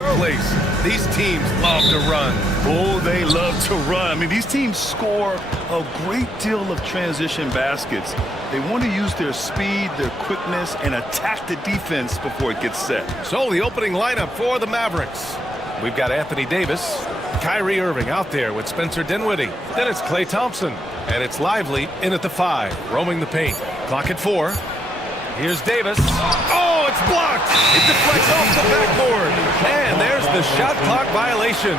Place. These teams love to run. Oh, they love to run. I mean, these teams score a great deal of transition baskets. They want to use their speed, their quickness, and attack the defense before it gets set. So the opening lineup for the Mavericks. We've got Anthony Davis, Kyrie Irving out there with Spencer Dinwiddie. Then it's Klay Thompson. And it's Lively in at the 5, roaming the paint. Clock at 4. Here's Davis. Oh, it's blocked. It deflects off the backboard. And there's the shot clock violation.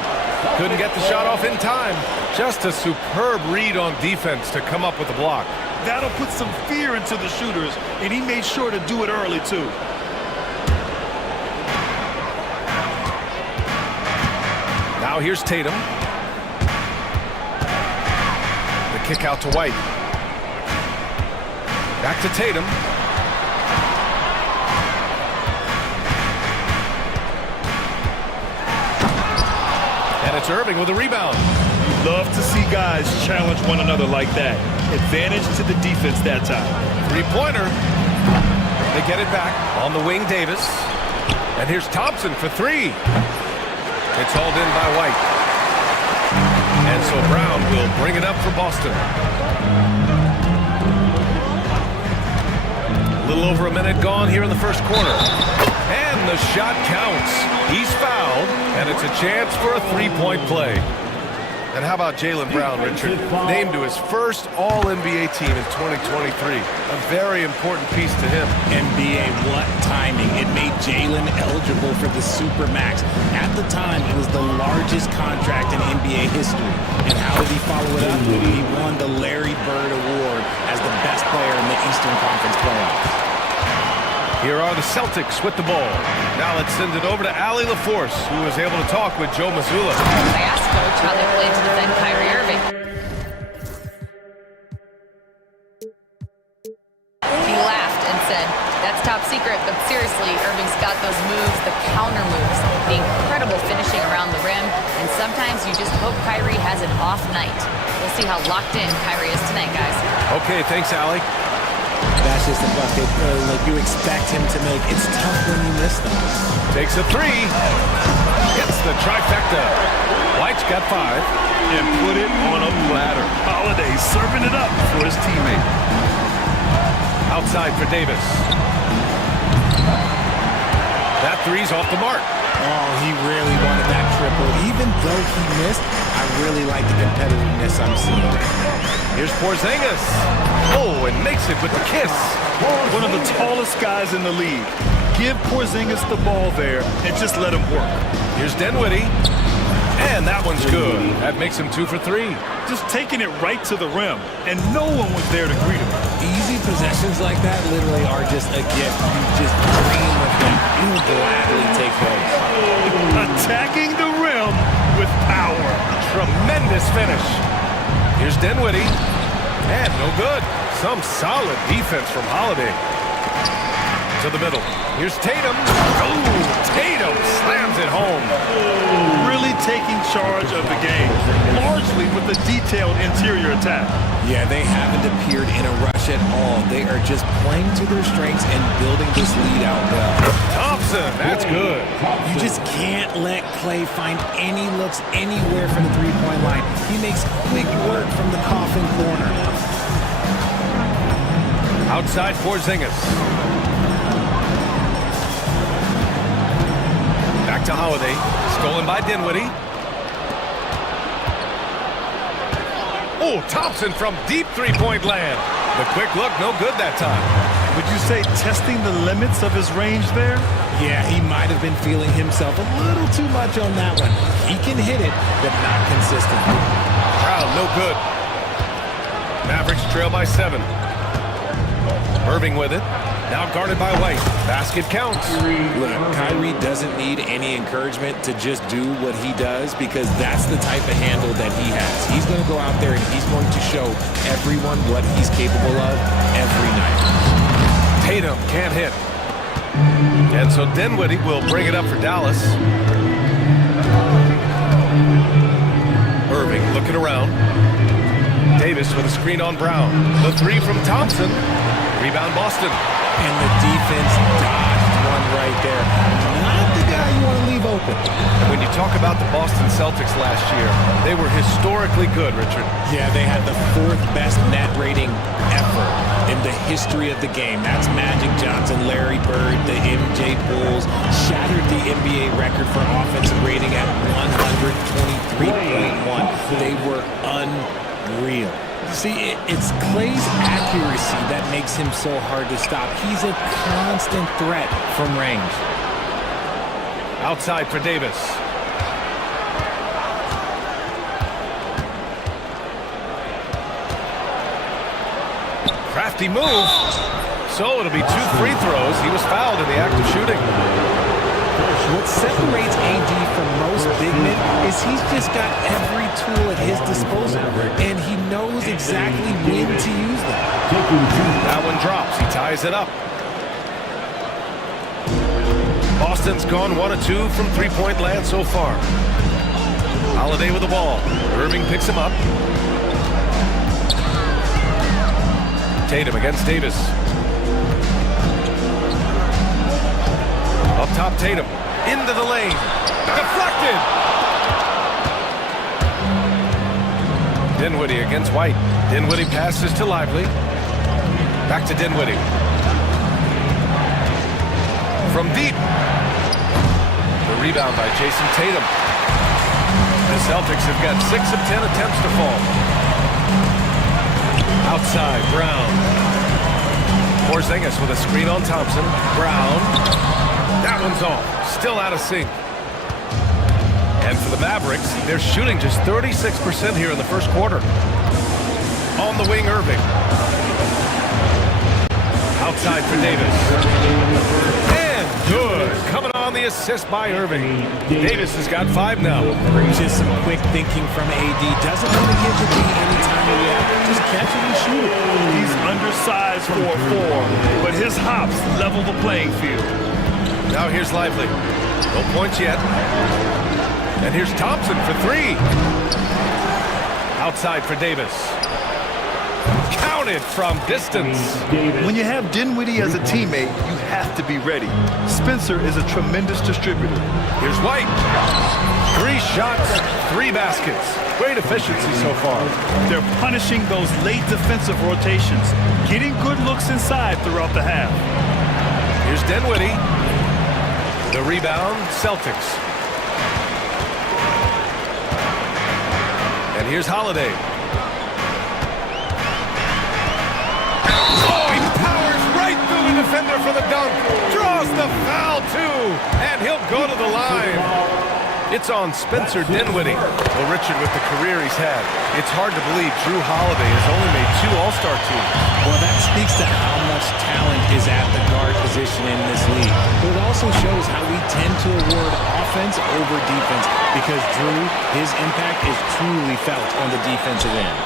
Couldn't get the shot off in time. Just a superb read on defense to come up with the block. That'll put some fear into the shooters, and he made sure to do it early, too. Now here's Tatum. The kick out to White. Back to Tatum. And it's Irving with a rebound. Love to see guys challenge one another like that. Advantage to the defense that time. Three-pointer. They get it back. On the wing, Davis. And here's Thompson for 3. It's hauled in by White. And so Brown will bring it up for Boston. A little over a minute gone here in the first quarter. And the shot counts. He's fouled, and it's a chance for a three-point play. And how about Jaylen Brown, Richard? Named to his first All-NBA team in 2023. A very important piece to him. NBA, what timing. It made Jaylen eligible for the Supermax. At the time, it was the largest contract in NBA history. And how did he follow it up? He won the Larry Bird Award as the best player in the Eastern Conference playoffs. Here are the Celtics with the ball. Now let's send it over to Allie LaForce, who was able to talk with Joe Mazzulla. I asked Coach how they played to defend Kyrie Irving. He laughed and said, "That's top secret, but seriously, Irving's got those moves, the counter moves, the incredible finishing around the rim, and sometimes you just hope Kyrie has an off night." We'll see how locked in Kyrie is tonight, guys. Okay, thanks, Allie. That's just a bucket like you expect him to make. It's tough when you miss them. Takes a 3. Gets the trifecta. White's got 5. And put it on a platter. Holiday serving it up for his teammate. Outside for Davis. That 3's off the mark. Oh, he really wanted that triple. Even though he missed, I really like the competitiveness I'm seeing. Here's Porzingis. Oh, and makes it with the kiss. One of the tallest guys in the league. Give Porzingis the ball there and just let him work. Here's Dinwiddie. And that one's good. That makes him 2 for 3. Just taking it right to the rim, and no one was there to greet him. Easy possessions like that literally are just a gift. You just dream of them. You will gladly take those. Attacking the rim with power. Tremendous finish. Here's Dinwiddie. And no good. Some solid defense from Holiday. To the middle. Here's Tatum. Oh, Tatum slams it home. Really taking charge of the game, largely with a detailed interior attack. Yeah, they haven't appeared in a rush at all. They are just playing to their strengths and building this lead out well. Thompson, that's good. You just can't let Klay find any looks anywhere from the three-point line. He makes quick work from the coffin corner. Outside Porzingis. Back to Holiday. Stolen by Dinwiddie. Oh, Thompson from deep three-point land. The quick look, no good that time. Would you say testing the limits of his range there? Yeah, he might have been feeling himself a little too much on that one. He can hit it, but not consistently. Brown, no good. Mavericks trail by 7. Irving with it. Now guarded by White. Basket counts. Look, Kyrie doesn't need any encouragement to just do what he does because that's the type of handle that he has. He's going to go out there and he's going to show everyone what he's capable of every night. Tatum can't hit. And so Dinwiddie will bring it up for Dallas. Irving looking around. Davis with a screen on Brown. The 3 from Thompson. Rebound Boston. And the defense dodged one right there. Not the guy you want to leave open. open. And when you talk about the Boston Celtics last year, they were historically good, Richard. Yeah, they had the 4th best net rating ever in the history of the game. That's Magic Johnson, Larry Bird, the MJ Bulls, shattered the NBA record for offensive rating at 123.1. They were unreal. See, it's Klay's accuracy that makes him so hard to stop. He's a constant threat from range. Outside for Davis. Crafty move. So it'll be 2 free throws. He was fouled in the act of shooting. What separates AD from most big men is he's just got every tool at his disposal, and he knows exactly when to use them. That one drops. He ties it up. Boston's gone 1 of 2 from three-point land so far. Holiday with the ball. Irving picks him up. Tatum against Davis. Up top, Tatum. Into the lane. Deflected! Dinwiddie against White. Dinwiddie passes to Lively. Back to Dinwiddie. From deep. The rebound by Jason Tatum. The Celtics have got 6 of 10 attempts to fall. Outside, Brown. Porzingis with a screen on Thompson. Brown. That one's off. Still out of sync. And for the Mavericks, they're shooting just 36% here in the first quarter. On the wing, Irving. Outside for Davis. And good. Coming on the assist by Irving. Davis has got 5 now. Just some quick thinking from AD. Doesn't want to give the D any time to react. Just catch it and shoot it. He's undersized for a 4, but his hops level the playing field. Now here's Lively. No points yet. And here's Thompson for 3. Outside for Davis. Counted from distance. When you have Dinwiddie as a teammate, you have to be ready. Spencer is a tremendous distributor. Here's White. 3 shots, 3 baskets. Great efficiency so far. They're punishing those late defensive rotations, getting good looks inside throughout the half. Here's Dinwiddie. The rebound, Celtics. And here's Holiday. Oh, he powers right through the defender for the dunk. Draws the foul, too. And he'll go to the line. It's on Spencer Dinwiddie. Well, Richard, with the career he's had, it's hard to believe Drew Holiday has only made 2 All-Star teams. Well, that speaks to how much talent is at the guard position in this league. But it also shows how we tend to award offense over defense because Drew, his impact is truly felt on the defensive end.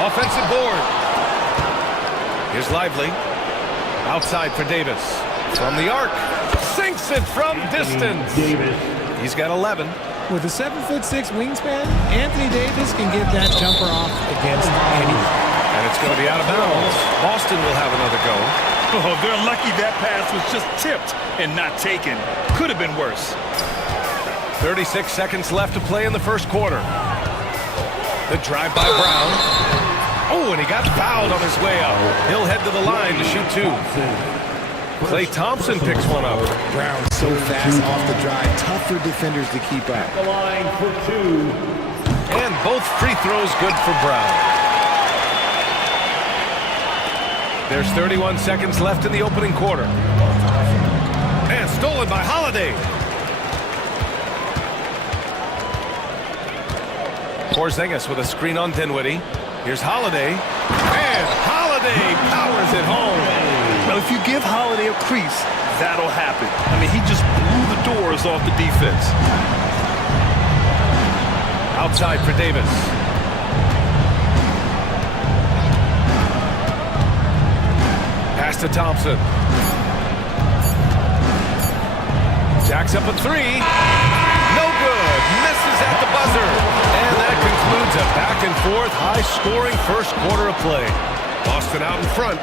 Offensive board. Here's Lively. Outside for Davis. From the arc. Sinks it from distance. He's got 11. With a 7'6" wingspan, Anthony Davis can get that jumper off against anyone. And it's going to be out of bounds. Boston will have another go. Oh, they're lucky that pass was just tipped and not taken. Could have been worse. 36 seconds left to play in the first quarter. The drive by Brown. Oh, and he got fouled on his way out. He'll head to the line to shoot 2. Klay Thompson picks one up. Brown so fast off the drive. Tough for defenders to keep up. The line for 2. And both free throws good for Brown. There's 31 seconds left in the opening quarter. And stolen by Holiday. Porzingis with a screen on Dinwiddie. Here's Holiday. And Holiday powers it home. Now, if you give Holiday a crease, that'll happen. I mean, he just blew the doors off the defense. Outside for Davis. Pass to Thompson. Jacks up a 3. No good. Misses at the buzzer. And that concludes a back-and-forth, high-scoring first quarter of play. Boston out in front.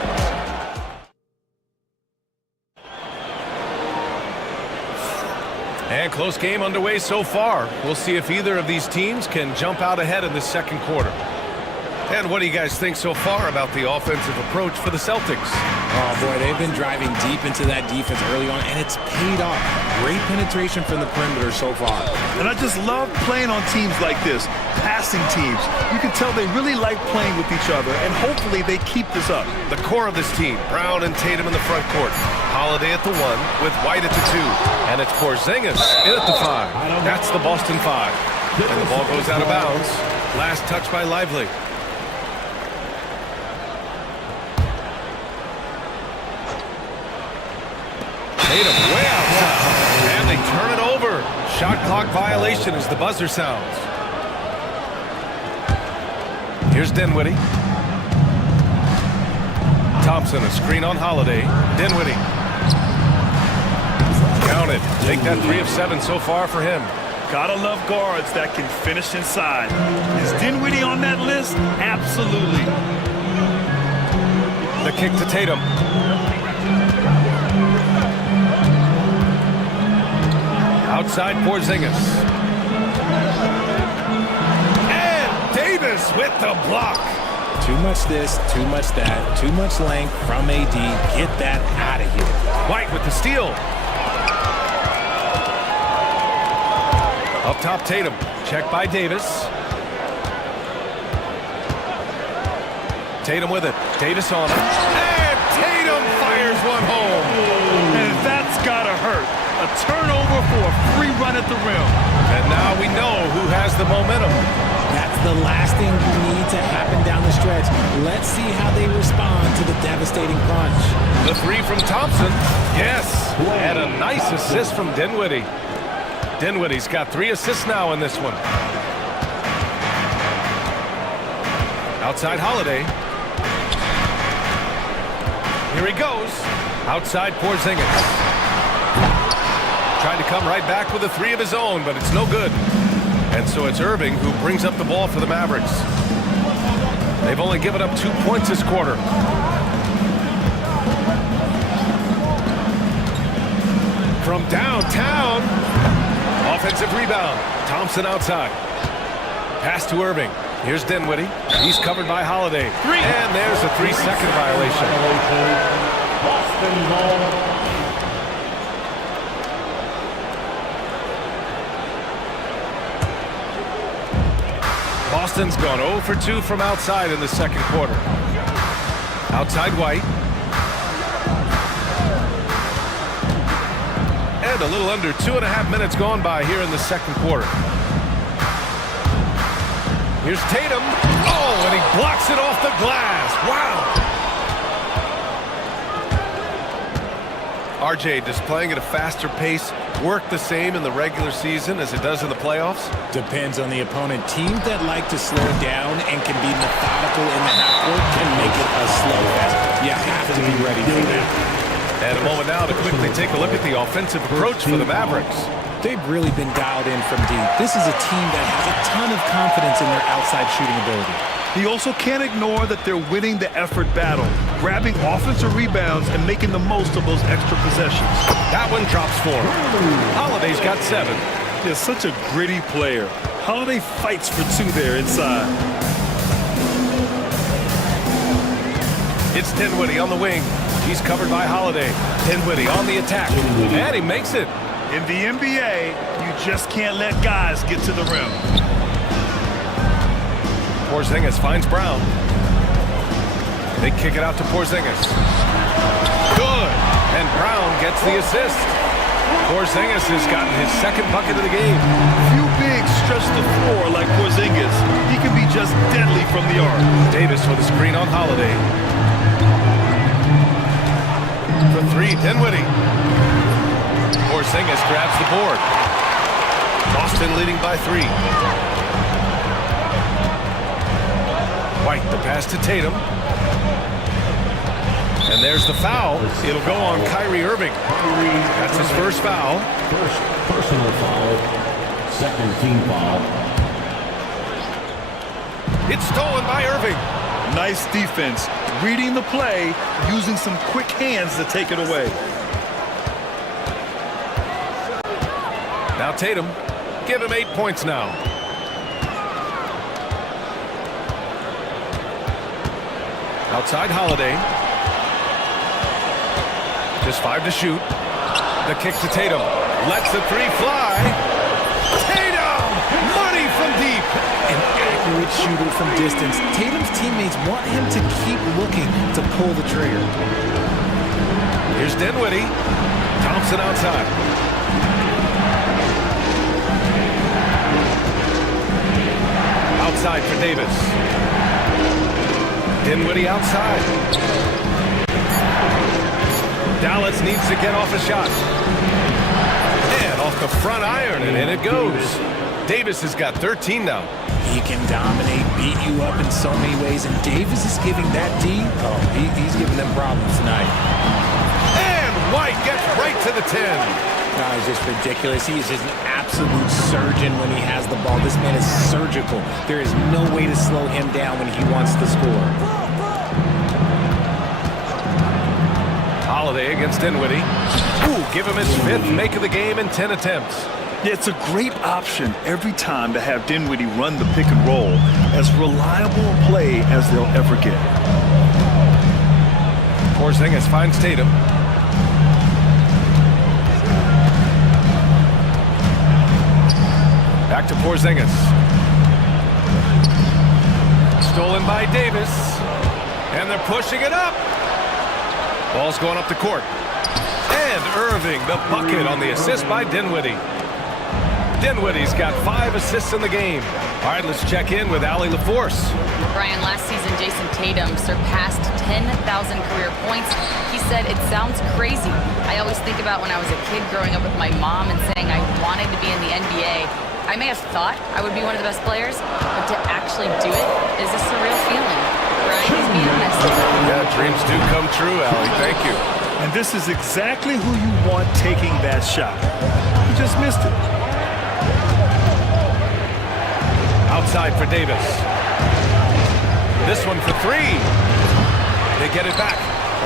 And close game underway so far. We'll see if either of these teams can jump out ahead in this second quarter. And what do you guys think so far about the offensive approach for the Celtics? Oh, boy, they've been driving deep into that defense early on, and it's paid off. Great penetration from the perimeter so far. And I just love playing on teams like this, passing teams. You can tell they really like playing with each other, and hopefully they keep this up. The core of this team, Brown and Tatum in the front court. Holiday at the 1 with White at the 2. And it's Porzingis in at the 5. That's the Boston 5. And the ball goes out of bounds. Last touch by Lively. Tatum way outside. And they turn it over. Shot clock violation as the buzzer sounds. Here's Dinwiddie. Thompson, a screen on Holiday. Dinwiddie. Counted. Make that 3 of 7 so far for him. Gotta love guards that can finish inside. Is Dinwiddie on that list? Absolutely. The kick to Tatum. Outside Porzingis. And Davis with the block. Too much this, too much that, too much length from AD. Get that out of here. White with the steal. Up top, Tatum. Check by Davis. Tatum with it. Davis on it. And Tatum fires one home. And that's gotta hurt. A turnover for a free run at the rim. And now we know who has the momentum. That's the last thing you need to happen down the stretch. Let's see how they respond to the devastating punch. The 3 from Thompson. Yes. And a nice assist from Dinwiddie. Dinwiddie's got 3 assists now in this one. Outside Holiday. Here he goes. Outside Porzingis. Trying to come right back with a 3 of his own, but it's no good. And so it's Irving who brings up the ball for the Mavericks. They've only given up 2 points this quarter. From downtown. Offensive rebound. Thompson outside. Pass to Irving. Here's Dinwiddie. He's covered by Holiday. 3. And there's a 3-second violation. Boston ball. Boston's gone 0 for 2 from outside in the second quarter. Outside White. And a little under 2.5 minutes gone by here in the second quarter. Here's Tatum. Oh, and he blocks it off the glass. Wow. RJ displaying at a faster pace. Work the same in the regular season as it does in the playoffs? Depends on the opponent. Teams that like to slow down and can be methodical in the half court can make it a slugfest. You have to be ready for that. And a moment now to quickly take a look at the offensive approach for the Mavericks. They've really been dialed in from deep. This is a team that has a ton of confidence in their outside shooting ability. He also can't ignore that they're winning the effort battle, grabbing offensive rebounds and making the most of those extra possessions. That one drops for him. Holiday's got 7. He's such a gritty player. Holiday fights for 2 there inside. It's Dinwiddie on the wing. He's covered by Holiday. Dinwiddie on the attack. And he makes it. In the NBA, you just can't let guys get to the rim. Porzingis finds Brown. They kick it out to Porzingis. Good. And Brown gets the assist. Porzingis has gotten his 2nd bucket of the game. Few bigs stretch the floor like Porzingis. He can be just deadly from the arc. Davis with a screen on Holiday. For 3, Dinwiddie. Porzingis grabs the board. Boston leading by 3. White, the pass to Tatum. And there's the foul. It'll go on Kyrie Irving. That's his first foul. First personal foul. 2nd team foul. It's stolen by Irving. Nice defense. Reading the play, using some quick hands to take it away. Now Tatum. Give him 8 points now. Outside Holiday. Just 5 to shoot. The kick to Tatum. Lets the three fly. Tatum! Money from deep. An accurate shooter from distance. Tatum's teammates want him to keep looking to pull the trigger. Here's Dinwiddie. Thompson outside. Outside for Davis. Dinwiddie outside. Dallas needs to get off a shot. And off the front iron, and in it goes. Davis has got 13 now. He can dominate, beat you up in so many ways, and Davis is giving that D, he's giving them problems tonight. And White gets right to the 10. No, he's just ridiculous. He is just an absolute surgeon when he has the ball. This man is surgical. There is no way to slow him down when he wants to score. Holiday against Dinwiddie. Ooh, give him his 5th make of the game in 10 attempts. Yeah, it's a great option every time to have Dinwiddie run the pick and roll. As reliable a play as they'll ever get. Porzingis finds Tatum. Back to Porzingis. Stolen by Davis. And they're pushing it up. Ball's going up the court. And Irving, the bucket on the assist by Dinwiddie. Dinwiddie's got 5 assists in the game. All right, let's check in with Allie LaForce. Brian, last season, Jason Tatum surpassed 10,000 career points. He said, it sounds crazy. I always think about when I was a kid growing up with my mom and saying I wanted to be in the NBA. I may have thought I would be one of the best players, but to actually do it is a surreal feeling. Brian, he's being honest. Yeah, dreams do come true, Allie. Thank you. And this is exactly who you want taking that shot. He just missed it. Outside for Davis. This one for 3. They get it back.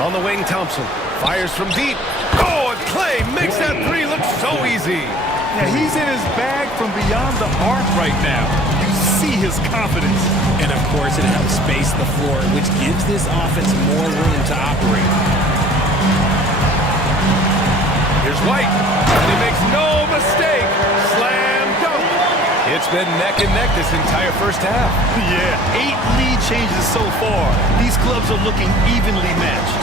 On the wing, Thompson. Fires from deep. Oh, and Clay makes that 3 look so easy. Yeah, he's in his bag from beyond the arc right now. You see his confidence. And of course, it helps space the floor, which gives this offense more room to operate. Here's White. And he makes no mistake. Slam dunk. It's been neck and neck this entire first half. Yeah, 8 lead changes so far. These clubs are looking evenly matched.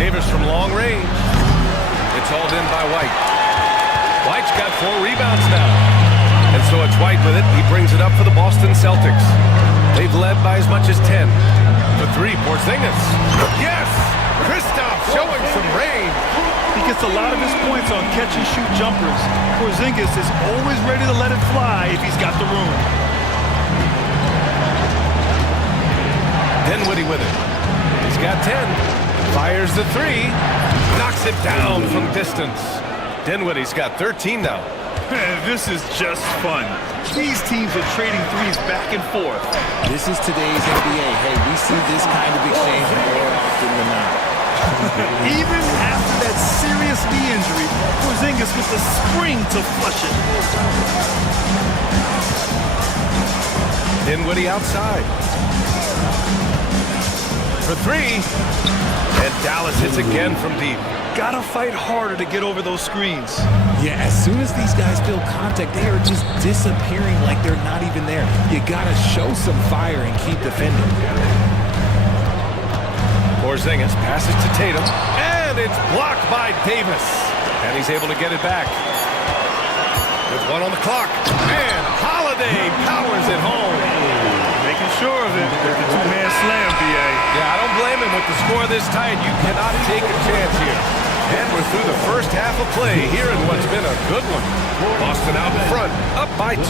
Davis from long range. It's hauled in by White. White's got 4 rebounds now. And so it's White with it. He brings it up for the Boston Celtics. They've led by as much as 10. For 3, Porzingis. Yes! Kristaps showing some range. He gets a lot of his points on catch-and-shoot jumpers. Porzingis is always ready to let it fly if he's got the room. Dinwiddie with it. He's got 10. Fires the 3. Knocks it down from distance. Dinwiddie's got 13 now. This is just fun. These teams are trading threes back and forth. This is today's NBA. Hey, we see this kind of exchange more often than not. Even after that serious knee injury, Porzingis with the spring to flush it. Dinwiddie outside. For 3. And Dallas hits again from deep. Gotta fight harder to get over those screens. Yeah, as soon as these guys feel contact, they are just disappearing like they're not even there. You gotta show some fire and keep defending. Porzingis passes to Tatum, and it's blocked by Davis. And he's able to get it back. With 1 on the clock, and Holiday powers it home. Making sure of it with the 2-man slam, B.A. Yeah, I don't blame him with the score this tight. You cannot take a chance here. And we're through the first half of play here in what's been a good one. Boston out in front, up by 2.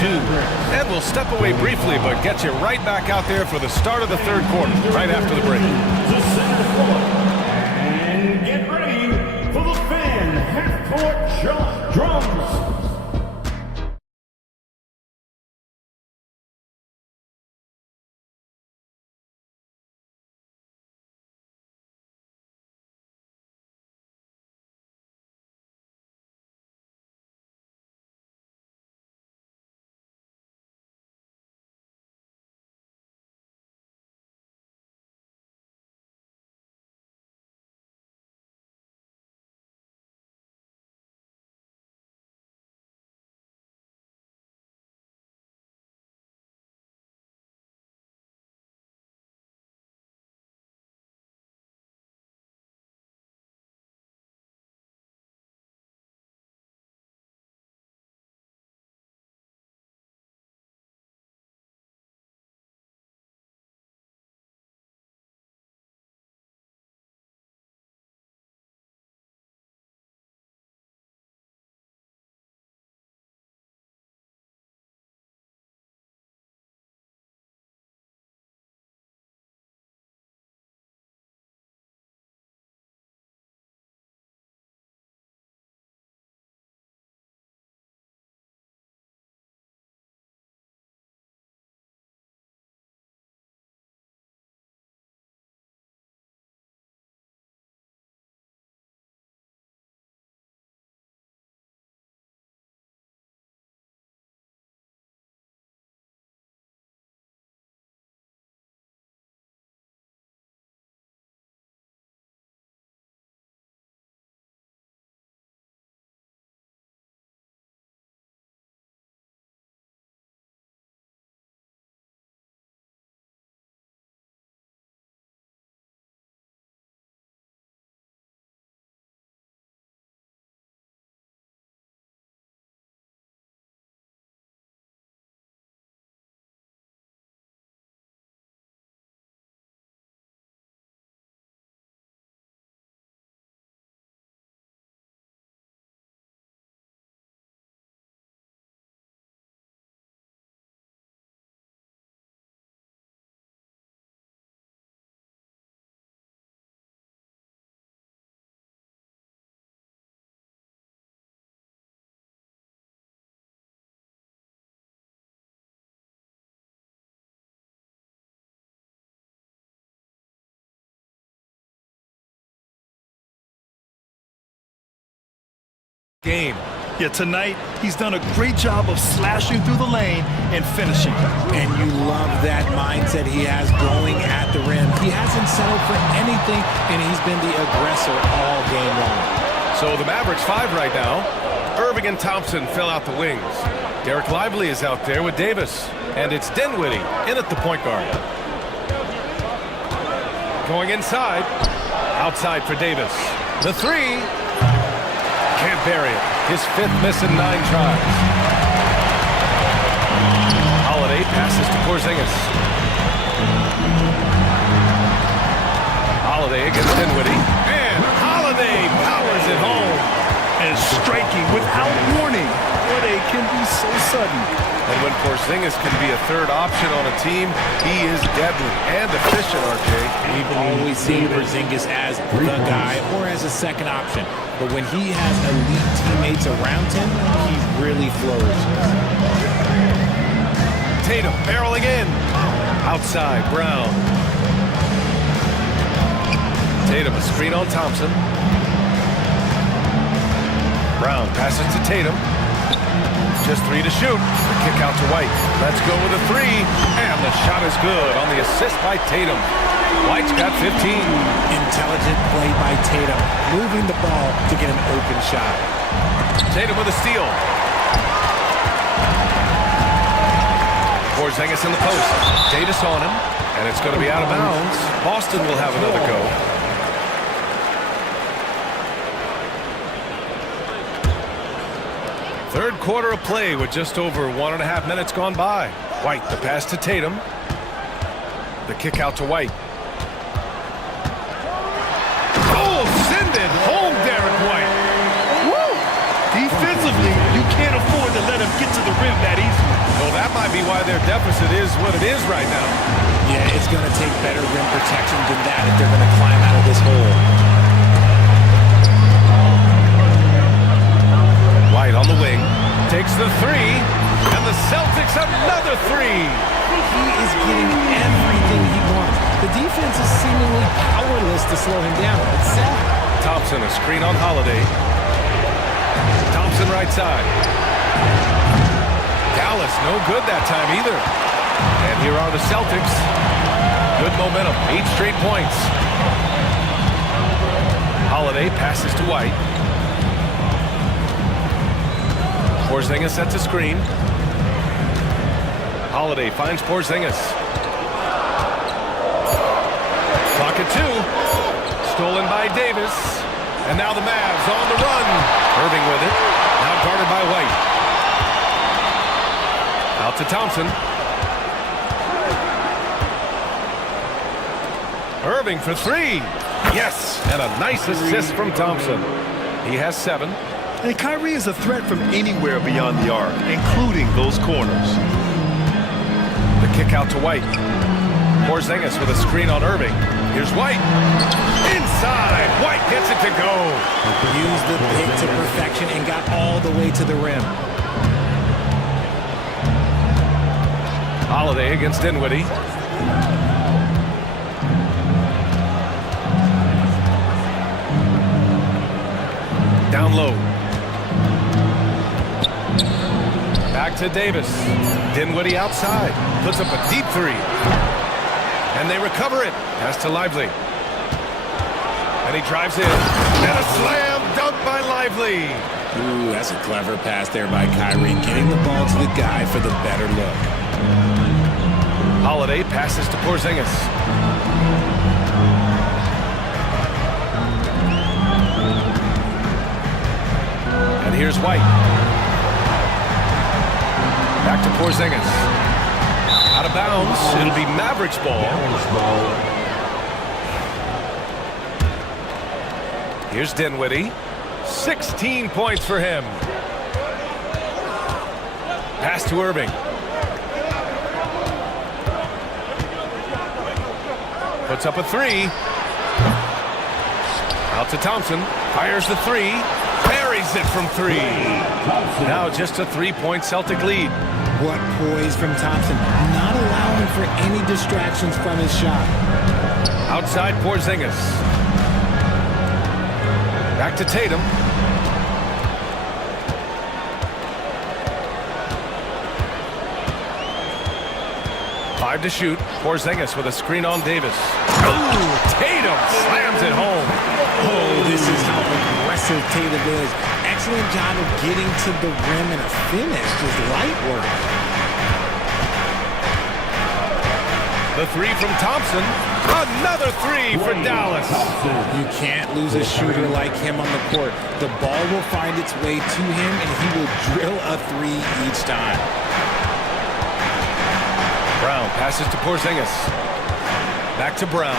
And we'll step away briefly, but get you right back out there for the start of the 3rd quarter, right after the break. And get ready for the fan half-court drums. game. Yeah, tonight, he's done a great job of slashing through the lane and finishing. And you love that mindset he has going at the rim. He hasn't settled for anything, and he's been the aggressor all game long. So the Mavericks 5 right now. Irving and Thompson fill out the wings. Derek Lively is out there with Davis. And it's Dinwiddie in at the point guard. Going inside. Outside for Davis. The three. Can't bury it. His 5th miss in 9 tries. Holiday passes to Porzingis. Holiday against Dinwiddie. And Holiday powers it home. And striking without warning. But it can be so sudden. And when Porzingis can be a third option on a team, he is deadly and efficient, RJ. We've always seen Porzingis as the guy or as a second option. But when he has elite teammates around him, he really flourishes. Tatum barreling in. Outside, Brown. Tatum, a screen on Thompson. Brown passes to Tatum. Just 3 to shoot. The kick out to White. Let's go with a 3. And the shot is good on the assist by Tatum. White's got 15. Intelligent play by Tatum, moving the ball to get an open shot. Tatum with a steal. Porzingis in the post. Davis on him. And it's going to be out of bounds. Boston will have another go. Third quarter of play with just over 1.5 minutes gone by. White, the pass to Tatum. The kick out to White. Oh, send it home, Derek White. Woo! Defensively, you can't afford to let him get to the rim that easily. Well, that might be why their deficit is what it is right now. Yeah, it's going to take better rim protection than that if they're going to climb out of this hole. White on the wing, takes the 3, and the Celtics another 3. He is getting everything he wants. The defense is seemingly powerless to slow him down. It's sad. Thompson, a screen on Holiday. Thompson right side. Dallas, no good that time either. And here are the Celtics. Good momentum, 8 straight points. Holiday passes to White. Porzingis sets a screen. Holiday finds Porzingis. Clock at 2. Stolen by Davis. And now the Mavs on the run. Irving with it. Now guarded by White. Out to Thompson. Irving for 3. Yes, and a nice assist from Thompson. He has 7. And Kyrie is a threat from anywhere beyond the arc, including those corners. The kick out to White. Porzingis with a screen on Irving. Here's White. Inside. White gets it to go. Used the pick to perfection and got all the way to the rim. Holiday against Dinwiddie. Down low. Back to Davis. Dinwiddie outside. Puts up a deep 3. And they recover it. Pass to Lively. And he drives in. And a slam dunk by Lively. Ooh, that's a clever pass there by Kyrie, getting the ball to the guy for the better look. Holiday passes to Porzingis. And here's White. Back to Porzingis. Out of bounds. It'll be Mavericks ball. Here's Dinwiddie. 16 points for him. Pass to Irving. Puts up a 3. Out to Thompson. Fires the 3. Buries it from 3. Now just a 3-point Celtic lead. What poise from Thompson, not allowing for any distractions from his shot. Outside Porzingis. Back to Tatum. 5 to shoot. Porzingis with a screen on Davis. Ooh, Tatum slams it home. Oh, this is how aggressive Tatum is. Excellent job of getting to the rim and a finish. Just light work. The three from Thompson. Another three for Dallas. You can't lose a shooter like him on the court. The ball will find its way to him, and he will drill a three each time. Brown passes to Porzingis. Back to Brown.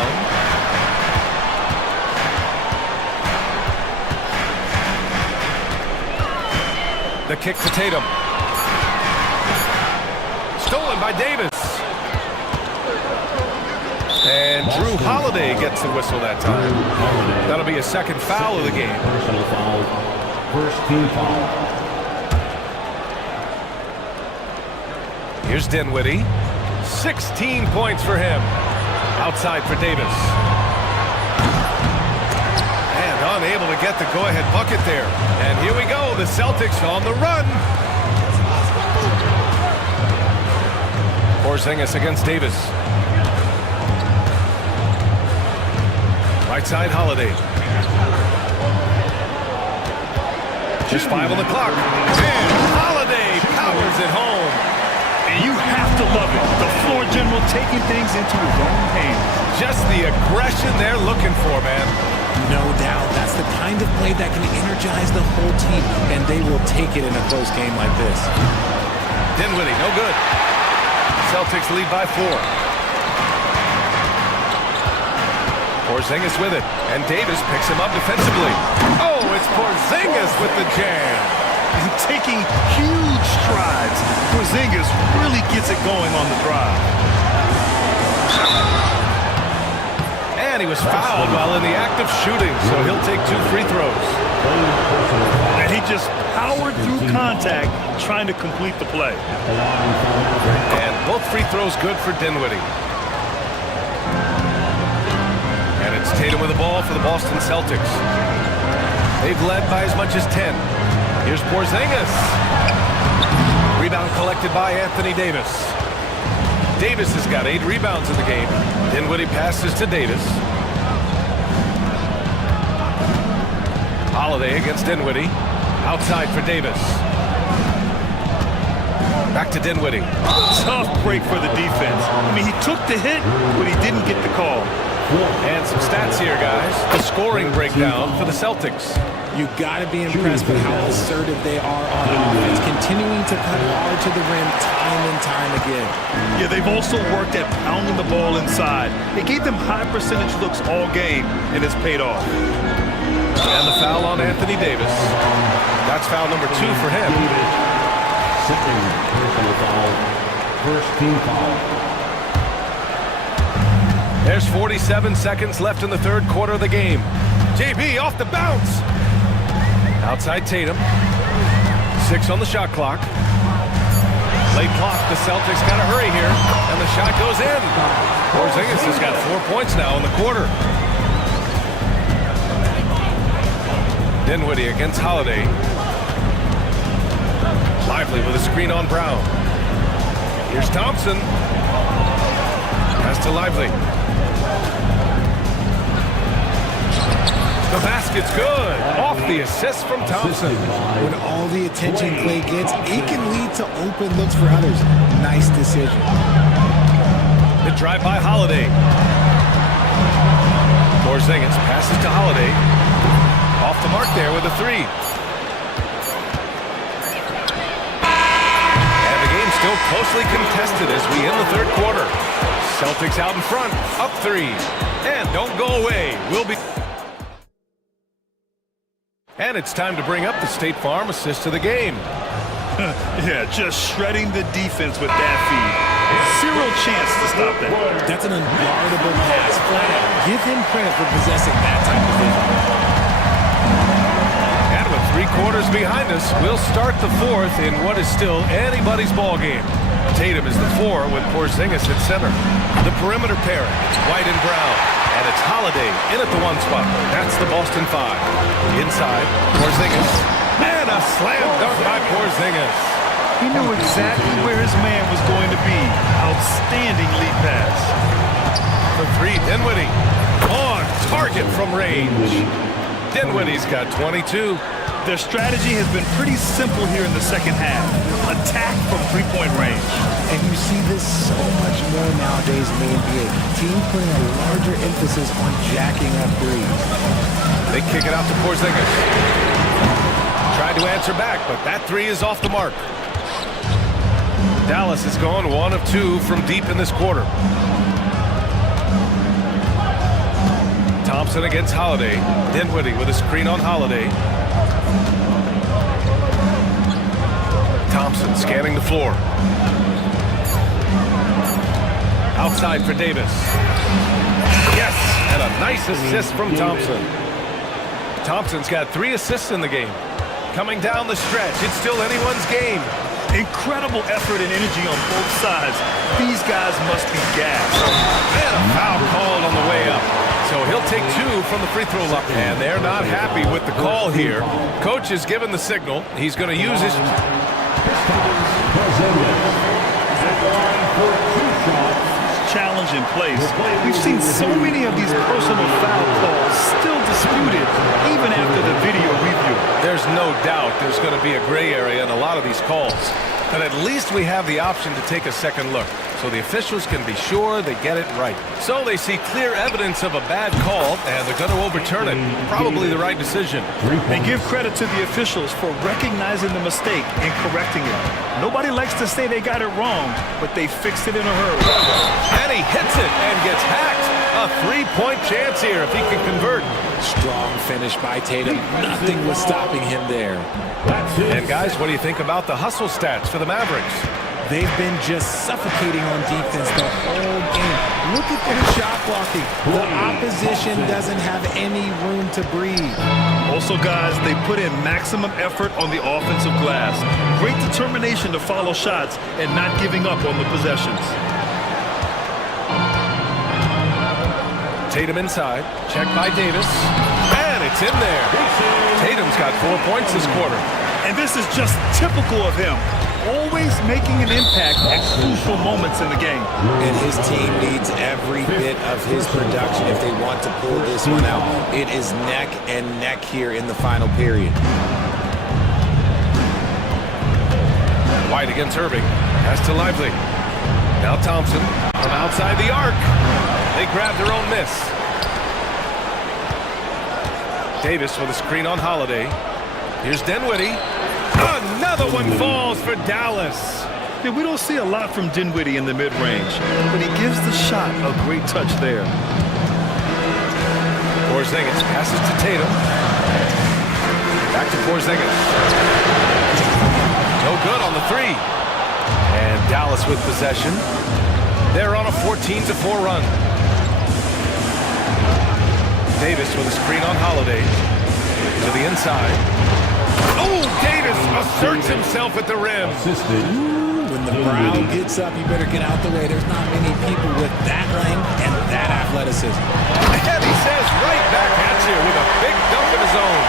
The kick to Tatum. Stolen by Davis. And Drew Holiday gets the whistle that time. That'll be a second foul of the game. Personal foul. First team foul. Here's Dinwiddie. 16 points for him. Outside for Davis. And unable to get the go-ahead bucket there. And here we go, the Celtics on the run. Porzingis against Davis. Right side, Holiday. Just 5 on the clock. And Holiday powers it home. And you have to love it. The floor general taking things into his own hands. Just the aggression they're looking for, man. No doubt. That's the kind of play that can energize the whole team, and they will take it in a close game like this. Dinwiddie, no good. Celtics lead by 4. Porzingis with it, and Davis picks him up defensively. Oh, it's Porzingis with the jam. And taking huge strides. Porzingis really gets it going on the drive. And he was fouled while in the act of shooting, so he'll take 2 free throws. And he just powered through contact trying to complete the play. And both free throws good for Dinwiddie. And it's Tatum with the ball for the Boston Celtics. They've led by as much as 10. Here's Porzingis. Rebound collected by Anthony Davis. Davis has got 8 rebounds in the game. Dinwiddie passes to Davis. Holiday against Dinwiddie. Outside for Davis. Back to Dinwiddie. Tough break for the defense. I mean, he took the hit, but he didn't get the call. And some stats here, guys. The scoring breakdown for the Celtics. You got to be impressed with how assertive they are on offense, continuing to cut hard to the rim time and time again. Yeah, they've also worked at pounding the ball inside. It gave them high percentage looks all game, and it's paid off. And the foul on Anthony Davis. That's foul number 2 for him. Second personal foul. First team foul. There's 47 seconds left in the third quarter of the game. JB off the bounce. Outside Tatum. 6 on the shot clock. Late clock, the Celtics got to hurry here. And the shot goes in. Porzingis has got 4 points now in the quarter. Dinwiddie against Holiday. Lively with a screen on Brown. Here's Thompson. Pass to Lively. The basket's good. Off the assist from Thompson. When all the attention Clay gets, it can lead to open looks for others. Nice decision. The drive by Holiday. Porzingis passes to Holiday. Off the mark there with a 3. And the game's still closely contested as we end the third quarter. Celtics out in front, up 3. And don't go away. We'll be... And it's time to bring up the State Farm assist of the game. Yeah, just shredding the defense with that feed. Zero chance to stop that. That's an unguardable pass. Flat out. Give him credit for possessing that type of vision. And with 3 quarters behind us, we'll start the fourth in what is still anybody's ball game. Tatum is the 4 with Porzingis at center. The perimeter pairing, it's White and Brown. And it's Holiday in at the 1 spot. That's the Boston 5. Inside, Porzingis. And a slam dunk by Porzingis. He knew exactly where his man was going to be. Outstanding lead pass. For three, Dinwiddie. On target from range. Dinwiddie's got 22. Their strategy has been pretty simple here in the second half. Attack from three-point range. And you see this so much more nowadays in the NBA. Teams putting a larger emphasis on jacking up threes. They kick it out to Porzingis. Tried to answer back, but that three is off the mark. Dallas has gone 1 of 2 from deep in this quarter. Thompson against Holiday. Dinwiddie with a screen on Holiday. Thompson scanning the floor. Outside for Davis. Yes, and a nice assist from Thompson. Thompson's got 3 assists in the game. Coming down the stretch, it's still anyone's game. Incredible effort and energy on both sides. These guys must be gassed. And a foul called on the way up. So he'll take 2 from the free throw line. And they're not happy with the call here. Coach has given the signal. He's going to use his... Challenge in place. We've seen so many of these personal foul calls still disputed even after the video review. There's no doubt there's going to be a gray area in a lot of these calls. But at least we have the option to take a second look, so the officials can be sure they get it right. So they see clear evidence of a bad call, and they're going to overturn it. Probably the right decision. They give credit to the officials for recognizing the mistake and correcting it. Nobody likes to say they got it wrong, but they fixed it in a hurry. And he hits it and gets hacked. A 3-point chance here if he can convert. Strong finish by Tatum. Nothing was stopping him there. And guys, what do you think about the hustle stats for the Mavericks? They've been just suffocating on defense the whole game. Look at their shot blocking. The opposition doesn't have any room to breathe. Also, guys, they put in maximum effort on the offensive glass. Great determination to follow shots and not giving up on the possessions. Tatum inside, checked by Davis, and it's in there. Tatum's got 4 points this quarter. And this is just typical of him. Always making an impact at crucial moments in the game. And his team needs every bit of his production if they want to pull this one out. It is neck and neck here in the final period. White against Irving. Pass to Lively. Now Thompson from outside the arc. They grab their own miss. Davis with a screen on Holiday. Here's Dinwiddie. Another one falls for Dallas. Yeah, we don't see a lot from Dinwiddie in the mid-range, but he gives the shot a great touch there. Porzingis passes to Tatum. Back to Porzingis. No good on the 3. And Dallas with possession. They're on a 14-4 run. Davis with a screen on Holiday. To the inside. Oh, Davis asserts himself at the rim. When the crowd gets up, you better get out the way. There's not many people with that length and that athleticism. And he says right back at you with a big dunk of his own.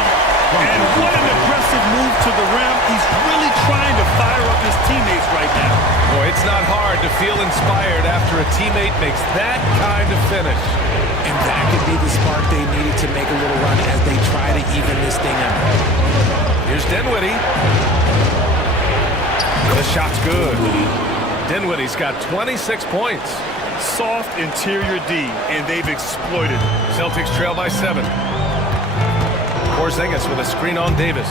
And what an aggressive move to the rim. He's really trying to fire up his teammates right now. Boy, it's not hard to feel inspired after a teammate makes that kind of finish. And that could be the spark they needed to make a little run as they try to even this thing out. Here's Dinwiddie. The shot's good. Dinwiddie's got 26 points. Soft interior D, and they've exploited it. Celtics trail by 7. Porzingis with a screen on Davis.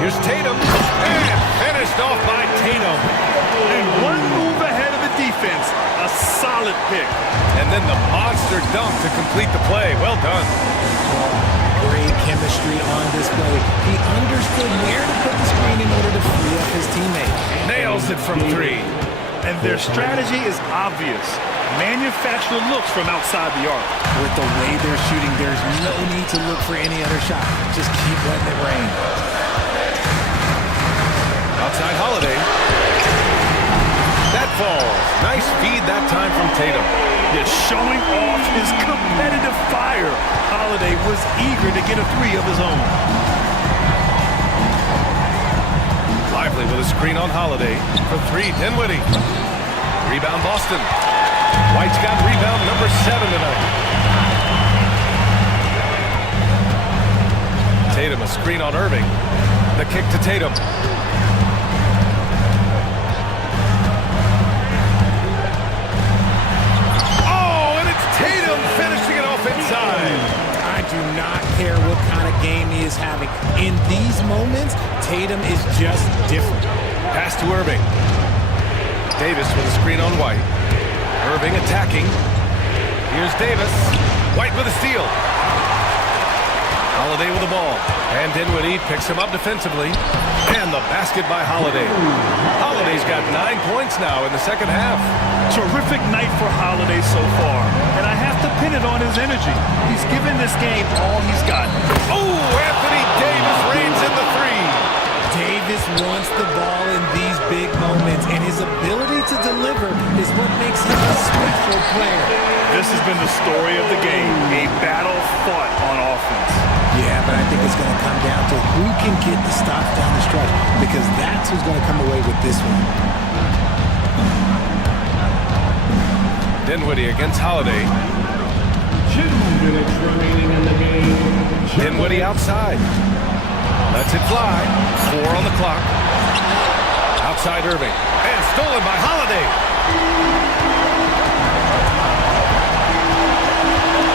Here's Tatum. And finished off by Tatum. And one move ahead of the defense. A solid pick. And then the monster dunk to complete the play. Well done. Great chemistry on display. He understood where to put the screen in order to free up his teammate. Nails it from 3. And their strategy is obvious. Manufacture looks from outside the arc. With the way they're shooting, there's no need to look for any other shot. Just keep letting it rain. Outside Holiday. That falls. Nice feed that time from Tatum. Just showing off his competitive fire. Holiday was eager to get a 3 of his own. Lively with a screen on Holiday. For three, Dinwiddie. Rebound Boston. White's got rebound number 7 tonight. Tatum, a screen on Irving. The kick to Tatum. Oh, and it's Tatum finishing it off inside. I do not care what kind of game he is having. In these moments, Tatum is just different. Pass to Irving. Davis with a screen on White. Irving attacking. Here's Davis. White with a steal. Holiday with the ball. And Dinwiddie picks him up defensively. And the basket by Holiday. Holiday's got 9 points now in the second half. Terrific night for Holiday so far, and I have to pin it on his energy. He's given this game all he's got. Oh, Anthony Davis reigns in the three. Davis wants the ball in these big moments, and his ability to deliver is what makes him a special player. This has been the story of the game, a battle fought on offense. Yeah, but I think it's going to come down to who can get the stops down the stretch, because that's who's going to come away with this one. Dinwiddie against Holiday. 2 minutes remaining in the game. Dinwiddie outside. Lets it fly. 4 on the clock. Outside Irving. And stolen by Holiday.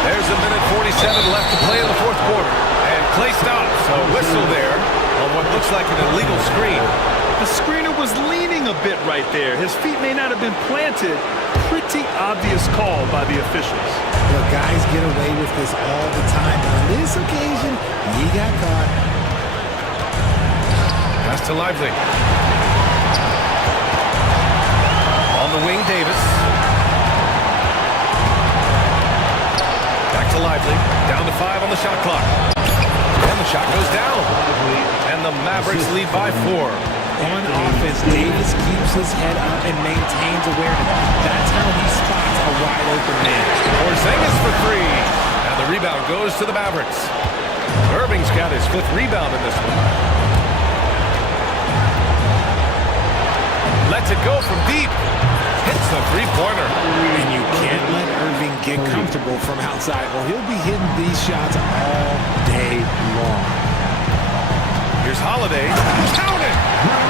There's a minute 47 left to play in the fourth quarter. And Clay stops. So whistle there on what looks like an illegal screen. The screener was leaning a bit right there. His feet may not have been planted. Pretty obvious call by the officials. Look, guys get away with this all the time, but on this occasion, he got caught. Pass to Lively. On the wing, Davis. Back to Lively. Down to 5 on the shot clock. And the shot goes down. And the Mavericks lead by 4. On offense, Davis keeps his head up and maintains awareness. That's how he spots a wide open man. Porzingis for 3. And the rebound goes to the Mavericks. Irving's got his 5th rebound in this one. Lets it go from deep. Hits the three-pointer. And you can't let Irving get comfortable from outside, or he'll be hitting these shots all day long. Here's Holiday. Count it!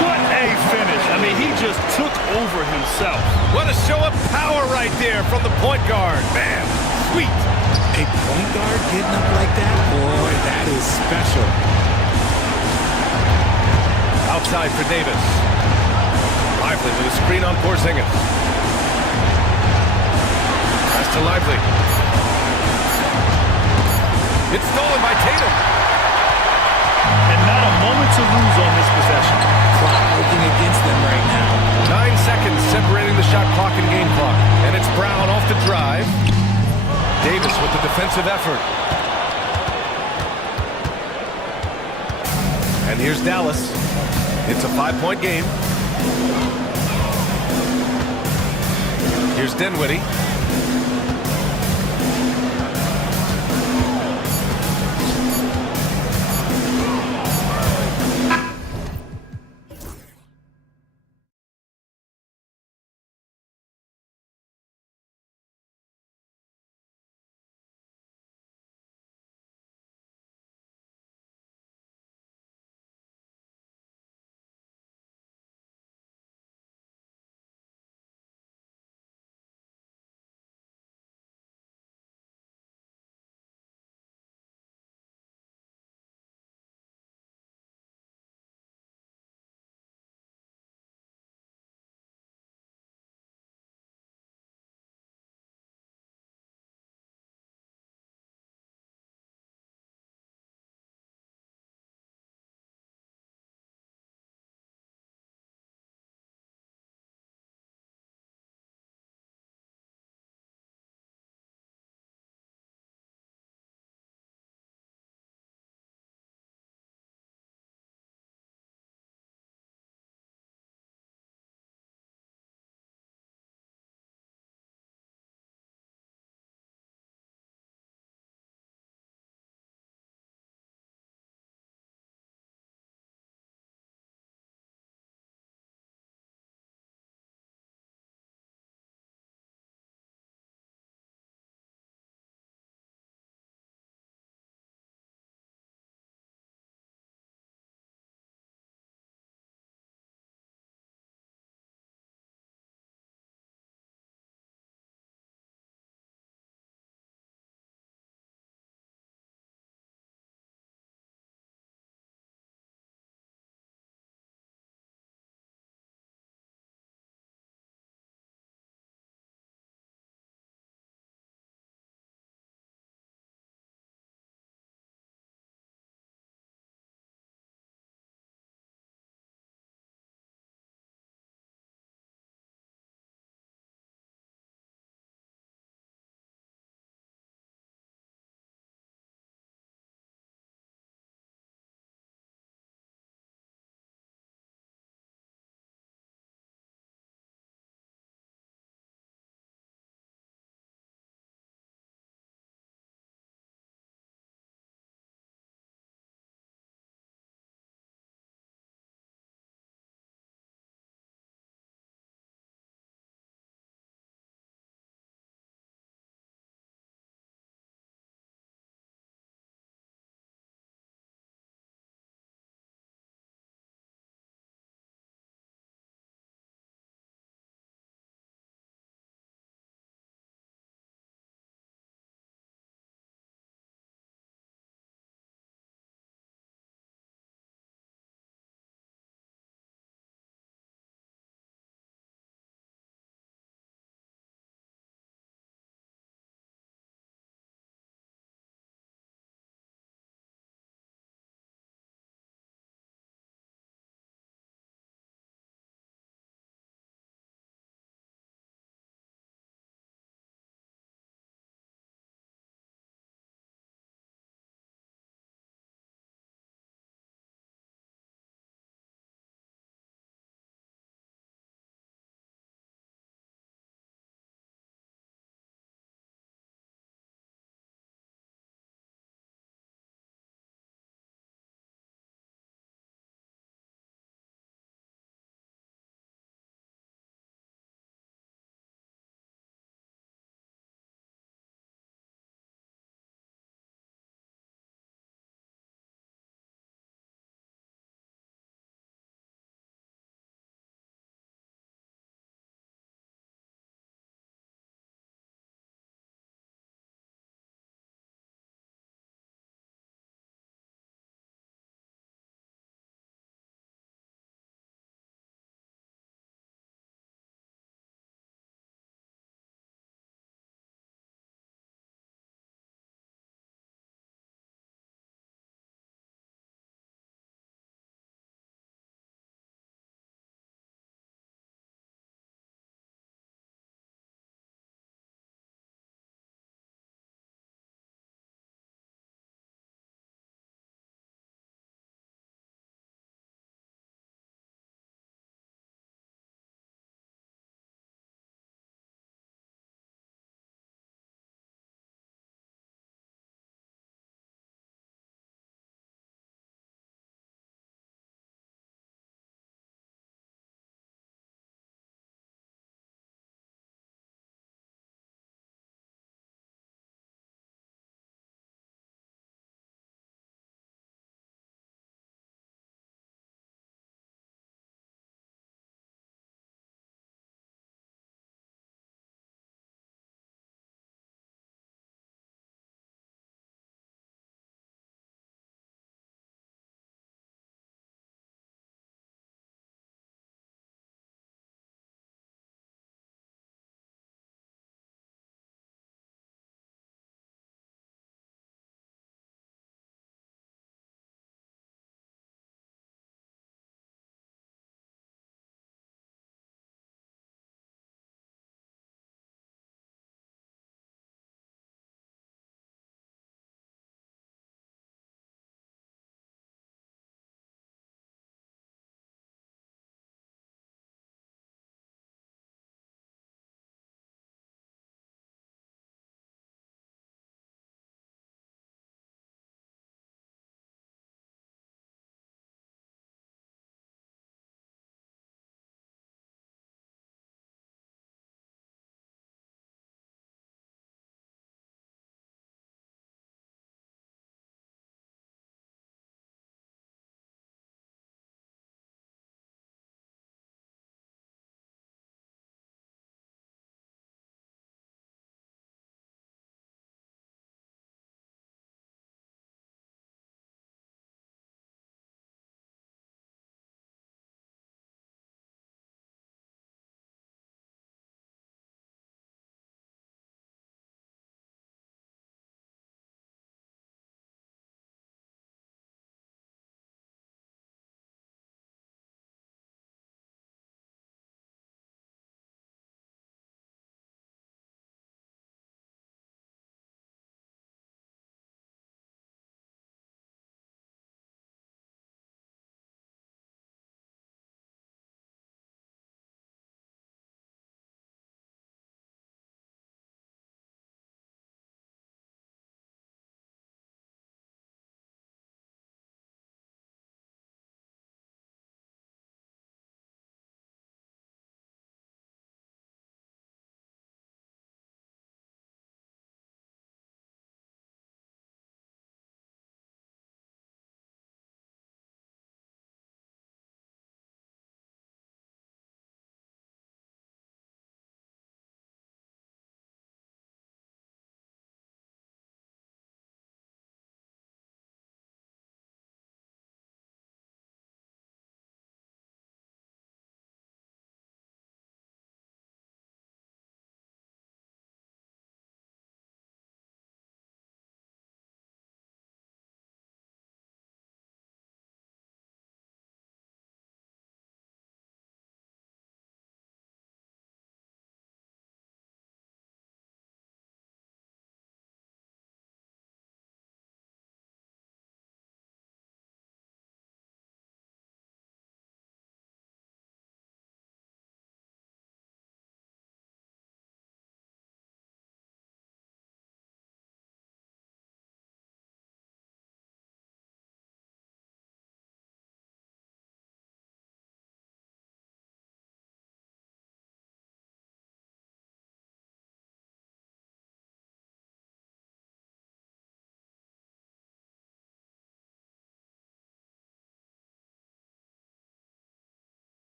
What a finish. I mean, he just took over himself. What a show of power right there from the point guard. Man, sweet. A point guard getting up like that? Boy, that is special. Outside for Davis. Lively with a screen on Porzingis. Pass to Lively. It's stolen by Tatum. And not a moment to lose on this possession. Clock working against them right now. 9 seconds separating the shot clock and game clock. And it's Brown off the drive. Davis with the defensive effort. And here's Dallas. It's a 5-point game. Here's Dinwiddie.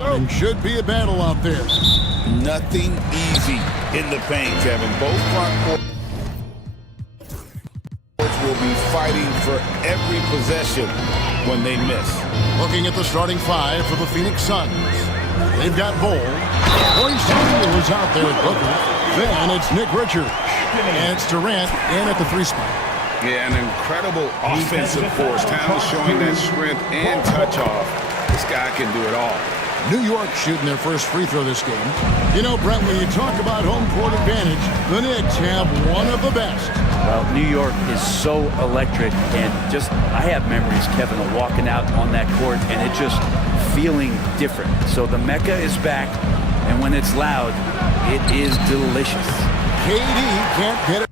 And should be a battle out there. Nothing easy in the paint, Kevin. Both front courts will be fighting for every possession when they miss. Looking at the starting five for the Phoenix Suns. They've got Bowl. Royce O'Neal is out there at Booker. Then it's Nick Richards. And it's Durant in at the three spot. Yeah, an incredible offensive force. Towns showing that strength and touch off. This guy can do it all. New York shooting their first free throw this game. You know, Brent, when you talk about home court advantage, the Knicks have one of the best. Well, New York is so electric, and just, I have memories, Kevin, of walking out on that court and it just feeling different. So the Mecca is back, and when it's loud, it is delicious. KD can't get it.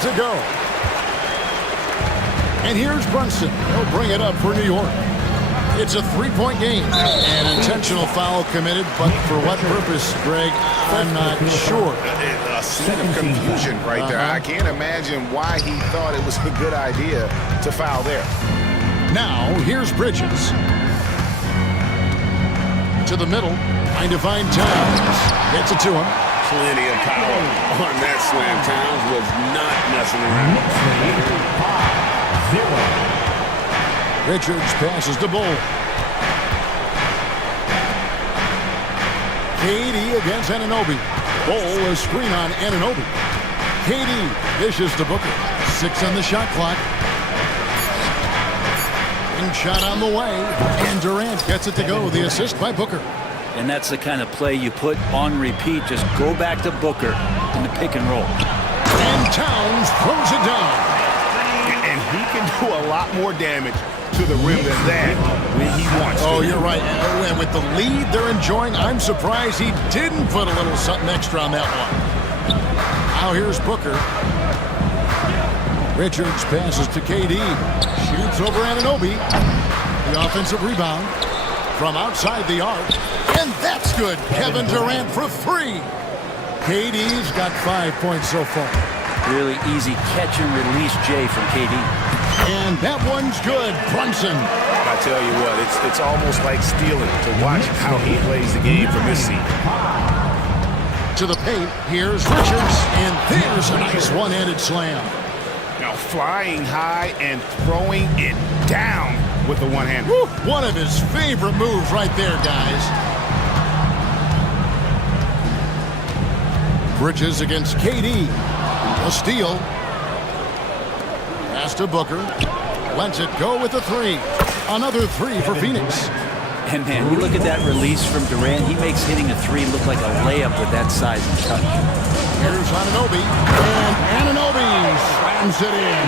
To go. And here's Brunson. He'll bring it up for New York. It's a three-point game. An intentional foul committed, but for what purpose, Greg, I'm not sure. A scene of confusion right there. I can't imagine why he thought it was a good idea to foul there. Now, here's Bridges. To the middle, trying to find Towns. Gets it to him. Plenty of power on that slam. Towns was not messing around. Richards passes to Bull. KD against Anunoby. Bull a screen on Anunoby. KD dishes to Booker. 6 on the shot clock. And shot on the way. And Durant gets it to go. The assist by Booker. And that's the kind of play you put on repeat. Just go back to Booker in the pick and roll. And Towns throws it down. And he can do a lot more damage to the rim than that when he wants to. Oh, you're right. And with the lead they're enjoying, I'm surprised he didn't put a little something extra on that one. Now here's Booker. Richards passes to KD. Shoots over Anunoby. The offensive rebound from outside the arc. And that's good. Kevin Durant for 3. KD's got 5 points so far. Really easy catch and release, Jay, from KD. And that one's good. Brunson. I tell you what, it's almost like stealing to watch how he plays the game from this seat. To the paint. Here's Richards. And there's a nice one-handed slam. Now flying high and throwing it down with the one hand. Woo, one of his favorite moves right there, guys. Bridges against KD. A steal. Pass to Booker. Lets it go with a 3. Another 3 for Phoenix. And man, you look at that release from Durant. He makes hitting a 3 look like a layup with that size and touch. Here's Anunoby. And Anunoby slams it in.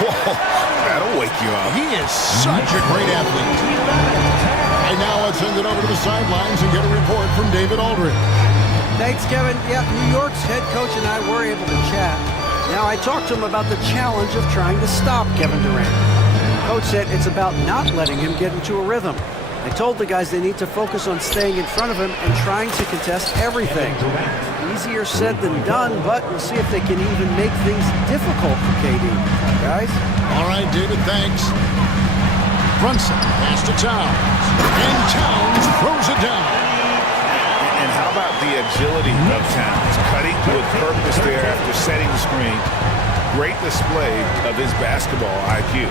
Whoa, that'll wake you up. He is such a great athlete. And now let's send it over to the sidelines and get a report from David Aldridge. Thanks, Kevin. Yeah, New York's head coach and I were able to chat. Now, I talked to him about the challenge of trying to stop Kevin Durant. Coach said it's about not letting him get into a rhythm. I told the guys they need to focus on staying in front of him and trying to contest everything. Easier said than done, but we'll see if they can even make things difficult for KD. Guys? All right, David, thanks. Brunson pass to Towns. And Towns throws it down. And how about the agility of Towns? Cutting with purpose there after setting the screen. Great display of his basketball IQ.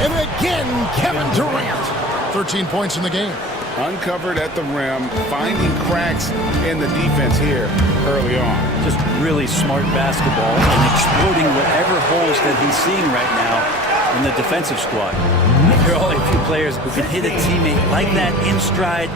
And again, Kevin Durant. 13 points in the game. Uncovered at the rim, finding cracks in the defense here early on. Just really smart basketball and exploiting whatever holes that he's seeing right now in the defensive squad. There are only a few players who can hit a teammate like that in stride.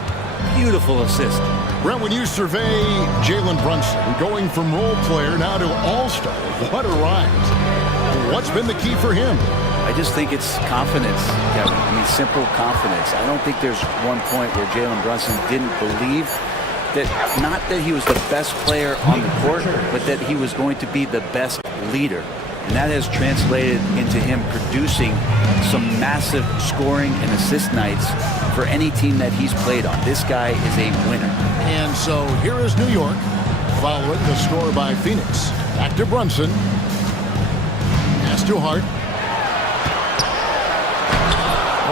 Beautiful assist. Brent, when you survey Jalen Brunson going from role player now to all-star, what a rise. What's been the key for him? I just think it's confidence, Kevin. I mean, simple confidence. I don't think there's one point where Jalen Brunson didn't believe that, not that he was the best player on the court, but that he was going to be the best leader. And that has translated into him producing some massive scoring and assist nights for any team that he's played on. This guy is a winner. And so here is New York following the score by Phoenix. Back to Brunson. Pass too hard.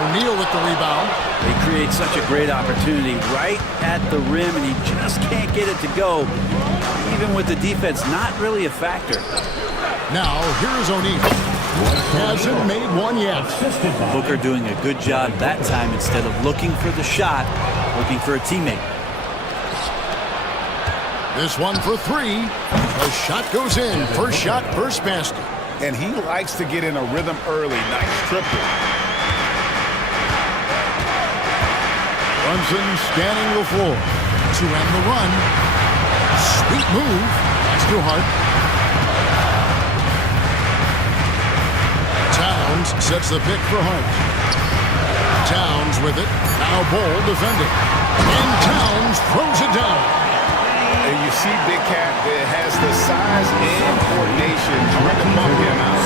O'Neal with the rebound. They create such a great opportunity right at the rim, and he just can't get it to go. Even with the defense not really a factor. Now, here's O'Neal. Hasn't made one yet. Booker doing a good job that time instead of looking for the shot, looking for a teammate. This one for three. The shot goes in. First shot, first basket. And he likes to get in a rhythm early. Nice triple. Brunson scanning the floor to end the run. Sweet move. That's too hard. Towns sets the pick for Hart. Towns with it. Now Ball defending. And Towns throws it down. And you see Big Cat that has the size and coordination trying to bump him out.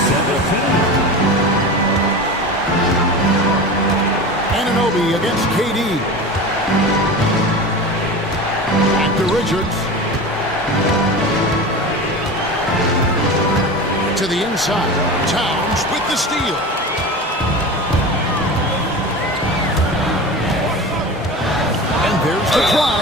Anunoby against KD. Back to Richards. To the inside. Towns with the steal. And there's the try.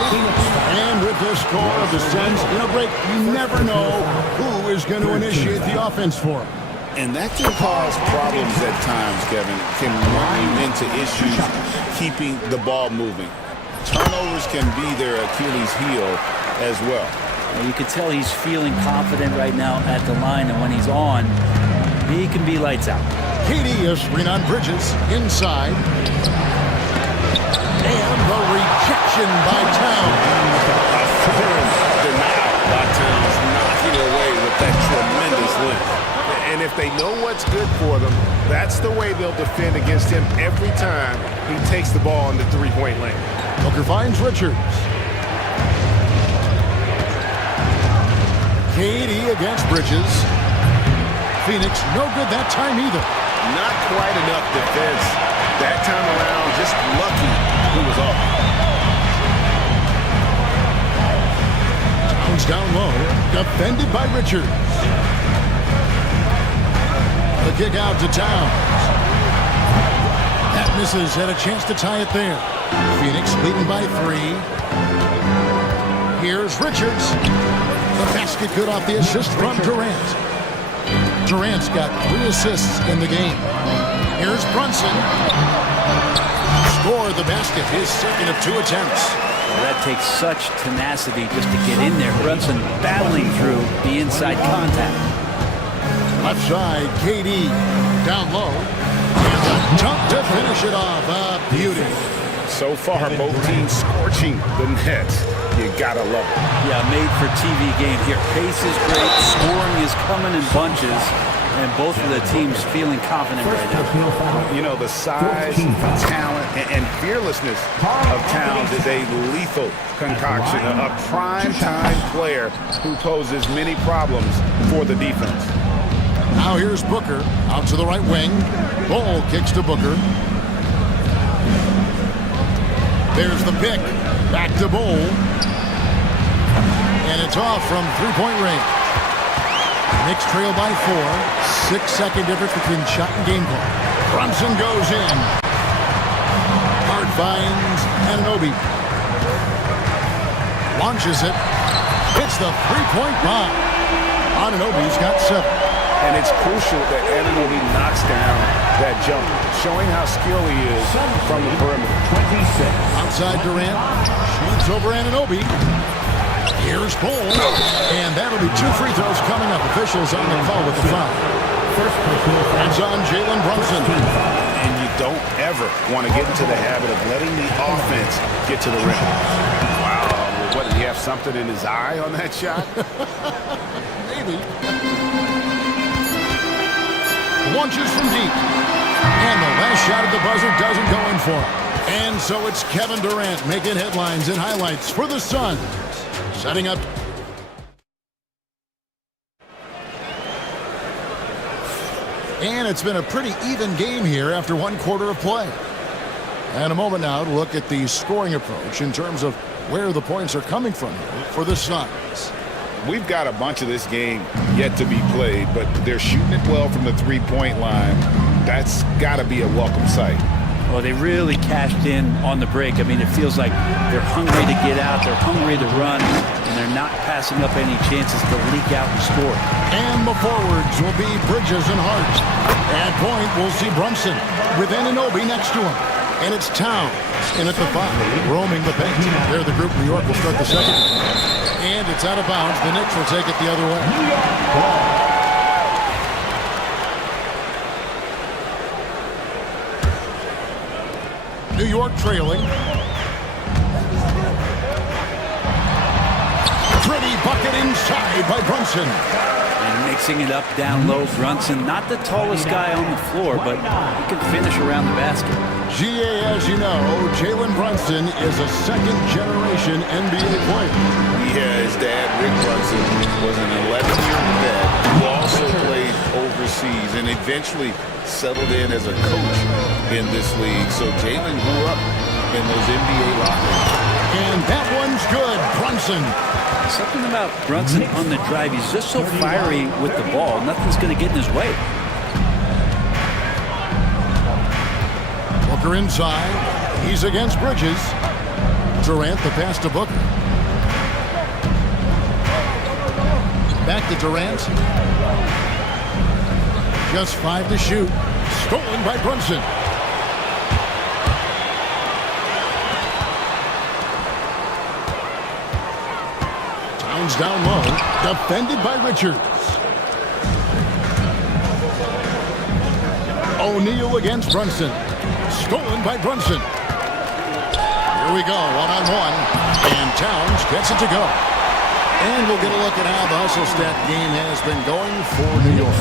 And with the score of the Suns in a break, you never know who is going to initiate the offense for them. And that can cause problems at times, Kevin. Can run you into issues keeping the ball moving. Turnovers can be their Achilles heel as well. You can tell he's feeling confident right now at the line, and when he's on, he can be lights out. KD is screen on Bridges inside. And the rejection by Towns. A firm denial by Towns, knocking away with that tremendous length. And if they know what's good for them, that's the way they'll defend against him every time he takes the ball in the three-point lane. Booker finds Richards. KD against Bridges. Phoenix, no good that time either. Not quite enough defense. That time around, just lucky who was off. Towns down low, defended by Richards. The kick out to Towns. That misses, had a chance to tie it there. Phoenix leading by 3. Here's Richards. The basket good off the assist from Durant. Durant's got 3 assists in the game. Here's Brunson. Score the basket, his second of 2 attempts. Well, that takes such tenacity just to get in there. Brunson battling through the inside contact. Left side, KD down low. And a dunk to finish it off. A beauty. So far, both teams scorching the net. You gotta love it. Yeah, made for TV game here. Pace is great. Scoring is coming in bunches. And both of the teams feeling confident right now. You know, the size, talent, and fearlessness of Towns is a lethal concoction. A prime-time player who poses many problems for the defense. Now here's Booker out to the right wing. Ball kicks to Booker. There's the pick. Back to Ball. And it's off from three-point range. Knicks trail by 4. 6-second difference between shot and game clock. Brunson goes in. Hart finds Anunoby. Launches it. Hits the three-point bomb. Anunoby's got 7. And it's crucial that Anunoby knocks down that jump, showing how skilled he is from the perimeter. 26. Outside Durant. Shoots over Anunoby. Here's Ball. And that'll be 2 free throws coming up. Officials on the call with the foul. That's on Jalen Brunson. And you don't ever want to get into the habit of letting the offense get to the rim. Wow. What, did he have something in his eye on that shot? Maybe. Launches from deep. And the last shot at the buzzer doesn't go in for him. And so it's Kevin Durant making headlines and highlights for the Suns. Setting up. And it's been a pretty even game here after 1 quarter of play. And a moment now to look at the scoring approach in terms of where the points are coming from here for the Suns. we've got a bunch of this game yet to be played, but they're shooting it well from the three-point line. That's got to be a welcome sight. Well, they really cashed in on the break. I mean, it feels like they're hungry to get out, they're hungry to run, and they're not passing up any chances to leak out and score. And the forwards will be Bridges and Hart. At point, we'll see Brunson with Anunoby next to him. And it's Towns in at the 5, roaming the bench. They're the group. New York will start the second. And it's out of bounds. The Knicks will take it the other way. New York trailing. Pretty bucket inside by Brunson. And mixing it up down low, Brunson, not the tallest guy on the floor, but he can finish around the basket. GA, as you know, Jalen Brunson is a second-generation NBA player. Yeah, his dad, Rick Brunson, was an 11-year vet who also played overseas and eventually settled in as a coach in this league. So Jalen grew up in those NBA locker rooms. And that one's good, Brunson. Something about Brunson on the drive. He's just so fiery with the ball. Nothing's going to get in his way. Booker inside. He's against Bridges. Durant, the pass to Booker. Back to Durant. Just 5 to shoot. Stolen by Brunson. Towns down low. Defended by Richards. O'Neal against Brunson. Stolen by Brunson. Here we go, one-on-one. And Towns gets it to go. And we'll get a look at how the hustle stat game has been going for New York.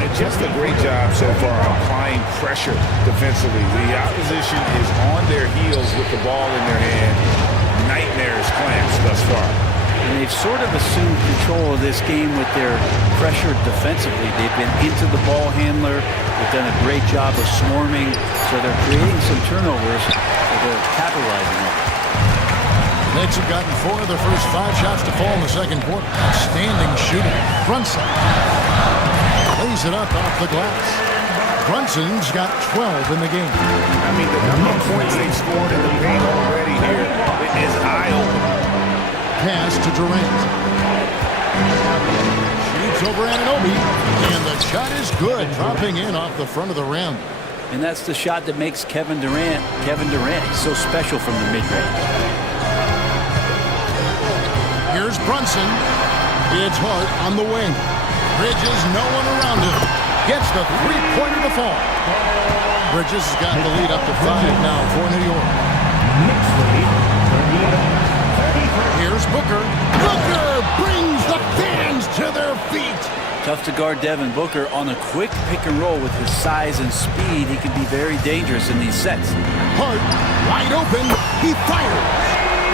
And just a great job so far applying pressure defensively. The opposition is on their heels with the ball in their hand. Nightmares clamps thus far. And they've sort of assumed control of this game with their pressure defensively. They've been into the ball handler. They've done a great job of swarming. So they're creating some turnovers that they're capitalizing on. The Knicks have gotten 4 of their first 5 shots to fall in the second quarter. Outstanding shooting. Brunson lays it up off the glass. Brunson's got 12 in the game. I mean, the number of points they've scored in the paint already here is eye-opening. Pass to Durant. Shoots over Anunoby. And the shot is good, dropping in off the front of the rim. And that's the shot that makes Kevin Durant. He's so special from the mid-range. Here's Brunson. It's Hart on the wing. Bridges, no one around him. Gets the three-pointer to fall. Bridges has got the lead up to 5 now for New York. Here's Booker. Booker brings the fans to their feet. Tough to guard Devin Booker on a quick pick and roll with his size and speed. He can be very dangerous in these sets. Hart, wide open. He fires.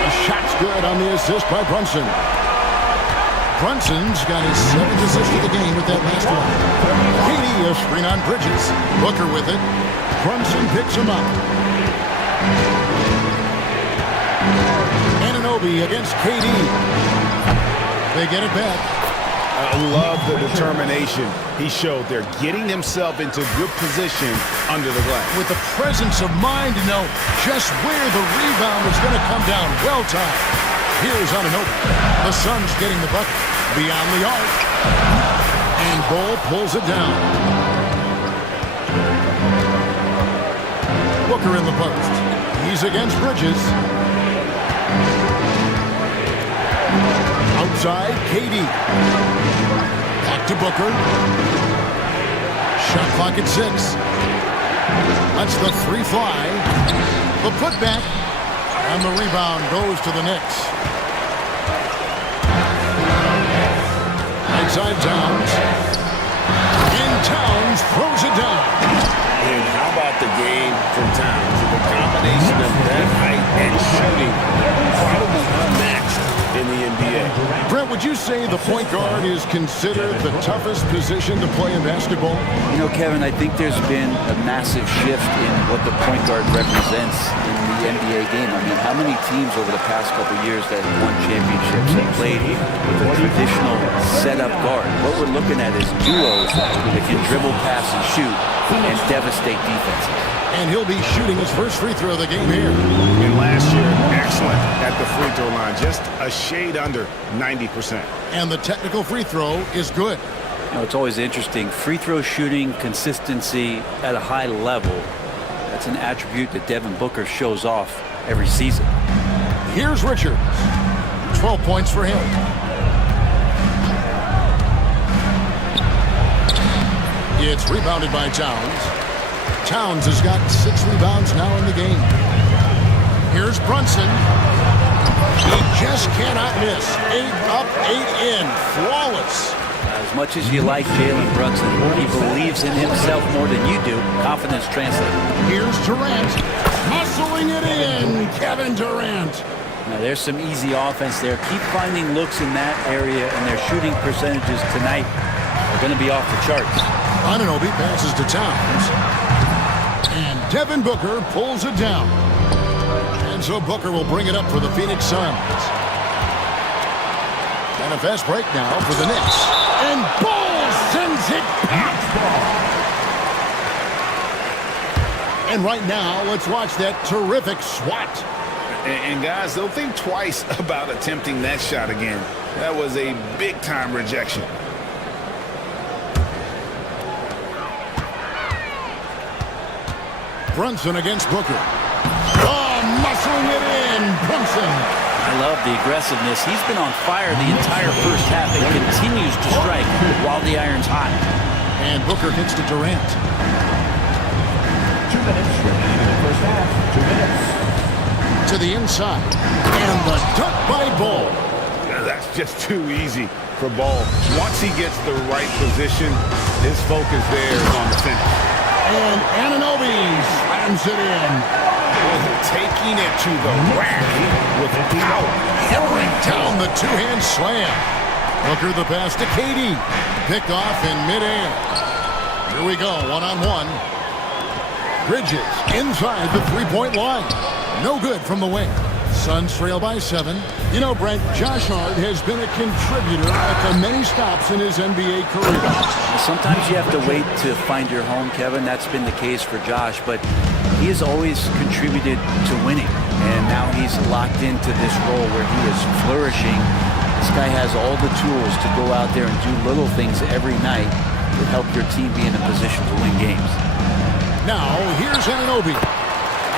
The shot's good on the assist by Brunson. Brunson's got his 7th assist of the game with that last one. KD a screen on Bridges. Booker with it. Brunson picks him up. Anunoby against KD. They get it back. I love the determination he showed there, getting himself into good position under the glass. With the presence of mind to know just where the rebound is going to come down. Well timed. Here's Anunoby. The Suns getting the bucket beyond the arc. And Ball pulls it down. Booker in the post. He's against Bridges. Outside, KD. Back to Booker. Shot clock at 6. That's the 3 fly. The putback. And the rebound goes to the Knicks. Right side Towns. And Towns throws it down. And how about the game from Towns? The combination of that height and shooting, probably unmatched in the NBA. Brent, would you say the point guard is considered the toughest position to play in basketball? You know, Kevin, I think there's been a massive shift in what the point guard represents in the NBA game. I mean, how many teams over the past couple of years that have won championships have played with a traditional setup guard. What we're looking at is duos that can dribble, pass, and shoot and devastate defenses. And he'll be shooting his first free throw of the game here. And last year, excellent at the free throw line, just a shade under 90%. And the technical free throw is good. You know, it's always interesting. Free throw shooting consistency at a high level. That's an attribute that Devin Booker shows off every season. Here's Richards. 12 points for him. It's rebounded by Towns. Towns has got 6 rebounds now in the game. Here's Brunson. He just cannot miss. 8 up, 8 in. Flawless. As much as you like Jalen Brunson, he believes in himself more than you do. Confidence translates. Here's Durant. Muscling it in. Kevin Durant. Now there's some easy offense there. Keep finding looks in that area, and their shooting percentages tonight are going to be off the charts. Anunoby passes to Towns. And Devin Booker pulls it down. And so Booker will bring it up for the Phoenix Suns. And a fast break now for the Knicks. And Ball sends it past ball. And right now, let's watch that terrific swat. And guys, they'll think twice about attempting that shot again. That was a big-time rejection. Brunson against Booker. Oh, muscling it in. Brunson. I love the aggressiveness. He's been on fire the entire first half and continues to strike while the iron's hot. And Booker gets to Durant. 2 minutes remaining in the first half. 2 minutes. To the inside. And the dunk by Ball. That's just too easy for Ball. Once he gets the right position, his focus there is on the finish. And Anunoby slams it in. Taking it to the rack with power. Hammering down the two-hand slam. Booker the pass to KD. Picked off in midair. Here we go, one-on-one. Bridges inside the three-point line. No good from the wing. Suns trail by 7. You know, Brent, Josh Hart has been a contributor at the many stops in his NBA career. Sometimes you have to wait to find your home, Kevin. That's been the case for Josh, but he has always contributed to winning. And now he's locked into this role where he is flourishing. This guy has all the tools to go out there and do little things every night to help your team be in a position to win games. Now, here's Anunoby.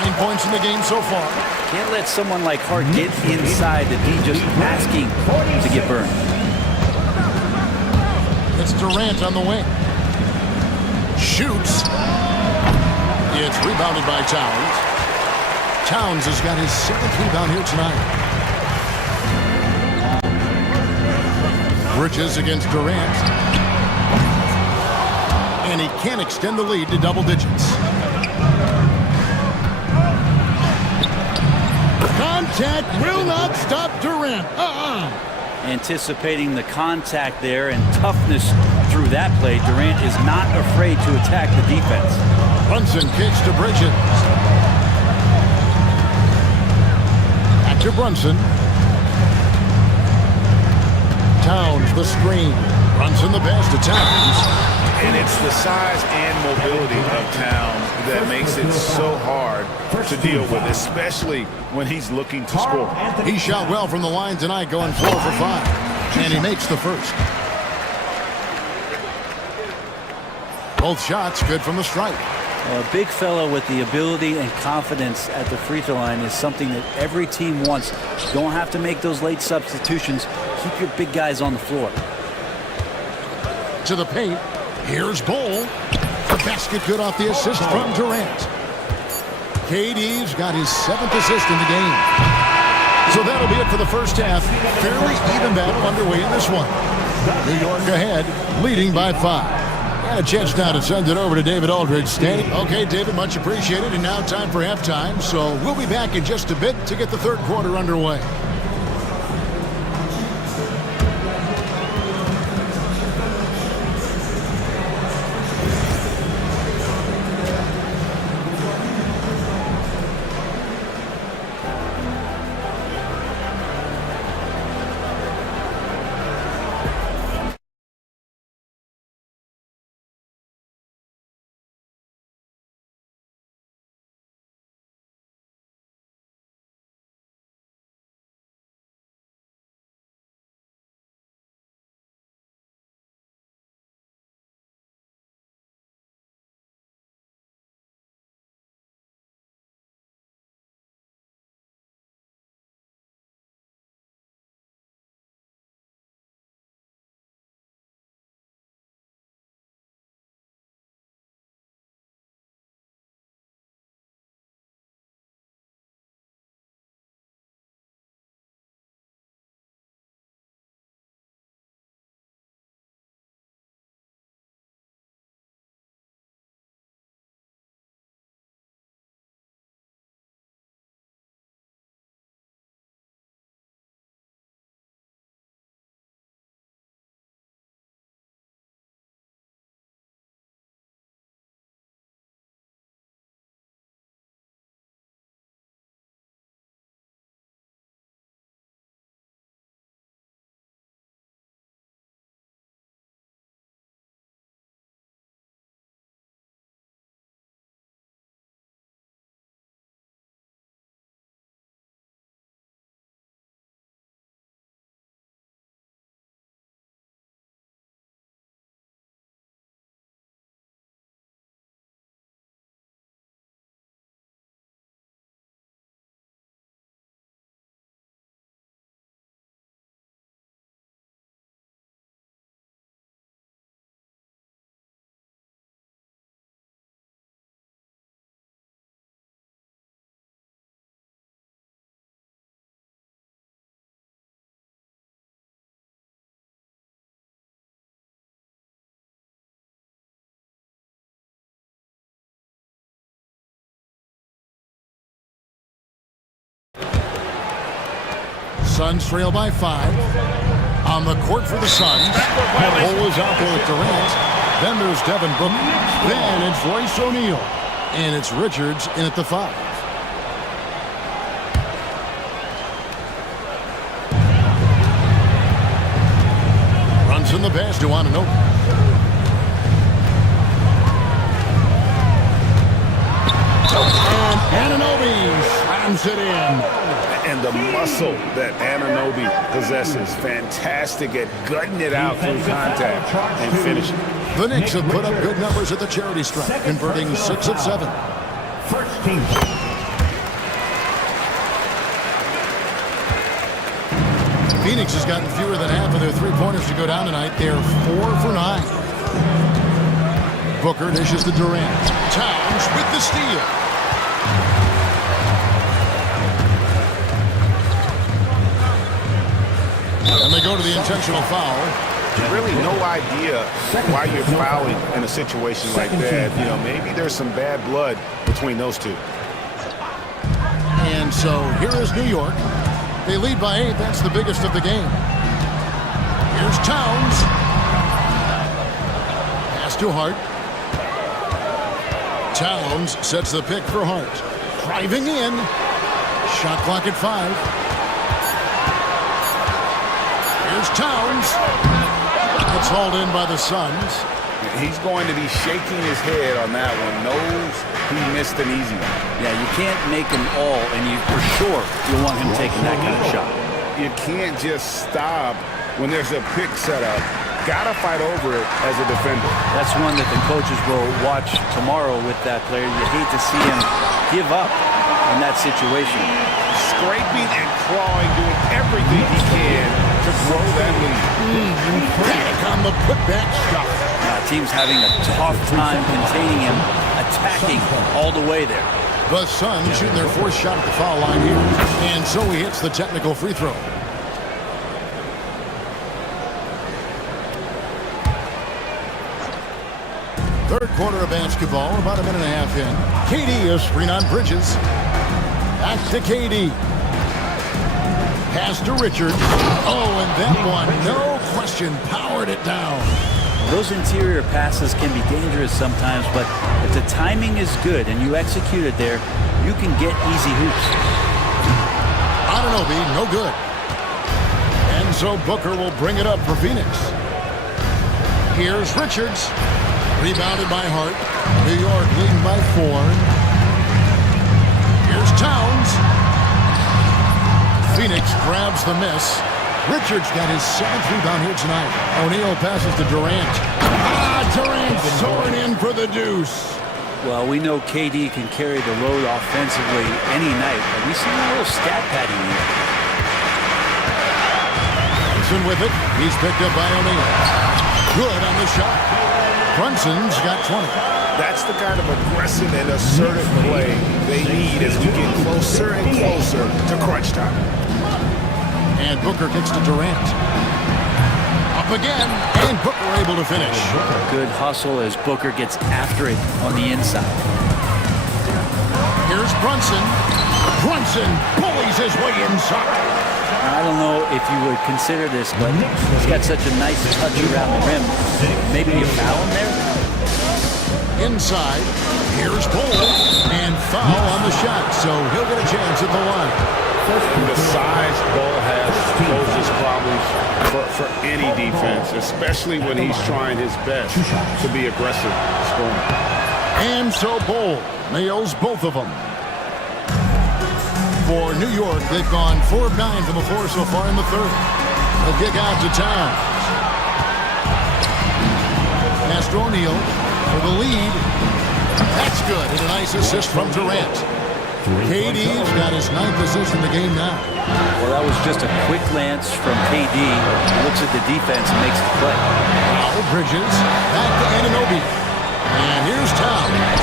9 points in the game so far. Can't let someone like Hart get inside and be just asking to get burned. It's Durant on the wing. Shoots. It's rebounded by Towns. Towns has got his 7th rebound here tonight. Bridges against Durant. And he can't extend the lead to double digits. Contact will not stop Durant. Anticipating the contact there and toughness through that play, Durant is not afraid to attack the defense. Brunson kicks to Bridges. Back to Brunson. Towns the screen. Brunson the pass to Towns. And it's the size and mobility of Towns that makes it so hard to deal with, especially when he's looking to score. He shot well from the line tonight, going 4 for 5. And he makes the first. Both shots good from the stripe. Well, a big fellow with the ability and confidence at the free throw line is something that every team wants. You don't have to make those late substitutions. Keep your big guys on the floor. To the paint. Here's Ball. The basket good off the assist from Durant. KD's got his 7th assist in the game. So that'll be it for the first half. Fairly even battle underway in this one. New York ahead, leading by 5. And a chance now to send it over to David Aldridge. Standing. Okay, David, much appreciated. And now time for halftime. So we'll be back in just a bit to get the third quarter underway. Suns trail by 5. On the court for the Suns. Ball is out there with Durant. Then there's Devin Booker. Then it's Royce O'Neal. And it's Richards in at the 5. Runs in the pass to Anunoby. And Anunoby slams it in. And the muscle that Anunoby possesses, fantastic at gutting it out through contact and finishing. The Knicks have put up good numbers at the charity stripe, converting 6 of 7. First team. Phoenix has gotten fewer than half of their three-pointers to go down tonight. They're 4 for 9. Booker dishes to Durant. Towns with the steal. And they go to the intentional foul. Really no idea why you're fouling in a situation like that. You know, maybe there's some bad blood between those two. And so here is New York. They lead by 8. That's the biggest of the game. Here's Towns. Pass to Hart. Towns sets the pick for Hart. Driving in. Shot clock at 5. Here's Towns. It's hauled in by the Suns. He's going to be shaking his head on that one. Knows he missed an easy one. Yeah, you can't make them all, and you for sure you want him taking that kind of shot. You can't just stop when there's a pick set up. Gotta fight over it as a defender. That's one that the coaches will watch tomorrow with that player. You hate to see him give up in that situation. Scraping and clawing, doing everything he can to grow that lead. Back on the putback shot. Team's having a tough time containing him, attacking all the way there. The Suns shooting their 4th shot at the foul line here. And so he hits the technical free throw. Third quarter of basketball, about a minute and a half in. KD is screen on Bridges. Back to KD. Pass to Richards. Oh, and that one, no question, powered it down. Those interior passes can be dangerous sometimes, but if the timing is good and you execute it there, you can get easy hoops. Anunoby, no good. And so Booker will bring it up for Phoenix. Here's Richards. Rebounded by Hart. New York leading by 4. Here's Towns. Phoenix grabs the miss. Richards got his 7th rebound here tonight. O'Neal passes to Durant. Durant soaring in for the deuce. Well, we know KD can carry the load offensively any night, but we see a little stat padding here. Brunson with it. He's picked up by O'Neal. Good on the shot. Brunson's got 20. That's the kind of aggressive and assertive play they need as we get closer and closer to crunch time. And Booker kicks to Durant. Up again, and Booker able to finish. Good hustle as Booker gets after it on the inside. Here's Brunson. Brunson bullies his way inside. I don't know if you would consider this, but he's got such a nice touch around the rim. Maybe you foul him there? Inside, here's Bull, and foul on the shot, so he'll get a chance at the line. The size Bull has poses problems for any defense, especially when he's trying his best to be aggressive scoring. And so Bull nails both of them. For New York, they've gone 4 of 9 from the floor so far in the 3rd. They'll kick out to Towns. Pass to O'Neal for the lead. That's good. And a nice assist from Durant. KD's got his 9th assist in the game now. Well, that was just a quick glance from KD. He looks at the defense and makes the play. Now Bridges. Back to Anunoby. And here's Towns.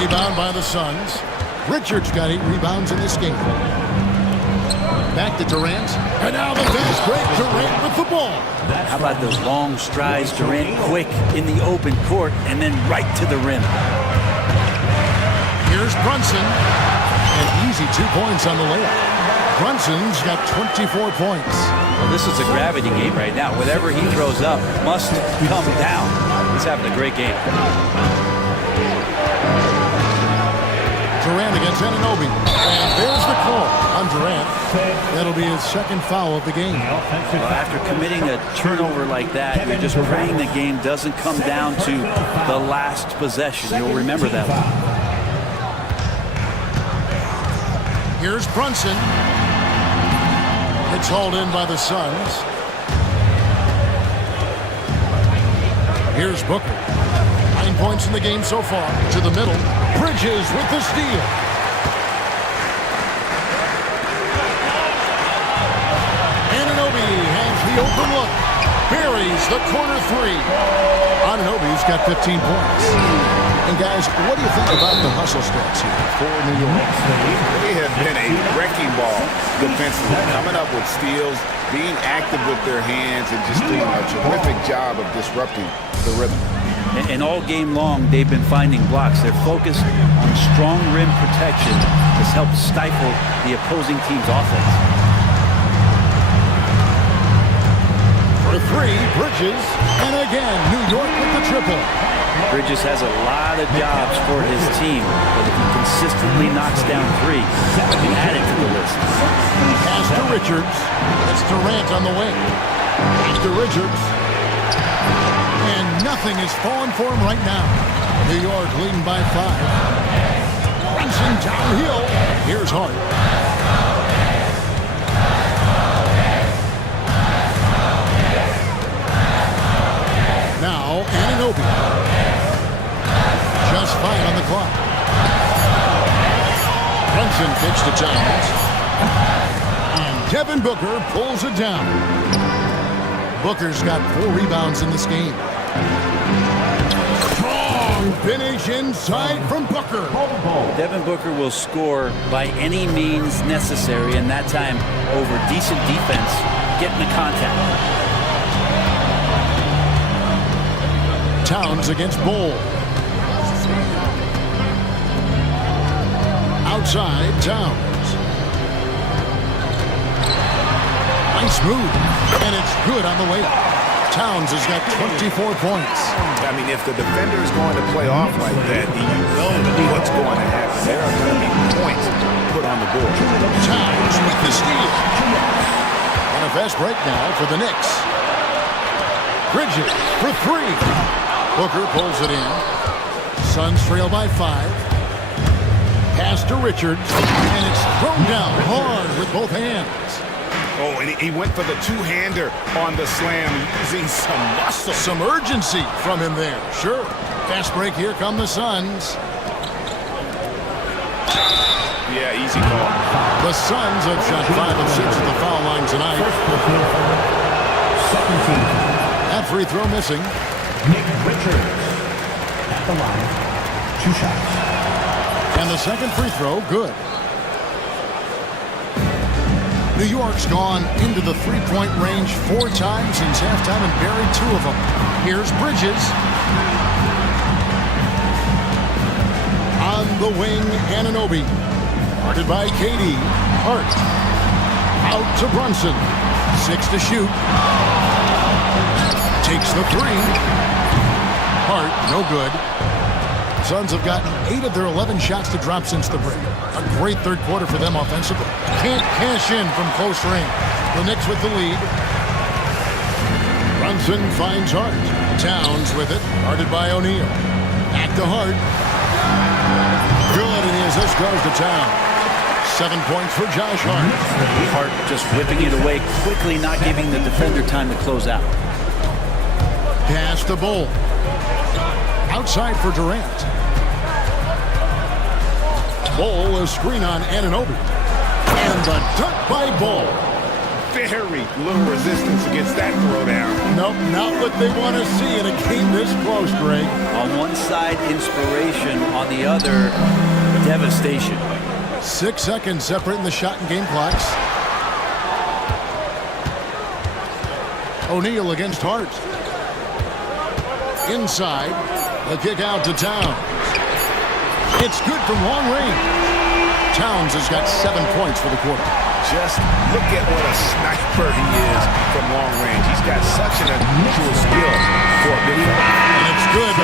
Rebound by the Suns. Richards got 8 rebounds in this game. Back to Durant. And now the fast break. Durant with the ball. How about those long strides? Durant quick in the open court and then right to the rim. Here's Brunson. An easy 2 points on the layup. Brunson's got 24 points. Well, this is a gravity game right now. Whatever he throws up must come down. He's having a great game. Durant against Anunoby. And there's the call on Durant. That'll be his second foul of the game. Well, after committing a turnover like that, you're just praying the game doesn't come down to the last possession. You'll remember that one. Here's Brunson. It's hauled in by the Suns. Here's Booker. 9 points in the game so far. To the middle. Bridges with the steal. Anunoby has the open look. Buries the corner three. Anunoby's got 15 points. And guys, what do you think about the hustle stats here for New York? They have been a wrecking ball defensively, coming up with steals, being active with their hands, and just doing a terrific job of disrupting the rhythm. And all game long, they've been finding blocks. Their focus on strong rim protection has helped stifle the opposing team's offense. For three, Bridges, and again, New York with the triple. Bridges has a lot of jobs for his team, but if he consistently knocks down three, he can add it to the list. Pass to Richards. It's Durant on the wing. Pass to Richards. And nothing is falling for him right now. New York leading by 5. Brunson downhill. Here's Hart. Now, Anunoby. Just 5 on the clock. Brunson kicks to Towns. And Devin Booker pulls it down. Booker's got 4 rebounds in this game. Strong finish inside from Booker. Devin Booker will score by any means necessary, and that time over decent defense, getting the contact. Towns against Bol. Outside, Towns. Nice move. And it's good on the way up. Towns has got 24 points. I mean, if the defender is going to play off like that, you know what's going to happen. There are going to be points put on the board. Towns with the steal. On a fast break now for the Knicks. Bridges for 3. Booker pulls it in. Suns trail by 5. Pass to Richards, and it's thrown down hard with both hands. Oh, and he went for the two-hander on the slam, using some muscle. Some urgency from him there, sure. Fast break, here come the Suns. Yeah, easy call. The Suns have shot 5 of 6 at the foul line tonight. That free throw missing. Nick Richards at the line. 2 shots. And the second free throw, good. New York's gone into the three-point range 4 times since halftime and buried 2 of them. Here's Bridges. On the wing, Anunoby. Guarded by KD. Hart. Out to Brunson. 6 to shoot. Takes the 3. Hart, no good. Suns have gotten 8 of their 11 shots to drop since the break. A great third quarter for them offensively. Can't cash in from close range. The Knicks with the lead. Brunson finds Hart. Towns with it. Guarded by O'Neal. Back to Hart. Good, and as this goes to Towns. 7 points for Josh Hart. Hart just whipping it away quickly, not giving the defender time to close out. Pass to Bol. Outside for Durant. Bol, a screen on Anunoby. And the dunk by Bol. Very little resistance against that throwdown. Nope, not what they want to see in a game this close, Greg. On one side, inspiration. On the other, devastation. 6 seconds separating the shot and game clocks. O'Neal against Hart. Inside. The kick out to Towns. It's good from long range. Towns has got 7 points for the quarter. just look at what a sniper he is from long range. He's got such an unusual skill for a big man. And it's good.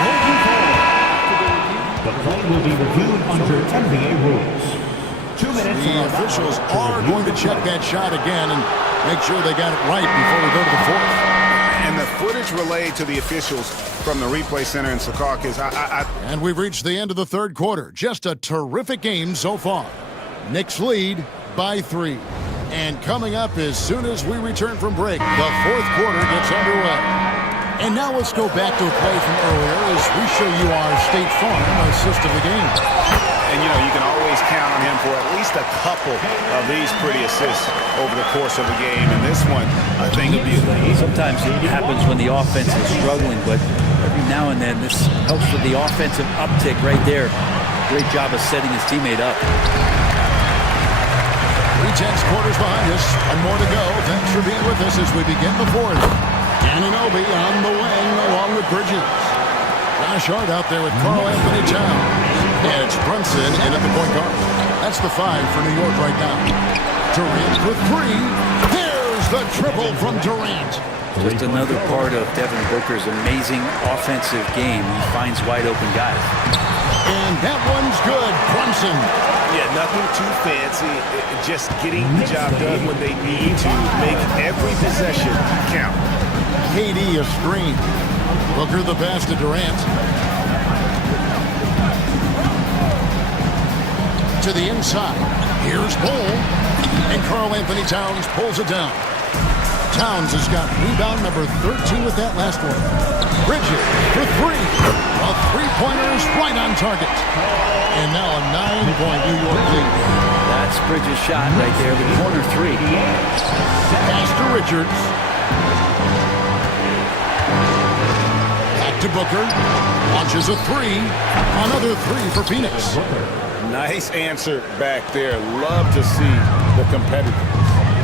The play will be reviewed under NBA rules. 2 minutes. The officials are going to check that shot again and make sure they got it right before we go to the fourth. And the footage relayed to the officials from the replay center in Secaucus. And we've reached the end of the third quarter. Just a terrific game so far. Knicks lead by 3. And coming up as soon as we return from break, the fourth quarter gets underway. And now let's go back to a play from earlier as we show you our State Farm assist of the game. And, you know, you can always count on him for at least a couple of these pretty assists over the course of the game. And this one, I think, will be a Sometimes it happens when the offense is struggling, but every now and then this helps with the offensive uptick right there. Great job of setting his teammate up. 3/10 quarters behind us. One more to go. Thanks for being with us as we begin the fourth. Anunoby on the wing along with Bridges. Josh Hart out there with Karl Anthony Towns. And it's Brunson in at the point guard. That's the 5 for New York right now. Durant for 3. There's the triple from Durant. Just another part of Devin Booker's amazing offensive game. He finds wide open guys. And that one's good. Brunson. Yeah, nothing too fancy. Just getting the job done when they need to. Make every possession count. KD a screen. Booker the pass to Durant. To the inside. Here's Bull. And Karl Anthony Towns pulls it down. Towns has got rebound number 13 with that last one. Bridges for 3. A three-pointer is right on target. And now a 9-point New York lead. That's Bridges' shot right there, the corner 3. Pass to Richards. Back to Booker. Launches a 3. Another 3 for Phoenix. Nice answer back there. Love to see the competitiveness.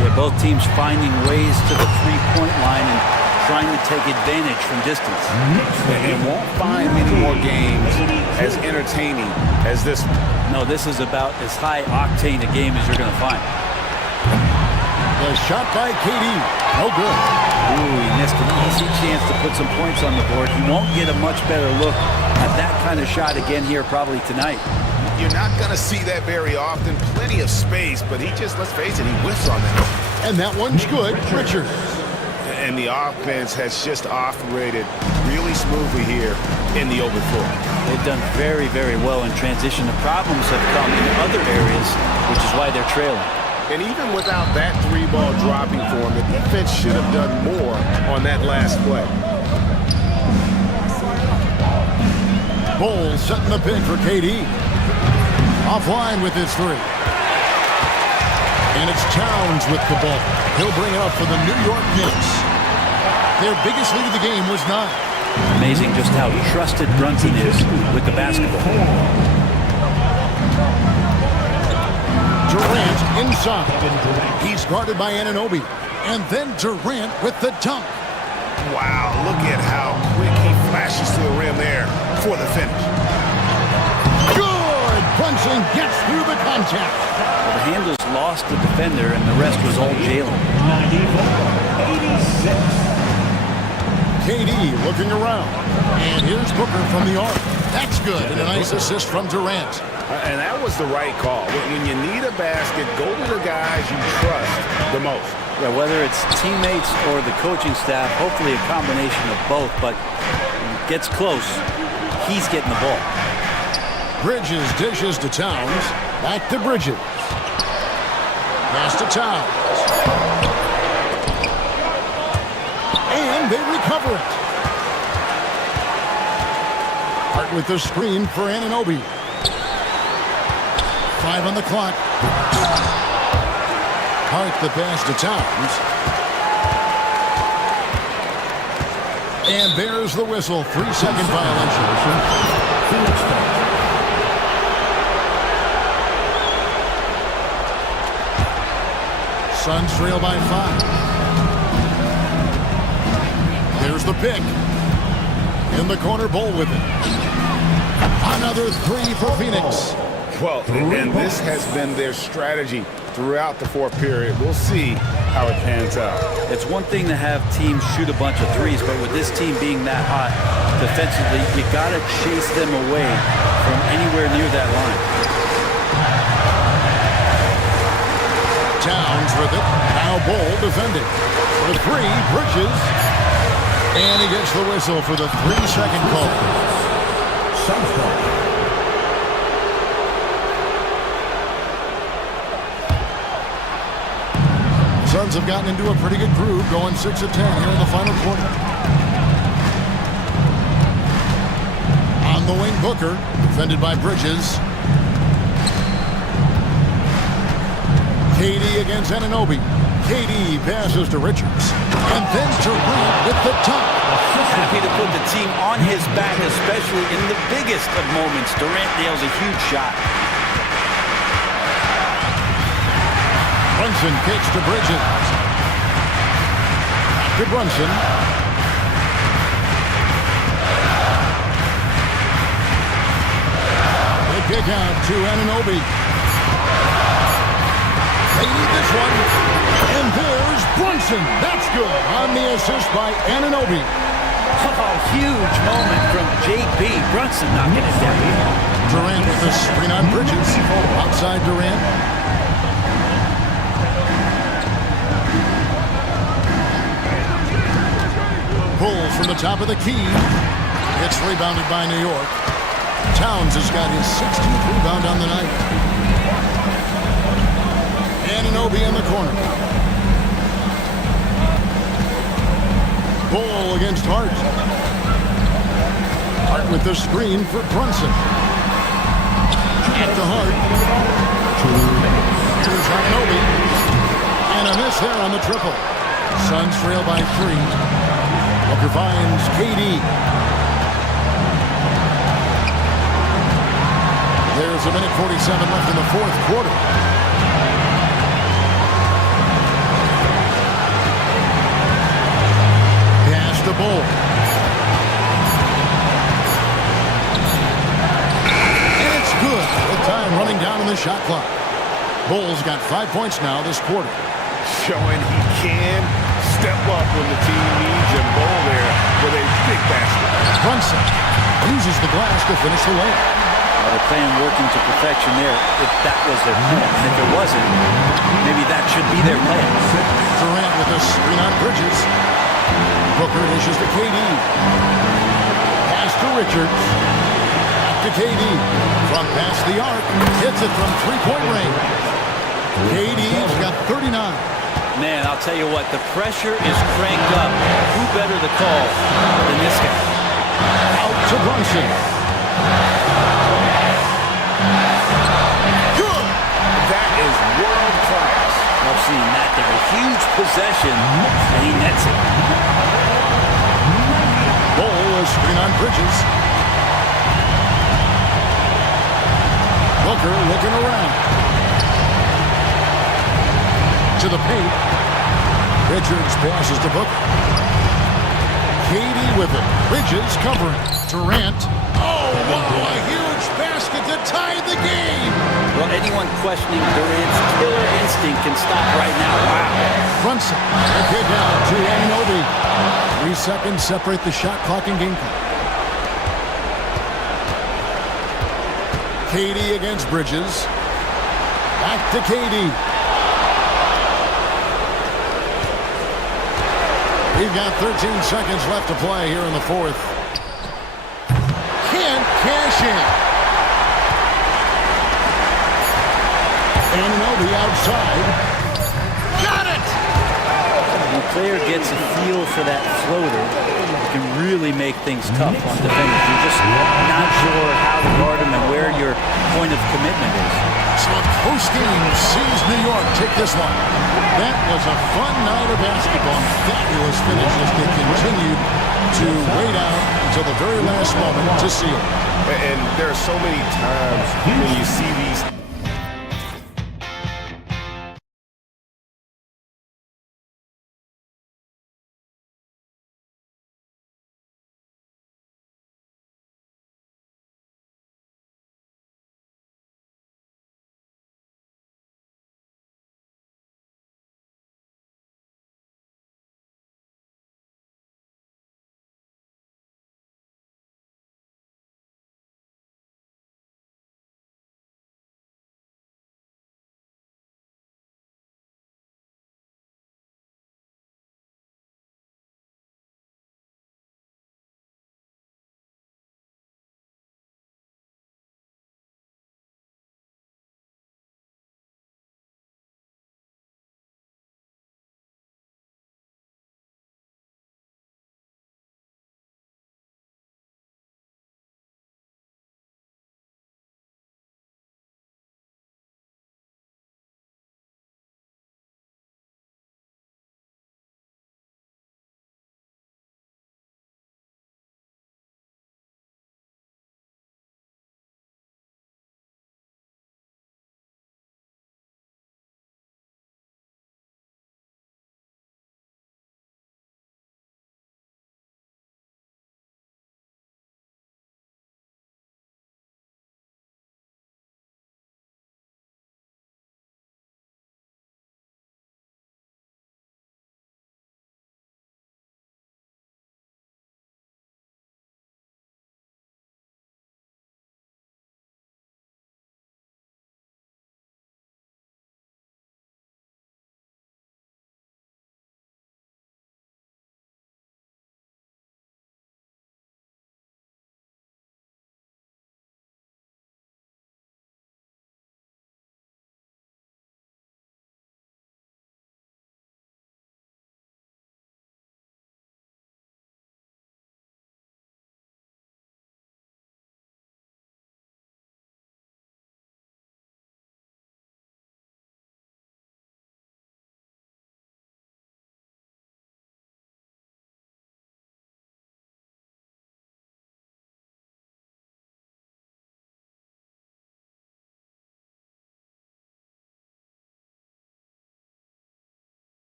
Yeah, both teams finding ways to the three-point line and trying to take advantage from distance. And won't find many more games as entertaining as this one. No, this is about as high-octane a game as you're going to find. The shot by KD. No good. Ooh, he missed an easy chance to put some points on the board. He won't get a much better look at that kind of shot again here probably tonight. You're not going to see that very often. Plenty of space, but he just, let's face it, he whiffs on that. And that one's good. Richards. And the offense has just operated really smoothly here in the open floor. They've done very, very well in transition. The problems have come in other areas, which is why they're trailing. And even without that 3-ball dropping for him, the defense should have done more on that last play. Bull setting the pick for KD. Offline with his 3. And it's Towns with the ball. He'll bring it up for the New York Knicks. Their biggest lead of the game was 9. Amazing just how trusted Brunson is with the basketball. Durant inside. He's guarded by Anunoby. And then Durant with the dunk. Wow, look at how quick he flashes to the rim there for the finish. Good! Brunson gets through the contact. Well, the handlers lost the defender, and the rest was all Jalen. 94-86. KD looking around. And here's Booker from the arc. That's good. And a nice assist from Durant. And that was the right call. When you need a basket, go to the guys you trust the most. Yeah, whether it's teammates or the coaching staff, hopefully a combination of both, but when it gets close, he's getting the ball. Bridges dishes to Towns. Back to Bridges. Pass to Towns. And they recover it. Hart with the screen for Anunoby. 5 on the clock. Hart the pass to Towns. And there's the whistle. 3-second violation. Suns trail by 5. There's the pick. In the corner, Bull with it. Another 3 for Phoenix. Well, and this has been their strategy throughout the fourth period. We'll see how it pans out. It's one thing to have teams shoot a bunch of threes, but with this team being that hot defensively, you got to chase them away from anywhere near that line. Towns with it. Now Bull defending. For three, Bridges. And he gets the whistle for the 3-second call. Suns have gotten into a pretty good groove, going 6 of 10 here in the final quarter. On the wing, Booker, defended by Bridges. KD against Anunoby. KD passes to Richards. And then Durant with the top. Happy to put the team on his back, especially in the biggest of moments. Durant nails a huge shot. Brunson kicks to Bridges. To Brunson. They kick out to Anunoby. They need this one. And there's Brunson. That's good on the assist by Anunoby. Oh, huge moment from JB. Brunson knocking it down. Durant with the screen on Bridges. Outside Durant. Pulls from the top of the key. It's rebounded by New York. Towns has got his 16th rebound on the night. Anunoby in the corner. Bull against Hart. Hart with the screen for Brunson. At the Hart. Here's Anunoby. And a miss there on the triple. Suns trail by 3. Booker finds KD. There's a minute 47 left in the fourth quarter. Pass to Bull. And it's good. With time running down on the shot clock. Bull's got 5 points now this quarter. Showing he can step up when the team needs him. Bull there with a big basket. Brunson uses the glass to finish the layup. The plan working to perfection there, if that was their plan. And if it wasn't, maybe that should be their plan. Durant with a screen on Bridges. Booker dishes to KD. Pass to Richards. Back to KD. From past the arc. Hits it from three-point range. KD's got 39. Man, I'll tell you what, the pressure is cranked up. Who better to call than this guy? Out to Brunson. Good. That is world class. I've seen that there. A huge possession, and he nets it. Bull is screen on Bridges. Booker looking around. To the paint. Richards passes to Booker. KD with it. Bridges covering. Durant. Oh, wow, a huge basket to tie the game. Well, anyone questioning Durant's killer instinct can stop right now. Wow. Brunson. A kick out to Anunoby. 3 seconds separate the shot clock and game clock. KD against Bridges. Back to KD. We've got 13 seconds left to play here in the fourth. Can't cash in. Anunoby outside. Got it! When a player gets a feel for that floater, it can really make things tough on defenders. You're just not sure how to guard him and where your point of commitment is. So a close game sees New York take this one. That was a fun night of basketball. Fabulous finish as they continued to wait out until the very last moment to seal it. And there are so many times when you see these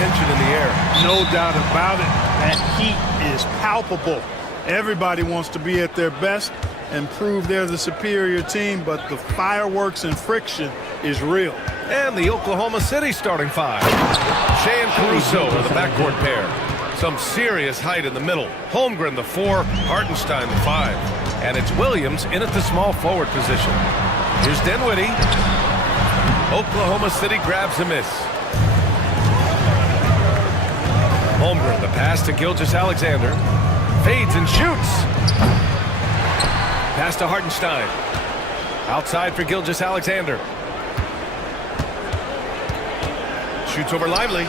tension in the air. No doubt about it. That heat is palpable. Everybody wants to be at their best and prove they're the superior team, but the fireworks and friction is real. And the Oklahoma City starting five. Shea and Caruso are the backcourt pair. Some serious height in the middle. Holmgren, the 4, Hartenstein, the 5. And it's Williams in at the small forward position. Here's Dinwiddie. Oklahoma City grabs a miss. Holmgren, the pass to Gilgeous-Alexander. Fades and shoots. Pass to Hartenstein. Outside for Gilgeous-Alexander. Shoots over Lively.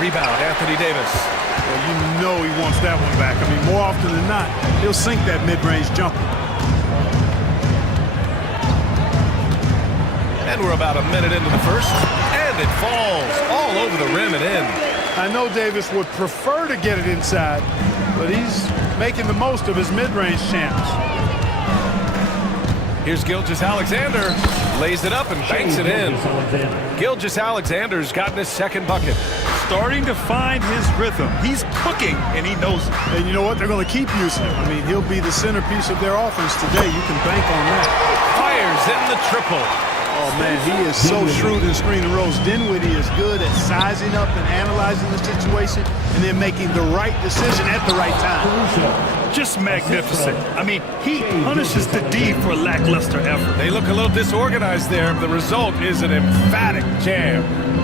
Rebound, Anthony Davis. Well, you know he wants that one back. I mean, more often than not, he'll sink that mid-range jumper. And we're about a minute into the first. And it falls all over the rim and in. I know Davis would prefer to get it inside, but he's making the most of his mid-range chance. Here's Gilgeous-Alexander. Lays it up and banks it in. Gilgeous-Alexander's gotten his second bucket. Starting to find his rhythm. He's cooking, and he knows it. And you know what? They're going to keep using him. I mean, he'll be the centerpiece of their offense today. You can bank on that. Fires in the triple. Oh, man, he is so shrewd in screen and rolls. Dinwiddie is good at sizing up and analyzing the situation and then making the right decision at the right time. Just magnificent. I mean, he punishes the D for lackluster effort. They look a little disorganized there. The result is an emphatic jam.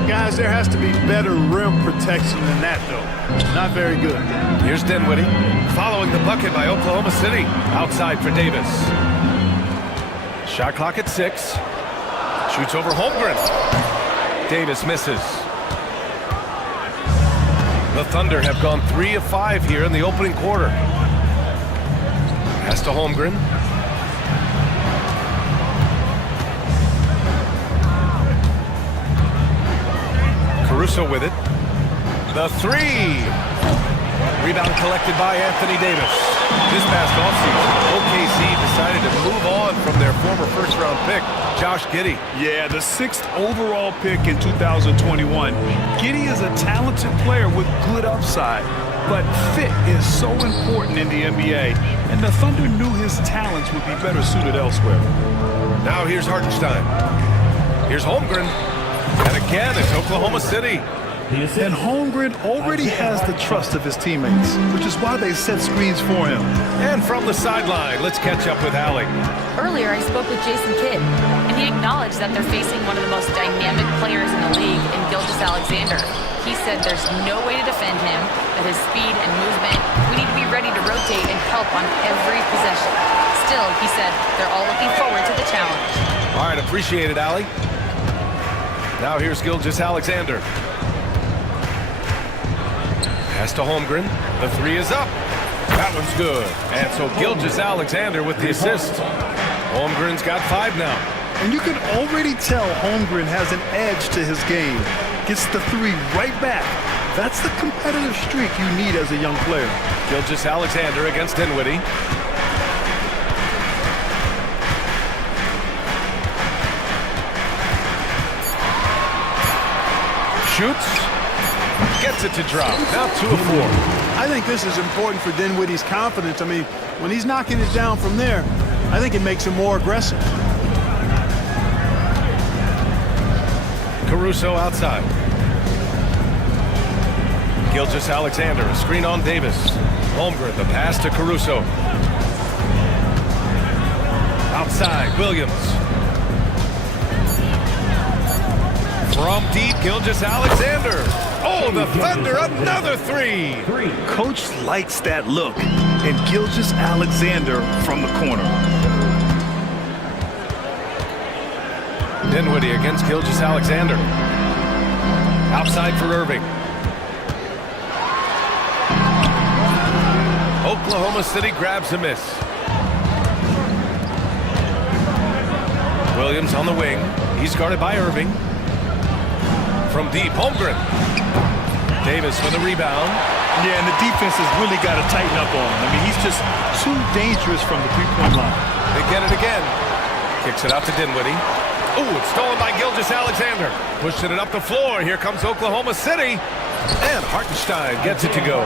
Guys, there has to be better rim protection than that, though. Not very good. Here's Dinwiddie, following the bucket by Oklahoma City. Outside for Davis. Shot clock at 6. Shoots over Holmgren. Davis misses. The Thunder have gone 3 of 5 here in the opening quarter. Pass to Holmgren. Caruso with it. The 3. Rebound collected by Anthony Davis. This past offseason, OKC decided to move on from their former first-round pick, Josh Giddey. Yeah, the 6th overall pick in 2021. Giddey is a talented player with good upside, but fit is so important in the NBA, and the Thunder knew his talents would be better suited elsewhere. Now here's Hartenstein. Here's Holmgren. And again, it's Oklahoma City. And Holmgren already has the trust of his teammates, which is why they set screens for him. And from the sideline, let's catch up with Allie. Earlier, I spoke with Jason Kidd, and he acknowledged that they're facing one of the most dynamic players in the league in Gilgeous-Alexander. He said there's no way to defend him, that his speed and movement, we need to be ready to rotate and help on every possession. Still, he said they're all looking forward to the challenge. All right, appreciate it, Allie. Now here's Gilgeous-Alexander. Pass to Holmgren. The 3 is up. That one's good. And so Gilgeous-Alexander with the assist. Holmgren's got 5 now. And you can already tell Holmgren has an edge to his game. Gets the 3 right back. That's the competitive streak you need as a young player. Gilgeous-Alexander against Dinwiddie. Shoots. Gets it to drop. Now 2 of 4. I think this is important for Dinwiddie's confidence. I mean, when he's knocking it down from there, I think it makes him more aggressive. Caruso outside. Gilgeous-Alexander, a screen on Davis. Holmgren, the pass to Caruso. Outside, Williams. From deep, Gilgeous-Alexander. Oh, the Thunder, another 3. Coach likes that look. And Gilgeous-Alexander from the corner. Dinwiddie against Gilgeous-Alexander. Outside for Irving. Oklahoma City grabs a miss. Williams on the wing. He's guarded by Irving. From deep, Holmgren. Davis with a rebound. Yeah, and the defense has really got to tighten up on him. I mean, he's just too dangerous from the three-point line. They get it again. Kicks it out to Dinwiddie. Ooh, it's stolen by Gilgeous-Alexander. Pushing it up the floor. Here comes Oklahoma City. And Hartenstein gets it to go.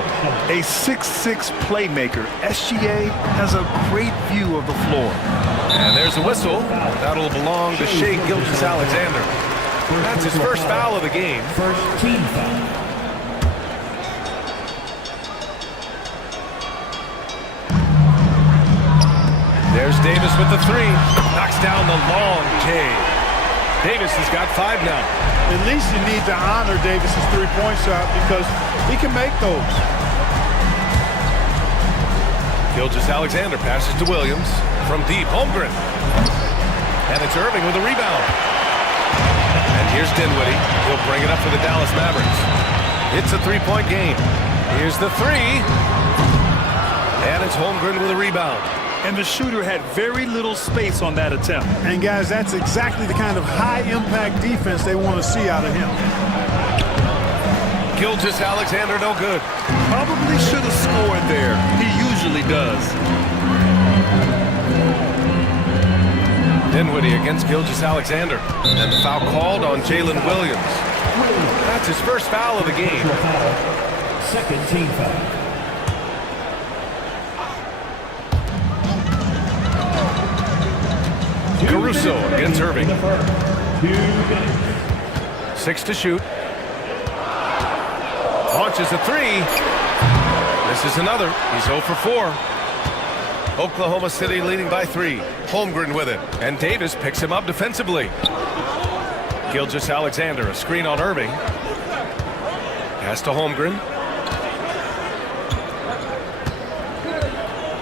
A 6'6" playmaker. SGA has a great view of the floor. And there's a whistle. That'll belong to Shai Gilgeous-Alexander. That's his first foul of the game. First team foul. There's Davis with the three. Knocks down the long J. Davis has got 5 now. At least you need to honor Davis's three-point shot because he can make those. Gilgeous-Alexander passes to Williams. From deep, Holmgren. And it's Irving with a rebound. And here's Dinwiddie. He'll bring it up for the Dallas Mavericks. It's a three-point game. Here's the three. And it's Holmgren with a rebound. And the shooter had very little space on that attempt. And guys, that's exactly the kind of high-impact defense they want to see out of him. Gilgeous-Alexander no good. Probably should have scored there. He usually does. Dinwiddie against Gilgeous-Alexander. And the foul called on Jalen Williams. That's his first foul of the game. Second team foul. Caruso against Irving. 6 to shoot. Launches a three. This is another. He's 0 for 4. Oklahoma City leading by 3. Holmgren with it. And Davis picks him up defensively. Gilgeous-Alexander, a screen on Irving. Pass to Holmgren.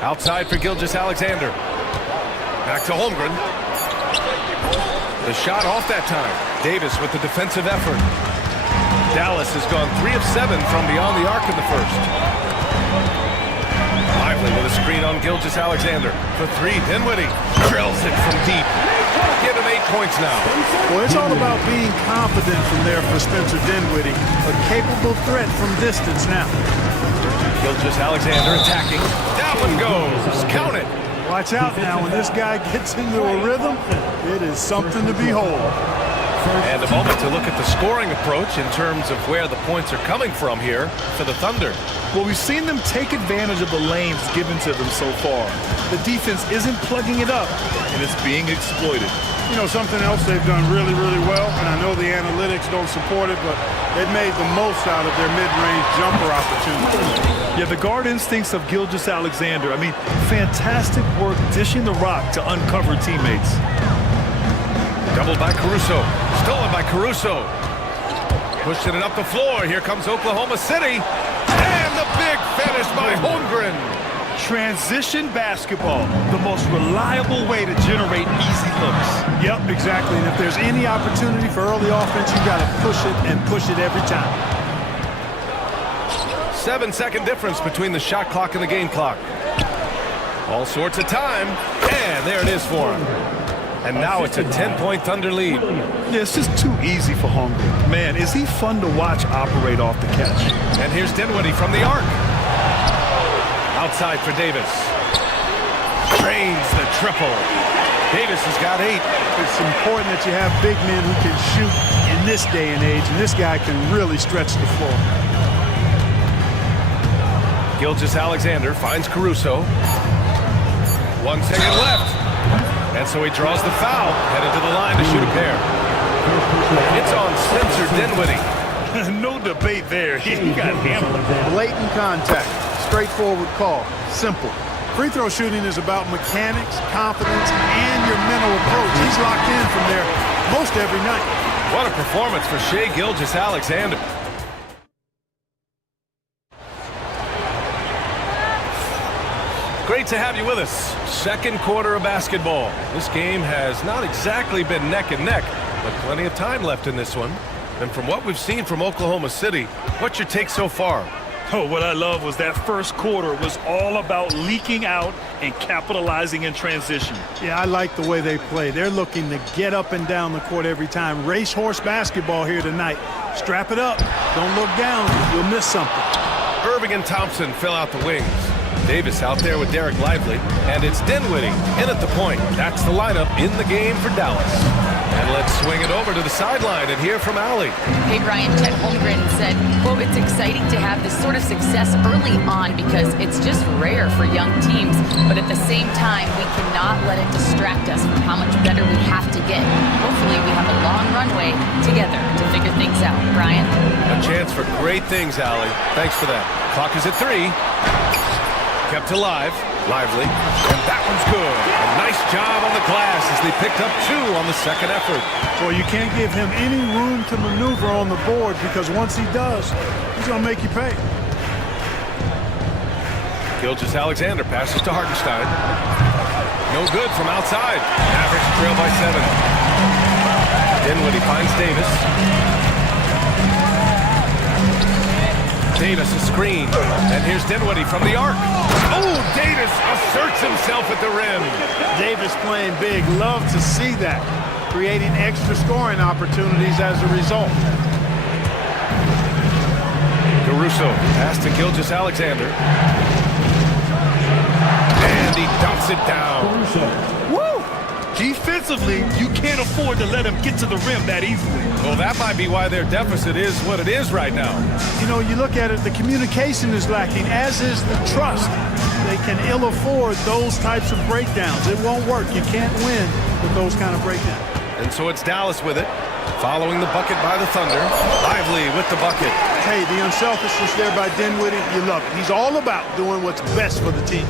Outside for Gilgeous-Alexander. Back to Holmgren. The shot off that time. Davis with the defensive effort. Dallas has gone 3 of 7 from beyond the arc in the first. Lively with a screen on Gilgeous-Alexander. For 3, Dinwiddie drills it from deep. Give him 8 points now. Well, it's all about being confident from there for Spencer Dinwiddie. A capable threat from distance now. Gilgeous-Alexander attacking. That one goes. Count it. Watch out now. When this guy gets into a rhythm, it is something to behold. And a moment to look at the scoring approach in terms of where the points are coming from here for the Thunder. Well, we've seen them take advantage of the lanes given to them so far. The defense isn't plugging it up, and it's being exploited. You know, something else they've done really, really well, and I know the analytics don't support it, but they've made the most out of their mid-range jumper opportunities. Yeah, the guard instincts of Gilgeous-Alexander. I mean, fantastic work dishing the rock to uncover teammates. Doubled by Caruso. Stolen by Caruso. Pushing it up the floor. Here comes Oklahoma City. And the big finish by Holmgren. Transition basketball, the most reliable way to generate easy looks. Yep, exactly. And if there's any opportunity for early offense, you got to push it and push it every time. 7-second difference between the shot clock and the game clock. All sorts of time. And there it is for him. And now it's a 10-point Thunder lead. Yeah, it's just too easy for Holmgren. Man, is he fun to watch operate off the catch. And here's Dinwiddie from the arc. Outside for Davis. Drains the triple. Davis has got 8. It's important that you have big men who can shoot in this day and age, and this guy can really stretch the floor. Gilgeous-Alexander finds Caruso. 1 second left. And so he draws the foul, headed to the line to shoot a pair. It's on Spencer Dinwiddie. No debate there. He got hammered. Blatant contact. Straightforward call. Simple. Free throw shooting is about mechanics, confidence, and your mental approach. He's locked in from there most every night. What a performance for Shai Gilgeous-Alexander. Great to have you with us. Second quarter of basketball. This game has not exactly been neck and neck, but plenty of time left in this one. And from what we've seen from Oklahoma City, what's your take so far? Oh, what I love was that first quarter was all about leaking out and capitalizing in transition. Yeah, I like the way they play. They're looking to get up and down the court every time. Racehorse basketball here tonight. Strap it up. Don't look down. You'll miss something. Irving and Thompson fill out the wings. Davis out there with Derek Lively. And it's Dinwiddie in at the point. That's the lineup in the game for Dallas. And let's swing it over to the sideline and hear from Allie. Hey, Brian, Chet Holmgren said, quote, it's exciting to have this sort of success early on because it's just rare for young teams. But at the same time, we cannot let it distract us from how much better we have to get. Hopefully, we have a long runway together to figure things out. Brian? A chance for great things, Allie. Thanks for that. Clock is at 3. Kept alive. Lively. And that one's good. A nice job on the glass as they picked up 2 on the second effort. Well, you can't give him any room to maneuver on the board because once he does, he's going to make you pay. Gilgeous-Alexander passes to Hartenstein. No good from outside. Mavericks trail by 7. Dinwiddie finds Davis. Davis a screen. And here's Dinwiddie from the arc. Oh, Davis asserts himself at the rim. Davis playing big. Love to see that. Creating extra scoring opportunities as a result. Caruso pass to Gilgeous-Alexander. And he dumps it down. Woo! Defensively, you can't afford to let him get to the rim that easily. Well, that might be why their deficit is what it is right now. You know, you look at it, the communication is lacking, as is the trust. They can ill afford those types of breakdowns. It won't work. You can't win with those kind of breakdowns. And so it's Dallas with it, following the bucket by the Thunder. Lively with the bucket. Hey, the unselfishness there by Dinwiddie, you love it. He's all about doing what's best for the team.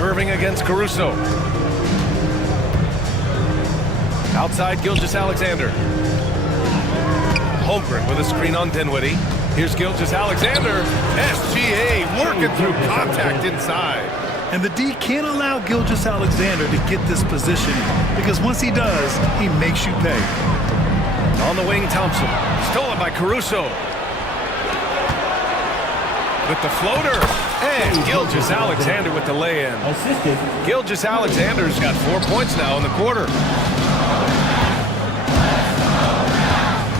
Irving against Caruso. Outside Gilgeous-Alexander. Holmgren with a screen on Dinwiddie. Here's Gilgeous-Alexander. SGA working through contact inside. And the D can't allow Gilgeous-Alexander to get this position because once he does, he makes you pay. On the wing, Thompson. Stolen by Caruso. With the floater. And Gilgeous-Alexander with the lay-in. Gilgeous-Alexander's got 4 points now in the quarter.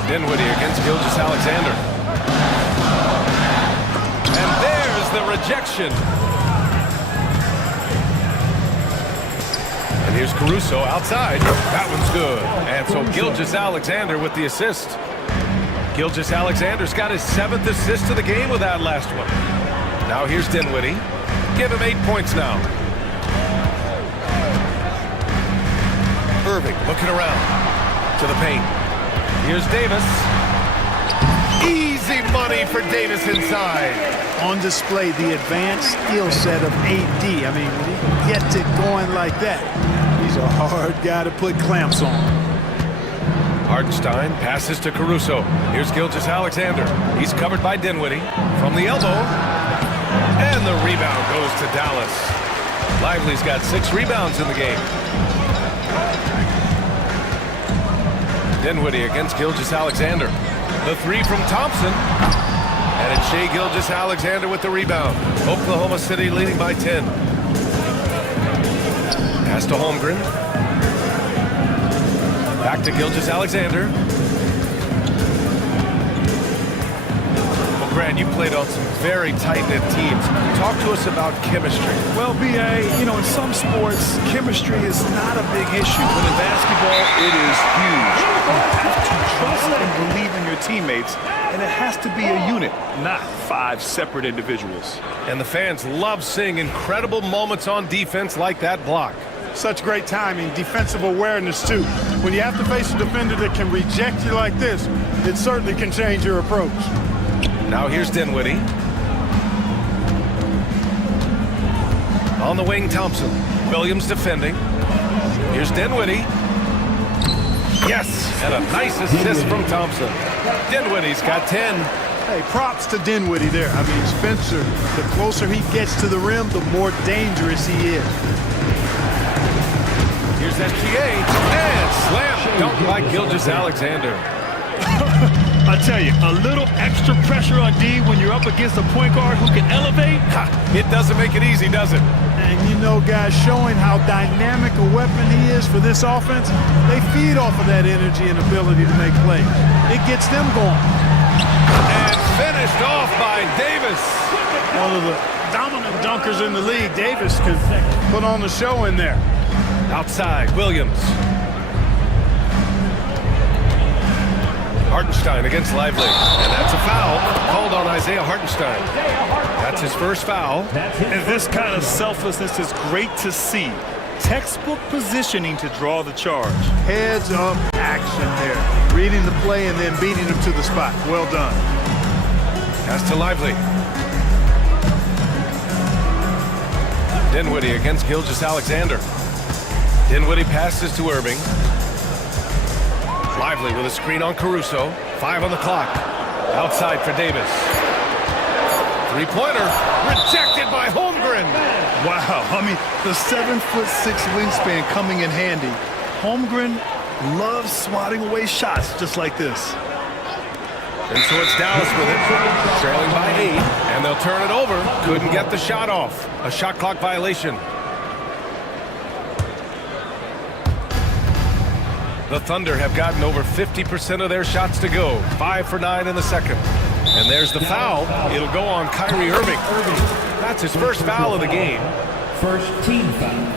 Dinwiddie against Gilgeous-Alexander. And there's the rejection. And here's Caruso outside. That one's good. And so Gilgeous-Alexander with the assist. Gilgeous-Alexander's got his 7th assist of the game with that last one. Now here's Dinwiddie. Give him 8 points now. Irving looking around to the paint. Here's Davis. Easy money for Davis inside. On display, the advanced skill set of AD. I mean, when he gets it going like that, he's a hard guy to put clamps on. Hartenstein passes to Caruso. Here's Gilgeous-Alexander. He's covered by Dinwiddie from the elbow. And the rebound goes to Dallas. Lively's got 6 rebounds in the game. Dinwiddie against Gilgeous-Alexander. The 3 from Thompson. And it's Shai Gilgeous-Alexander with the rebound. Oklahoma City leading by 10. Pass to Holmgren. Back to Gilgeous-Alexander. Well, Grant, you played on some very tight-knit teams. Talk to us about chemistry. Well, B.A., you know, in some sports, chemistry is not a big issue, but in basketball, it is huge. You have to trust and believe in your teammates, and it has to be a unit, not 5 separate individuals. And the fans love seeing incredible moments on defense like that block. Such great timing, defensive awareness, too. When you have to face a defender that can reject you like this, it certainly can change your approach. Now here's Dinwiddie. On the wing, Thompson. Williams defending. Here's Dinwiddie. Yes, and a nice assist from Thompson. Dinwiddie's got 10. Hey, props to Dinwiddie there. I mean, Spencer, the closer he gets to the rim, the more dangerous he is. Here's SGA, and slam dunk by Gilgeous-Alexander. I tell you, a little extra pressure on D when you're up against a point guard who can elevate. It doesn't make it easy, does it? And you know, guys, showing how dynamic a weapon he is for this offense, they feed off of that energy and ability to make plays. It gets them going. And finished off by Davis. One of the dominant dunkers in the league. Davis could put on the show in there. Outside, Williams. Hartenstein against Lively. And that's a foul called on Isaiah Hartenstein. That's his first foul. And this kind of selflessness is great to see. Textbook positioning to draw the charge. Heads up action there. Reading the play and then beating him to the spot. Well done. Pass to Lively. Dinwiddie against Gilgeous-Alexander. Dinwiddie passes to Irving. Lively with a screen on Caruso. 5 on the clock. Outside for Davis. Three-pointer. Rejected by Holmgren. Wow, I mean, the 7'6" wingspan coming in handy. Holmgren loves swatting away shots just like this. And so it's Dallas with it, trailing by 8, and they'll turn it over. Couldn't get the shot off. A shot clock violation. The Thunder have gotten over 50% of their shots to go. 5 for 9 in the second. And there's the foul. It'll go on Kyrie Irving. That's his first foul of the game. First team foul.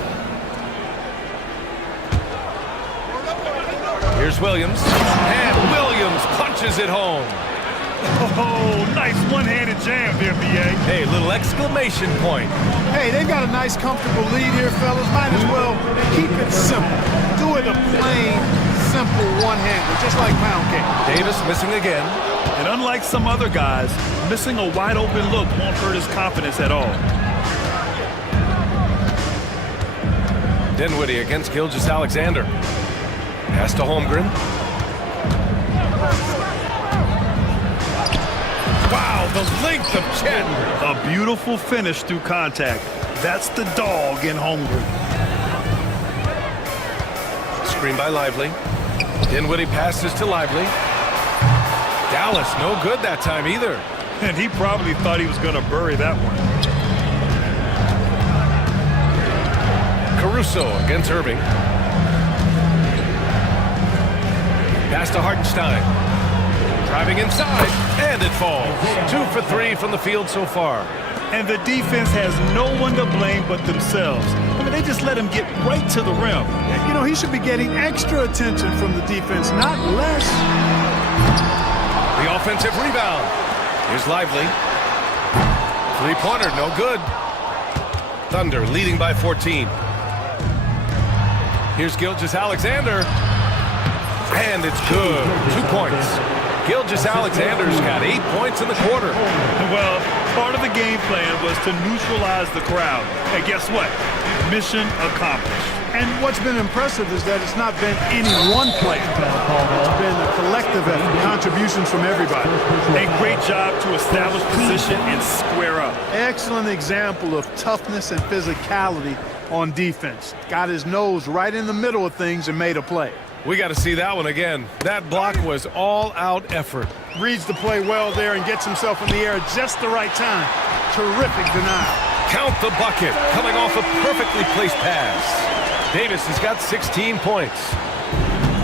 Here's Williams. And Williams punches it home. Oh, nice one-handed jam there, B.A. Hey, little exclamation point. Hey, they've got a nice, comfortable lead here, fellas. Might as well keep it simple. Do it a plain, simple one-hander, just like pound cake. Davis missing again. And unlike some other guys, missing a wide-open look won't hurt his confidence at all. Dinwiddie against Gilgeous-Alexander. Pass to Holmgren. Wow, the length of Chet. A beautiful finish through contact. That's the dog in Holmgren. Screen by Lively. Dinwiddie passes to Lively. Dallas, no good that time either. And he probably thought he was going to bury that one. Caruso against Irving. Pass to Hartenstein. Driving inside, and it falls. 2 for 3 from the field so far. And the defense has no one to blame but themselves. I mean, they just let him get right to the rim. You know, he should be getting extra attention from the defense, not less. The offensive rebound. Here's Lively. Three-pointer, no good. Thunder leading by 14. Here's Gilgeous-Alexander. And it's good. 2 points. Gilgeous-Alexander's got 8 points in the quarter. Well, part of the game plan was to neutralize the crowd. And guess what? Mission accomplished. And what's been impressive is that it's not been any one player. It's been a collective effort, contributions from everybody. A great job to establish position and square up. Excellent example of toughness and physicality on defense. Got his nose right in the middle of things and made a play. We got to see that one again. That block was all-out effort. Reads the play well there and gets himself in the air at just the right time. Terrific denial. Count the bucket, coming off a perfectly placed pass. Davis has got 16 points.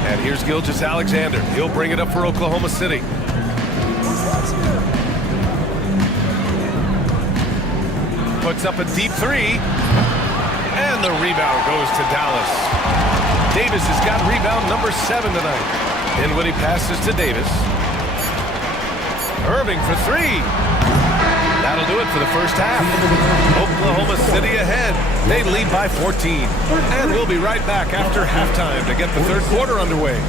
And here's Gilgeous-Alexander. He'll bring it up for Oklahoma City. Puts up a deep three. And the rebound goes to Dallas. Davis has got rebound number 7 tonight. Dinwiddie passes to Davis. Irving for 3. That'll do it for the first half. Oklahoma City ahead. They lead by 14. And we'll be right back after halftime to get the third quarter underway.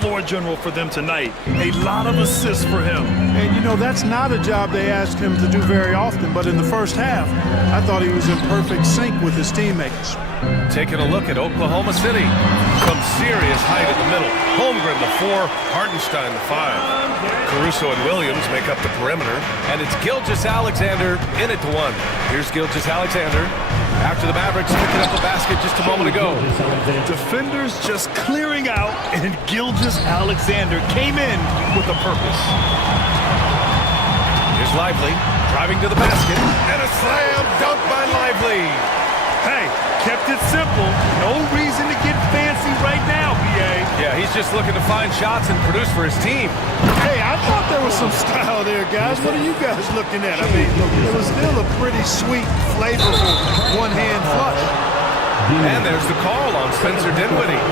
floor general for them tonight. A lot of assists for him. And, you know, that's not a job they ask him to do very often, but in the first half, I thought he was in perfect sync with his teammates. Taking a look at Oklahoma City. Some serious height in the middle. Holmgren, the 4. Hartenstein, the 5. Caruso and Williams make up the perimeter. And it's Gilgeous-Alexander in it to 1. Here's Gilgeous-Alexander. After the Mavericks picking up the basket just a moment ago. Defenders just clearing out, and Gilgeous-Alexander came in with a purpose. Here's Lively, driving to the basket, and a slam dunk by Lively. Hey, kept it simple. No reason to get fancy right now, BA. Yeah, he's just looking to find shots and produce for his team. Hey, I thought there was some style there, guys. What are you guys looking at? I mean, it was still a pretty sweet, flavorful one-hand flush. And there's the call on Spencer Dinwiddie.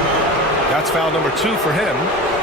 That's foul number 2 for him.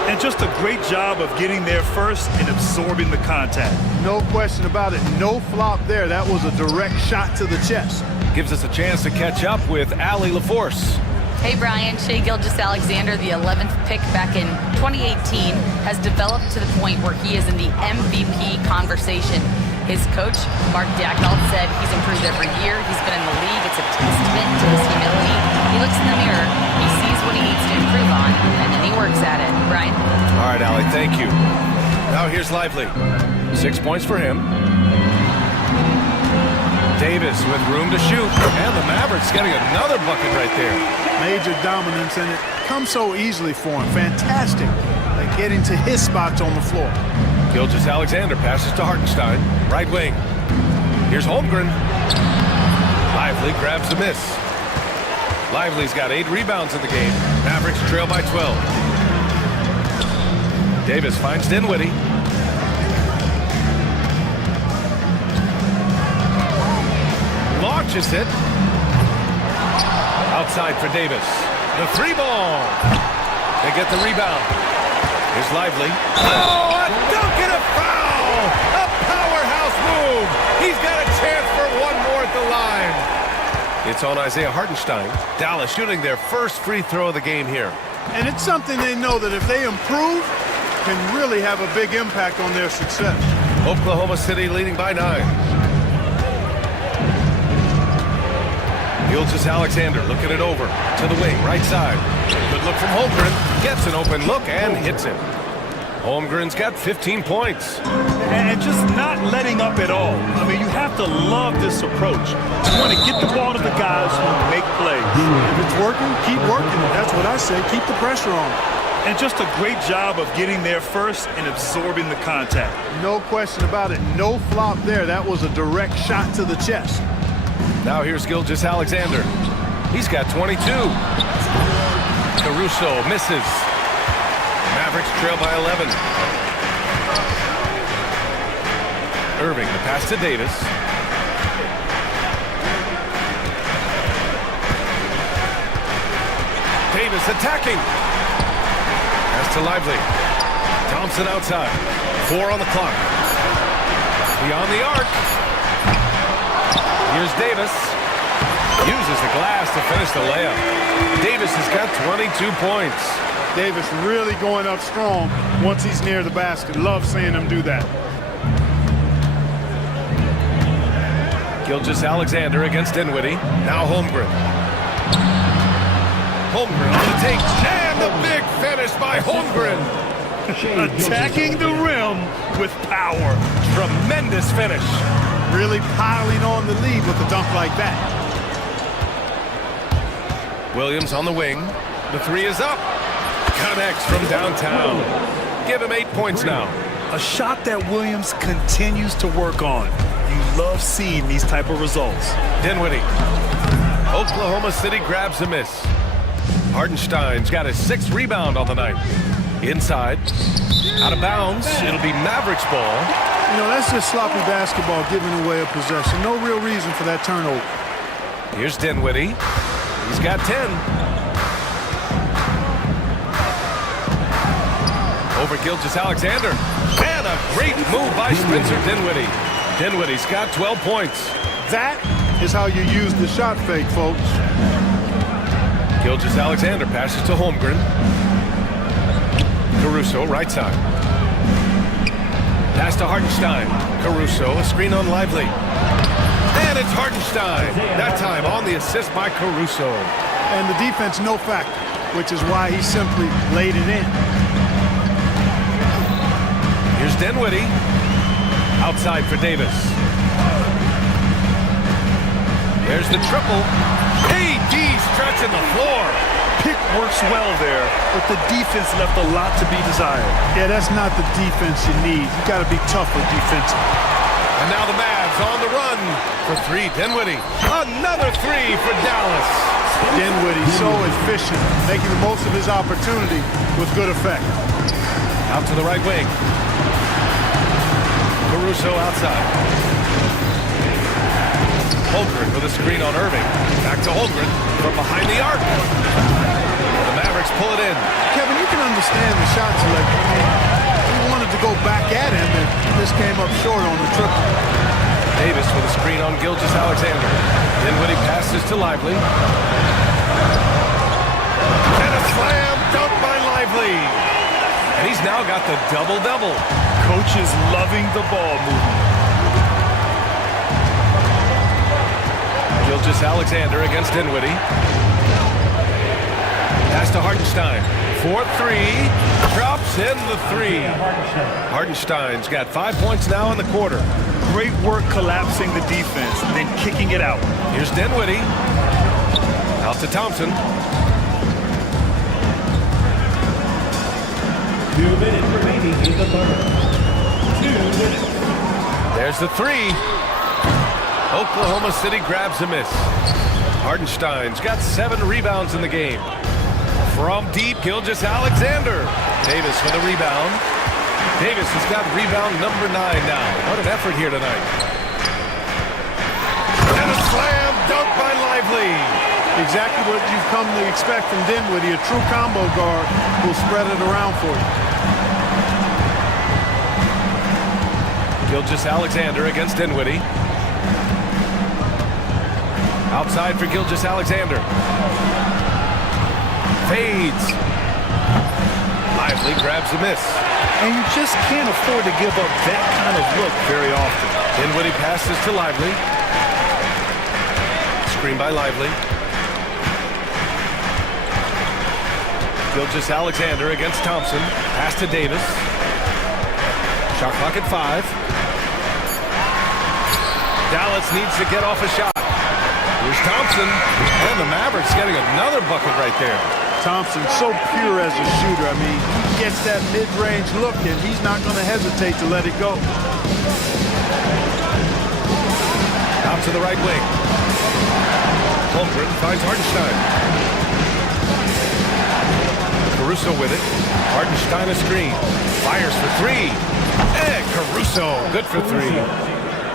And just a great job of getting there first and absorbing the contact. No question about it. No flop there. That was a direct shot to the chest. Gives us a chance to catch up with Allie LaForce. Hey, Brian. Shai Gilgeous-Alexander, the 11th pick back in 2018, has developed to the point where he is in the MVP conversation. His coach, Mark Dackholt, said he's improved every year. He's been in the league. It's a testament to his humility. He looks in the mirror, he sees what he needs to improve on, and then he works at it. Brian? All right, Allie, thank you. Now here's Lively. 6 points for him. Davis with room to shoot, and the Mavericks getting another bucket right there. Major dominance, and it comes so easily for him. Fantastic at getting to his spots on the floor. Gilgeous-Alexander passes to Hartenstein, right wing. Here's Holmgren. Lively grabs the miss. Lively's got 8 rebounds in the game. Mavericks trail by 12. Davis finds Dinwiddie. Launches it. Outside for Davis. The 3 ball. They get the rebound. Here's Lively. Oh, a dunk and a foul! A powerhouse move! He's got a chance for one more at the line. It's on Isaiah Hartenstein. Dallas shooting their first free throw of the game here. And it's something they know that if they improve, can really have a big impact on their success. Oklahoma City leading by 9. Gilgeous-Alexander looking it over to the wing, right side. Good look from Holmgren. Gets an open look and hits it. Holmgren's got 15 points. And just not letting up at all. I mean, you have to love this approach. You want to get the ball to the guys who make plays. If it's working, keep working. That's what I say. Keep the pressure on. And just a great job of getting there first and absorbing the contact. No question about it. No flop there. That was a direct shot to the chest. Now here's Gilgeous-Alexander. He's got 22. Caruso misses. Mavericks trail by 11. Irving, the pass to Davis. Davis attacking. Pass to Lively. Thompson outside. 4 on the clock. Beyond the arc. Here's Davis. Uses the glass to finish the layup. Davis has got 22 points. Davis really going up strong once he's near the basket. Love seeing him do that. Gilgeous-Alexander against Dinwiddie. Now Holmgren. Holmgren on the take. And the big finish by Holmgren. Attacking the rim with power. Tremendous finish. Really piling on the lead with a dunk like that. Williams on the wing. The 3 is up. Connects from downtown. Give him 8 points now. A shot that Williams continues to work on. You love seeing these type of results. Dinwiddie. Oklahoma City grabs a miss. Hartenstein's got his 6th rebound on the night. Inside. Out of bounds. It'll be Mavericks ball. You know, that's just sloppy basketball, giving away a possession. No real reason for that turnover. Here's Dinwiddie. He's got 10. Over Gilgeous-Alexander. And a great move by Spencer Dinwiddie. Dinwiddie's got 12 points. That is how you use the shot fake, folks. Gilgeous-Alexander passes to Holmgren. Caruso, right side. Pass to Hartenstein. Caruso, a screen on Lively. And it's Hartenstein. That time on the assist by Caruso. And the defense no factor, which is why he simply laid it in. Here's Dinwiddie. Outside for Davis. There's the triple. AD stretching the floor. Pick works well there, but the defense left a lot to be desired. Yeah, that's not the defense you need. You got to be tougher defensively. And now the Mavs on the run for three. Dinwiddie. Another three for Dallas. Dinwiddie so efficient, making the most of his opportunity with good effect. Out to the right wing. Caruso outside. Holmgren with a screen on Irving. Back to Holmgren from behind the arc. The Mavericks pull it in. Kevin, you can understand the shot selection. He wanted to go back at him, and this came up short on the triple. Davis with a screen on Gilgeous-Alexander. Dinwiddie passes to Lively. And a slam dunk by Lively. And he's now got the double-double. Coach is loving the ball movement. Gilgeous-Alexander against Dinwiddie. Pass to Hartenstein. 4-3. Drops in the three. Hartenstein's got 5 points now in the quarter. Great work collapsing the defense, then kicking it out. Here's Dinwiddie. Out to Thompson. 2 minutes remaining in the third. 2 minutes. There's the three. Oklahoma City grabs a miss. Hartenstein's got 7 rebounds in the game. From deep, Gilgeous-Alexander. Davis with a rebound. Davis has got rebound number 9 now. What an effort here tonight. And a slam dunk by Lively. Exactly what you've come to expect from Dinwiddie. A true combo guard will spread it around for you. Gilgeous-Alexander against Dinwiddie. Outside for Gilgeous-Alexander. Fades. Lively grabs a miss. And you just can't afford to give up that kind of look very often. Dinwiddie passes to Lively. Screen by Lively. Gilgeous-Alexander against Thompson. Pass to Davis. Shot clock at 5. Dallas needs to get off a shot. Here's Thompson. And the Mavericks getting another bucket right there. Thompson, so pure as a shooter. I mean, he gets that mid-range look, and he's not going to hesitate to let it go. Out to the right wing. Holmgren finds Hartenstein. Caruso with it. Hartenstein a screen. Fires for 3. And Caruso, good for 3.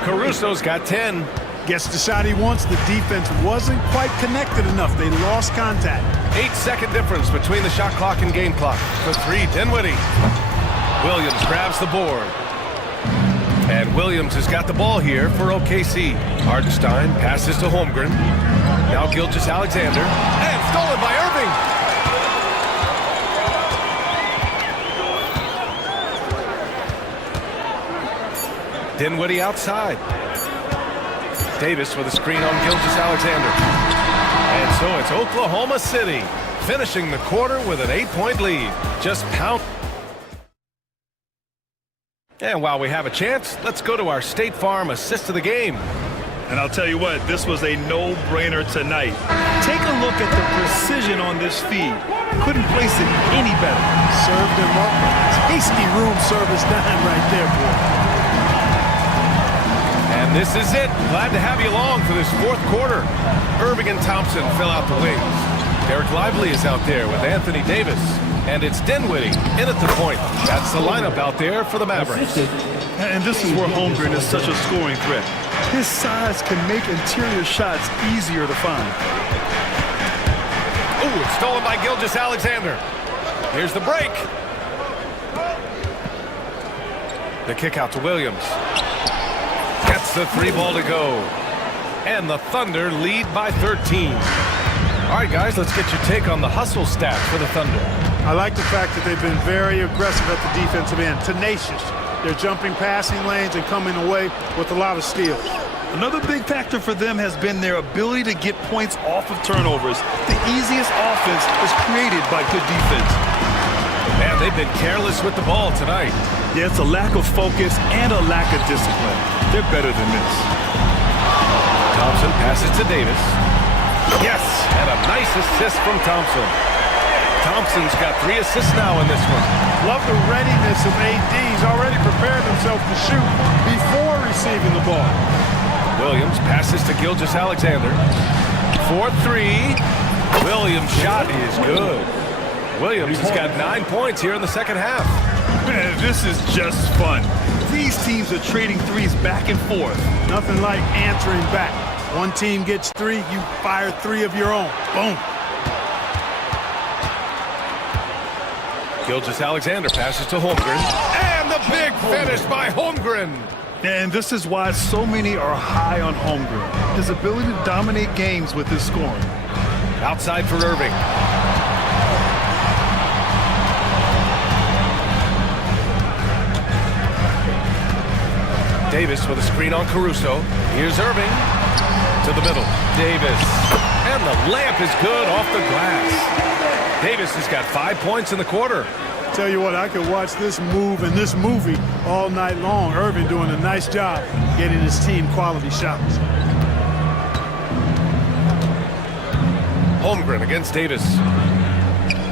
Caruso's got 10. Gets the shot he wants. The defense wasn't quite connected enough. They lost contact. 8-second difference between the shot clock and game clock. For 3, Dinwiddie. Williams grabs the board. And Williams has got the ball here for OKC. Hartenstein passes to Holmgren. Now Gilgeous-Alexander. And stolen by Irving. Dinwiddie outside. Davis with a screen on Gilgeous-Alexander. And so it's Oklahoma City finishing the quarter with an 8-point lead. Just pound. And while we have a chance, let's go to our State Farm assist of the game. And I'll tell you what, this was a no-brainer tonight. Take a look at the precision on this feed. Couldn't place it any better. Served him up. Tasty room service dime right there, boy. And this is it. Glad to have you along for this 4th quarter. Irving and Thompson fill out the wings. Derek Lively is out there with Anthony Davis. And it's Dinwiddie in at the point. That's the lineup out there for the Mavericks. And this is where Holmgren is such a scoring threat. His size can make interior shots easier to find. Ooh, it's stolen by Gilgeous-Alexander. Here's the break. The kick out to Williams. Gets the 3 ball to go. And the Thunder lead by 13. All right, guys, let's get your take on the hustle stats for the Thunder. I like the fact that they've been very aggressive at the defensive end, tenacious. They're jumping passing lanes and coming away with a lot of steals. Another big factor for them has been their ability to get points off of turnovers. The easiest offense is created by good defense. Man, they've been careless with the ball tonight. Yeah, it's a lack of focus and a lack of discipline. They're better than this. Thompson passes to Davis. Yes, and a nice assist from Thompson. Thompson's got 3 assists now in this one. Love the readiness of AD. He's already prepared himself to shoot before receiving the ball. Williams passes to Gilgeous-Alexander. 4-3. Williams' shot is good. Williams has got 9 points here in the second half. Man, this is just fun. These teams are trading threes back and forth. Nothing like answering back. One team gets 3, you fire 3 of your own. Boom. Gilgeous-Alexander passes to Holmgren. And the big finish by Holmgren. And this is why so many are high on Holmgren. His ability to dominate games with his scoring. Outside for Irving. Davis with a screen on Caruso. Here's Irving. To the middle. Davis. And the layup is good off the glass. Davis has got 5 points in the quarter. Tell you what, I could watch this move and this movie all night long. Irving doing a nice job getting his team quality shots. Holmgren against Davis.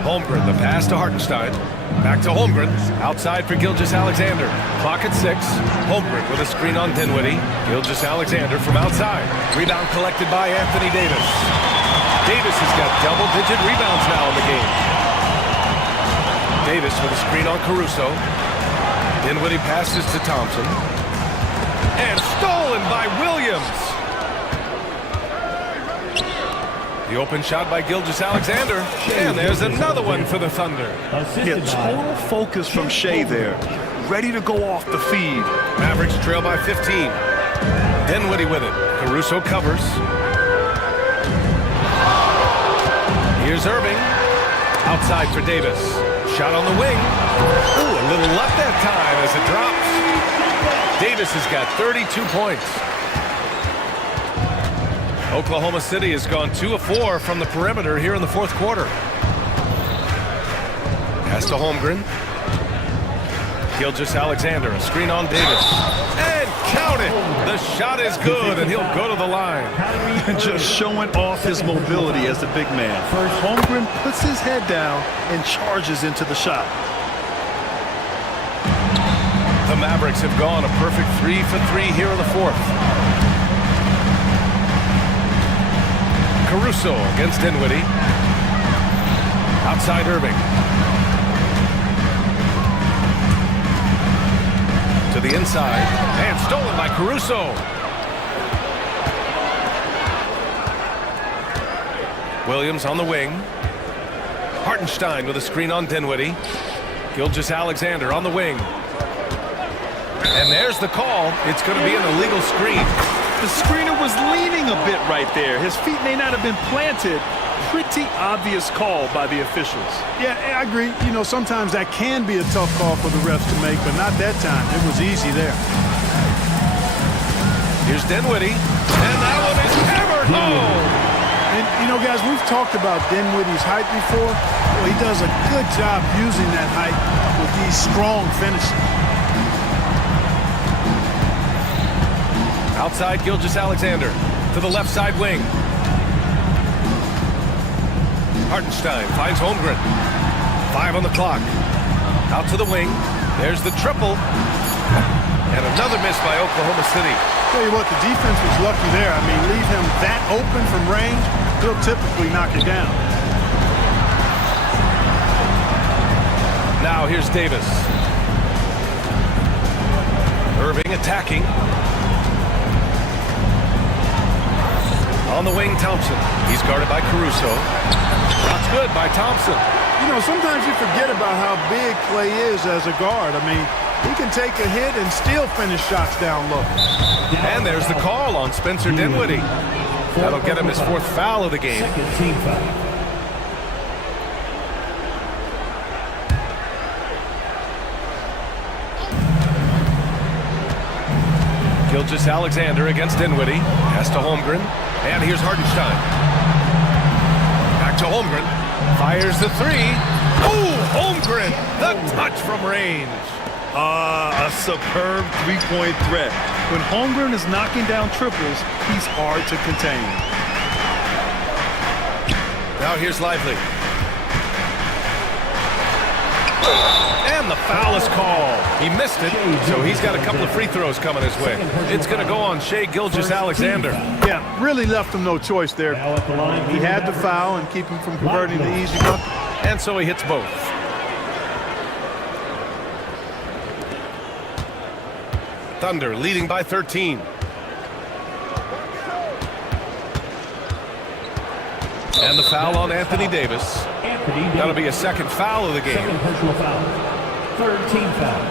Holmgren, the pass to Hartenstein. Back to Holmgren. Outside for Gilgeous-Alexander. Clock at 6. Holmgren with a screen on Dinwiddie. Gilgeous-Alexander from outside. Rebound collected by Anthony Davis. Davis has got double-digit rebounds now in the game. Davis with a screen on Caruso. Dinwiddie passes to Thompson. And stolen by Williams. The open shot by Gilgeous-Alexander. And there's another one for the Thunder. Yeah, total focus from Shea there. Ready to go off the feed. Mavericks trail by 15. Dinwiddie with it. Caruso covers. Here's Irving. Outside for Davis. Shot on the wing. Ooh, a little left that time as it drops. Davis has got 32 points. Oklahoma City has gone 2 of 4 from the perimeter here in the fourth quarter. Pass to Holmgren. Gilgeous-Alexander, a screen on Davis. And count it! The shot is good, and he'll go to the line. Just showing off his mobility as a big man. Holmgren puts his head down and charges into the shot. The Mavericks have gone a perfect 3 for 3 here in the fourth. Caruso against Dinwiddie. Outside Irving. To the inside. And stolen by Caruso. Williams on the wing. Hartenstein with a screen on Dinwiddie. Gilgeous-Alexander on the wing. And there's the call. It's going to be an illegal screen. The screener was leaning a bit right there. His feet may not have been planted. Pretty obvious call by the officials. Yeah, I agree. You know, sometimes that can be a tough call for the refs to make, but not that time. It was easy there. Here's Dinwiddie. And that one is hammered home. And, you know, guys, we've talked about Dinwiddie's height before. Well, he does a good job using that height with these strong finishes. Outside Gilgeous-Alexander to the left side wing. Hartenstein finds Holmgren. 5 on the clock. Out to the wing. There's the triple. And another miss by Oklahoma City. Tell you what, the defense was lucky there. I mean, leave him that open from range, he'll typically knock it down. Now here's Davis. Irving attacking. On the wing, Thompson. He's guarded by Caruso. Shot's good by Thompson. You know, sometimes you forget about how big Clay is as a guard. I mean, he can take a hit and still finish shots down low. And there's the call on Spencer Dinwiddie. That'll get him his 4th foul of the game. Gilgeous-Alexander against Dinwiddie. Pass to Holmgren. And here's Hartenstein. Back to Holmgren. Fires the three. Oh, Holmgren! The touch from range. A superb three-point threat. When Holmgren is knocking down triples, he's hard to contain. Now here's Lively. And the foul is called. He missed it, so he's got a couple of free throws coming his way. It's going to go on Shai Gilgeous-Alexander. Yeah, really left him no choice there. Now at the line. He had to foul and keep him from converting the easy bucket. And so he hits both. Thunder leading by 13. And the foul on Anthony Davis. Anthony Davis. That'll be a second foul of the game. Second personal foul. Third team foul.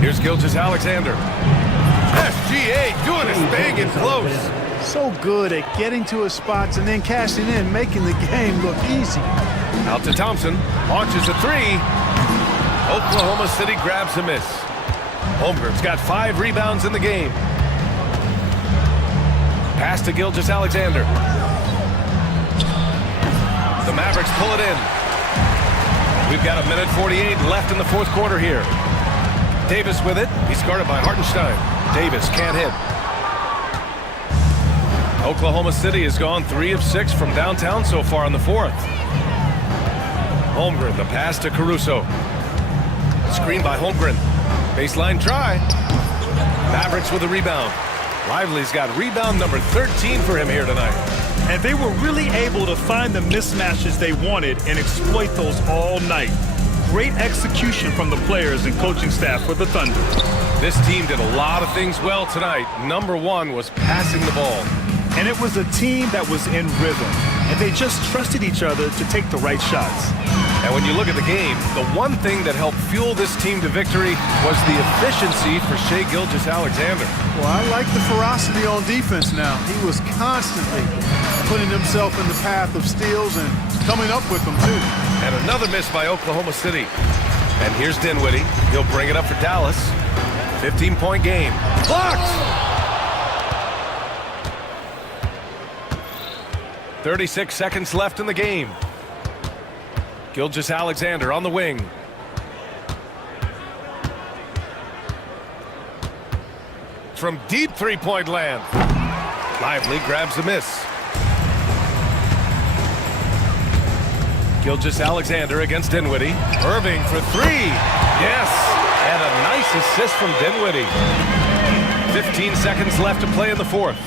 Here's Gilgeous-Alexander. SGA doing his thing in close. So good at getting to his spots and then cashing in, making the game look easy. Out to Thompson. Launches a three. Oklahoma City grabs a miss. Holmgren's got 5 rebounds in the game. Pass to Gilgeous-Alexander. The Mavericks pull it in. We've got 1:48 left in the fourth quarter here. Davis with it. He's guarded by Hartenstein. Davis can't hit. Oklahoma City has gone 3 of 6 from downtown so far in the fourth. Holmgren, the pass to Caruso. Screen by Holmgren. Baseline try. Mavericks with a rebound. Lively's got rebound number 13 for him here tonight. And they were really able to find the mismatches they wanted and exploit those all night. Great execution from the players and coaching staff for the Thunder. This team did a lot of things well tonight. Number one was passing the ball. And it was a team that was in rhythm. And they just trusted each other to take the right shots. And when you look at the game, the one thing that helped fuel this team to victory was the efficiency for Shai Gilgeous-Alexander. Well, I like the ferocity on defense now. He was constantly putting himself in the path of steals and coming up with them, too. And another miss by Oklahoma City. And here's Dinwiddie. He'll bring it up for Dallas. 15-point game. Blocked! 36 seconds left in the game. Gilgeous-Alexander on the wing. From deep three-point land. Lively grabs the miss. Gilgeous-Alexander against Dinwiddie. Irving for three. Yes! And a nice assist from Dinwiddie. 15 seconds left to play in the fourth.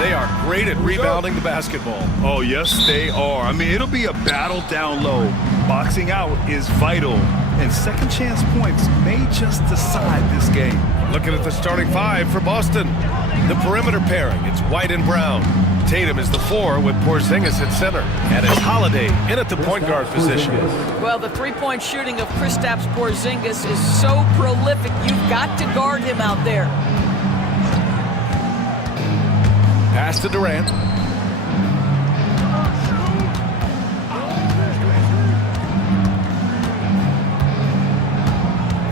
They are great at rebounding the basketball. Oh, yes, they are. I mean, it'll be a battle down low. Boxing out is vital, and second chance points may just decide this game. Looking at the starting five for Boston. The perimeter pairing, it's White and Brown. Tatum is the 4 with Porzingis at center. And it's Holiday in at the point guard position. Well, the three-point shooting of Kristaps Porzingis is so prolific, you've got to guard him out there. Pass to Durant.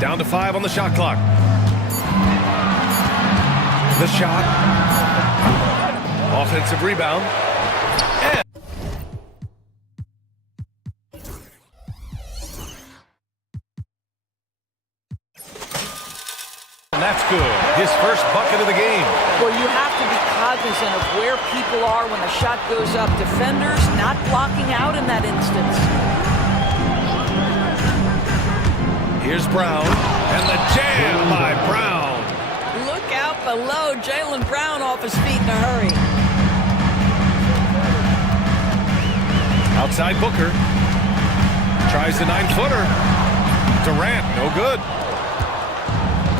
Down to 5 on the shot clock. The shot. Offensive rebound. And that's good. His first bucket of the game. Well, you have to be cognizant of where people are when the shot goes up. Defenders not blocking out in that instance. Here's Brown. And the jam by Brown. Look out below. Jaylen Brown off his feet in a hurry. Outside Booker. Tries the 9-footer. Durant, no good.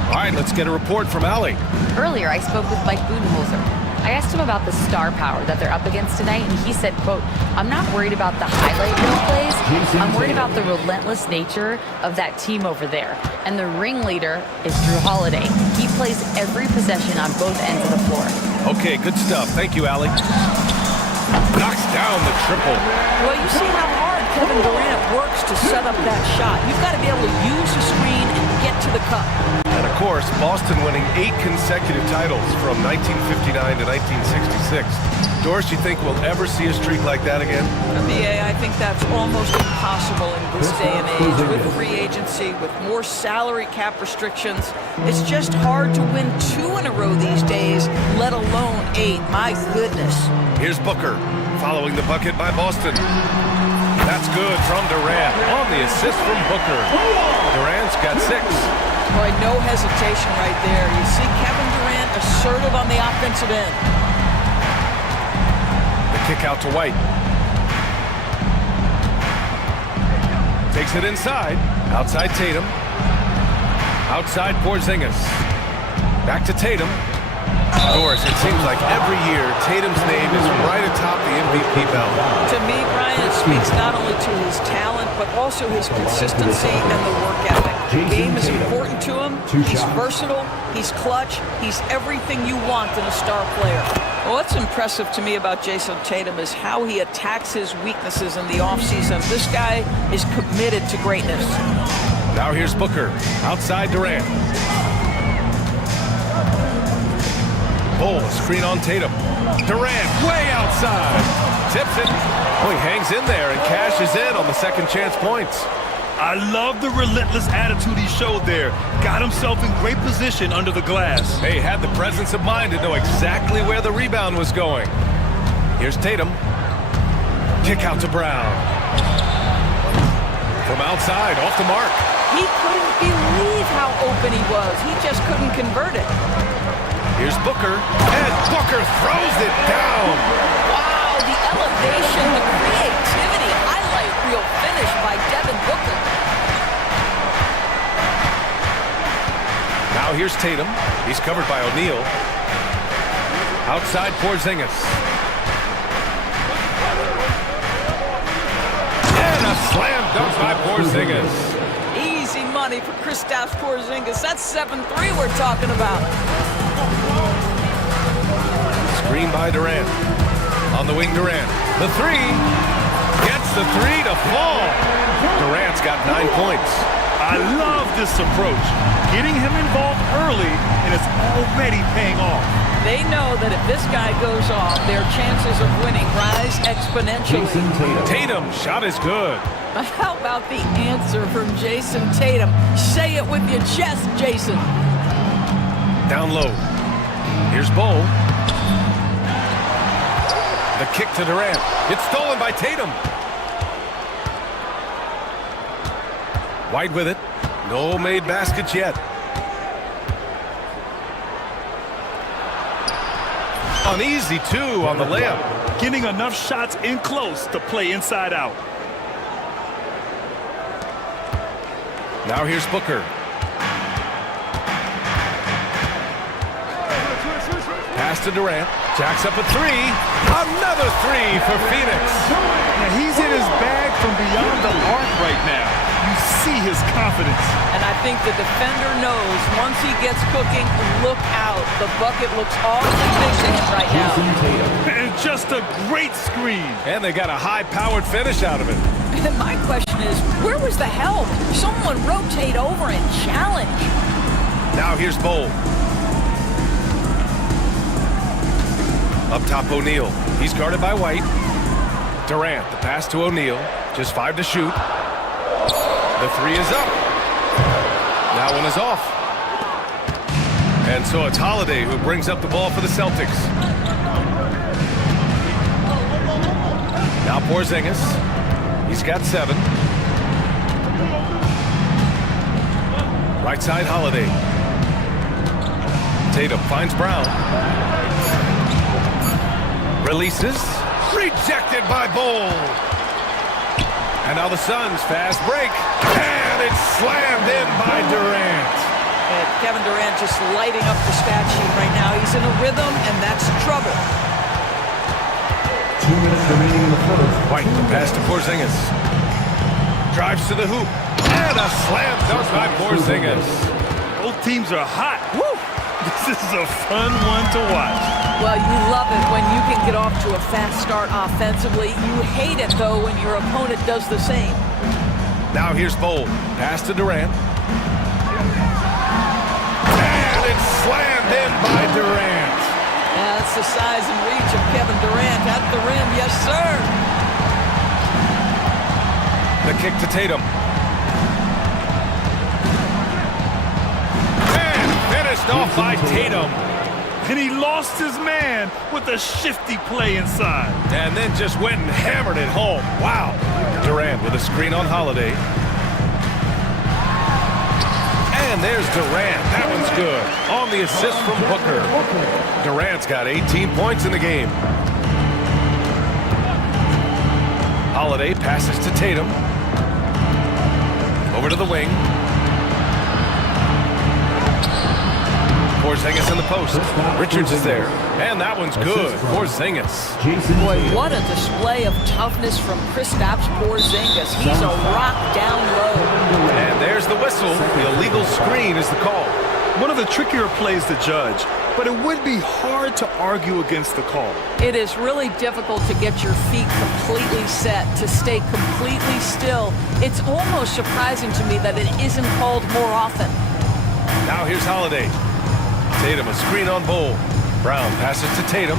All right, let's get a report from Allie. Earlier, I spoke with Mike Budenholzer. I asked him about the star power that they're up against tonight, and he said, quote, "I'm not worried about the highlight reel plays. I'm worried about the relentless nature of that team over there. And the ringleader is Drew Holiday. He plays every possession on both ends of the floor." Okay, good stuff. Thank you, Allie. Knocks down the triple. Well, you see how hard Kevin Durant works to set up that shot. You've got to be able to use the screen and get to the cup. And of course, Boston winning 8 consecutive titles from 1959 to 1966. Doris, you think we'll ever see a streak like that again? NBA, I think that's almost impossible in this day and age. With free agency, with more salary cap restrictions, it's just hard to win 2 in a row these days, let alone 8. My goodness. Here's Booker, following the bucket by Boston. That's good from Durant on the assist from Booker. Durant's got 6. Boy, no hesitation right there. You see Kevin Durant assertive on the offensive end. The kick out to White. Takes it inside. Outside Tatum. Outside Porzingis. Back to Tatum. Doris, it seems like every year Tatum's name is right atop the MVP belt. To me, Brian, it speaks not only to his talent, but also his consistency and the work ethic. The game is important to him. He's versatile. He's clutch. He's everything you want in a star player. Well, what's impressive to me about Jason Tatum is how he attacks his weaknesses in the offseason. This guy is committed to greatness. Now here's Booker. Outside Durant. Bull, screen on Tatum. Durant way outside. Tips it. Oh, he hangs in there and cashes in on the second chance points. I love the relentless attitude he showed there. Got himself in great position under the glass. He had the presence of mind to know exactly where the rebound was going. Here's Tatum. Kick out to Brown. From outside, off the mark. He couldn't believe how open he was. He just couldn't convert it. Here's Booker, and Booker throws it down. Wow, the elevation, the creativity, highlight reel finish by Devin Booker. Now here's Tatum. He's covered by O'Neal. Outside Porzingis. And a slam dunk by Porzingis. Easy money for Kristaps Porzingis. That's 7-3 we're talking about. Screen by Durant. On the wing, Durant. The 3. Gets the 3 to fall. Durant's got 9 points. I love this approach. Getting him involved early, and it's already paying off. They know that if this guy goes off, their chances of winning rise exponentially. Tatum, shot is good. How about the answer from Jason Tatum? Say it with your chest, Jason. Down low. Here's Bull. The kick to Durant. It's stolen by Tatum. White with it. No made baskets yet. An easy two on the layup. Getting enough shots in close to play inside out. Now here's Booker. Pass to Durant. Jacks up a three. Another three for Phoenix. Now he's in his bag from beyond the arc right now. You see his confidence. And I think the defender knows once he gets cooking, look out. The bucket looks awfully big to him right now. And just a great screen. And they got a high-powered finish out of it. And my question is, where was the help? Someone rotate over and challenge. Now here's Bowl. Up top, O'Neal. He's guarded by White. Durant, the pass to O'Neal. Just 5 to shoot. The three is up. That one is off. And so it's Holiday who brings up the ball for the Celtics. Now Porzingis. He's got 7. Right side, Holiday. Tatum finds Brown. Releases. Rejected by Bowl. And now the Suns fast break. And it's slammed in by Durant. And Kevin Durant just lighting up the stat sheet right now. He's in a rhythm, and that's trouble. 2 minutes remaining in the first. White, the pass to Porzingis. Drives to the hoop. And a slam dunk by Porzingis. Both teams are hot. Woo! This is a fun one to watch. Well, you love it when you can get off to a fast start offensively. You hate it, though, when your opponent does the same. Now here's Bowl. Pass to Durant. And it's slammed in by Durant. Yeah, that's the size and reach of Kevin Durant at the rim. Yes, sir. The kick to Tatum. And finished off by Tatum. And he lost his man with a shifty play inside. And then just went and hammered it home. Wow. Durant with a screen on Holiday. And there's Durant. That one's good. On the assist from Booker. Durant's got 18 points in the game. Holiday passes to Tatum. Over to the wing. Porzingis in the post. Richards is there. And that one's good. Porzingis. Boy, what a display of toughness from Kristaps Porzingis. He's a rock down low. And there's the whistle. The illegal screen is the call. One of the trickier plays to judge, but it would be hard to argue against the call. It is really difficult to get your feet completely set, to stay completely still. It's almost surprising to me that it isn't called more often. Now here's Holiday. Tatum, a screen on Bowl. Brown passes to Tatum.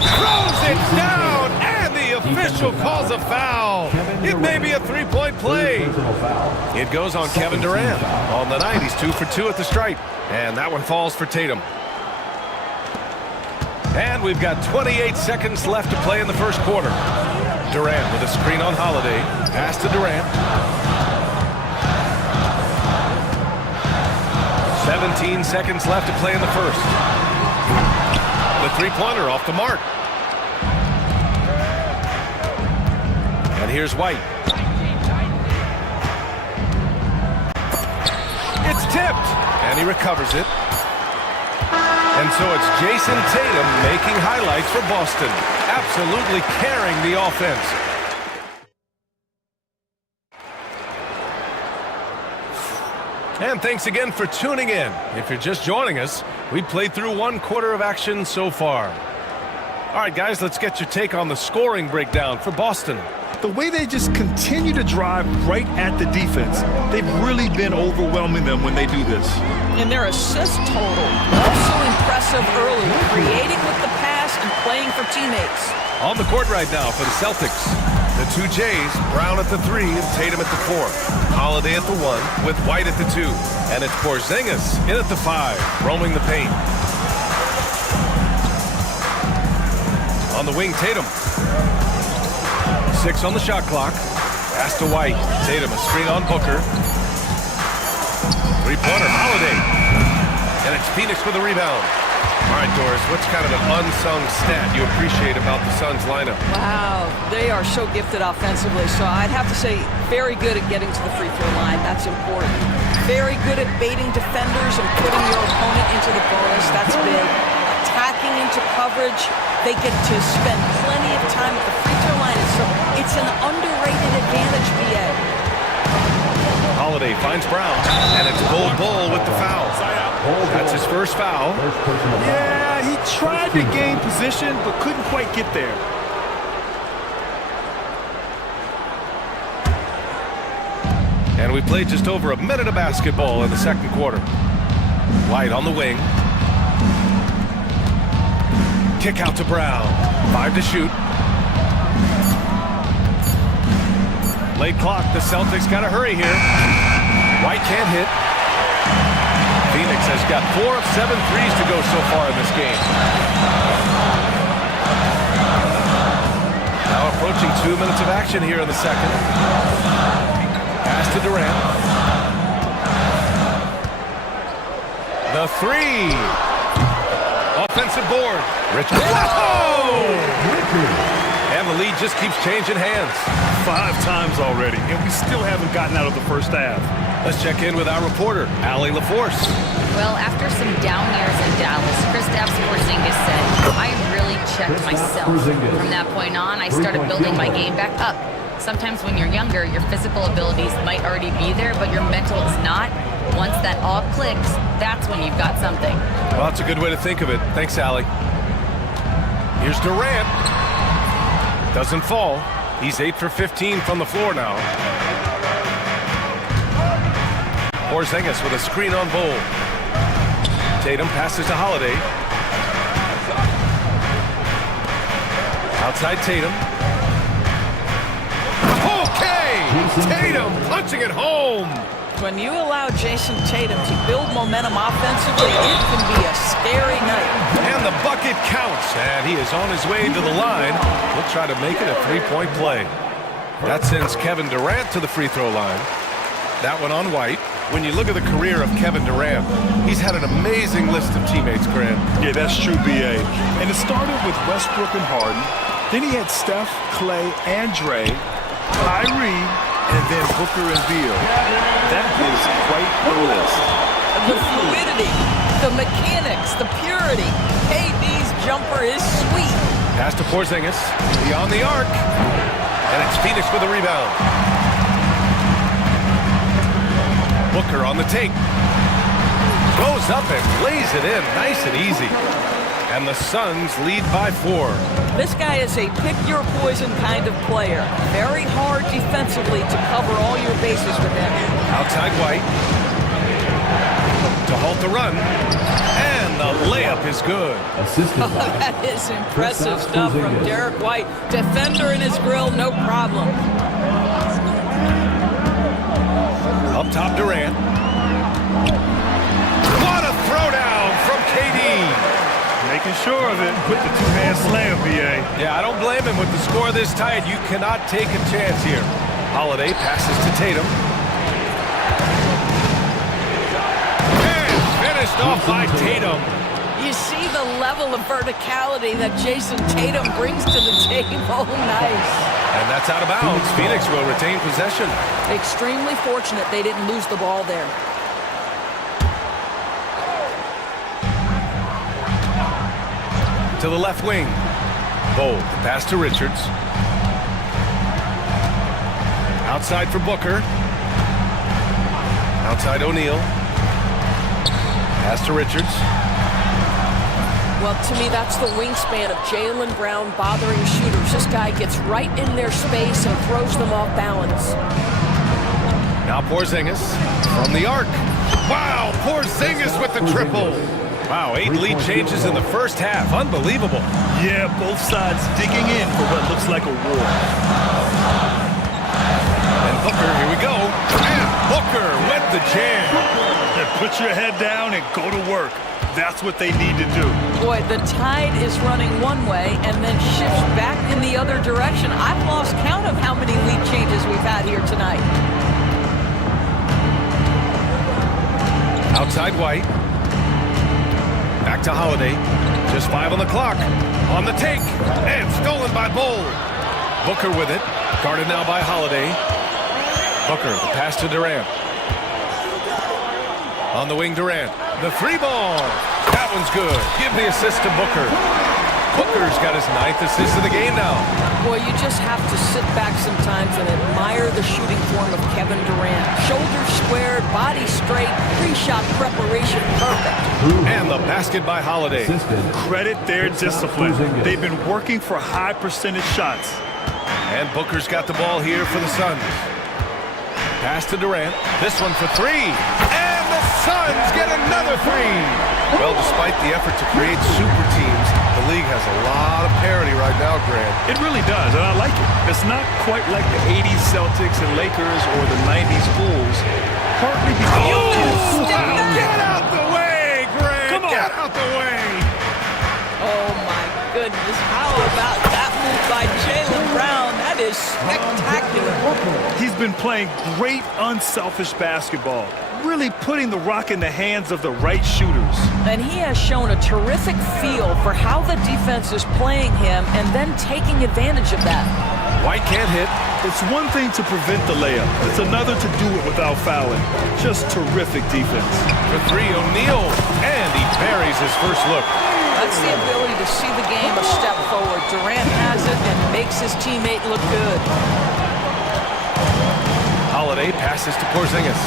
Throws it down, and the official calls a foul. It may be a three-point play. It goes on Kevin Durant. On the night, he's 2 for 2 at the stripe. And that one falls for Tatum. And we've got 28 seconds left to play in the first quarter. Durant with a screen on Holiday. Pass to Durant. 17 seconds left to play in the first. The three-pointer off the mark. And here's White. It's tipped, and he recovers it. And so it's Jason Tatum making highlights for Boston, absolutely carrying the offense. And thanks again for tuning in. If you're just joining us, we played through 1 quarter of action so far. All right, guys, let's get your take on the scoring breakdown for Boston. The way they just continue to drive right at the defense, they've really been overwhelming them when they do this. And their assist total, also impressive early, creating with the pass and playing for teammates. On the court right now for the Celtics. The 2 J's, Brown at the 3 and Tatum at the 4. Holiday at the 1 with White at the 2. And it's Porzingis in at the 5, roaming the paint. On the wing, Tatum. 6 on the shot clock. Pass to White. Tatum, a screen on Booker. Three-pointer, Holiday. And it's Phoenix with a rebound. All right, Doris, what's kind of an unsung stat you appreciate about the Suns lineup? Wow, they are so gifted offensively. So I'd have to say very good at getting to the free throw line. That's important. Very good at baiting defenders and putting your opponent into the bonus. That's big. Attacking into coverage. They get to spend plenty of time at the free throw line. So it's an underrated advantage, BA. Holiday finds Brown, and it's Bull with the foul. That's his first foul. Yeah, he tried to gain position, but couldn't quite get there. And we played just over a minute of basketball in the second quarter. White on the wing. Kick out to Brown. 5 to shoot. Late clock, the Celtics got to hurry here. White can't hit. Phoenix has got 4 of 7 threes to go so far in this game. Now approaching 2 minutes of action here in the second. Pass to Durant. The three. Offensive board. Richards. And the lead just keeps changing hands. 5 times already, and we still haven't gotten out of the first half. Let's check in with our reporter, Allie LaForce. Well, after some down years in Dallas, Kristaps Porzingis said, I really checked myself. From that point on, I started building my game back up. Sometimes when you're younger, your physical abilities might already be there, but your mental is not. Once that all clicks, that's when you've got something. Well, that's a good way to think of it. Thanks, Allie. Here's Durant. Doesn't fall. He's 8 for 15 from the floor now. Porzingis with a screen on Bowl. Tatum passes to Holiday. Outside Tatum. Okay! Tatum punching it home! When you allow Jason Tatum to build momentum offensively, it can be a scary night. And the bucket counts, and he is on his way to the line. He'll try to make it a three-point play. That sends Kevin Durant to the free throw line. That one on White. When you look at the career of Kevin Durant, he's had an amazing list of teammates, Grant. Yeah, that's true, B.A. And it started with Westbrook and Harden. Then he had Steph, Clay, and Dre, Kyrie, and then Booker and Beal. That is quite the list. The fluidity, the mechanics, the purity. KD's jumper is sweet. Pass to Porzingis. Beyond the arc. And it's Phoenix with a rebound. Booker on the take. Goes up and lays it in. Nice and easy. And the Suns lead by 4. This guy is a pick-your-poison kind of player. Very hard defensively to cover all your bases with him. Outside White. To halt the run. And the layup is good. That is impressive stuff from Derek White. Defender in his grill, no problem. Up top, Durant. What a throwdown from KD. Making sure of it. Put the two-man slam, B.A. Yeah, I don't blame him. With the score this tight, you cannot take a chance here. Holiday passes to Tatum. And finished off by Tatum. You see the level of verticality that Jason Tatum brings to the table. Nice. And that's out of bounds. Phoenix will retain possession. Extremely fortunate they didn't lose the ball there. To the left wing. Bold. Pass to Richards. Outside for Booker. Outside O'Neal. Pass to Richards. Well, to me, that's the wingspan of Jaylen Brown bothering shooters. This guy gets right in their space and throws them off balance. Now Porzingis from the arc. Wow, Porzingis with the triple. Wow, 8 lead changes in the first half. Unbelievable. Yeah, both sides digging in for what looks like a war. And Booker, here we go. And Booker with the jam. And put your head down and go to work. That's what they need to do. Boy, the tide is running one way and then shifts back in the other direction. I've lost count of how many lead changes we've had here tonight. Outside White. Back to Holiday. Just 5 on the clock. On the take. And stolen by Bowl. Booker with it. Guarded now by Holiday. Booker, the pass to Durant. On the wing, Durant. The 3 ball. That one's good. Give the assist to Booker. Booker's got his 9th assist of the game now. Boy, you just have to sit back sometimes and admire the shooting form of Kevin Durant. Shoulders squared, body straight, pre-shot preparation perfect. And the basket by Holiday. Credit their discipline. They've been working for high percentage shots. And Booker's got the ball here for the Suns. Pass to Durant. This one for 3. And the Suns get another 3. Well, despite the effort to create super teams, the league has a lot of parity right now, Grant. It really does, and I like it. It's not quite like the 80s Celtics and Lakers or the 90s Bulls. Partly because... Get out the way, Grant! Come on. Get out the way! Oh my goodness, how about that move by Jaylen Brown? That is spectacular. He's been playing great unselfish basketball, really putting the rock in the hands of the right shooters. And he has shown a terrific feel for how the defense is playing him and then taking advantage of that. White can't hit. It's one thing to prevent the layup. It's another to do it without fouling. Just terrific defense. For 3, O'Neal. And he buries his first look. That's the ability to see the game a step forward. Durant has it and makes his teammate look good. Holiday passes to Porzingis.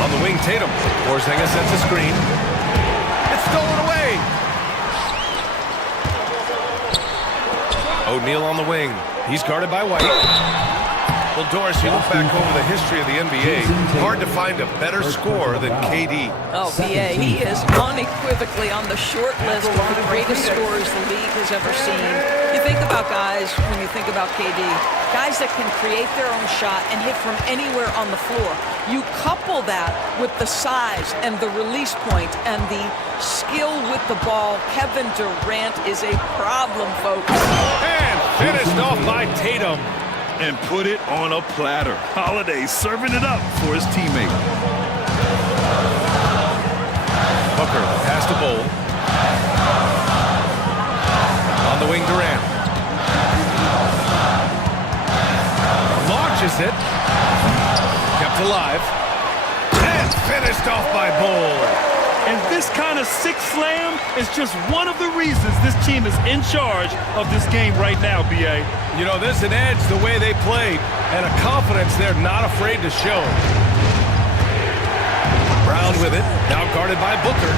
On the wing, Tatum. Porzingis sets a screen. It's stolen away. O'Neal on the wing. He's guarded by White. Well, Doris, you look back over the history of the NBA, hard to find a better scorer than KD. Oh, BA, he is unequivocally on the short list of the greatest scorers the league has ever seen. You think about guys, when you think about KD, guys that can create their own shot and hit from anywhere on the floor. You couple that with the size and the release point and the skill with the ball. Kevin Durant is a problem, folks. And finished off by Tatum. And put it on a platter. Holiday serving it up for his teammate. Booker, pass to Bowl. On the wing, Durant. Launches it. Kept alive. And finished off by Bowl. And this kind of six slam is just one of the reasons this team is in charge of this game right now, BA. You know, there's an edge the way they played and a confidence they're not afraid to show. Brown with it, now guarded by Booker.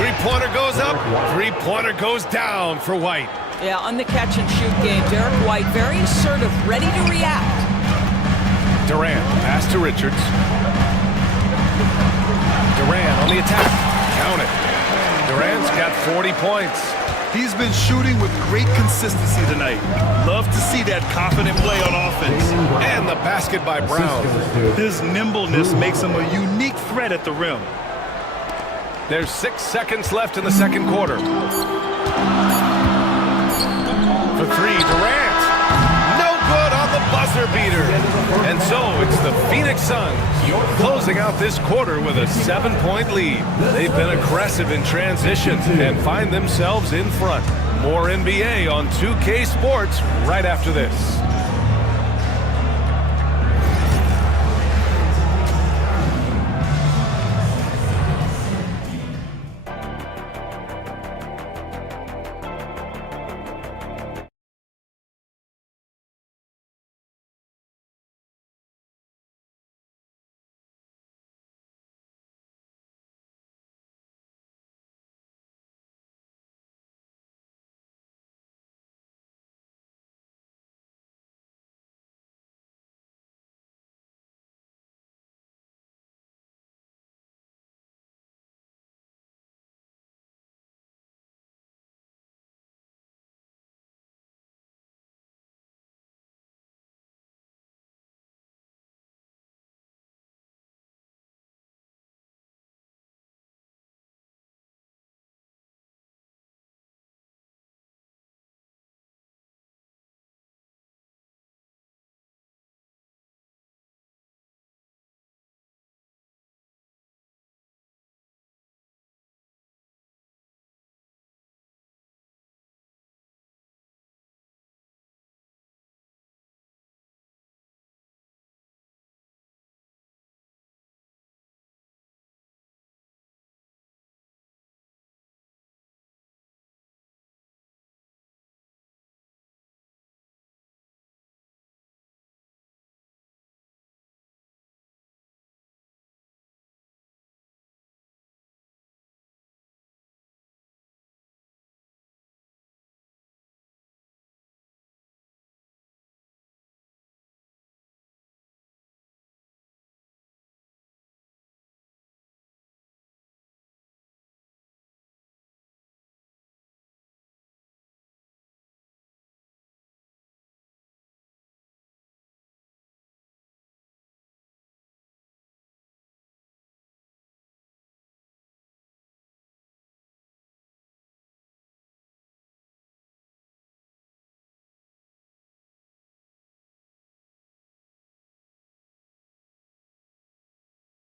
Three-pointer goes up, three-pointer goes down for White. Yeah, on the catch-and-shoot game, Derek White very assertive, ready to react. Durant, pass to Richards. Durant on the attack. Count it. Durant's got 40 points. He's been shooting with great consistency tonight. Love to see that confident play on offense. And the basket by Brown. His nimbleness makes him a unique threat at the rim. There's 6 seconds left in the second quarter. For 3, Durant. No good on the buzzer beater. And so it's the Phoenix Suns closing out this quarter with a 7-point lead. They've been aggressive in transition and find themselves in front. More NBA on 2K Sports right after this.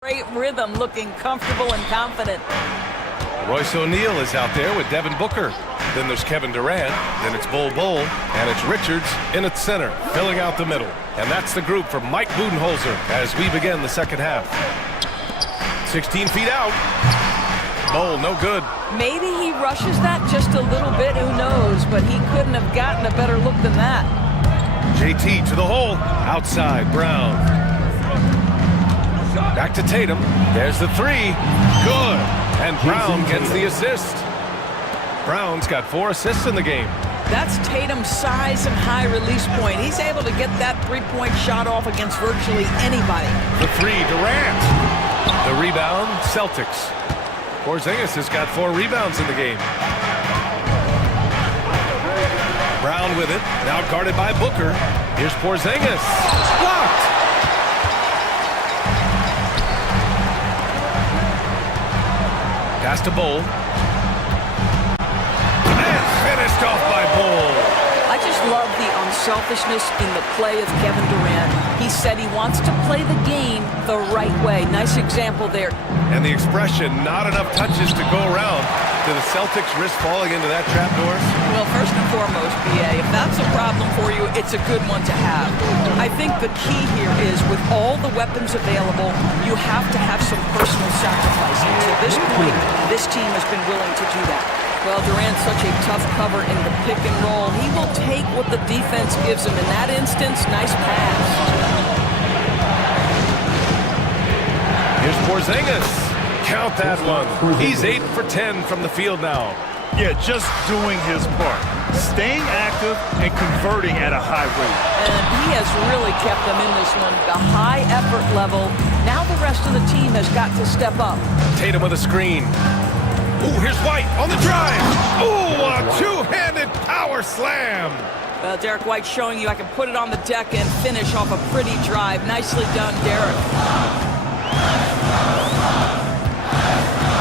Great rhythm, looking comfortable and confident. Royce O'Neal is out there with Devin Booker. Then there's Kevin Durant. Then it's Bull, and it's Richards in at center, filling out the middle. And that's the group for Mike Budenholzer as we begin the second half. 16 feet out. Bull, no good. Maybe he rushes that just a little bit, who knows, but he couldn't have gotten a better look than that. JT to the hole. Outside, Brown. Back to Tatum. There's the three. Good. And Brown gets the assist. Brown's got 4 assists in the game. That's Tatum's size and high release point. He's able to get that three-point shot off against virtually anybody. The three, Durant. The rebound, Celtics. Porzingis has got 4 rebounds in the game. Brown with it, now guarded by Booker. Here's Porzingis. Blocked! Pass to Bull. And finished off by Bull. I just love the unselfishness in the play of Kevin Durant. He said he wants to play the game the right way. Nice example there. And the expression, not enough touches to go around. Do the Celtics risk falling into that trap, Doris? Well, first and foremost, BA, if that's a problem for you, it's a good one to have. I think the key here is with all the weapons available, you have to have some personal sacrifice. And to this point, this team has been willing to do that. Well, Durant's such a tough cover in the pick and roll. He will take what the defense gives him. In that instance, nice pass. Here's Porzingis. Count that one. He's 8 for 10 from the field now. Yeah, just doing his part. Staying active and converting at a high rate. And he has really kept them in this one. The high effort level. Now the rest of the team has got to step up. Tatum with a screen. Ooh, here's White on the drive. Ooh, a two-handed power slam. Well, Derek White showing you I can put it on the deck and finish off a pretty drive. Nicely done, Derek.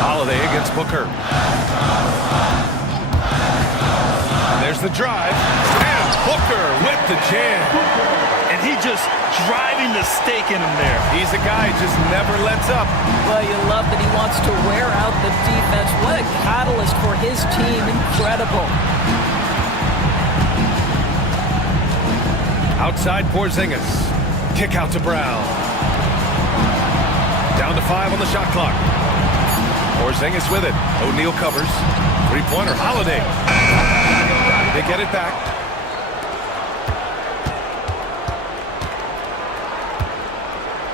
Holiday against Booker. There's the drive. And Booker with the jam. And he just driving the stake in him there. He's a guy who just never lets up. Well, you love that he wants to wear out the defense. What a catalyst for his team. Incredible. Outside Porzingis. Kick out to Brown. Down to 5 on the shot clock. Porzingis with it. O'Neal covers. Three-pointer. Holiday. They get it back.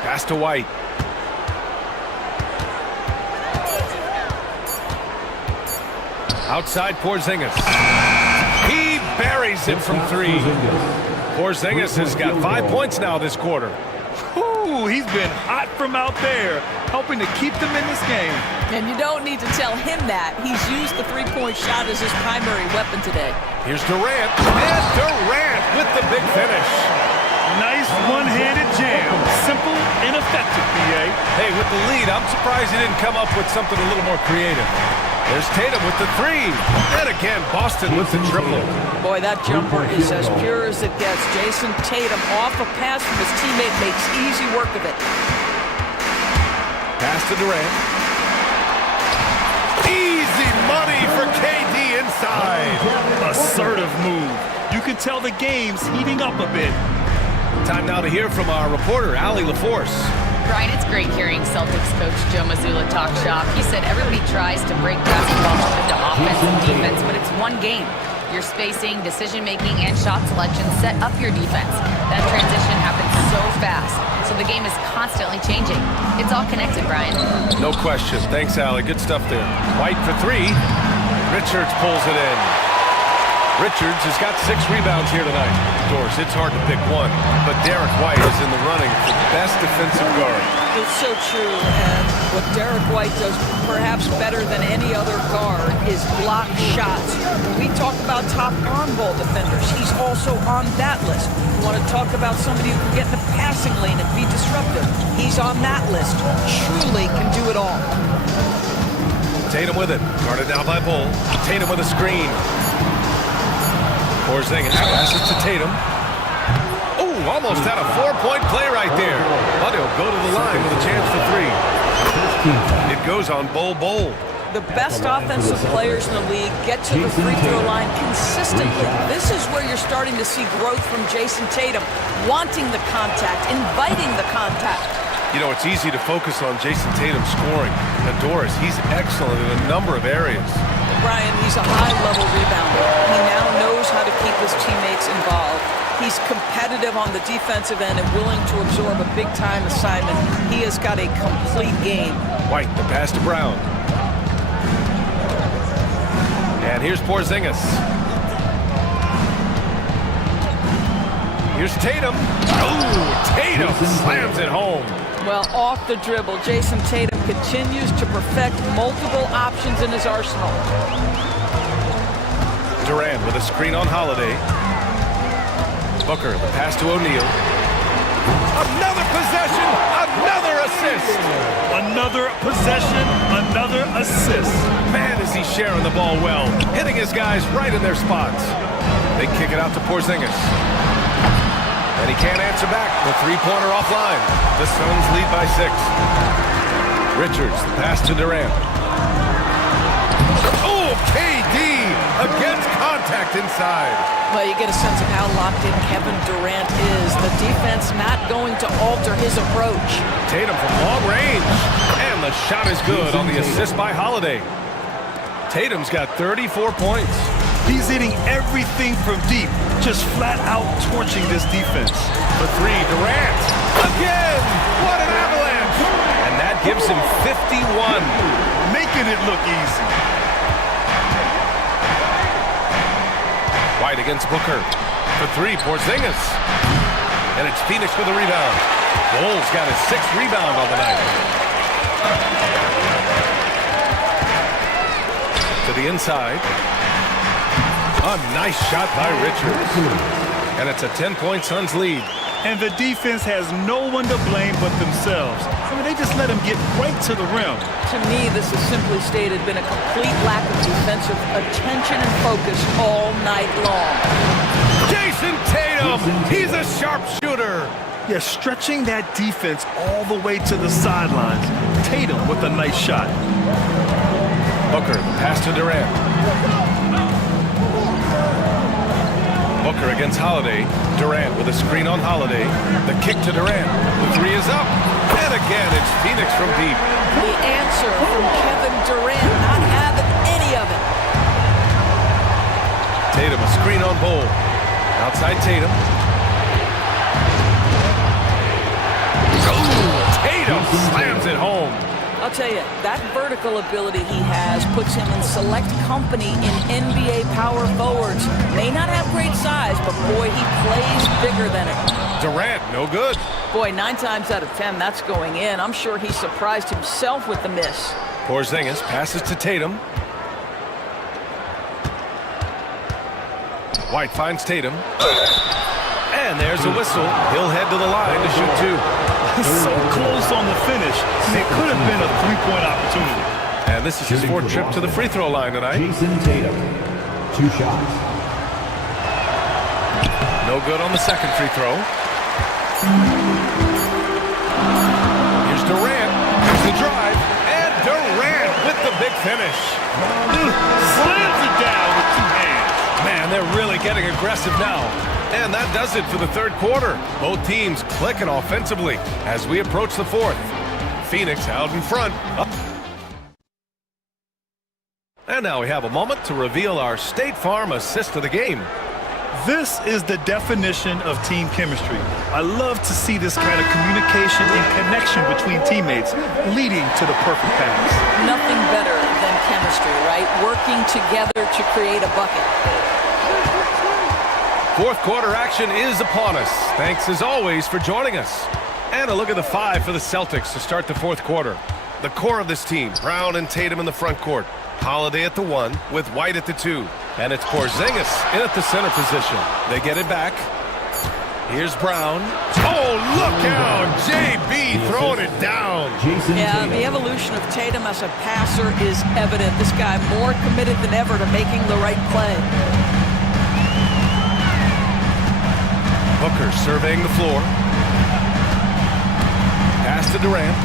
Pass to White. Outside Porzingis. He buries it from 3. Porzingis has got 5 points now this quarter. Ooh, he's been hot from out there, helping to keep them in this game. And you don't need to tell him that. He's used the three-point shot as his primary weapon today. Here's Durant. And Durant with the big finish. Nice one-handed jam. Simple and effective, BA. Hey, with the lead, I'm surprised he didn't come up with something a little more creative. There's Tatum with the 3. And again, Boston with the triple. Boy, that jumper is as pure as it gets. Jason Tatum off a pass from his teammate makes easy work of it. Pass to Durant. Easy money for KD inside. Assertive move. You can tell the game's heating up a bit. Time now to hear from our reporter, Allie LaForce. Brian, it's great hearing Celtics coach Joe Mazzulla talk shop. He said everybody tries to break basketball up into offense and defense, but it's one game. Your spacing, decision-making, and shot selection set up your defense. That transition happens so fast, so the game is constantly changing. It's all connected, Brian. No question. Thanks, Allie. Good stuff there. White for 3. Richards pulls it in. Richards has got 6 rebounds here tonight. Doris, it's hard to pick one, but Derek White is in the running for best defensive guard. It's so true, and what Derek White does perhaps better than any other guard is block shots. We talk about top on-ball defenders. He's also on that list. You want to talk about somebody who can get in the passing lane and be disruptive. He's on that list. Truly can do it all. Tatum with it. Guarded now by Bull. Tatum with a screen. Porzingis passes to Tatum. Oh, almost had a 4-point play right there. But he'll go to the line with a chance for 3. It goes on Bowl. The best offensive players in the league get to the free throw line consistently. This is where you're starting to see growth from Jason Tatum, wanting the contact, inviting the contact. You know, it's easy to focus on Jason Tatum scoring. But Doris, he's excellent in a number of areas. Brian, he's a high-level rebounder. He now knows how to keep his teammates involved. He's competitive on the defensive end and willing to absorb a big-time assignment. He has got a complete game. White, the pass to Brown. And here's Porzingis. Here's Tatum. Oh, Tatum slams it home. Well, off the dribble, Jason Tatum continues to perfect multiple options in his arsenal. Durant with a screen on Holiday. Booker, the pass to O'Neal. Another possession, another assist. Another possession, another assist. Man, is he sharing the ball well, hitting his guys right in their spots. They kick it out to Porzingis. And he can't answer back. The three-pointer offline. The Suns lead by 6. Richards, the pass to Durant. Oh, KD against contact inside. Well, you get a sense of how locked in Kevin Durant is. The defense not going to alter his approach. Tatum from long range. And the shot is good on the assist by Holiday. Tatum's got 34 points. He's hitting everything from deep, just flat out torching this defense. For 3, Durant. Again! What an avalanche! And that gives him 51. Making it look easy. White against Booker. For 3, Porzingis. And it's Phoenix with a rebound. Bulls got his 6th rebound on the night. To the inside. A nice shot by Richards. And it's a 10-point Suns lead. And the defense has no one to blame but themselves. I mean, they just let him get right to the rim. To me, this has simply stated been a complete lack of defensive attention and focus all night long. Jason Tatum! He's a sharpshooter! Yeah, stretching that defense all the way to the sidelines. Tatum with a nice shot. Booker, the pass to Durant. Booker against Holiday. Durant with a screen on Holiday. The kick to Durant. The 3 is up. And again, it's Phoenix from deep. The answer from Kevin Durant, not having any of it. Tatum, a screen on Bowl. Outside Tatum. Oh, Tatum slams it home. I'll tell you, that vertical ability he has puts him in select company in NBA power forwards. May not have great size, but boy, he plays bigger than it. Durant, no good. Boy, 9 times out of 10, that's going in. I'm sure he surprised himself with the miss. Porzingis passes to Tatum. White finds Tatum. And there's a whistle. He'll head to the line to shoot 2. So close on the finish. I mean, it could have been a 3-point opportunity. And this is his 4th trip to the free throw line tonight. Jason Tatum, 2 shots. No good on the 2nd free throw. Here's Durant. Here's the drive. And Durant with the big finish. Slams it down with 2 hands. Man, they're really getting aggressive now. And that does it for the 3rd quarter. Both teams clicking offensively as we approach the 4th. Phoenix out in front. And now we have a moment to reveal our State Farm assist of the game. This is the definition of team chemistry. I love to see this kind of communication and connection between teammates leading to the perfect pass. Nothing better than chemistry, right? Working together to create a bucket. 4th quarter action is upon us. Thanks as always for joining us. And a look at the 5 for the Celtics to start the 4th quarter. The core of this team, Brown and Tatum in the front court. Holiday at the 1 with White at the 2. And it's Porzingis in at the center position. They get it back. Here's Brown. Oh, look out! JB throwing it down. Yeah, the evolution of Tatum as a passer is evident. This guy more committed than ever to making the right play. Booker surveying the floor. Pass to Durant.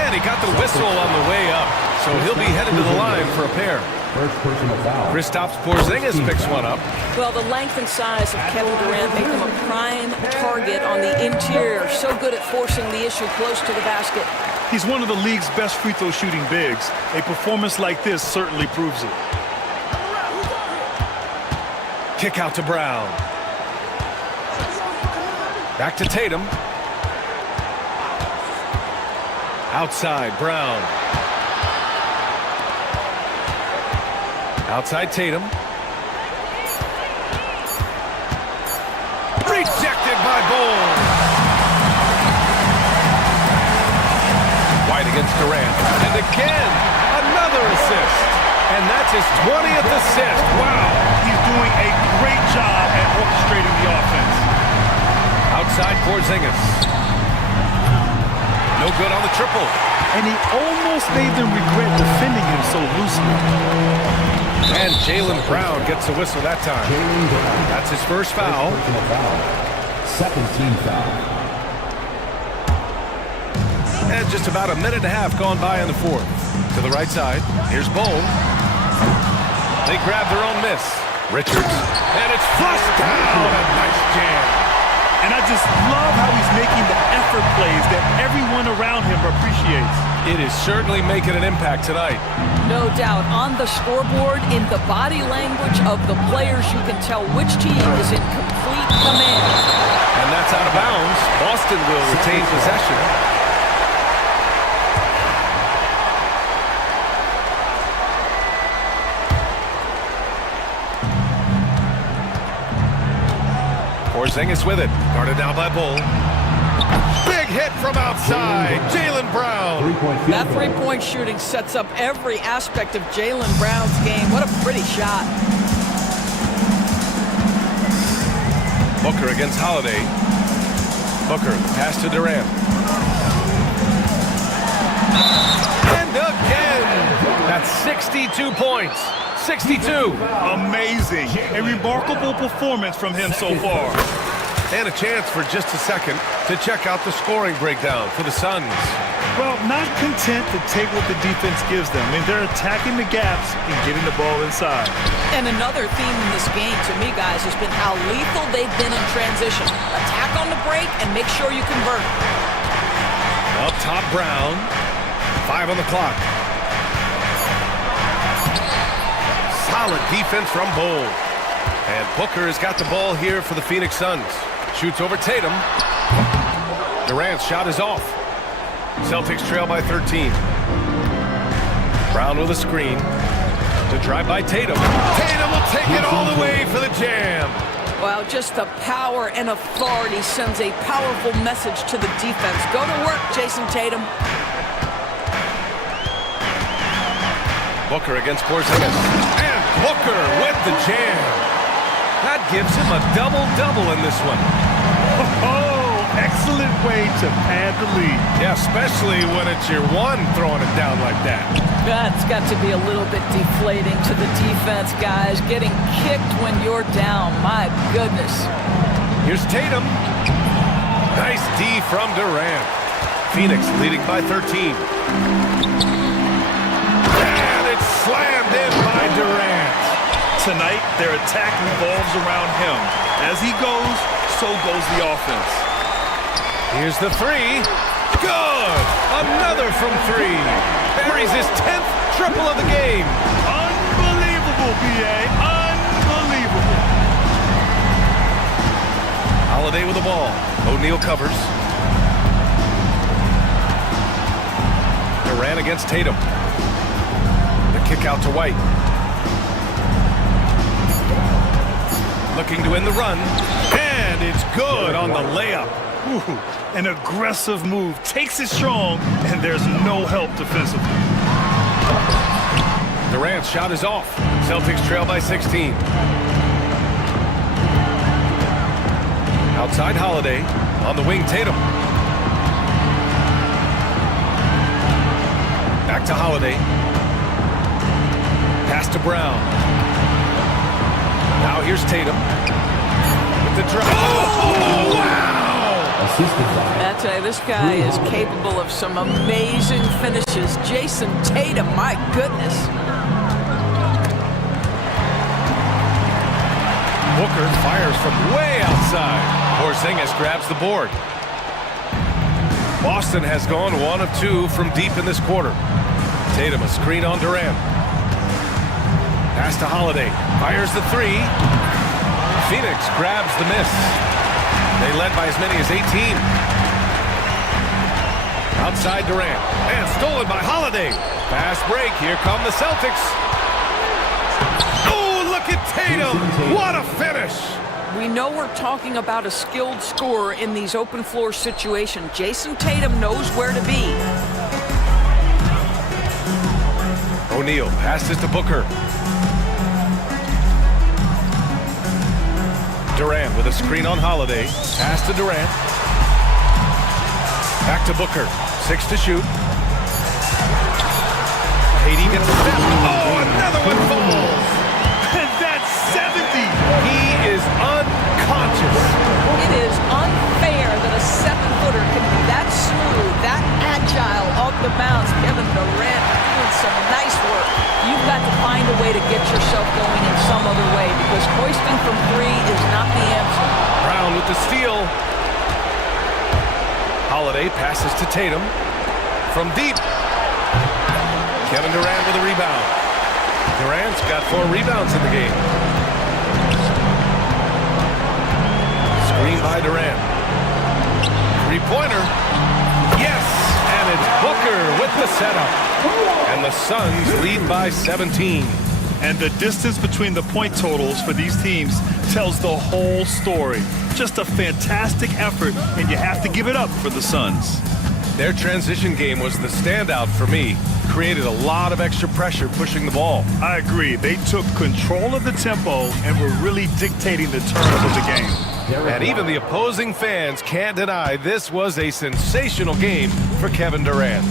And he got the whistle on the way up, so he'll be headed to the line for a pair. First personal foul. Kristaps Porzingis picks one up. Well, the length and size of Kevin Durant make him a prime target on the interior. So good at forcing the issue close to the basket. He's one of the league's best free throw shooting bigs. A performance like this certainly proves it. Kick out to Brown. Back to Tatum. Outside, Brown. Outside Tatum. Rejected by Bull. White against Durant. And again, another assist. And that's his 20th assist. Wow. He's doing a great job at orchestrating the offense. Outside Porzingis. No good on the triple. And he almost made them regret defending him so loosely. And Jaylen Brown gets a whistle that time. That's his first foul. Personal foul. Second team foul. And just about a minute and a half gone by in the fourth. To the right side, here's Bull. They grab their own miss. Richards. And it's flushed down. A nice jam. And I just love how he's making the effort plays that everyone around him appreciates. It is certainly making an impact tonight. No doubt. On the scoreboard, in the body language of the players, you can tell which team is in complete command. And that's out of bounds. Boston will retain possession. Porzingis with it. Guarded down by Bull. Big hit from outside. Jaylen Brown. That three-point shooting sets up every aspect of Jaylen Brown's game. What a pretty shot. Booker against Holiday. Booker, pass to Durant. And again! That's 62 points. 62. Amazing. A remarkable performance from him so far. And a chance for just a second to check out the scoring breakdown for the Suns. Well, not content to take what the defense gives them. I mean, they're attacking the gaps and getting the ball inside. And another theme in this game, to me, guys, has been how lethal they've been in transition. Attack on the break and make sure you convert. Up top, Brown. 5 on the clock. Solid defense from Bull. And Booker has got the ball here for the Phoenix Suns. Shoots over Tatum. Durant's shot is off. Celtics trail by 13. Brown with a screen. To drive by Tatum. Tatum will take it all the way for the jam. Well, just the power and authority sends a powerful message to the defense. Go to work, Jason Tatum. Booker against Porzingis. And Booker with the jam. That gives him a double-double in this one. Oh, excellent way to pad the lead. Yeah, especially when it's your one throwing it down like that. That's got to be a little bit deflating to the defense, guys. Getting kicked when you're down. My goodness. Here's Tatum. Nice D from Durant. Phoenix leading by 13. And it's slammed in by Durant. Tonight, their attack revolves around him. As he goes, so goes the offense. Here's the three. Good! Another from three. Buries his 10th triple of the game. Unbelievable, B.A. Unbelievable. Holiday with the ball. O'Neal covers. Durant against Tatum. The kick out to White. Looking to win the run. And it's good on the layup. Ooh, an aggressive move. Takes it strong, and there's no help defensively. Durant's shot is off. Celtics trail by 16. Outside Holiday. On the wing, Tatum. Back to Holiday. Pass to Brown. Now here's Tatum. With the drive. Oh, wow! I tell you, this guy is capable of some amazing finishes. Jason Tatum, my goodness. Booker fires from way outside. Porzingis grabs the board. Boston has gone 1 of 2 from deep in this quarter. Tatum a screen on Durant. Pass to Holiday. Fires the 3. Phoenix grabs the miss. They led by as many as 18. Outside Durant. And stolen by Holiday. Fast break. Here come the Celtics. Oh, look at Tatum. What a finish. We know we're talking about a skilled scorer in these open floor situations. Jason Tatum knows where to be. O'Neal passes to Booker. Durant with a screen on Holiday. Pass to Durant. Back to Booker. 6 to shoot. Haiti gets a step. Oh, another one falls. And that's 70. He is unconscious. It is unfair that a 7-footer can be that smooth, that agile off the bounce. Kevin Durant doing some nice work. You've got to find a way to get yourself going in some other way because hoisting from 3 is not the answer. Brown with the steal. Holiday passes to Tatum from deep. Kevin Durant with a rebound. Durant's got 4 rebounds in the game. Screen by Durant. 3-pointer. Yes! And it's Booker with the setup. And the Suns lead by 17. And the distance between the point totals for these teams tells the whole story. Just a fantastic effort, and you have to give it up for the Suns. Their transition game was the standout for me. Created a lot of extra pressure pushing the ball. I agree. They took control of the tempo and were really dictating the terms of the game. And even the opposing fans can't deny this was a sensational game for Kevin Durant.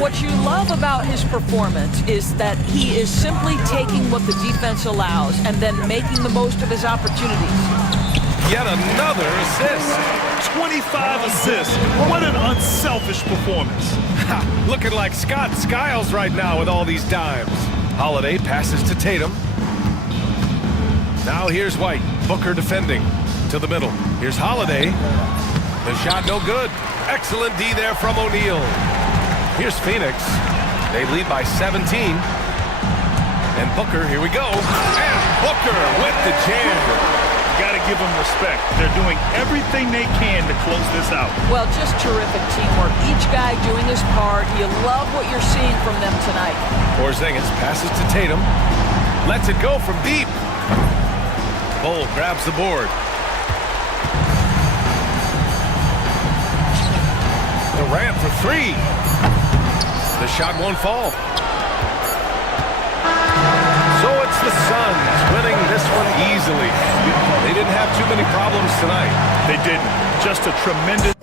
What you love about his performance is that he is simply taking what the defense allows and then making the most of his opportunities. Yet another assist. 25 assists. What an unselfish performance. Looking like Scott Skiles right now with all these dimes. Holiday passes to Tatum. Now here's White. Booker defending to the middle. Here's Holiday. The shot no good. Excellent D there from O'Neal. Here's Phoenix. They lead by 17. And Booker, here we go. And Booker with the jam. Got to give them respect. They're doing everything they can to close this out. Well, just terrific teamwork. Each guy doing his part. You love what you're seeing from them tonight. Porzingis passes to Tatum. Lets it go from deep. Bull grabs the board. Durant for 3. The shot won't fall. So it's the Suns winning this one easily. They didn't have too many problems tonight. They didn't. Just a tremendous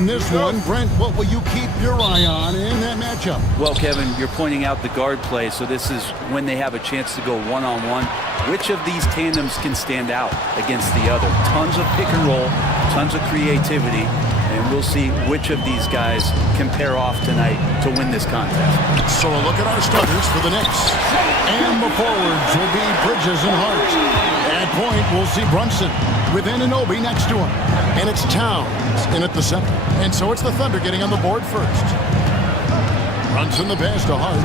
in this one. Brent, what will you keep your eye on in that matchup? Well, Kevin, you're pointing out the guard play, so this is when they have a chance to go one-on-one. Which of these tandems can stand out against the other? Tons of pick and roll, tons of creativity, and we'll see which of these guys can pair off tonight to win this contest. So a look at our starters for the Knicks. And the forwards will be Bridges and Hart. At point, we'll see Brunson with Anunoby next to him. And it's Towns in at the center. And so it's the Thunder getting on the board first. Brunson the pass to Hart.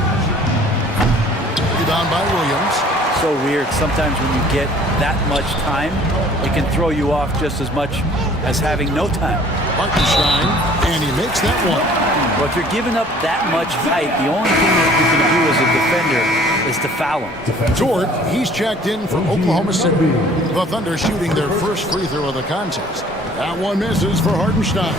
Rebound by Williams. So weird. Sometimes when you get that much time, it can throw you off just as much as having no time. Hartenstein, and he makes that one. Well, if you're giving up that much height, the only thing that you can do as a defender is to foul him. Dort, he's checked in for Oklahoma City. The Thunder shooting their first free throw of the contest. That one misses for Hartenstein.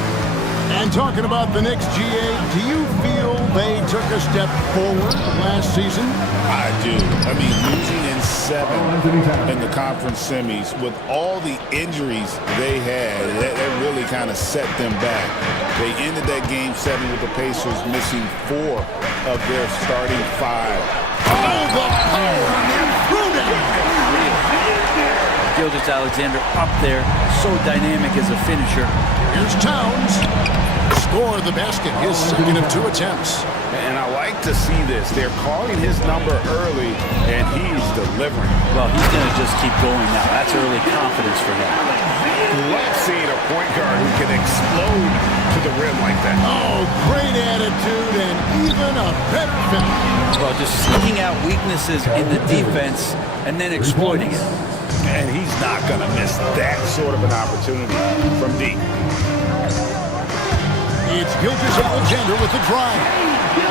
And talking about the Knicks, GA, do you feel they took a step forward last season? I do. I mean, losing in 7 in the conference semis with all the injuries they had, that really kind of set them back. They ended that game 7 with the Pacers missing 4 of their starting 5. Oh, the power and prudence! Gilgeous-Alexander up there, so dynamic as a finisher. Here's Towns. Score the basket, his second of 2 attempts. And I like to see this. They're calling his number early, and he's delivering. Well, he's going to just keep going now. That's early confidence for him. Love seeing a point guard who can explode to the rim like that. Oh, great attitude and even a better finish. Well, just seeking out weaknesses in the defense and then exploiting it. And he's not going to miss that sort of an opportunity from deep. It's Gilgeous-Alexander with the drive.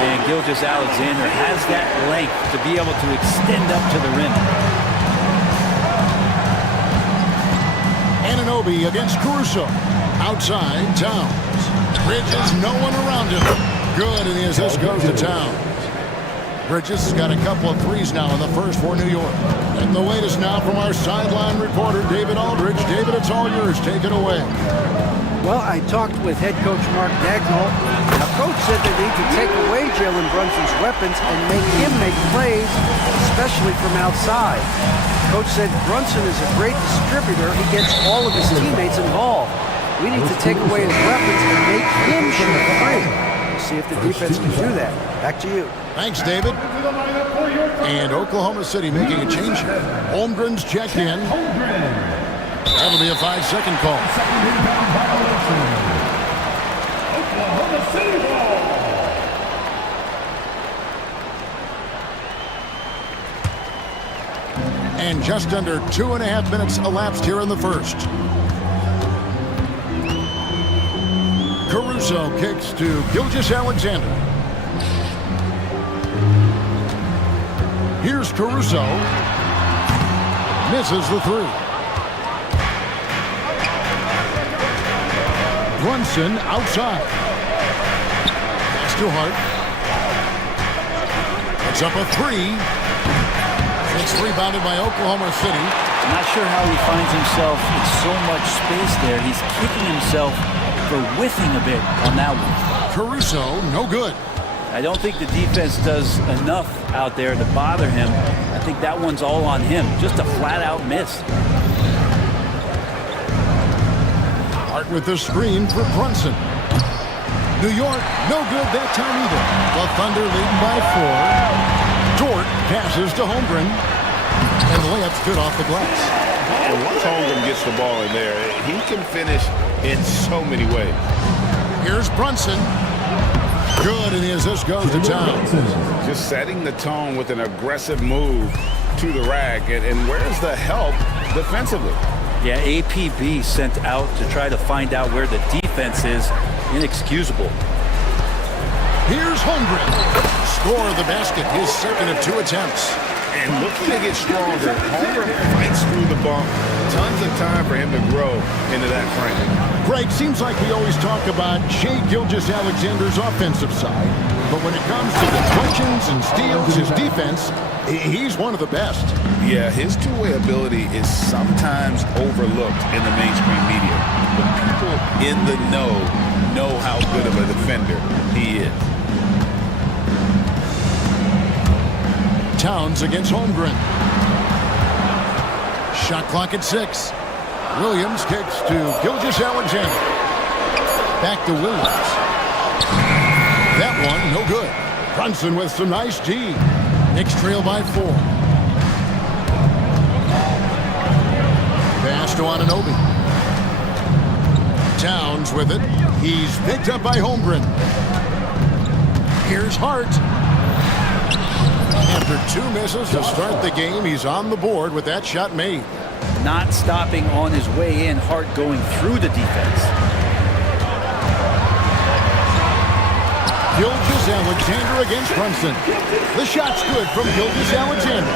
And Gilgeous-Alexander has that length to be able to extend up to the rim. Anunoby against Caruso. Outside, Towns. Bridges, no one around him. Good, and the assist goes to Towns. Bridges has got a couple of threes now in the first for New York. And the latest now from our sideline reporter, David Aldridge. David, it's all yours. Take it away. Well, I talked with head coach Mark Dagnall. Now, coach said they need to take away Jalen Brunson's weapons and make him make plays, especially from outside. Coach said Brunson is a great distributor. He gets all of his teammates involved. We need to take away his weapons and make him shoot free. We'll see if the defense can do that. Back to you. Thanks, David. And Oklahoma City making a change here. Holmgren's checked in. That'll be a 5-second call. Oklahoma City ball. And just under 2.5 minutes elapsed here in the first. Caruso kicks to Gilgeous-Alexander. Here's Caruso. Misses the 3. Brunson outside. Pass to Hart. It's up a 3. It's rebounded by Oklahoma City. I'm not sure how he finds himself in so much space there. He's kicking himself for whiffing a bit on that one. Caruso, no good. I don't think the defense does enough out there to bother him. I think that one's all on him. Just a flat-out miss. Hart with the screen for Brunson. New York, no good that time either. The Thunder leading by 4. Dort passes to Holmgren. And the layup's good off the glass. And once Holmgren gets the ball in there, he can finish in so many ways. Here's Brunson. Good, and the assist goes to Towns. Just setting the tone with an aggressive move to the rack. And where's the help defensively? Yeah, APB sent out to try to find out where the defense is. Inexcusable. Here's Holmgren. Score the basket, his second of 2 attempts. And looking to get stronger, Holmgren fights through the bump. Tons of time for him to grow into that frame. Greg, seems like we always talk about Shai Gilgeous-Alexander's offensive side. But when it comes to deflections and steals, his defense, he's one of the best. Yeah, his two-way ability is sometimes overlooked in the mainstream media. But people people in the know how good of a defender he is. Towns against Holmgren. Shot clock at 6. Williams kicks to Gilgeous-Alexander. Back to Williams. That one, no good. Brunson with some nice D. Knicks trail by 4. Pass to Anunoby. Towns with it. He's picked up by Holmgren. Here's Hart. After 2 misses to start the game, he's on the board with that shot made. Not stopping on his way in, Hart going through the defense. Gilgeous-Alexander against Brunson. The shot's good from Gilgeous-Alexander.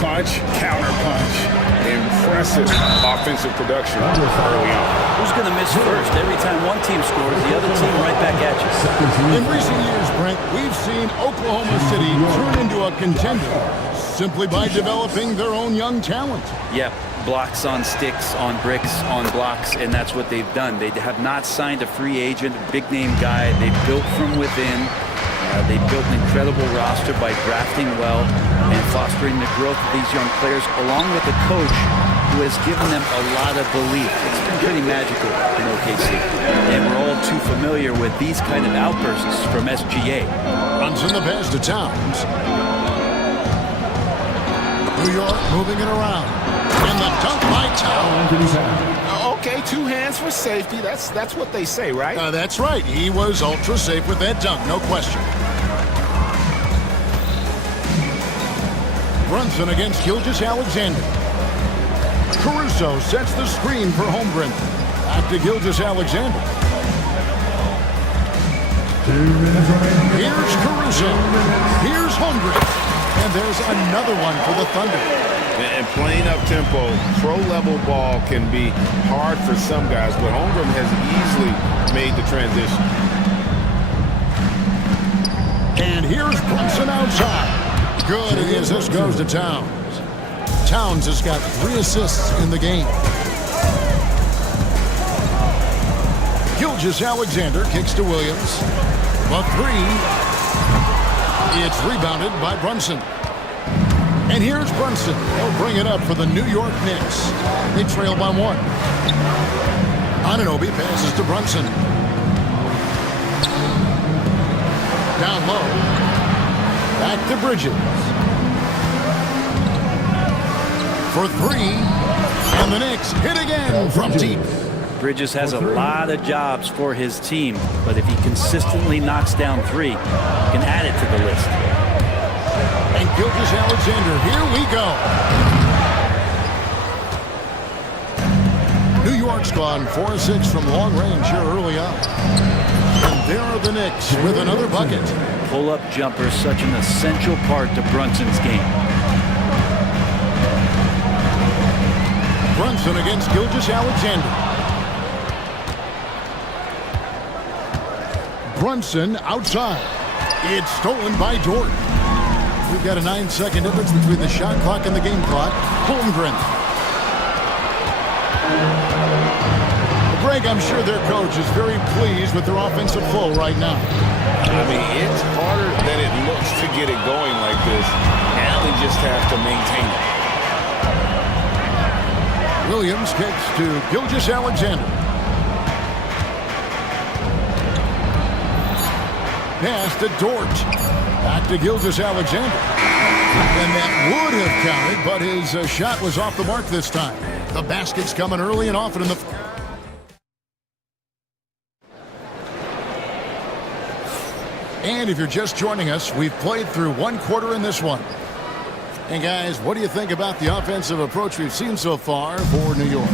Punch, counter punch. Impressive offensive production early on. Who's going to miss first? Every time one team scores, the other team right back at you. In recent years, Brent, we've seen Oklahoma City turn into a contender simply by developing their own young talent. Yep, blocks on sticks, on bricks, on blocks, and that's what they've done. They have not signed a free agent, big-name guy. They've built from within. They've built an incredible roster by drafting well and fostering the growth of these young players, along with a coach who has given them a lot of belief. It's been pretty magical in OKC, and we're all too familiar with these kind of outbursts from SGA. Runs in the pass to Towns. New York moving it around. And the dunk by Towns. Okay, 2 hands for safety. That's what they say, right? That's right. He was ultra safe with that dunk, no question. Brunson against Gilgeous-Alexander. Caruso sets the screen for Holmgren. Back to Gilgeous-Alexander. Here's Caruso. Here's Holmgren. And there's another one for the Thunder. And playing up-tempo, pro-level ball can be hard for some guys, but Holmgren has easily made the transition. And here's Brunson outside. Good, and the assist goes to Towns. Towns has got 3 assists in the game. Gilgeous-Alexander kicks to Williams. A 3. It's rebounded by Brunson. And here's Brunson. He'll bring it up for the New York Knicks. They trail by 1. Anunoby passes to Brunson. Down low. Back to Bridges. For 3. And the Knicks hit again from deep. Bridges has a lot of jobs for his team, but if he consistently knocks down 3, he can add it to the list. And Gilgeous-Alexander, here we go. New York's gone 4-6 from long range here early on. And there are the Knicks with another bucket. Pull-up jumper is such an essential part to Brunson's game. Brunson against Gilgeous-Alexander. Brunson outside. It's stolen by Dort. We've got a 9-second difference between the shot clock and the game clock. Holmgren. Greg, I'm sure their coach is very pleased with their offensive flow right now. I mean, it's harder than it looks to get it going like this. Now they just have to maintain it. Williams kicks to Gilgeous-Alexander. Pass to Dort. Back to Gilgeous-Alexander. And that would have counted, but his shot was off the mark this time. The basket's coming early and often in the... And if you're just joining us, we've played through 1 quarter in this one. And guys, what do you think about the offensive approach we've seen so far for New York?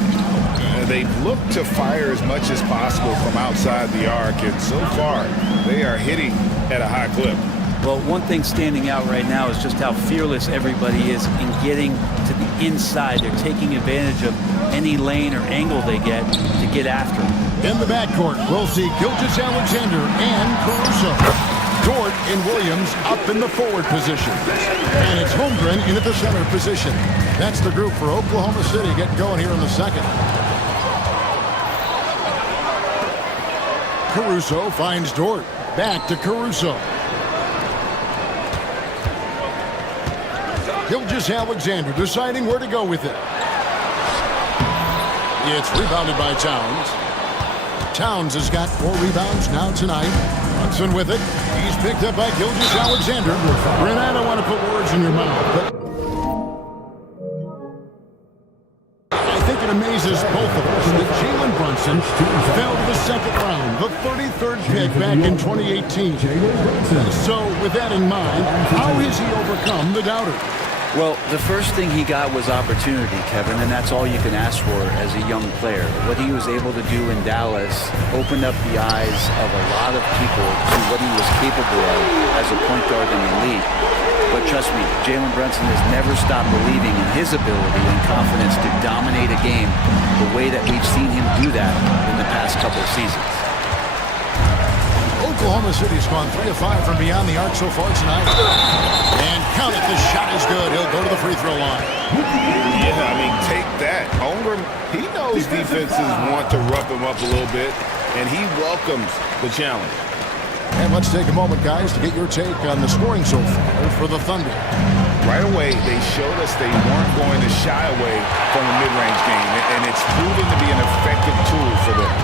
They've looked to fire as much as possible from outside the arc, and so far they are hitting at a high clip. Well, one thing standing out right now is just how fearless everybody is in getting to the inside. They're taking advantage of any lane or angle they get to get after them. In the backcourt, we'll see Gilgeous-Alexander and Caruso. Dort and Williams up in the forward position. And it's Holmgren in at the center position. That's the group for Oklahoma City getting going here in the second. Caruso finds Dort. Back to Caruso. Gilgeous-Alexander deciding where to go with it. It's rebounded by Towns. Towns has got 4 rebounds now tonight. Brunson with it. He's picked up by Gilgeous-Alexander. Brent, I don't want to put words in your mouth, but I think it amazes both of us that Jalen Brunson fell to the second round, the 33rd pick back in 2018. So with that in mind, how has he overcome the doubters? Well, the first thing he got was opportunity, Kevin, and that's all you can ask for as a young player. What he was able to do in Dallas opened up the eyes of a lot of people to what he was capable of as a point guard in the league. But trust me, Jalen Brunson has never stopped believing in his ability and confidence to dominate a game the way that we've seen him do that in the past couple of seasons. Oklahoma City's gone 3 of 5 from beyond the arc so far tonight. And count it, the shot is good. He'll go to the free throw line. Yeah, I mean, take that. Holmgren, he knows defenses want to rough him up a little bit, and he welcomes the challenge. And let's take a moment, guys, to get your take on the scoring so far for the Thunder. Right away, they showed us they weren't going to shy away from a mid-range game, and it's proven to be an effective tool for them.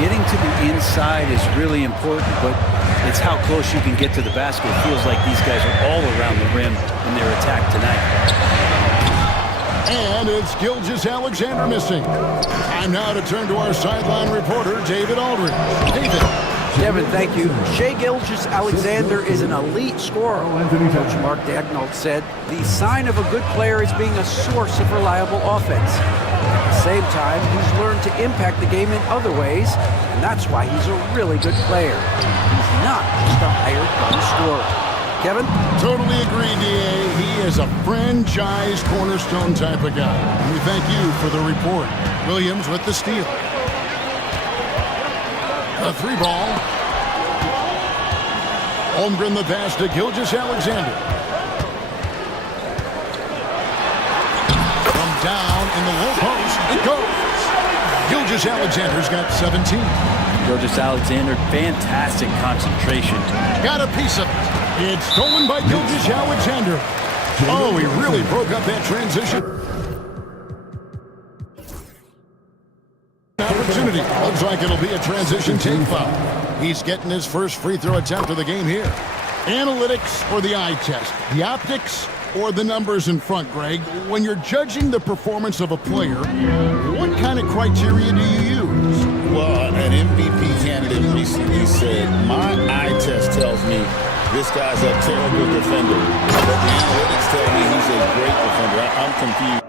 Getting to the inside is really important, but it's how close you can get to the basket. It feels like these guys are all around the rim in their attack tonight. And it's Gilgeous-Alexander missing. Time now to turn to our sideline reporter, David Aldridge. David. Kevin, thank you. Shai Gilgeous-Alexander is an elite scorer. Coach Mark Daigneault said the sign of a good player is being a source of reliable offense. At the same time, he's learned to impact the game in other ways, and that's why he's a really good player. He's not just a hired gun scorer. Kevin? Totally agree, D.A. He is a franchise cornerstone type of guy. And we thank you for the report. Williams with the steal. A 3-ball. Holmgren the pass to Gilgeous-Alexander. From down in the low post, it goes. Gilgeous-Alexander's got 17. Gilgeous-Alexander, fantastic concentration. Got a piece of it. It's stolen by Gilgeous-Alexander. Oh, he really broke up that transition. Opportunity. Looks like it'll be a transition take foul. He's getting his first free throw attempt of the game here. Analytics or the eye test? The optics or the numbers in front, Greg? When you're judging the performance of a player, what kind of criteria do you use? Well, an MVP candidate recently said, my eye test tells me this guy's a terrible defender, but the analytics tell me he's a great defender. I'm confused.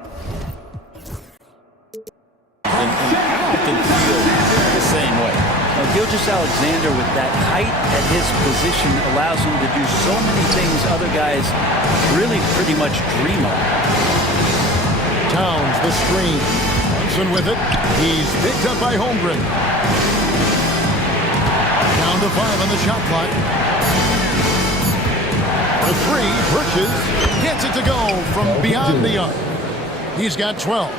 And I can feel the same way. Now, Gilgeous-Alexander, with that height at his position, allows him to do so many things other guys really pretty much dream of. Towns, the screen. Brunson with it. He's picked up by Holmgren. Down to 5 on the shot clock. For 3, Bridges gets it to go from beyond the arc. He's got 12.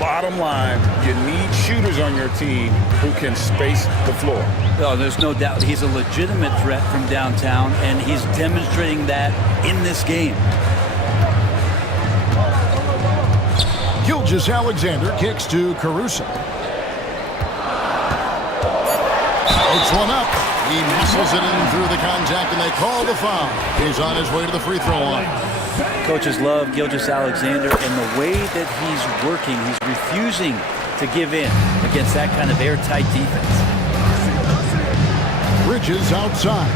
Bottom line, you need shooters on your team who can space the floor. Oh, there's no doubt he's a legitimate threat from downtown, and he's demonstrating that in this game. Gilgeous-Alexander kicks to Caruso. It's one up. He muscles it in through the contact, and they call the foul. He's on his way to the free throw line. Coaches love Gilgeous-Alexander, and the way that he's working, he's refusing to give in against that kind of airtight defense. Bridges outside.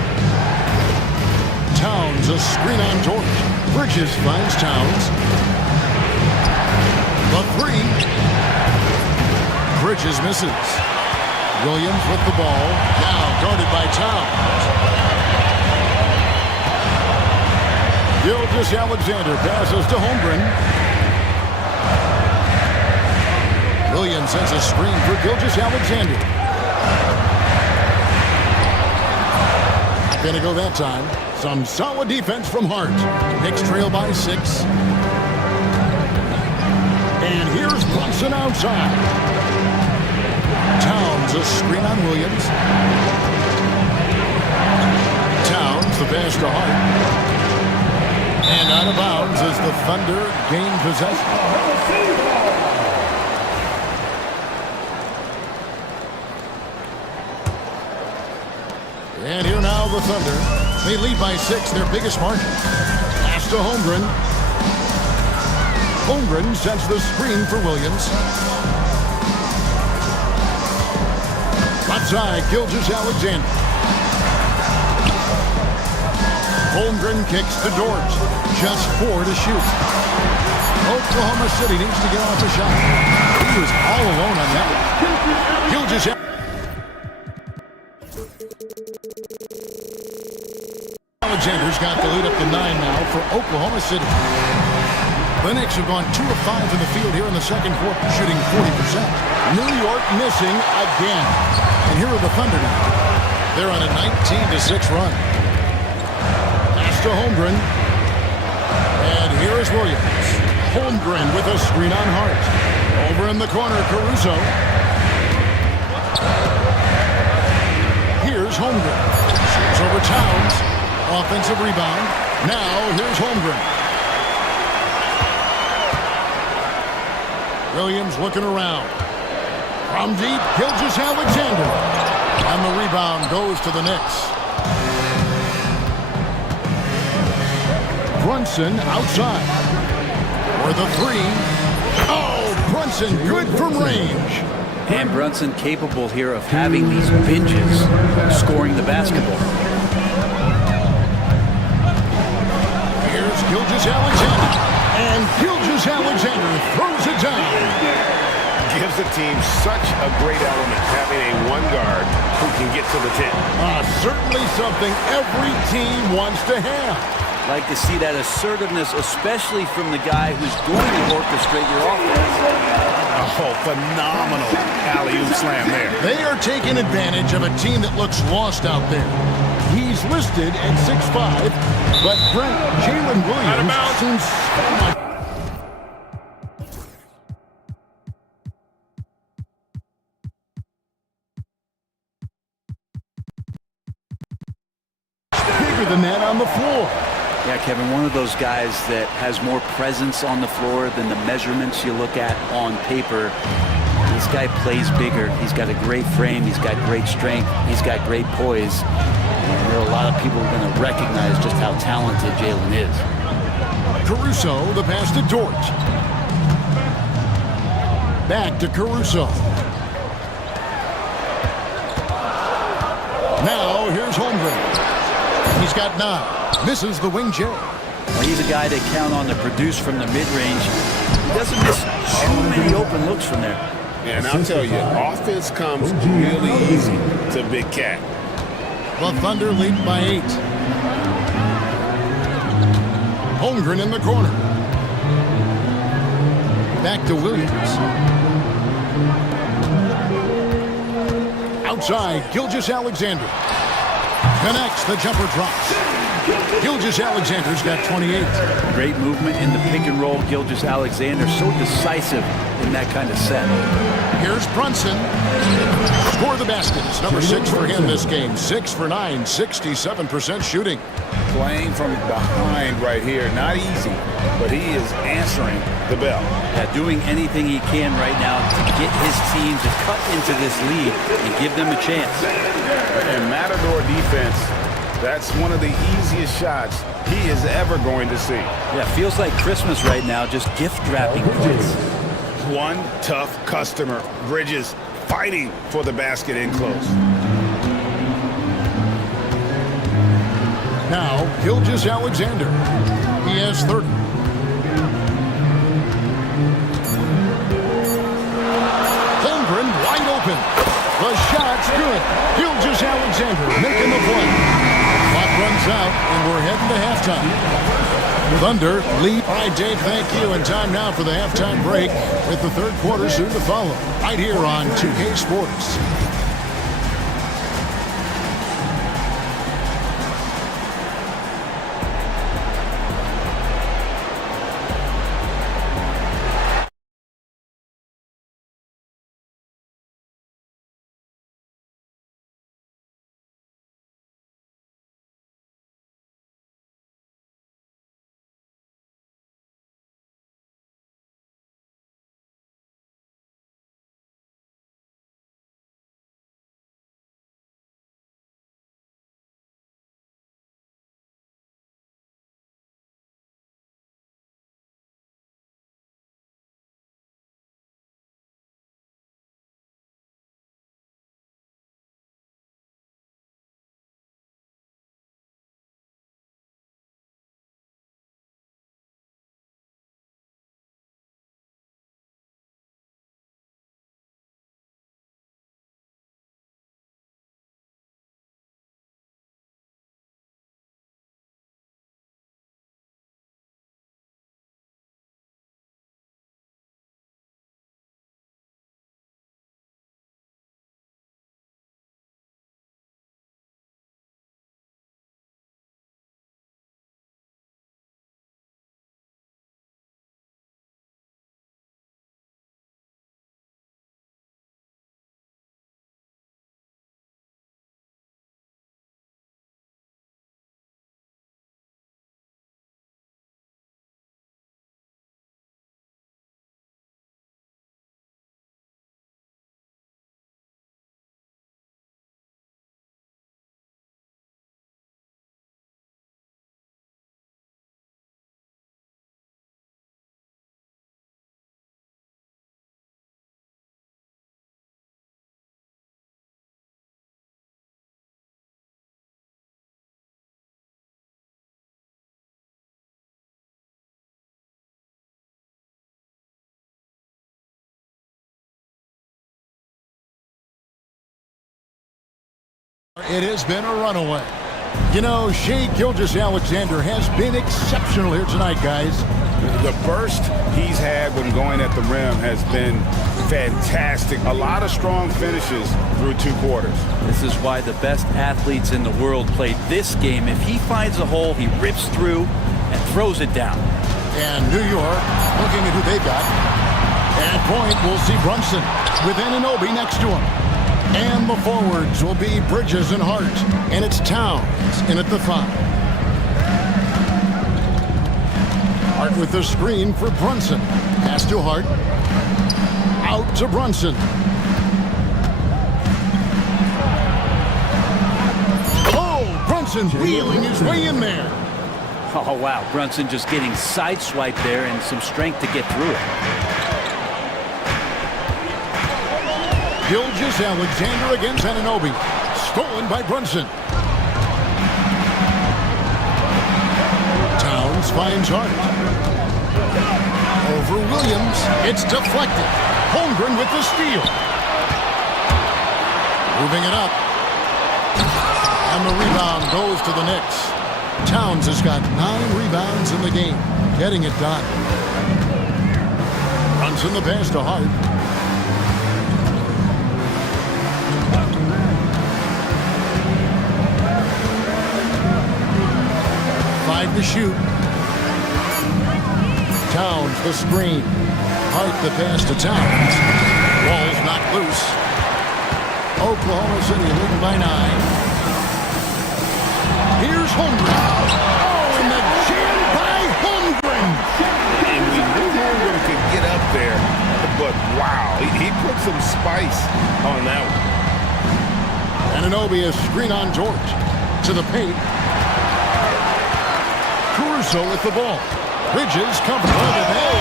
Towns, a screen on George. Bridges finds Towns. The 3. Bridges misses. Williams with the ball. Now guarded by Towns. Gilgeous-Alexander passes to Holmgren. Williams sends a screen for Gilgeous-Alexander. Not gonna go that time. Some solid defense from Hart. Knicks trail by 6. And here's Brunson outside. Towns Runs a screen on Williams. Towns the pass to Hart. And out of bounds as the Thunder gain possession. And here now the Thunder. They lead by 6, their biggest margin. Pass to Holmgren. Holmgren sends the screen for Williams. Outside, Gilgeous-Alexander. Holmgren kicks to Dort. Just 4 to shoot. Oklahoma City needs to get off the shot. He was all alone on that. Gilgeous-Alexander's got the lead up to 9 now for Oklahoma City. The Knicks have gone 2 of 5 in the field here in the second quarter, shooting 40%. New York missing again. And here are the Thunder now. They're on a 19-6 run. Pass to Holmgren. And here is Williams. Holmgren with a screen on Hart. Over in the corner, Caruso. Here's Holmgren. Shoots over Towns. Offensive rebound. Now here's Holmgren. Williams looking around. From deep, Gilgeous-Alexander. And the rebound goes to the Knicks. Brunson outside. For the 3. Oh, Brunson good from range. And Brunson capable here of having these binges, scoring the basketball. Here's Gilgeous-Alexander. And Gilgeous-Alexander throws it down. Gives the team such a great element, having a one guard who can get to the 10. Certainly something every team wants to have. Like to see that assertiveness, especially from the guy who's going to orchestrate your offense. Oh, phenomenal alley-oop slam there. They are taking advantage of a team that looks lost out there. He's listed at 6'5", but Brent, Jalen Williams seems so much. Bigger than that on the floor. Yeah, Kevin, one of those guys that has more presence on the floor than the measurements you look at on paper. This guy plays bigger. He's got a great frame. He's got great strength. He's got great poise. And there are a lot of people who are going to recognize just how talented Jalen is. Caruso, the pass to Dort. Back to Caruso. Now here's Holmgren. He's got 9. Misses the wing J. Well, he's a guy they count on to produce from the mid-range. He doesn't miss too many open looks from there. And I'll tell you, offense comes really easy to Big Cat. The Thunder lead by 8. Holmgren in the corner. Back to Williams. Outside, Gilgeous-Alexander. Connects, the jumper drops. Gilgeous-Alexander's got 28. Great movement in the pick and roll. Gilgeous-Alexander so decisive in that kind of set. Here's Brunson. Score the basket. It's number 6 for him this game. 6 for 9, 67% shooting. Playing from behind right here. Not easy, but he is answering the bell. Yeah, doing anything he can right now to get his team to cut into this lead and give them a chance. And Matador defense, that's one of the easiest shots he is ever going to see. Yeah, feels like Christmas right now, just gift wrapping points. One tough customer, Bridges, fighting for the basket in close. Now, Gilgeous-Alexander. He has 30. Holmgren wide open. The shot's good. Gilgeous-Alexander making the play. Clock runs out, and we're heading to halftime. Thunder lead. All right, Dave, thank you. And time now for the halftime break with the third quarter soon to follow. Right here on 2K Sports. It has been a runaway. You know, Shai Gilgeous-Alexander has been exceptional here tonight, guys. The burst he's had when going at the rim has been fantastic. A lot of strong finishes through 2 quarters. This is why the best athletes in the world play this game. If he finds a hole, he rips through and throws it down. And New York looking at who they've got. At point, we'll see Brunson with Anunoby next to him. And the forwards will be Bridges and Hart. And it's Towns in at the 5. Hart with the screen for Brunson. Pass to Hart. Out to Brunson. Oh, Brunson wheeling his way in there. Oh, wow. Brunson just getting sideswiped there and some strength to get through it. Gilgeous-Alexander against Anunoby. Stolen by Brunson. Towns finds Hart. Over Williams. It's deflected. Holmgren with the steal. Moving it up. And the rebound goes to the Knicks. Towns has got 9 rebounds in the game. Getting it done. Brunson the pass to Hart. To shoot. Towns the screen. Hart the pass to Towns. Ball's knocked loose. Oklahoma City leading by 9. Here's Holmgren. Oh, and the jam by Holmgren. And we knew Holmgren could get up there, but wow, he put some spice on that one. Anunoby a screen on George. To the paint. Caruso with the ball. Bridges covered by the ball.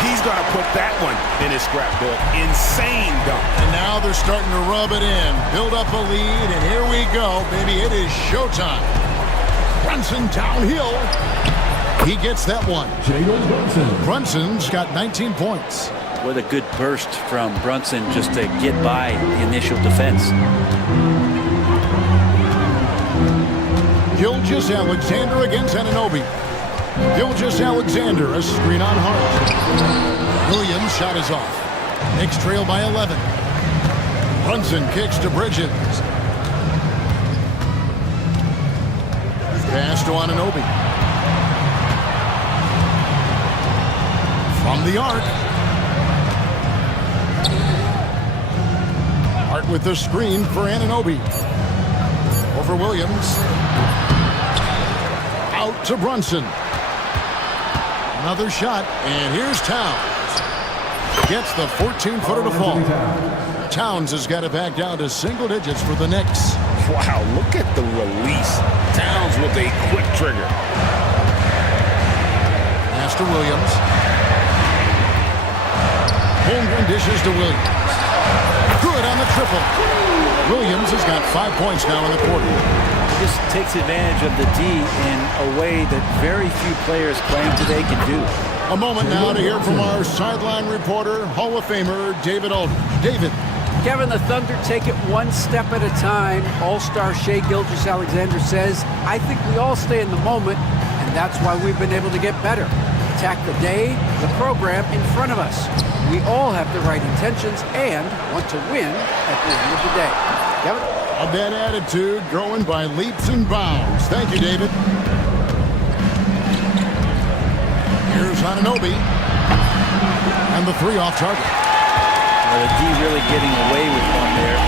He's going to put that one in his scrapbook. Insane dunk. And now they're starting to rub it in. Build up a lead, and here we go, baby. It is showtime. Brunson downhill. He gets that one. Brunson's got 19 points. What a good burst from Brunson just to get by the initial defense. Gilgeous-Alexander against Anunoby. Gilgeous-Alexander, a screen on Hart. Williams' shot is off. Knicks trail by 11. Brunson kicks to Bridges. Pass to Anunoby. From the arc. Hart with the screen for Anunoby. Over Williams. Out to Brunson. Another shot, and here's Towns. Gets the 14-footer to fall. Towns has got it back down to single digits for the Knicks. Wow, look at the release. Towns with a quick trigger. Pass to Williams. Holmgren dishes to Williams. Good on the triple. Williams has got 5 points now in the quarter. Just takes advantage of the D in a way that very few players playing today can do. A moment now to hear from our sideline reporter, Hall of Famer David Aldridge. David. Kevin, the Thunder take it one step at a time. All-star Shai Gilgeous-Alexander says, I think we all stay in the moment, and that's why we've been able to get better. Attack the day, the program in front of us. We all have the right intentions and want to win at the end of the day. Kevin? That attitude growing by leaps and bounds. Thank you, David. Here's Anunoby. And the 3 off target. Well, the D really getting away with one there.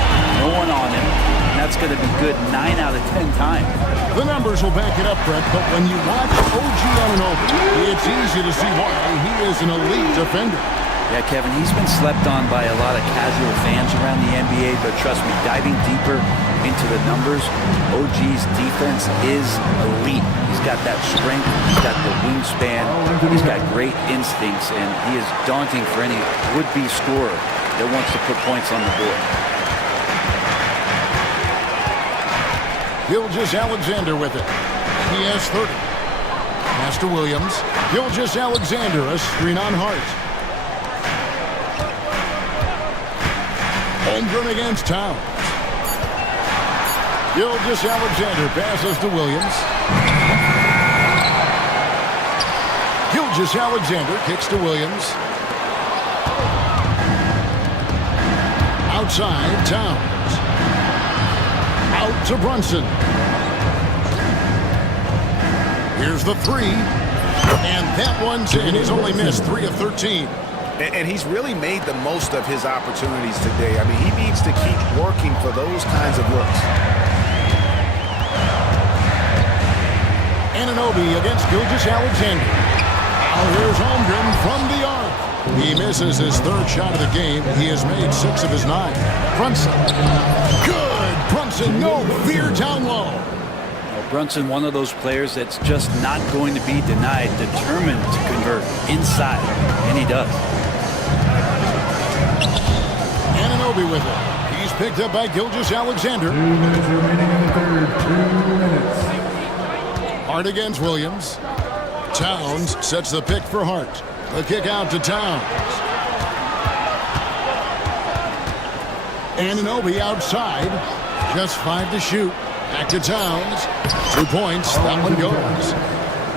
No one on him. And that's going to be good 9 out of 10 times. The numbers will back it up, Brett, but when you watch OG Anunoby, it's easy to see why he is an elite defender. Yeah, Kevin, he's been slept on by a lot of casual fans around the NBA, but trust me, diving deeper into the numbers, OG's defense is elite. He's got that strength, he's got the wingspan, he's got great instincts, and he is daunting for any would-be scorer that wants to put points on the board. Gilgeous-Alexander with it. He has 30. Pass to Williams. Gilgeous-Alexander, a screen on Hart. Holmgren against Towns. Gilgeous Alexander passes to Williams. Gilgeous Alexander kicks to Williams. Outside, Towns. Out to Brunson. Here's the three. And that one's in. He's only missed 3 of 13. And he's really made the most of his opportunities today. I mean, he needs to keep working for those kinds of looks. Anunoby against Gilgeous Alexander. Now here's Holmgren from the arc. He misses his 3rd shot of the game. He has made 6 of his 9. Brunson. Good. Brunson, no fear down low. Brunson, one of those players that's just not going to be denied, determined to convert inside, and he does. Anunoby with it. He's picked up by Gilgeous Alexander. 2 minutes remaining in the third. 2 minutes. Hart against Williams. Towns sets the pick for Hart. The kick out to Towns. Anunoby outside. Just 5 to shoot. Back to Towns. 2 points. That one goes.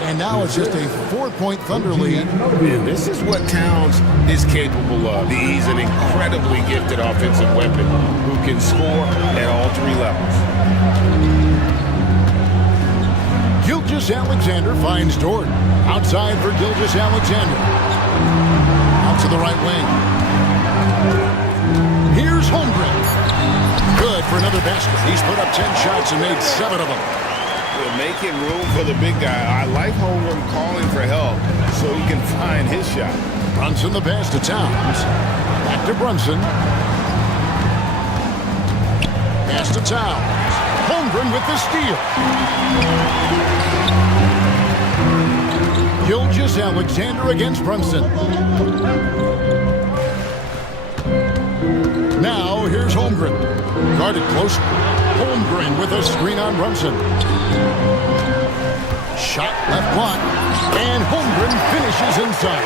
And now it's just a 4-point Thunder lead. And this is what Towns is capable of. He's an incredibly gifted offensive weapon who can score at all 3 levels. Gilgeous Alexander finds Dort. Outside for Gilgeous Alexander. Out to the right wing. Here's Holmgren. Good for another basket. He's put up 10 shots and made 7 of them. We're making room for the big guy. I like Holmgren calling for help so he can find his shot. Brunson the pass to Towns. Back to Brunson. Pass to Towns. Holmgren with the steal. Gilgeous Alexander against Brunson. Now here's Holmgren. Guarded close. Holmgren with a screen on Brunson. Shot left block. And Holmgren finishes inside.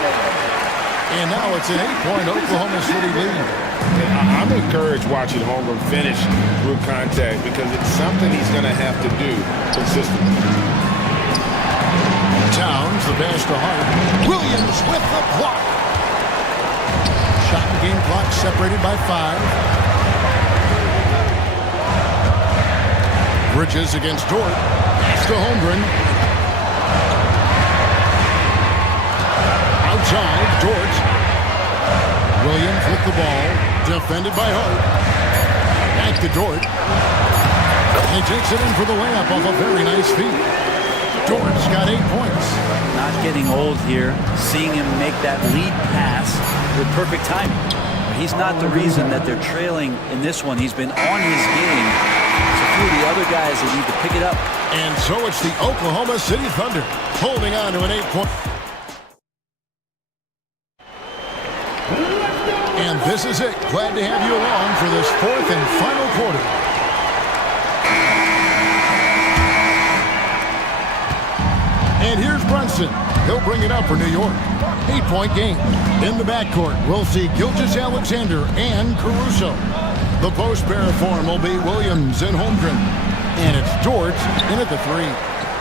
And now it's an 8-point Oklahoma City lead. I'm encouraged watching Holmgren finish through contact because it's something he's going to have to do consistently. Towns, the pass to Hart. Williams with the block. Shot and game clock separated by 5. Bridges against Dort. Pass to Holmgren. Outside, Dort. Williams with the ball. Defended by Hart. Back to Dort. And he takes it in for the layup off a very nice feed. Dort's got 8 points. Not getting old here. Seeing him make that lead pass with perfect timing. He's not the reason that they're trailing in this one. He's been on his game. It's a few of the other guys that need to pick it up. And so it's the Oklahoma City Thunder holding on to an 8-point. And this is it. Glad to have you along for this 4th and final quarter. And here's Brunson. He'll bring it up for New York. 8-point game. In the backcourt, we'll see Gilgeous Alexander and Caruso. The post pair form will be Williams and Holmgren. And it's Dort in at the 3.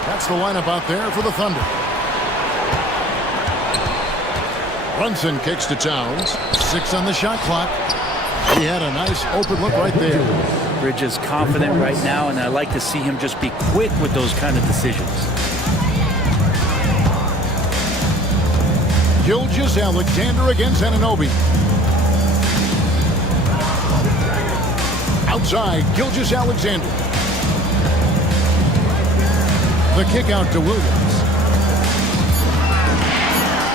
That's the lineup out there for the Thunder. Brunson kicks to Towns. 6 on the shot clock. He had a nice open look right there. Bridges confident right now, and I like to see him just be quick with those kind of decisions. Gilgeous Alexander against Anunoby. Outside, Gilgeous Alexander. The kick out to Williams.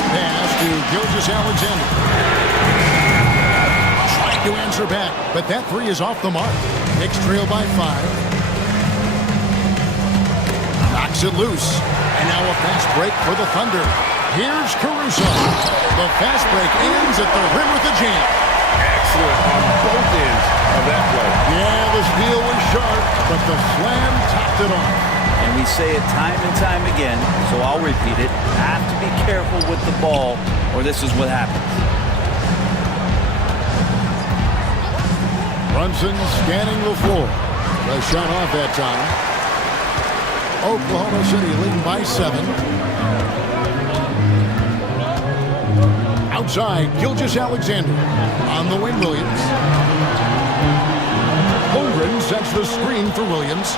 Pass to Gilgeous Alexander. Trying to answer back, but that 3 is off the mark. Knicks trail by 5. Knocks it loose. And now a fast break for the Thunder. Here's Caruso. The fast break ends at the rim with a jam. Excellent on both ends of that play. Yeah, the steal was sharp, but the slam topped it off. And we say it time and time again, so I'll repeat it. Have to be careful with the ball, or this is what happens. Brunson scanning the floor. The shot off that time. Oklahoma City leading by 7. Outside, Gilgeous-Alexander. On the wing, Williams. Holmgren sets the screen for Williams.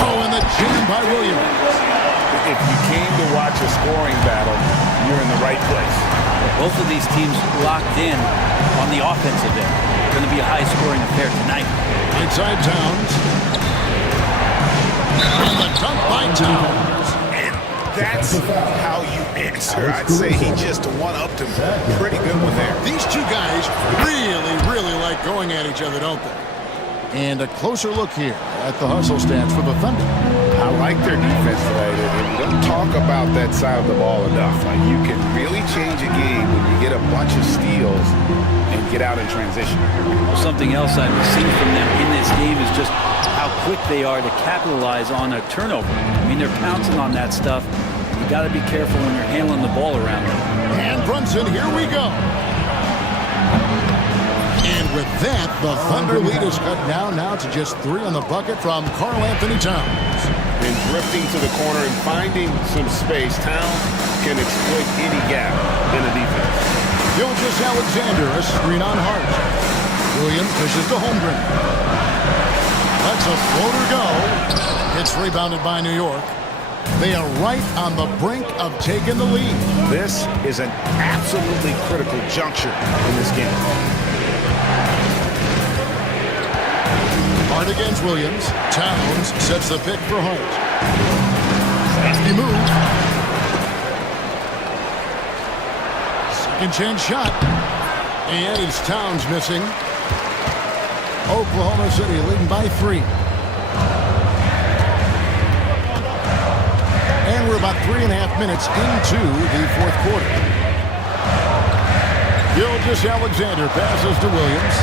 Oh, and the jam by Williams. If you came to watch a scoring battle, you're in the right place. Both of these teams locked in on the offensive end. It's going to be a high-scoring affair tonight. Inside Towns. And the dunk by Towns. And that's how you answer. I'd say he just one-upped him pretty good with there. These two guys really like going at each other, don't they? And a closer look here at the hustle stats for the Thunder. I like their defense today. We don't talk about that side of the ball enough. Like, you can really change a game when you get a bunch of steals and get out in transition. Something else I've seen from them in this game is just how quick they are to capitalize on a turnover. I mean, they're pouncing on that stuff. You got to be careful when you're handling the ball around them. And Brunson, here we go. And with that, the Thunder lead is cut down now to just 3 on the bucket from Karl Anthony Towns. And drifting to the corner and finding some space, Towns can exploit any gap in the defense. Gilgeous-Alexander, a screen on Hart. Williams pushes to Holmgren. Lets a floater go. It's rebounded by New York. They are right on the brink of taking the lead. This is an absolutely critical juncture in this game. Hart against Williams. Towns sets the pick for Hart. Safety move. Second chance shot. And it's Towns missing. Oklahoma City leading by 3. And we're about 3.5 minutes into the fourth quarter. Gilgeous-Alexander passes to Williams.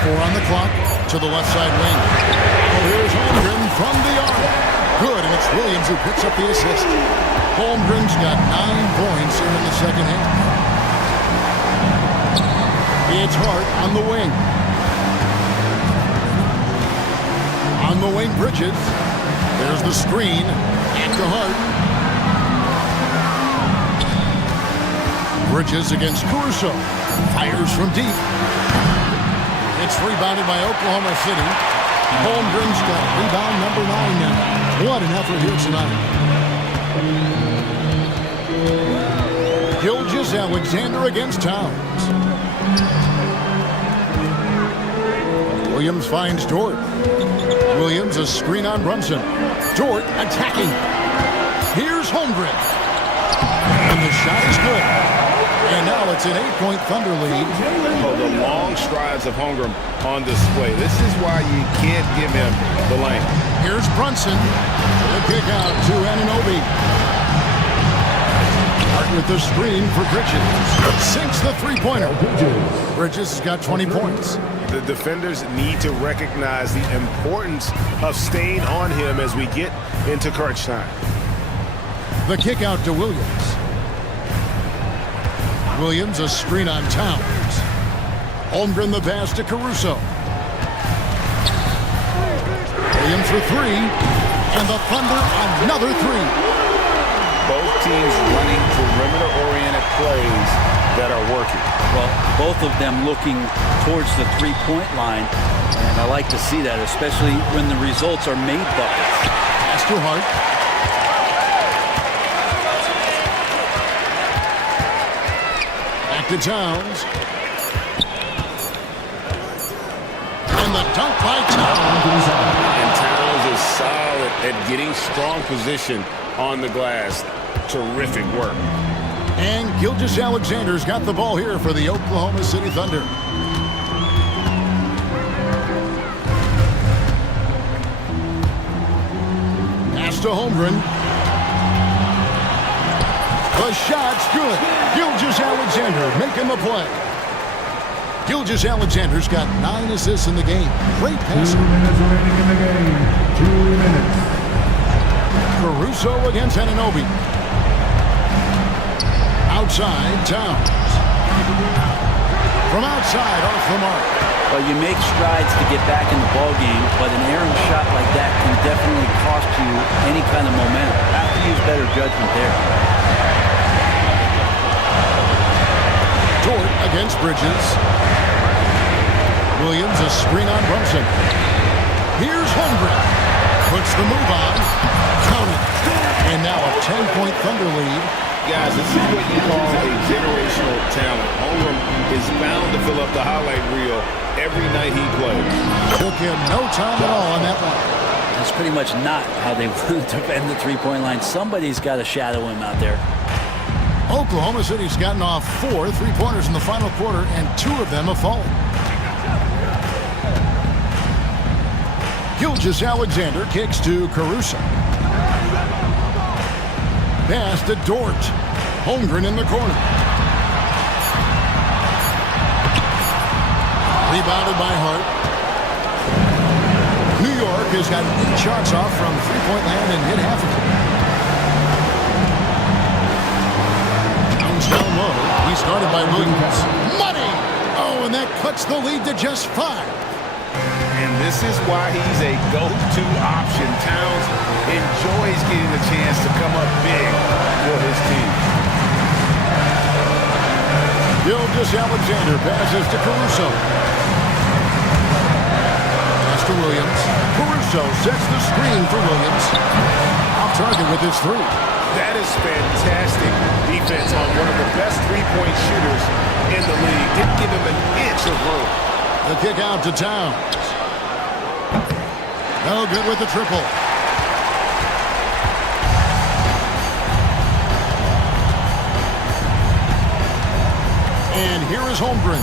4 on the clock to the left side wing. Well, here's Holmgren from the arc. Good, and it's Williams who picks up the assist. Holmgren's got 9 points here in the second half. It's Hart on the wing. On the wing, Bridges. There's the screen. Back to Hart. Bridges against Caruso. Fires from deep. It's rebounded by Oklahoma City. Holmgren's got rebound number 9 now. What an effort here tonight. Gilgeous-Alexander against Towns. Williams finds Dort. Williams a screen on Brunson. Dort attacking. Here's Holmgren. And the shot is good. And now it's an 8-point Thunder lead. Oh, the long strides of Holmgren on display. This is why you can't give him the lane. Here's Brunson. The kick out to Anunoby. Hart with the screen for Bridges. Sinks the three-pointer. Bridges has got 20 points. The defenders need to recognize the importance of staying on him as we get into crunch time. The kick out to Williams. Williams a screen on Towns. Holmgren the pass to Caruso. Williams for 3. And the Thunder another 3. Both teams running perimeter-oriented plays that are working. Well, both of them looking towards the three-point line, and I like to see that, especially when the results are made buckets. Pass to Hart. Back to Towns. And the dunk by Towns. And Towns is solid at getting strong position on the glass. Terrific work. And Gilgeous-Alexander's got the ball here for the Oklahoma City Thunder. Pass to Holmgren. The shot's good. Gilgeous-Alexander making the play. Gilgeous-Alexander's got 9 assists in the game. Great passing. 2 minutes remaining in the game. 2 minutes. Caruso against Anunoby. Outside, Towns. From outside, off the mark. Well, you make strides to get back in the ball game, but an errant shot like that can definitely cost you any kind of momentum. You have to use better judgment there. Dort against Bridges. Williams, a screen on Brunson. Here's Holmgren. Puts the move on. Counted. And now a 10-point Thunder lead. Guys, this is what you call a generational talent. Holmgren is bound to fill up the highlight reel every night he plays. Took him no time at all on that one. That's pretty much not how they want to defend the three-point line. Somebody's got to shadow him out there. Oklahoma City's gotten off 4 3-pointers in the final quarter, and 2 of them have fallen. Gilgeous-Alexander kicks to Caruso. Pass to Dort. Holmgren in the corner. Rebounded by Hart. New York has got 8 shots off from three-point land and hit half of it. Bounce down low. He's guarded by Williams. Money! Oh, and that cuts the lead to just 5. And this is why he's a go-to option. Towns enjoys getting a chance to come up big for his team. Gilgeous-Alexander passes to Caruso. Pass to Williams. Caruso sets the screen for Williams. Off target with his 3. That is fantastic defense on one of the best three-point shooters in the league. Didn't give him an inch of room. The kick out to Towns. No good with the triple. And here is Holmgren.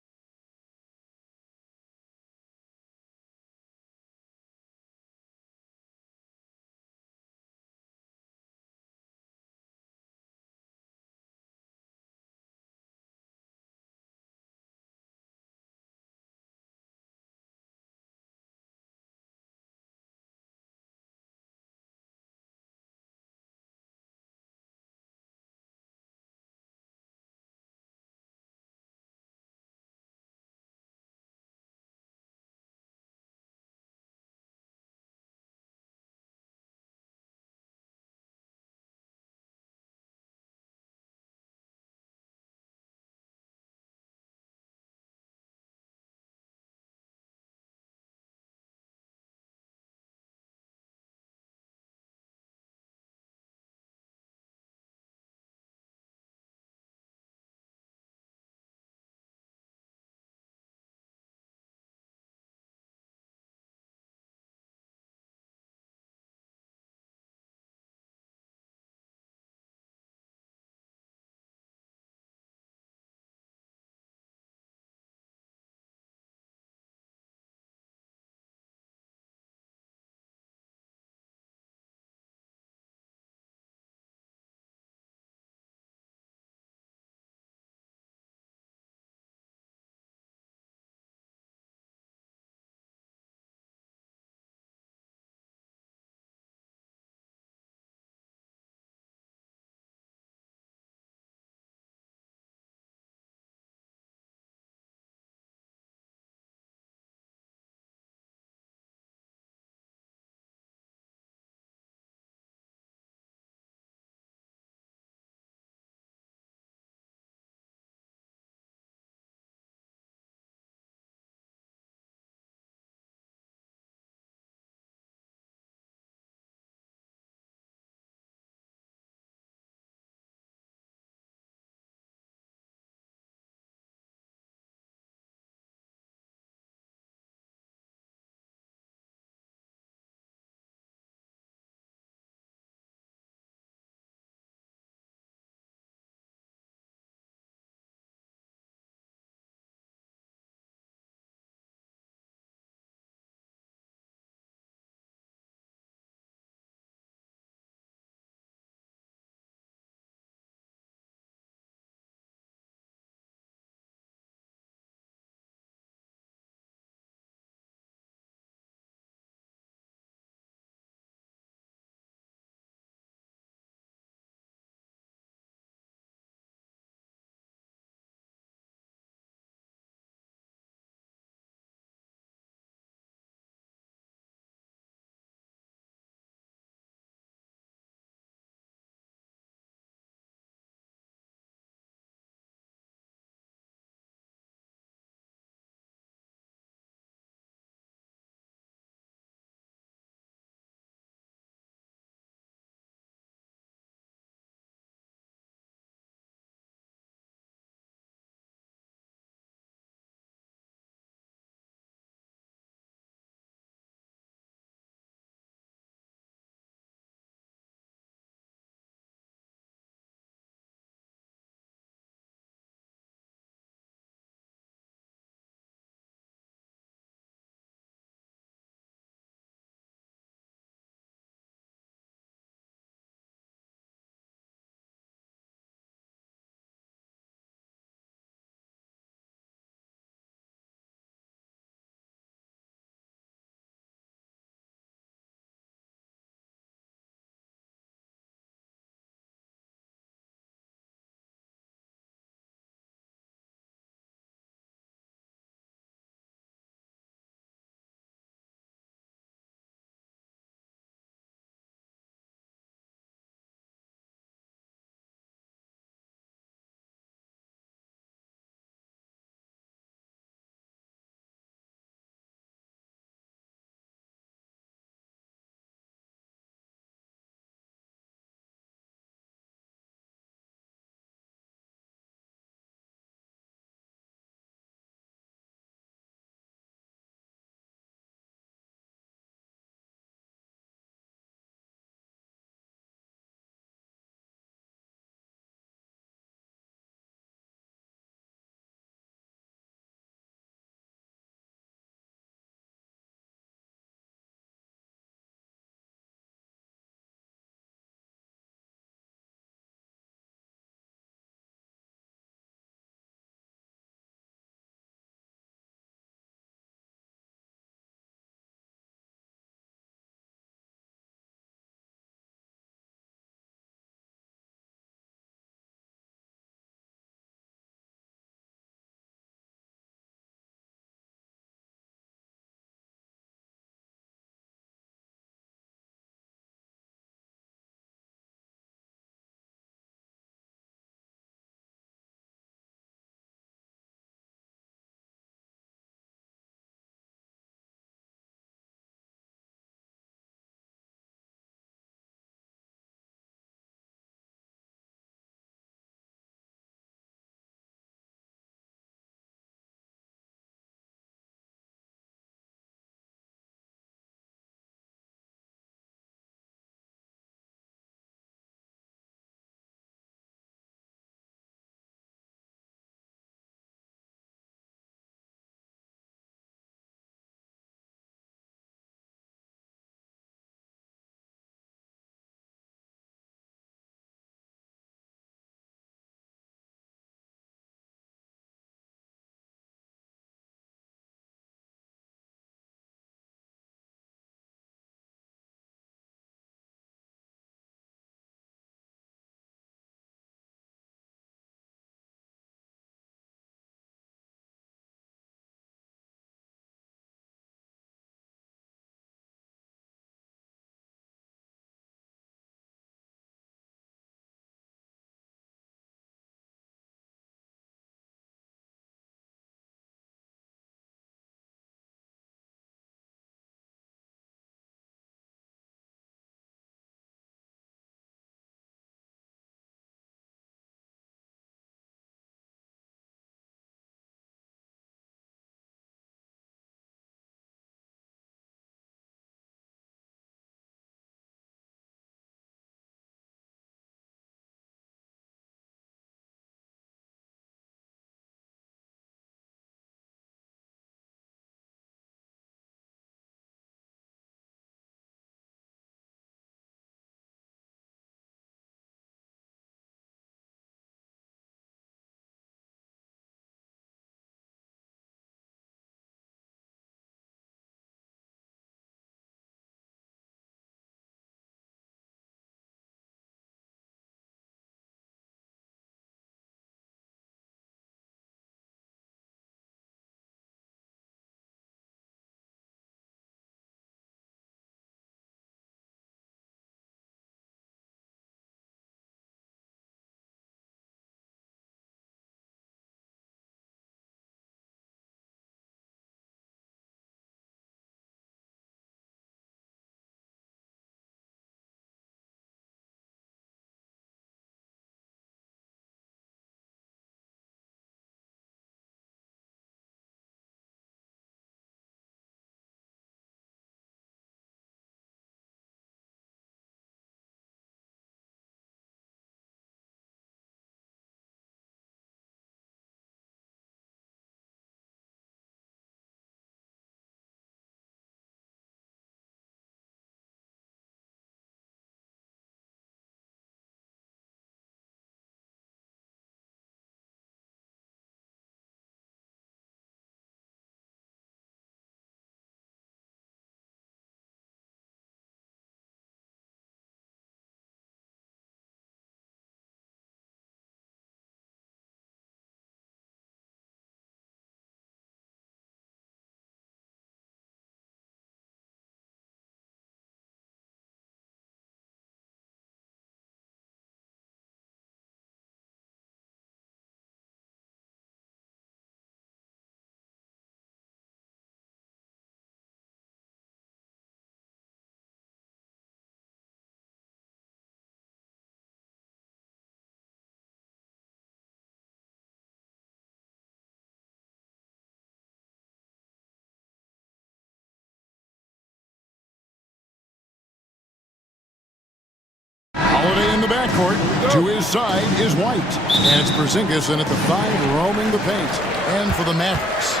the backcourt. To his side is White. And it's Porzingis in at the 5, roaming the paint. And for the Mavericks,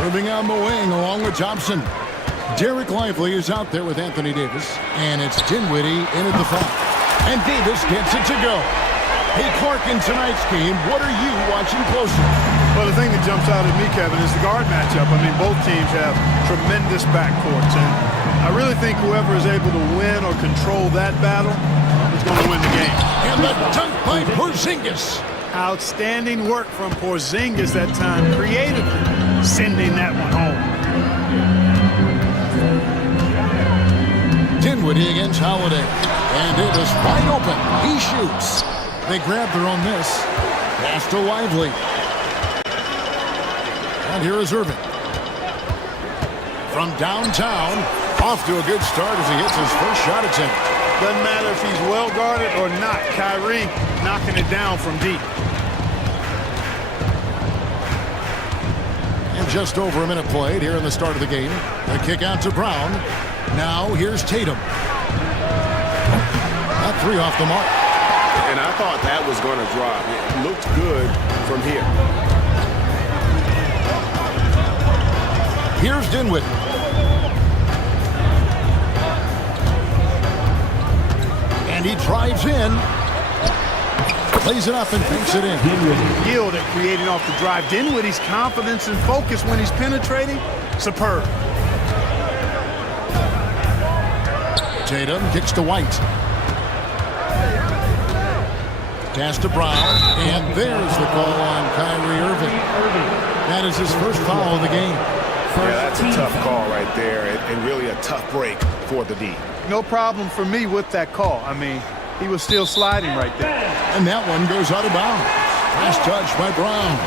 Irving on the wing along with Thompson. Derek Lively is out there with Anthony Davis. And it's Dinwiddie in at the 5. And Davis gets it to go. Hey, Clark, in tonight's game, what are you watching closely? Well, the thing that jumps out at me, Kevin, is the guard matchup. I mean, both teams have tremendous backcourts, and I really think whoever is able to win or control that battle is going to win the game. And the dunk by Porzingis. Outstanding work from Porzingis that time, creatively sending that one home. Dinwiddie against Holiday. And it is wide open. He shoots. They grab their own miss. Pass to Lively. And here is Irving. From downtown, off to a good start as he hits his first shot attempt. Doesn't matter if he's well guarded or not. Kyrie knocking it down from deep. And just over a minute played here in the start of the game. The kick out to Brown. Now here's Tatum. That 3 off the mark. And I thought that was going to drop. It looked good from here. Here's Dinwiddie. And he drives in. Plays it up and banks it in. Yield at creating off the drive. Dinwiddie's confidence and focus when he's penetrating, superb. Tatum kicks to White. Pass to Brown, and there's the call on Kyrie Irving. That is his first foul of the game. Yeah, that's a tough call right there, and really a tough break for the D. No problem for me with that call. I mean, he was still sliding right there. And that one goes out of bounds. Nice touch by Brown.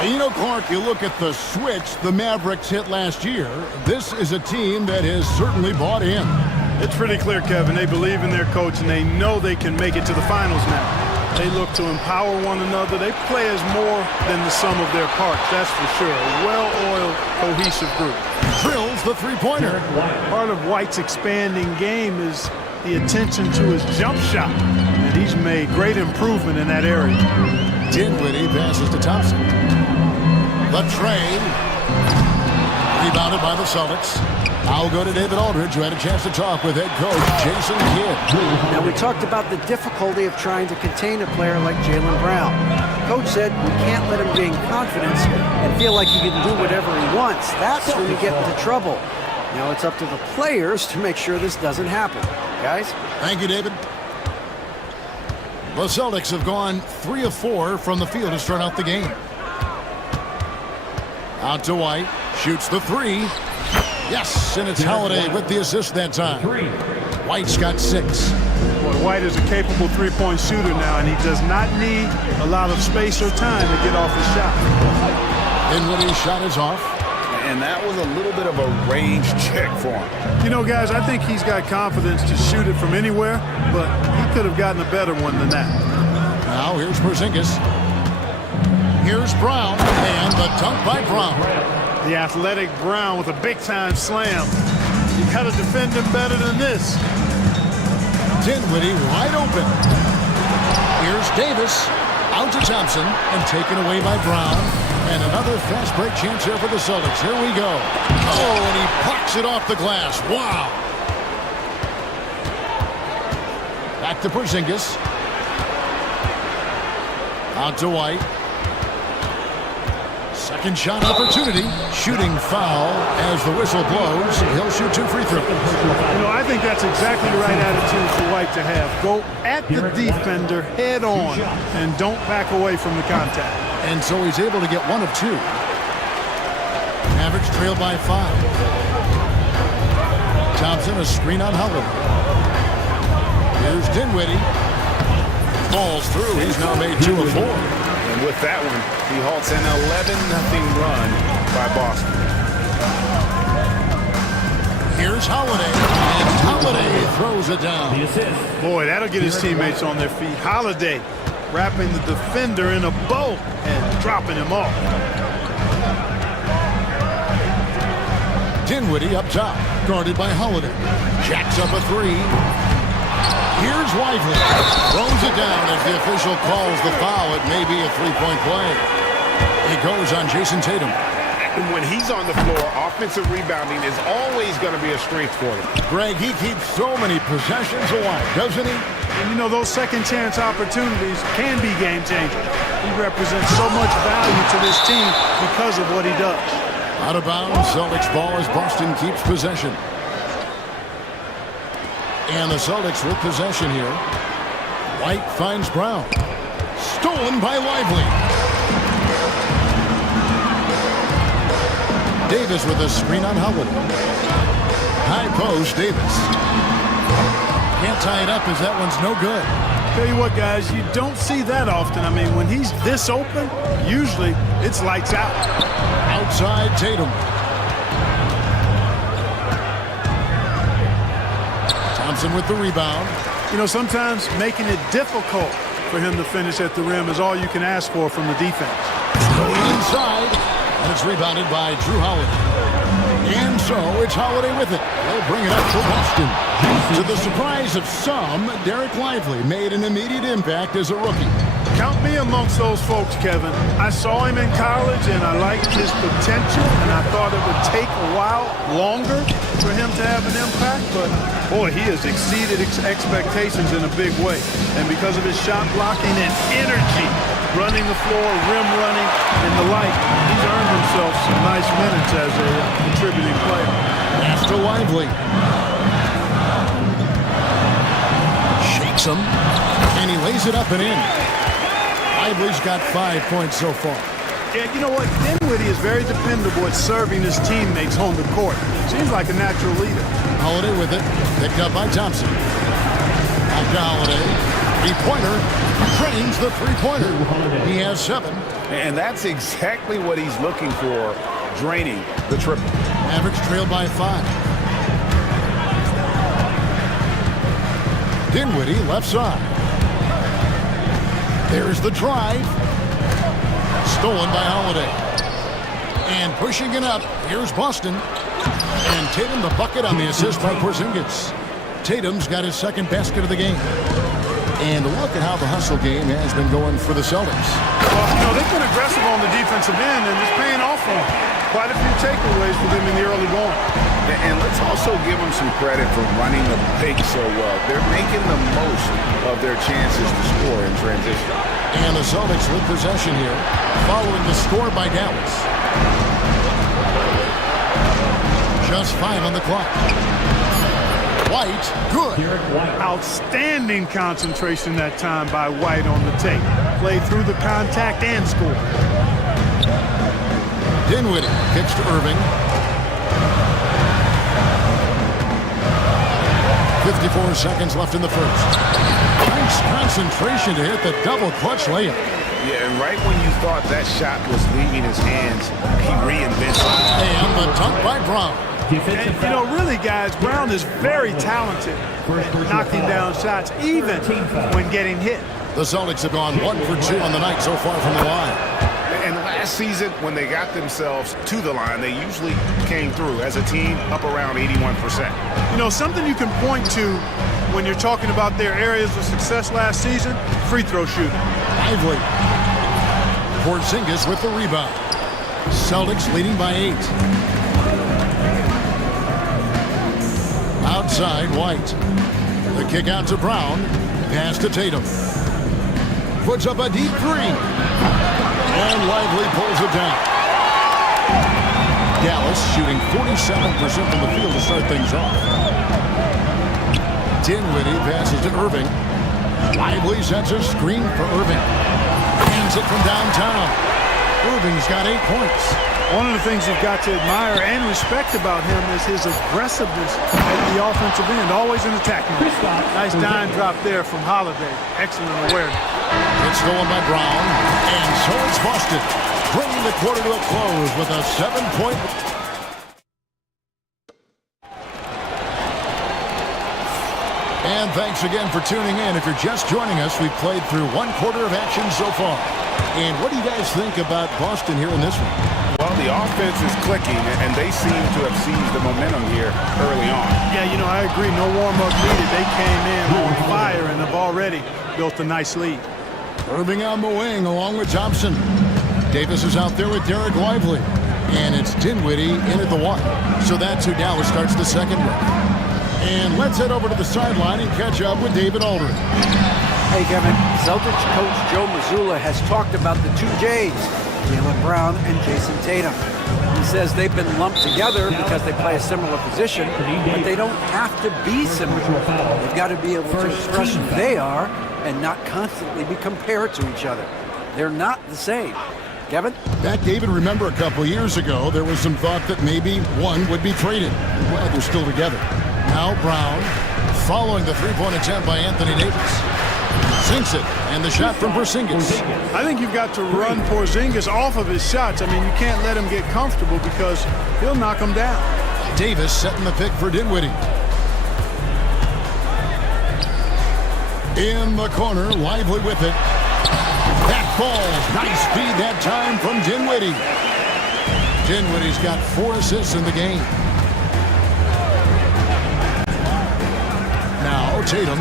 And you know, Clark, you look at the switch the Mavericks hit last year. This is a team that has certainly bought in. It's pretty clear, Kevin. They believe in their coach, and they know they can make it to the finals now. They look to empower one another. They play as more than the sum of their parts, that's for sure. A well-oiled, cohesive group. Drills the three-pointer. Part of White's expanding game is the attention to his jump shot, and he's made great improvement in that area. Dinwiddie passes to Thompson. The trade. Rebounded by the Celtics. I'll go to David Aldridge, who had a chance to talk with head coach Jason Kidd. Now, we talked about the difficulty of trying to contain a player like Jaylen Brown. Coach said we can't let him gain confidence and feel like he can do whatever he wants. That's when you get into trouble. Now it's up to the players to make sure this doesn't happen. Guys? Thank you, David. The Celtics have gone 3 of 4 from the field to start out the game. Out to White. Shoots the 3. Yes, and it's Holiday with the assist that time. White's got 6. Boy, White is a capable three-point shooter now, and he does not need a lot of space or time to get off his shot. Dinwiddie's shot is off. And that was a little bit of a range check for him. You know, guys, I think he's got confidence to shoot it from anywhere, but he could have gotten a better one than that. Now here's Porzingis. Here's Brown, and the dunk by Brown. The athletic Brown with a big-time slam. You got to defend him better than this. Dinwiddie wide open. Here's Davis. Out to Thompson and taken away by Brown. And another fast break chance here for the Celtics. Here we go. Oh, and he pucks it off the glass. Wow. Back to Porzingis. Out to White. Second shot opportunity. Shooting foul as the whistle blows. He'll shoot 2 free throws. You know, I think that's exactly the right attitude for White to have. Go at the defender head on and don't back away from the contact. And so he's able to get 1 of 2. Mavericks trail by 5. Thompson, a screen on Holiday. Here's Dinwiddie. Falls through. He's now made 2 of 4. And with that one, he halts an 11-0 run by Boston. Here's Holiday. And Holiday throws it down. Boy, that'll get his teammates on their feet. Holiday wrapping the defender in a bow and dropping him off. Dinwiddie up top, guarded by Holiday. Jacks up a 3. Here's Lively. Throws it down as the official calls the foul. It may be a three-point play. He goes on Jason Tatum. And when he's on the floor, offensive rebounding is always going to be a strength for him. Greg, he keeps so many possessions alive, doesn't he? And you know, those second chance opportunities can be game changers. He represents so much value to this team because of what he does. Out of bounds, Celtics ball as Boston keeps possession. And the Celtics with possession here. White finds Brown. Stolen by Lively. Davis with a screen on Howard. High post, Davis. Can't tie it up as that one's no good. Tell you what, guys, you don't see that often. I mean, when he's this open, usually it's lights out. Outside Tatum. Thompson with the rebound. You know, sometimes making it difficult for him to finish at the rim is all you can ask for from the defense. Going inside, and it's rebounded by Drew Holiday. And so it's Holiday with it. They'll bring it up for Boston. To the surprise of some, Derek Lively made an immediate impact as a rookie. Count me amongst those folks, Kevin. I saw him in college, and I liked his potential, and I thought it would take a while longer for him to have an impact, but boy, he has exceeded expectations in a big way. And because of his shot blocking and energy, running the floor, rim running, and the like, he's earned himself some nice minutes as a contributing player. Pass to Lively. Shakes him, and he lays it up and in. Lively's got 5 points so far. Yeah, you know what? Dinwiddie is very dependable at serving his teammates home the court. Seems like a natural leader. Holiday with it. Picked up by Thompson. Back to Holiday. Three-pointer. Drains the three-pointer. He has 7. And that's exactly what he's looking for, draining the triple. Mavericks trail by 5. Dinwiddie left side. There's the drive. Stolen by Holiday. And pushing it up, here's Boston. And Tatum the bucket on the assist by Porzingis. Tatum's got his second basket of the game. And look at how the hustle game has been going for the Celtics. Well, you know, they've been aggressive on the defensive end, and it's paying off for them. Quite a few takeaways for them in the early going. And let's also give them some credit for running the pick so well. They're making the most of their chances to score in transition. And the Celtics with possession here, following the score by Dallas. Just 5 on the clock. White, good. Outstanding concentration that time by White on the tape. Played through the contact and scored. Dinwiddie kicks to Irving. 54 seconds left in the first. Nice concentration to hit the double clutch layup. Yeah, and right when you thought that shot was leaving his hands, he reinvents it. And the dunk by Brown. And, you know, really, guys, Brown is very talented at knocking down shots, even when getting hit. The Celtics have gone 1 for 2 on the night so far from the line. And last season, when they got themselves to the line, they usually came through as a team up around 81%. You know, something you can point to when you're talking about their areas of success last season, free throw shooting. Lively. Porzingis with the rebound. Celtics leading by 8. Outside, White. The kick out to Brown. Pass to Tatum. Puts up a deep 3. And Lively pulls it down. Dallas shooting 47% from the field to start things off. Dinwiddie passes to Irving. Lively sets a screen for Irving. Hands it from downtown. Irving's got 8 points. One of the things you've got to admire and respect about him is his aggressiveness at the offensive end, always in attacking. Nice dime drop there from Holiday. Excellent awareness. It's stolen by Brown, and so it's Boston, bringing the quarter to a close with a 7-point. And thanks again for tuning in. If you're just joining us, we've played through 1 quarter of action so far. And what do you guys think about Boston here in this one? Well, the offense is clicking, and they seem to have seized the momentum here early on. Yeah, you know, I agree. No warm-up needed. They came in on fire and have already built a nice lead. Irving on the wing along with Thompson. Davis is out there with Derek Lively. And it's Dinwiddie in at the one. So that's who Dallas starts the second with. And let's head over to the sideline and catch up with David Aldridge. Hey, Kevin. Celtics coach Joe Mazzulla has talked about the two J's, Jaylen Brown and Jason Tatum. He says they've been lumped together because they play a similar position, but they don't have to be similar. They've got to be able to express who they are and not constantly be compared to each other. They're not the same. Kevin? Back, David, remember a couple years ago, there was some thought that maybe one would be traded. Well, they're still together. Now Brown, following the three-point attempt by Anthony Davis. Sinks it, and the shot from Porzingis. I think you've got to run Porzingis off of his shots. I mean, you can't let him get comfortable because he'll knock him down. Davis setting the pick for Dinwiddie. In the corner, Lively with it. That falls. Nice feed that time from Dinwiddie. Dinwiddie's got 4 assists in the game. Now Tatum.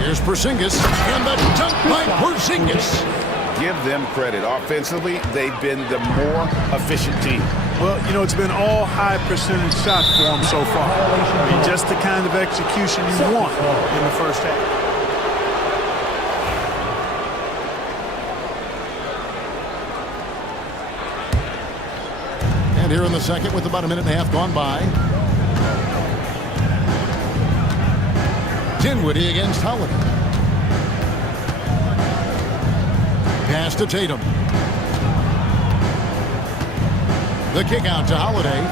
Here's Porzingis. And the dunk by Porzingis. Give them credit. Offensively, they've been the more efficient team. Well, you know, it's been all high percentage shots for them so far. I mean, just the kind of execution you want in the first half. And here in the second with about a minute and a half gone by. Dinwiddie against Holiday. Pass to Tatum. The kick out to Holiday.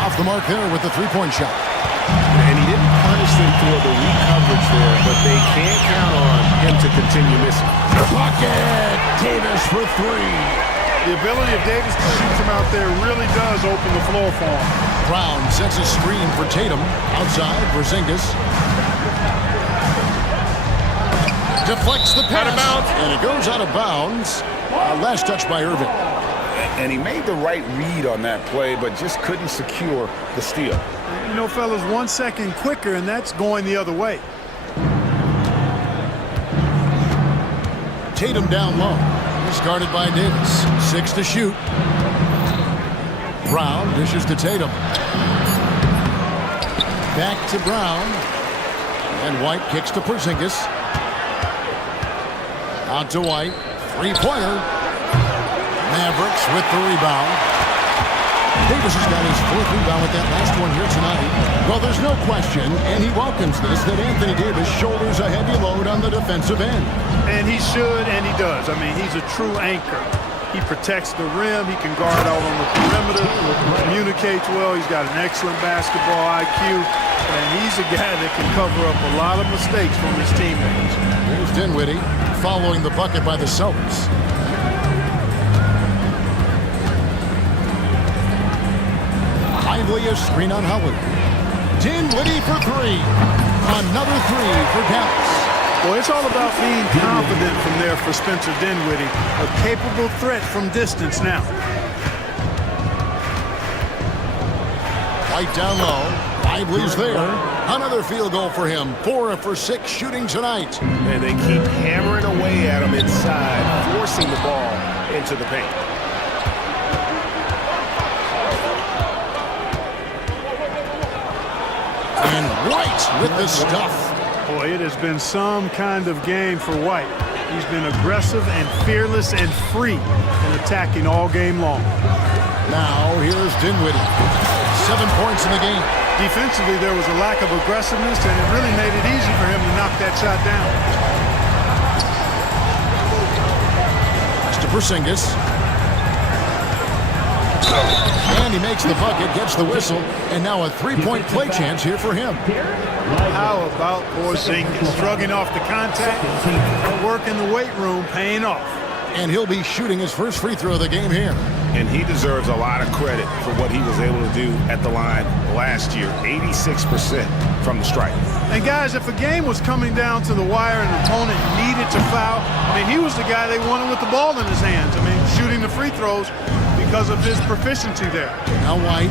Off the mark there with the three-point shot. And he didn't punish them for the weak coverage there, but they can't count on him to continue missing. Bucket! Davis for 3. The ability of Davis to shoot from out there really does open the floor for him. Brown sets a screen for Tatum. Outside, Porzingis. Deflects the pass. And it goes out of bounds. Last touch by Irving. And he made the right read on that play, but just couldn't secure the steal. You know, fellas, 1 second quicker, and that's going the other way. Tatum down low. He's guarded by Davis. 6 to shoot. Brown dishes to Tatum. Back to Brown. And White kicks to Porzingis. Out to White. Three-pointer. Mavericks with the rebound. Davis has got his 4th rebound with that last one here tonight. Well, there's no question, and he welcomes this, that Anthony Davis shoulders a heavy load on the defensive end. And he should, and he does. I mean, he's a true anchor. He protects the rim. He can guard out on the perimeter. He communicates well. He's got an excellent basketball IQ. And he's a guy that can cover up a lot of mistakes from his teammates. Here's Dinwiddie following the bucket by the Celtics. Lively a screen on Howard. Dinwiddie for 3. Another 3 for Dallas. Well, it's all about being confident from there for Spencer Dinwiddie. A capable threat from distance now. White down low. Lively's there. Another field goal for him. 4 for 6 shooting tonight. And they keep hammering away at him inside, forcing the ball into the paint. And White with the stuff. Boy, it has been some kind of game for White. He's been aggressive and fearless and free in attacking all game long. Now here's Dinwiddie. 7 points in the game. Defensively, there was a lack of aggressiveness, and it really made it easy for him to knock that shot down. That's to Porzingis. And he makes the bucket, gets the whistle, and now a 3-point play chance here for him. How about Porzingis shrugging off the contact? Work in the weight room, paying off. And he'll be shooting his first free throw of the game here. And he deserves a lot of credit for what he was able to do at the line last year. 86% from the stripe. And guys, if a game was coming down to the wire and an opponent needed to foul, I mean, he was the guy they wanted with the ball in his hands. I mean, shooting the free throws because of his proficiency there. Now White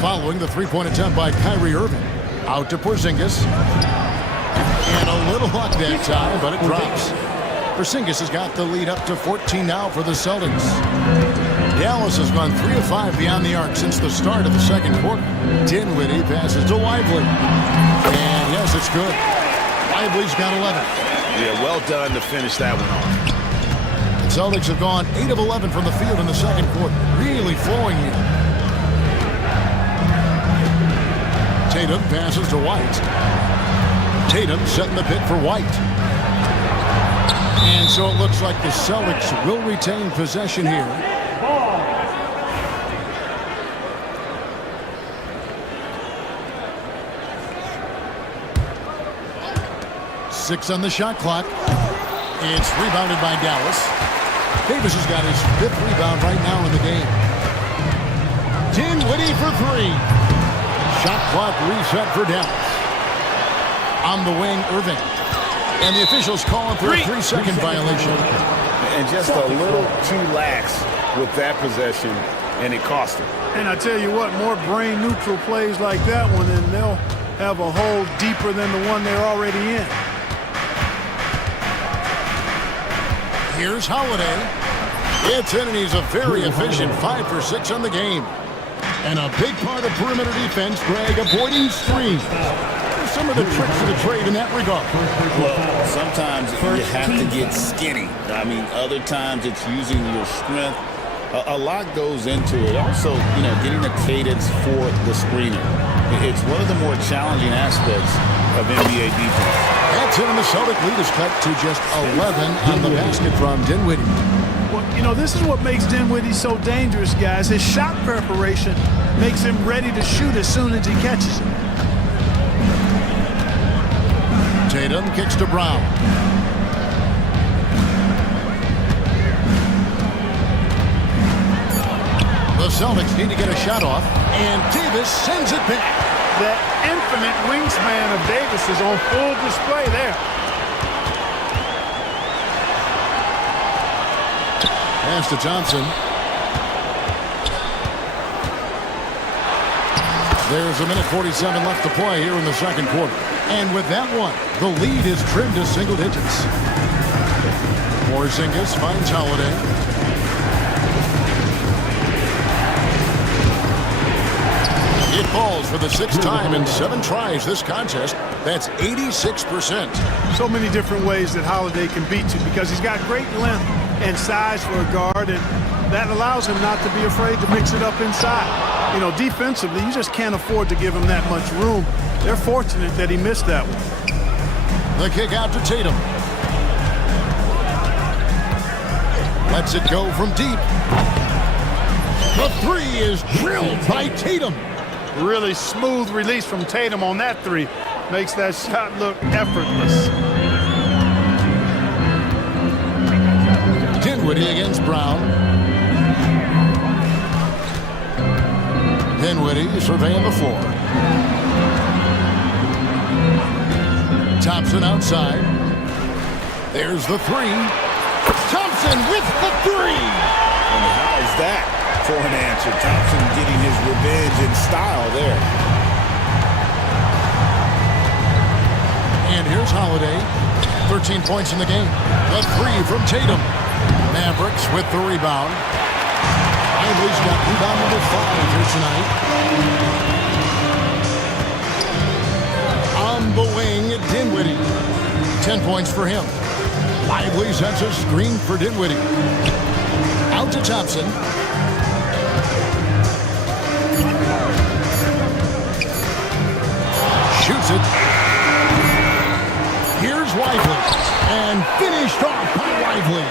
following the three-point attempt by Kyrie Irving. Out to Porzingis. And a little luck that time, but it drops. Porzingis has got the lead up to 14 now for the Celtics. Dallas has gone 3 of 5 beyond the arc since the start of the second quarter. Dinwiddie passes to Lively. And yes, it's good. Lively's got 11. Yeah, well done to finish that one off. The Celtics have gone 8 of 11 from the field in the second quarter. Really flowing here. Tatum passes to White. Tatum setting the pick for White. And so it looks like the Celtics will retain possession here. Six on the shot clock. It's rebounded by Dallas. Davis has got his 5th rebound right now in the game. Dinwiddie for 3. Shot clock reset for Dallas. On the wing, Irving. And the officials calling for a 3-second violation. And just a little too lax with that possession, and it cost him. And I tell you what, more brain-neutral plays like that one, and they'll have a hole deeper than the one they're already in. Here's Holiday. It's in, and he's a very efficient 5 for 6 on the game. And a big part of perimeter defense, Greg, avoiding screens. Some of the tricks of the trade in that regard. Well, sometimes you have to get skinny. I mean, other times it's using your strength. A lot goes into it. Also, you know, getting a cadence for the screener. It's one of the more challenging aspects of NBA defense. That's it, and the Celtic lead is cut to just 11 on the basket from Dinwiddie. Well, you know, this is what makes Dinwiddie so dangerous, guys. His shot preparation makes him ready to shoot as soon as he catches it. Tatum kicks to Brown. The Celtics need to get a shot off, and Davis sends it back. The infinite wingspan of Davis is on full display there. Pass to Thompson. There's 1:47 left to play here in the second quarter. And with that one, the lead is trimmed to single digits. Porzingis finds Holiday. It falls for the 6th time in 7 tries this contest. That's 86%. So many different ways that Holiday can beat you because he's got great length and size for a guard, and that allows him not to be afraid to mix it up inside. You know, defensively, you just can't afford to give him that much room. They're fortunate that he missed that one. The kick out to Tatum. Lets it go from deep. The 3 is drilled by Tatum. Really smooth release from Tatum on that 3. Makes that shot look effortless. Dinwiddie against Brown. Dinwiddie surveying the floor. Thompson outside. There's the 3. Thompson with the 3. And how is that for an answer? Thompson getting his revenge in style there. And here's Holiday. 13 points in the game. The 3 from Tatum. Mavericks with the rebound. Lively's got rebound number 5 here tonight. On the wing, Dinwiddie. 10 points for him. Lively sets a screen for Dinwiddie. Out to Thompson. Shoots it. Here's Lively. And finished off by Lively.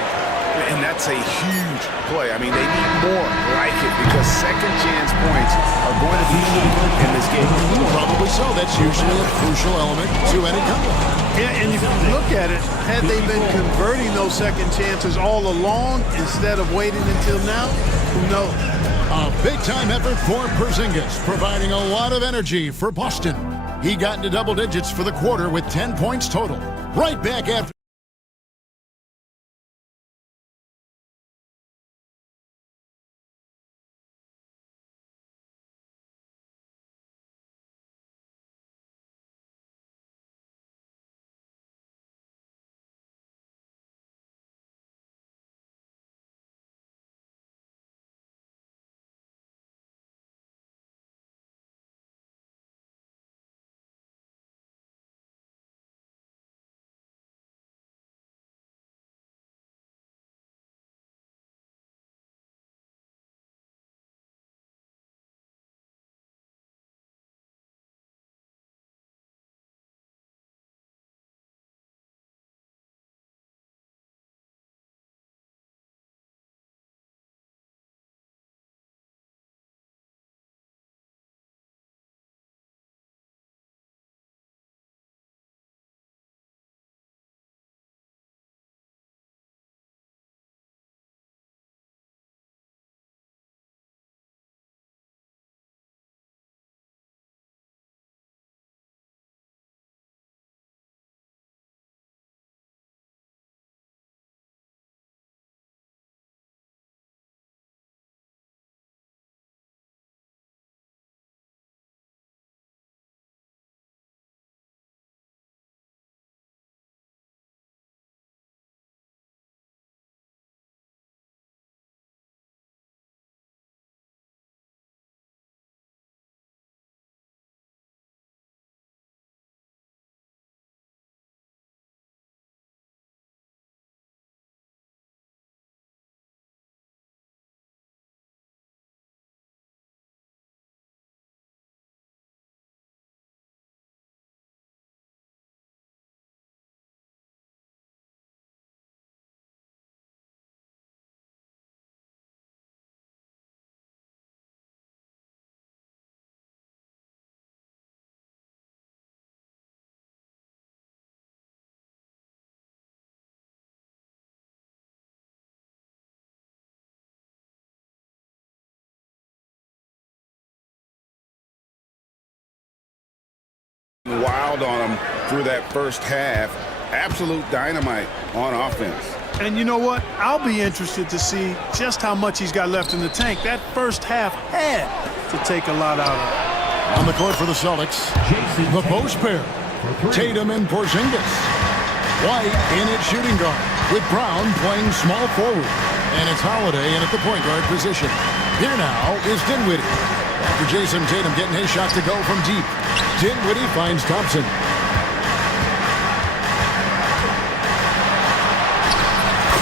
And that's a huge play. I mean, they need more like it because second chance points are going to be in this game. Probably so. That's usually a crucial element to any comeback. Yeah, and if you look at it, had they been converting those second chances all along instead of waiting until now, Who knows? A big-time effort for Porzingis, providing a lot of energy for Boston. He got into double digits for the quarter with 10 points total. Right back after. Wild on him through that first half. Absolute dynamite on offense. And you know what? I'll be interested to see just how much he's got left in the tank. That first half had to take a lot out of it. On the court for the Celtics, the post pair, Tatum and Porzingis. White in at shooting guard, with Brown playing small forward. And it's Holiday in at the point guard position. Here now is Dinwiddie. After Jason Tatum getting his shot to go from deep, Dinwiddie finds Thompson.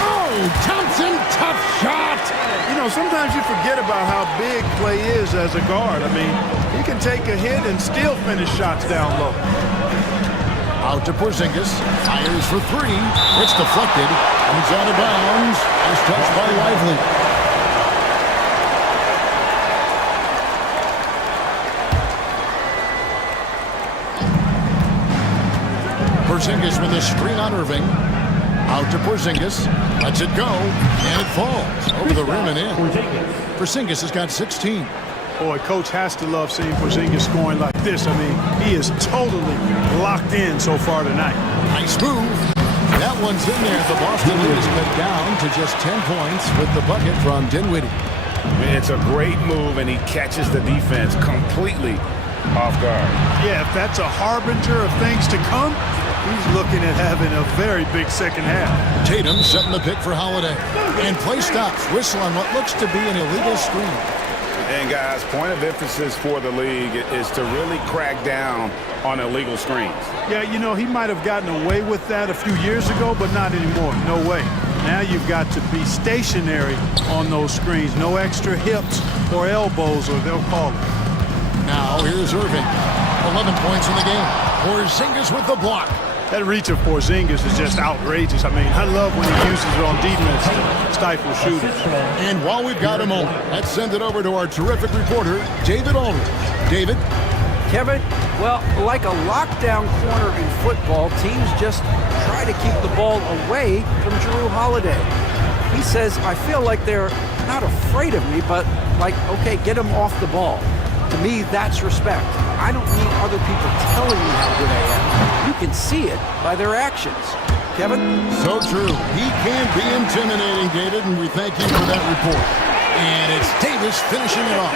Oh, Thompson, tough shot! You know, sometimes you forget about how big Clay is as a guard. I mean, he can take a hit and still finish shots down low. Out to Porzingis, fires for three. It's deflected, comes out of bounds, as touched by Lively. Porzingis with a screen on Irving. Out to Porzingis. Lets it go. And it falls. Over the rim and in. Porzingis has got 16. Boy, coach has to love seeing Porzingis scoring like this. I mean, he is totally locked in so far tonight. Nice move. That one's in there. The Boston lead is cut down to just 10 points with the bucket from Dinwiddie. It's a great move, and he catches the defense completely off guard. Yeah, if that's a harbinger of things to come, he's looking at having a very big second half. Tatum setting the pick for Holiday. And play stops. Whistle on what looks to be an illegal screen. And guys, point of emphasis for the league is to really crack down on illegal screens. Yeah, you know, he might have gotten away with that a few years ago, but not anymore. No way. Now you've got to be stationary on those screens. No extra hips or elbows, or they'll call it. Now here's Irving. 11 points in the game. Porzingis with the block. That reach of Porzingis is just outrageous. I mean, I love when he uses it on defense to stifle shooters. And while we've got a moment, let's send it over to our terrific reporter, David Aldridge. David? Kevin, well, like a lockdown corner in football, teams just try to keep the ball away from Jrue Holiday. He says, I feel like they're not afraid afraid of me, but like, okay, get him off the ball. To me, that's respect. I don't need other people telling me how good I am. You can see it by their actions. Kevin? So true. He can be intimidating, David, and we thank you for that report. And it's Davis finishing it off.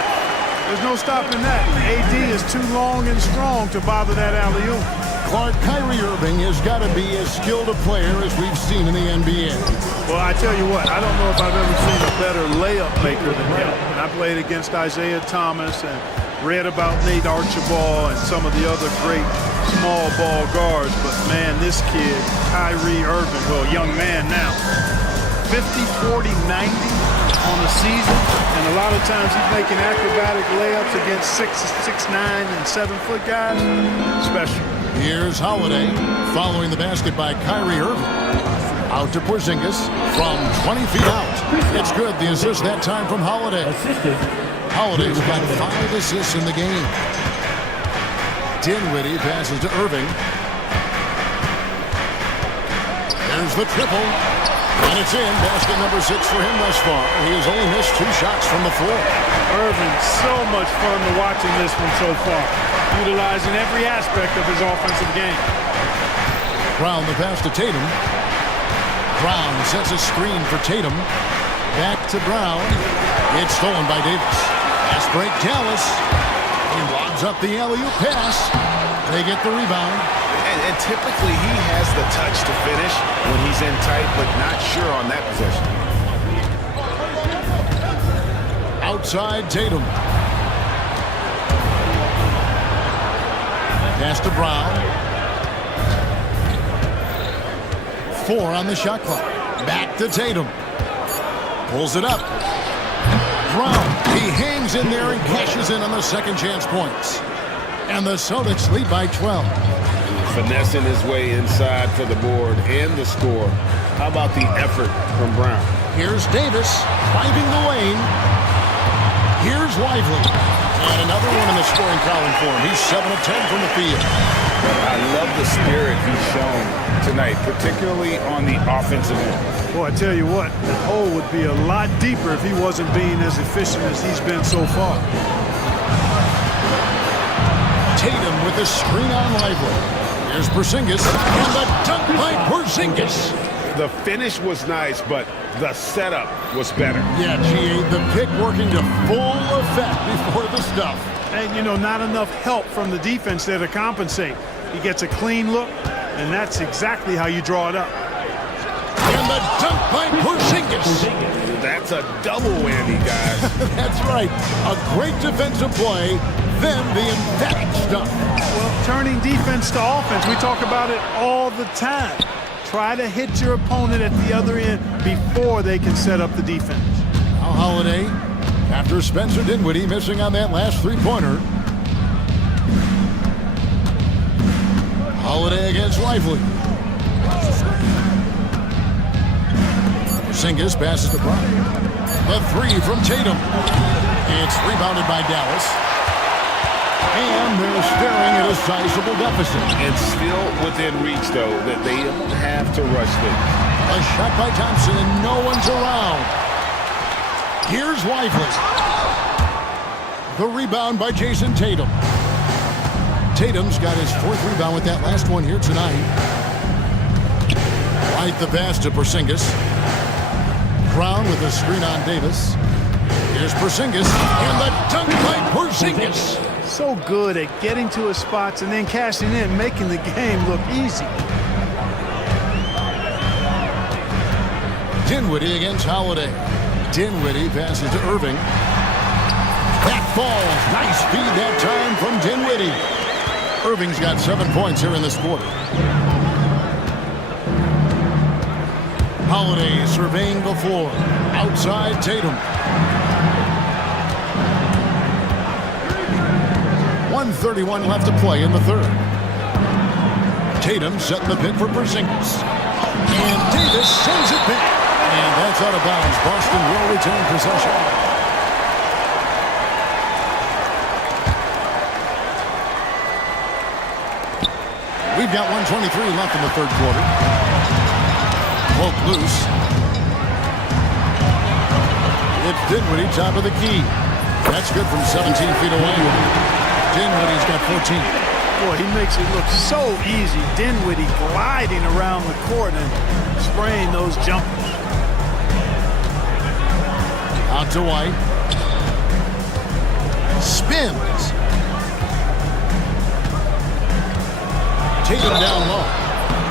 There's no stopping that. AD is too long and strong to bother that alley-oop. Clark, Kyrie Irving has got to be as skilled a player as we've seen in the NBA. Well, I tell you what, I don't know if I've ever seen a better layup maker than him. And I played against Isaiah Thomas and read about Nate Archibald and some of the other great small ball guards. But, man, this kid, Kyrie Irving, well, young man now, 50, 40, 90 on the season. And a lot of times he's making acrobatic layups against 6'9" and 7-foot guys. Special. Here's Holiday following the basket by Kyrie Irving. Out to Porzingis from 20 feet out. It's good. The assist that time from Holiday. Holiday's got 5 assists in the game. Dinwiddie passes to Irving. There's the triple. And it's in. Basket number 6 for him thus far. He has only missed 2 shots from the floor. Irving, so much fun to watching this one so far. Utilizing every aspect of his offensive game. Brown the pass to Tatum. Brown sets a screen for Tatum. Back to Brown. It's stolen by Davis. Pass break Dallas. He lobs up the alley-oop pass. They get the rebound. And typically he has the touch to finish when he's in tight, but not sure on that possession. Outside Tatum. Pass to Brown. 4 on the shot clock. Back to Tatum. Pulls it up. Brown. He hangs in there and cashes in on the second chance points. And the Celtics lead by 12. Finessing his way inside for the board and the score. How about the effort from Brown? Here's Davis driving the lane. Here's Lively. And another one in the scoring column for him. He's 7 of 10 from the field. I love the spirit he's shown tonight, particularly on the offensive end. Boy, I tell you what, the hole would be a lot deeper if he wasn't being as efficient as he's been so far. Tatum with the screen on Lively. Here's Porzingis, and the dunk by Porzingis. The finish was nice, but the setup was better. Yeah, G.A., the pick working to full effect before the stuff. And, you know, not enough help from the defense there to compensate. He gets a clean look, and that's exactly how you draw it up. And the dunk by Porzingis. That's a double whammy, guys. That's right. A great defensive play, then the emphatic stuff. Well, turning defense to offense, we talk about it all the time. Try to hit your opponent at the other end before they can set up the defense. Now Holiday, after Spencer Dinwiddie missing on that last three-pointer. Holiday against Lively. Porzingis passes to Brown. The 3 from Tatum. It's rebounded by Dallas. And they're staring at a sizable deficit. And still within reach, though, that they don't have to rush things. A shot by Thompson, and no one's around. Here's Lively. The rebound by Jason Tatum. Tatum's got his 4th rebound with that last one here tonight. Right the pass to Porzingis. Brown with a screen on Davis. Here's Porzingis, and the dunk by Porzingis. So good at getting to his spots and then cashing in, making the game look easy. Dinwiddie against Holiday. Dinwiddie passes to Irving. That falls. Nice feed that time from Dinwiddie. Irving's got 7 points here in this quarter. Holiday surveying the floor. Outside Tatum. 1:31 left to play in the third. Tatum setting the pick for Porzingis. And Davis sends it back. And that's out of bounds. Boston will retain possession. We've got 1:23 left in the third quarter. Poke loose. It's Dinwiddie, top of the key. That's good from 17 feet away. Dinwiddie's got 14. Boy, he makes it look so easy. Dinwiddie gliding around the court and spraying those jumpers. Out to White. Spins. Tatum down low.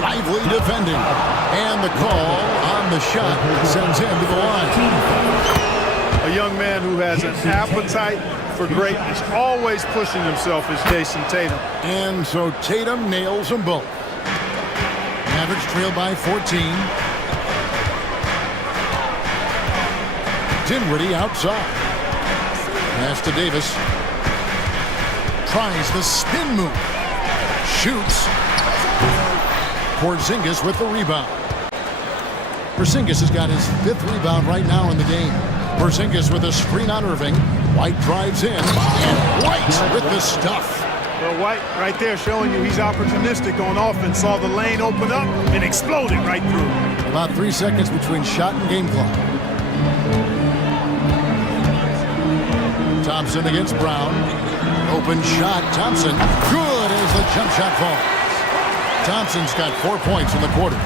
Lively defending. And the call on the shot sends him to the line. A young man who has an appetite for greatness, always pushing himself, is Jason Tatum. And so Tatum nails them both. Mavericks trail by 14. Dinwiddie outside. Pass to Davis. Tries the spin move. Shoots. Porzingis with the rebound. Porzingis has got his 5th rebound right now in the game. Porzingis with a screen on Irving. White drives in, and White with the stuff. Well, White right there showing you he's opportunistic on offense. Saw the lane open up and exploded right through. About 3 seconds between shot and game clock. Thompson against Brown. Open shot, Thompson. Good as the jump shot falls. Thompson's got 4 points in the quarter.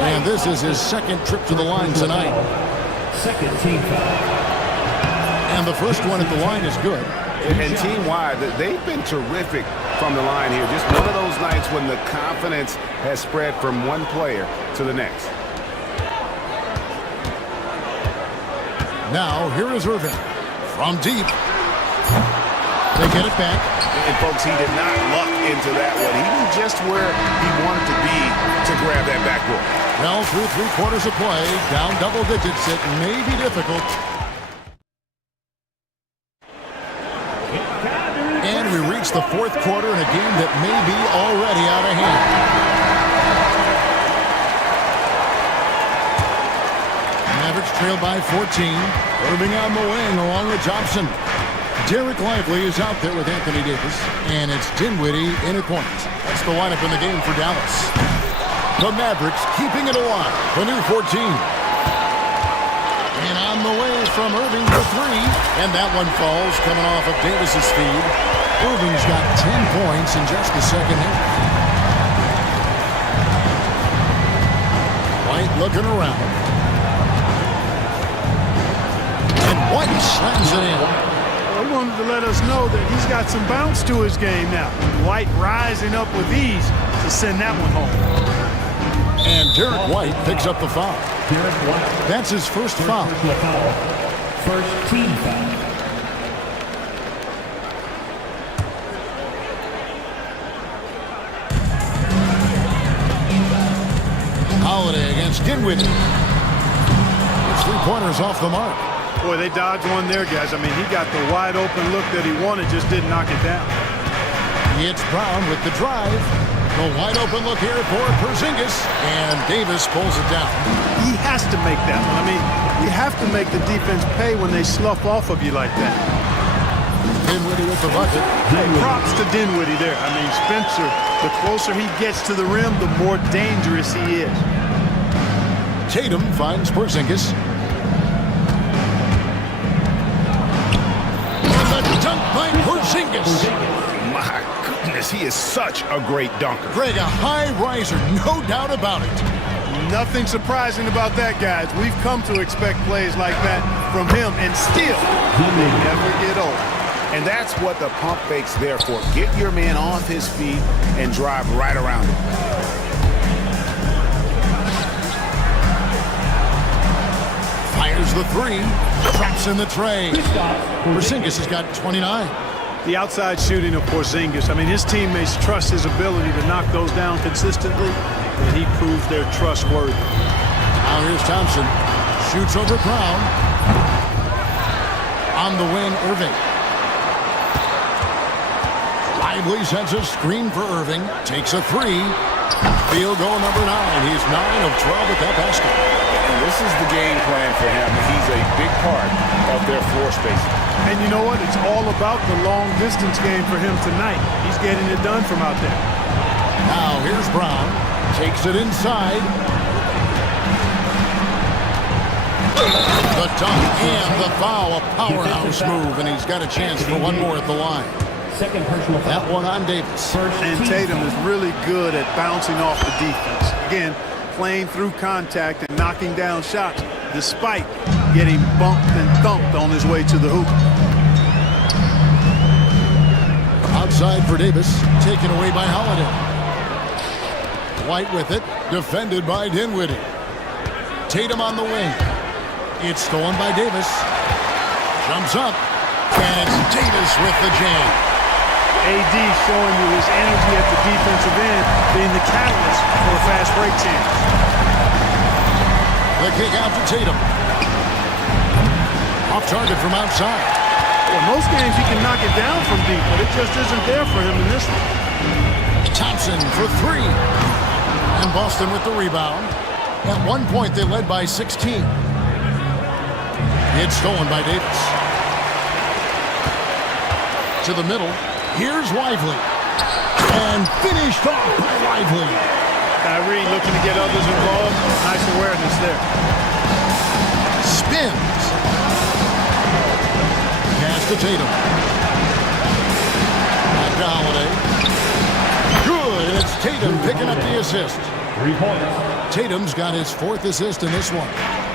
And this is his 2nd trip to the line tonight. Second team foul. And the first one at the line is good. And team-wide, they've been terrific from the line here. Just one of those nights when the confidence has spread from one player to the next. Now, here is Irving. From deep. They get it back. And, folks, he did not luck into that one. He knew just where he wanted to be to grab that backboard. Well, through 3/4 of play, down double digits, it may be difficult. And we reach the 4th quarter in a game that may be already out of hand. Mavericks trail by 14. Irving on the wing along with Johnson. Derek Lively is out there with Anthony Davis, and it's Dinwiddie in at point. That's the lineup in the game for Dallas. The Mavericks keeping it alive. The new 14. And on the way from Irving for 3, and that one falls coming off of Davis's feed. Irving's got 10 points in just the second half. White looking around. And White slams it in. He wanted to let us know that he's got some bounce to his game now. White rising up with ease to send that one home. And Derek White picks up the foul. Derek White. That's his first foul. First team foul. Holiday against Dinwiddie. It's 3-pointers off the mark. Boy, they dodged one there, guys. I mean, he got the wide open look that he wanted, just didn't knock it down. It's Brown with the drive. The wide open look here for Porzingis, and Davis pulls it down. He has to make that one. I mean, you have to make the defense pay when they slough off of you like that. Dinwiddie with the bucket. Hey, props to Dinwiddie there. I mean, Spencer, the closer he gets to the rim, the more dangerous he is. Tatum finds Porzingis. Dunk by Porzingis. My goodness, he is such a great dunker. Greg, a high riser, no doubt about it. Nothing surprising about that, guys. We've come to expect plays like that from him, and still, they never get old. And that's what the pump fake's there for. Get your man off his feet and drive right around him. Fires the 3. Traps in the tray. Porzingis has got 29. The outside shooting of Porzingis. I mean, his teammates trust his ability to knock those down consistently, and he proves they're trustworthy. Now here's Thompson. Shoots over Brown. On the wing, Irving. Lively sends a screen for Irving. Takes a 3. Field goal number 9. He's 9 of 12 at that basket. And this is the game plan for him. He's a big part of their floor spacing. And you know what? It's all about the long-distance game for him tonight. He's getting it done from out there. Now here's Brown. Takes it inside. The dunk and the foul, a powerhouse move, and he's got a chance for one more at the line. Second personal foul. That one on Davis. And Tatum is really good at bouncing off the defense. Again, playing through contact and knocking down shots, despite getting bumped and thumped on his way to the hoop. Outside for Davis, taken away by Holiday. White with it, defended by Dinwiddie. Tatum on the wing. It's stolen by Davis. Jumps up, and it's Davis with the jam. AD showing you his energy at the defensive end, being the catalyst for a fast break chance. The kick out to Tatum. Off target from outside. Well, most games he can knock it down from deep, but it just isn't there for him in this one. Thompson for three. And Boston with the rebound. At one point, they led by 16. It's stolen by Davis. To the middle. Here's Lively. And finished off by Lively. Kyrie looking to get others involved. Nice awareness there. Spins. Pass to Tatum. Back to Holiday. Good. And it's Tatum picking up the assist. 3 points. Tatum's got his 4th assist in this one.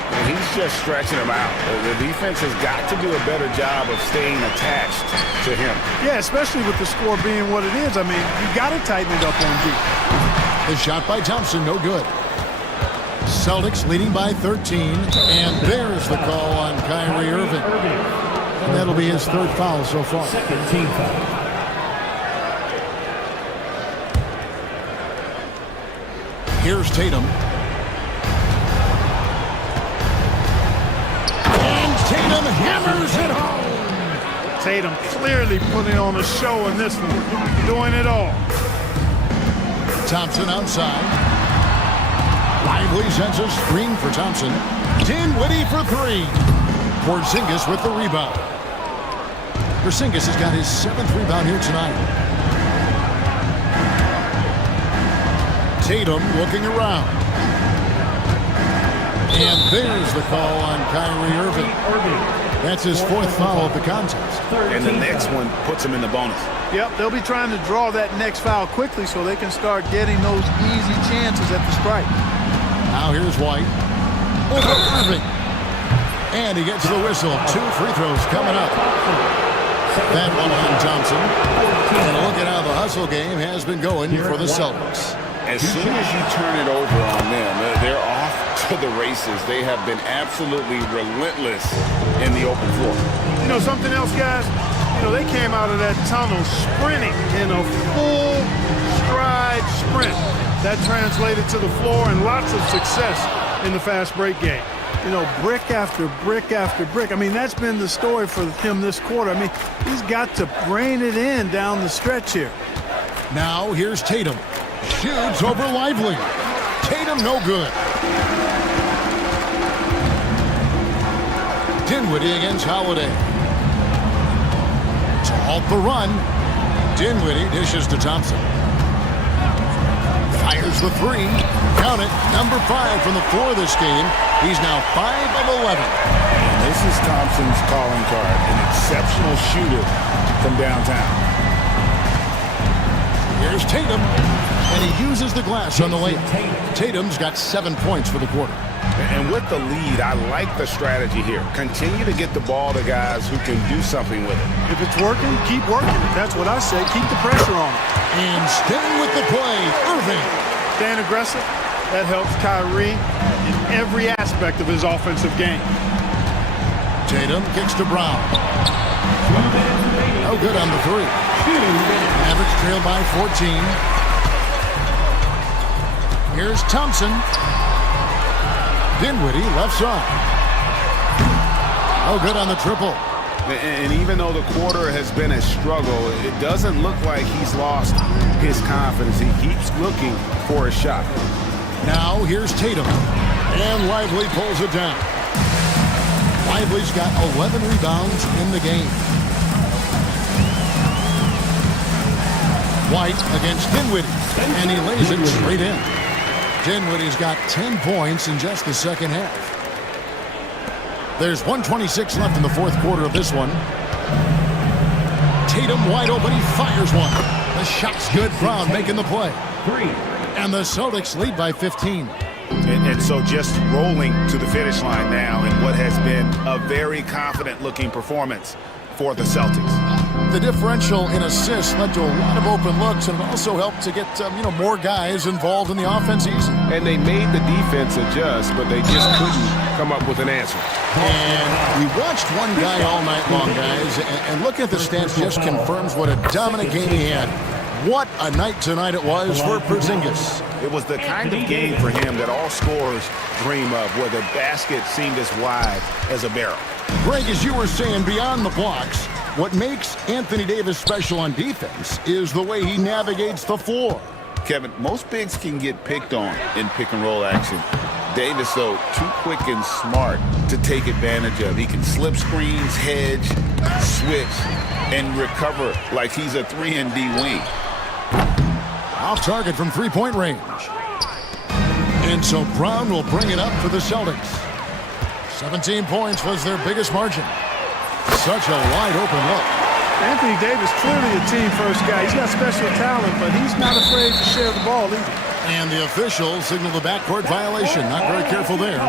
And he's just stretching him out. The defense has got to do a better job of staying attached to him. Yeah, especially with the score being what it is. I mean, you got to tighten it up on D. The shot by Thompson, no good. Celtics leading by 13, and there's the call on Kyrie Irving. And that'll be his 3rd foul so far. Second team foul. Here's Tatum. And Tatum hammers it home. Tatum clearly putting on a show in this one, doing it all. Thompson outside. Lively sends a screen for Thompson. Dinwiddie for 3. Porzingis with the rebound. Porzingis has got his 7th rebound here tonight. Tatum looking around. And there's the call on Kyrie Irving. That's his 4th foul of the contest. And the next one puts him in the bonus. Yep, they'll be trying to draw that next foul quickly so they can start getting those easy chances at the strike. Now here's White. Over Irving. And he gets the whistle. 2 free throws coming up. That one on Thompson. And look at how the hustle game has been going for the Celtics. As soon as you turn it over on them, they're off to the races. They have been absolutely relentless in the open floor. You know something else, guys? You know, they came out of that tunnel sprinting in a full stride sprint. That translated to the floor and lots of success in the fast break game. You know, brick after brick after brick. I mean, that's been the story for him this quarter. I mean, he's got to rein it in down the stretch here. Now here's Tatum. Shoots over Lively. Tatum no good. Dinwiddie against Holiday. To halt the run. Dinwiddie dishes to Thompson. Fires the 3. Count it. Number 5 from the floor this game. He's now 5 of 11. And this is Thompson's calling card. An exceptional shooter from downtown. Here's Tatum. And he uses the glass on the layup. Tatum's got 7 points for the quarter. And with the lead, I like the strategy here. Continue to get the ball to guys who can do something with it. If it's working, keep working it. That's what I say. Keep the pressure on it. And staying with the play, Irving. Staying aggressive, that helps Kyrie in every aspect of his offensive game. Tatum kicks to Brown. No good on the 3. Mavericks trail by 14. Here's Thompson. Dinwiddie left side. No good on the triple. And even though the quarter has been a struggle, it doesn't look like he's lost his confidence. He keeps looking for a shot. Now here's Tatum. And Lively pulls it down. Lively's got 11 rebounds in the game. White against Dinwiddie. And he lays it straight in. Dinwiddie's got 10 points in just the second half. There's 1:26 left in the fourth quarter of this one. Tatum wide open. He fires one. The shot's good. Brown making the play. 3. And the Celtics lead by 15. And so just rolling to the finish line now in what has been a very confident-looking performance for the Celtics. The differential in assists led to a lot of open looks, and it also helped to get more guys involved in the offense easy. And they made the defense adjust, but they just couldn't come up with an answer. And we watched one guy all night long, guys, and looking at the stats just confirms what a dominant game he had. What a night tonight it was for Porzingis. It was the kind of game for him that all scorers dream of, where the basket seemed as wide as a barrel. Greg, as you were saying, beyond the blocks, what makes Anthony Davis special on defense is the way he navigates the floor. Kevin, most bigs can get picked on in pick-and-roll action. Davis, though, too quick and smart to take advantage of. He can slip screens, hedge, switch, and recover like he's a 3-and-D wing. Off target from three-point range. And so Brown will bring it up for the Celtics. 17 points was their biggest margin. Such a wide open look. Anthony Davis, clearly a team-first guy. He's got special talent, but he's not afraid to share the ball either. And the officials signal the backcourt violation. Not very careful there.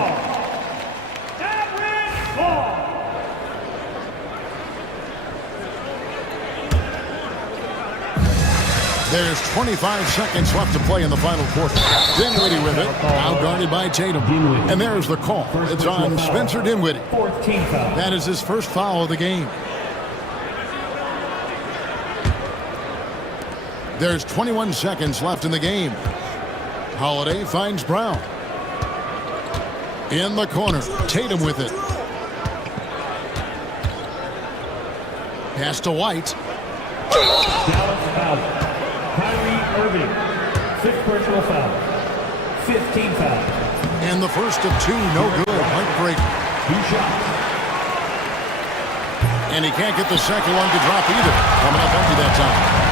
There's 25 seconds left to play in the final quarter. Dinwiddie with it, now guarded by Tatum. And there's the call. It's on Spencer Dinwiddie. That is his first foul of the game. There's 21 seconds left in the game. Holiday finds Brown. In the corner, Tatum with it. Pass to White. Dallas foul. Kyrie Irving, 6 personal fouls, 15 fouls. And the first of 2, no good. Heartbreak. 2 shots. And he can't get the second one to drop either. Coming up empty that time.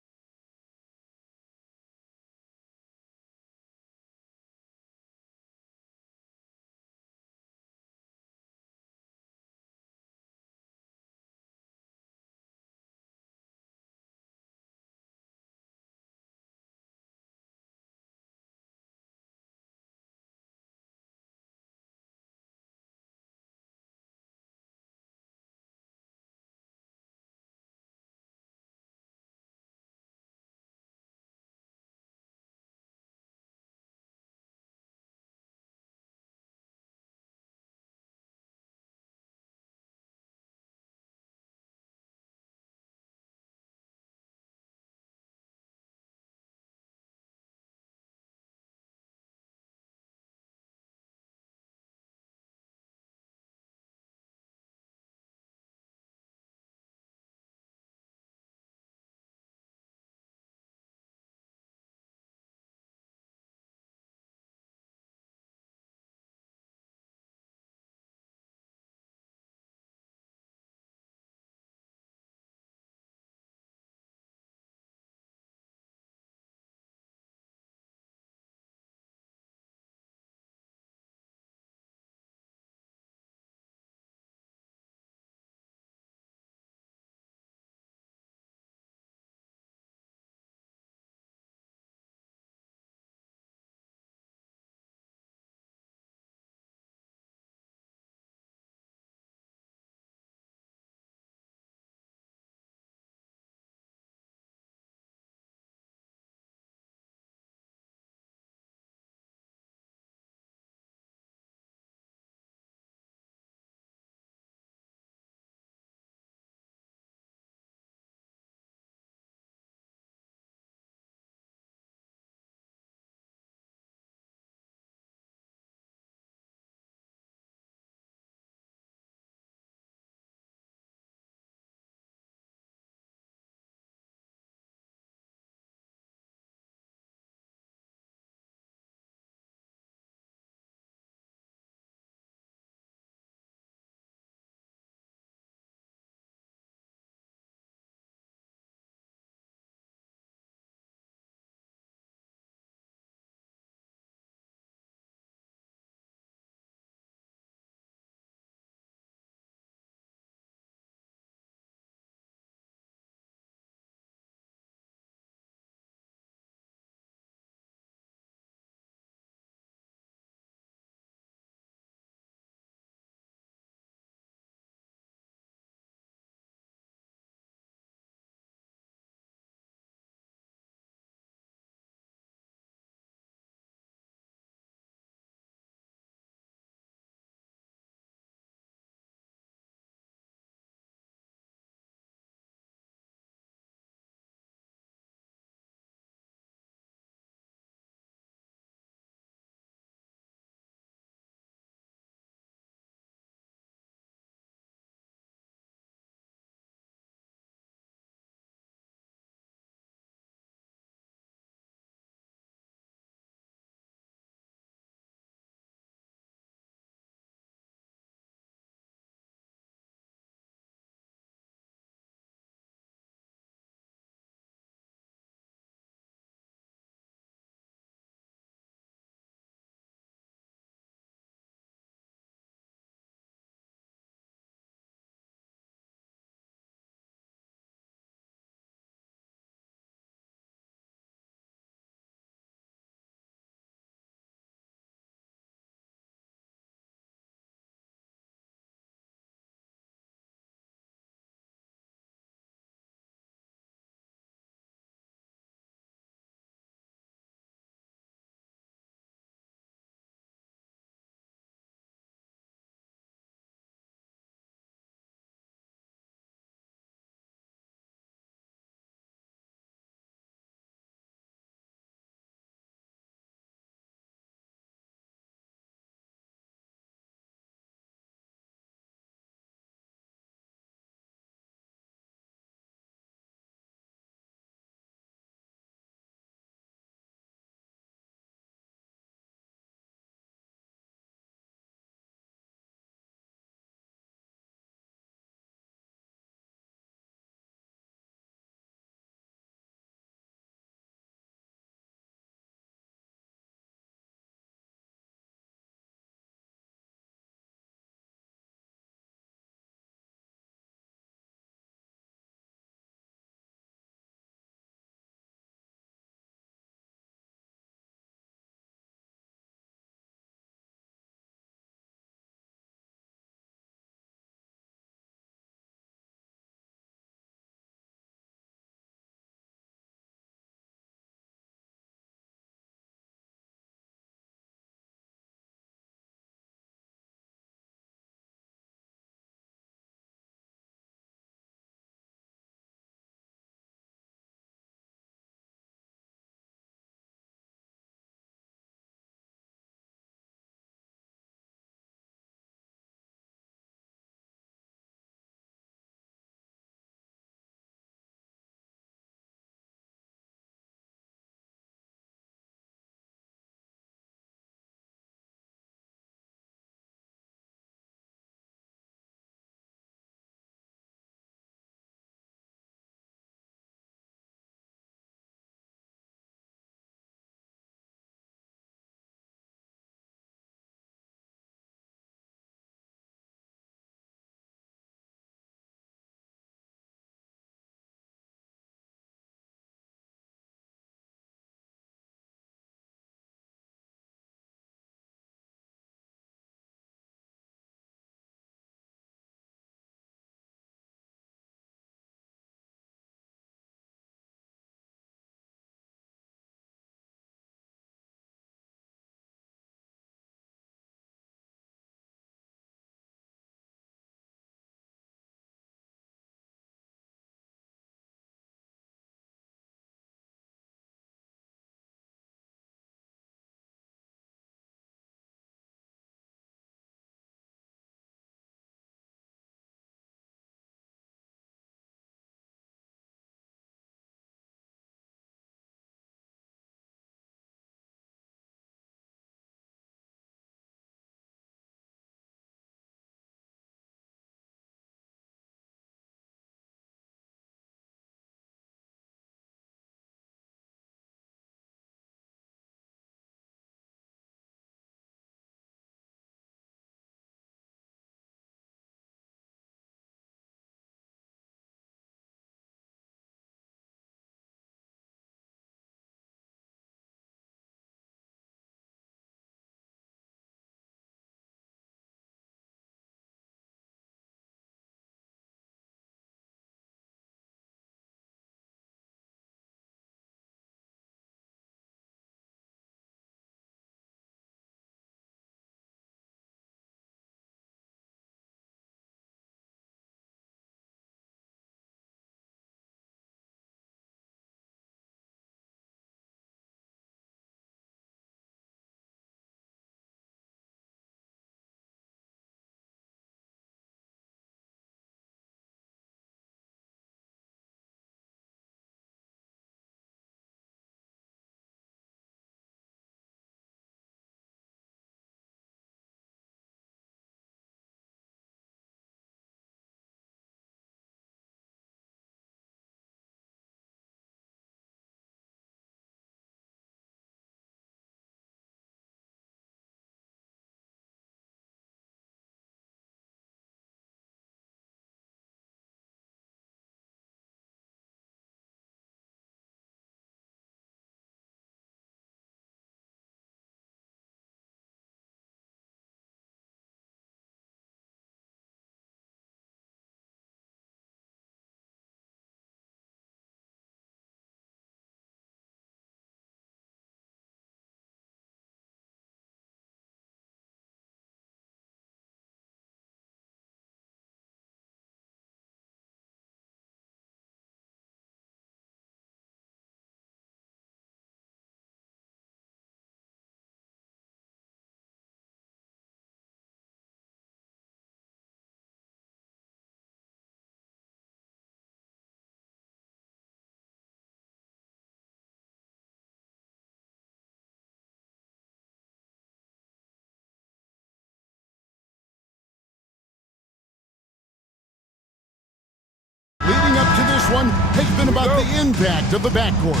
one has been about the impact of the backcourt.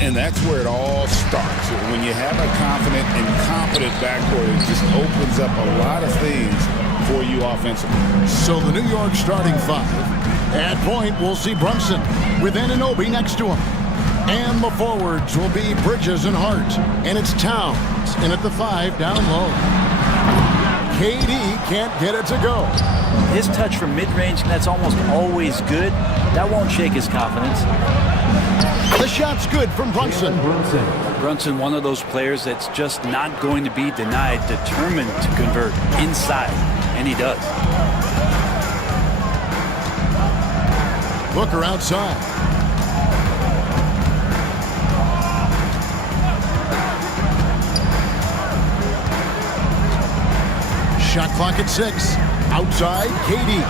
And that's where it all starts. When you have a confident and competent backcourt, it just opens up a lot of things for you offensively. So the New York starting five. At point, we'll see Brunson with Anunoby next to him. And the forwards will be Bridges and Hart. And it's Towns in at the 5 down low. KD can't get it to go. His touch from mid-range, that's almost always good. That won't shake his confidence. The shot's good from Brunson. Brunson, one of those players that's just not going to be denied, determined to convert inside, and he does. Booker outside. Shot clock at 6. Outside, KD.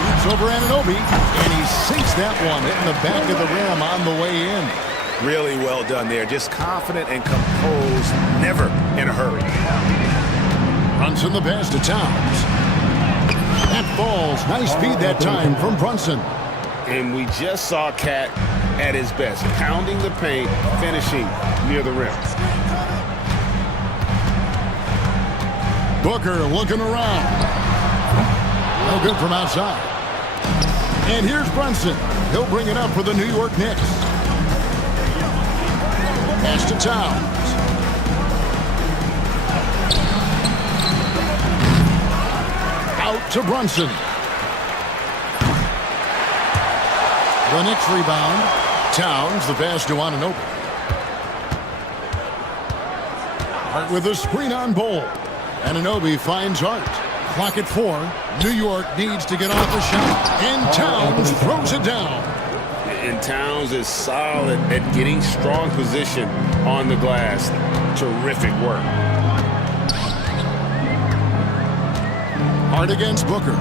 Shoots over Anunoby, and he sinks that one, hitting the back of the rim on the way in. Really well done there. Just confident and composed, never in a hurry. Brunson the pass to Towns. That falls. Nice speed that time from Brunson. And we just saw Cat at his best, pounding the paint, finishing near the rim. Booker looking around. No good from outside. And here's Brunson. He'll bring it up for the New York Knicks. Pass to Towns. Out to Brunson. The Knicks rebound. Towns, the pass to Anunoby. Hart with a screen on Bowl. Anunoby finds Hart. Clock at 4. New York needs to get off a shot. And Towns throws it down. And Towns is solid at getting strong position on the glass. Terrific work. Hart against Booker.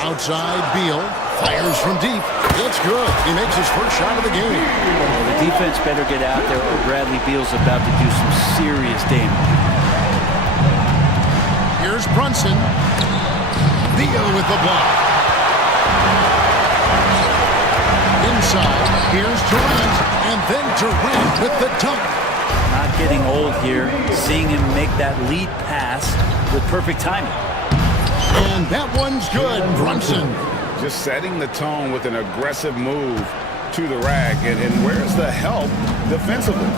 Outside, Beal fires from deep. It's good. He makes his first shot of the game. Well, the defense better get out there or Bradley Beal's about to do some serious damage. Here's Brunson. Beal with the block. Inside, here's Durant. And then Durant with the dunk. Not getting old here. Seeing him make that lead pass with perfect timing. And that one's good. Brunson. Just setting the tone with an aggressive move to the rack. And where's the help defensively?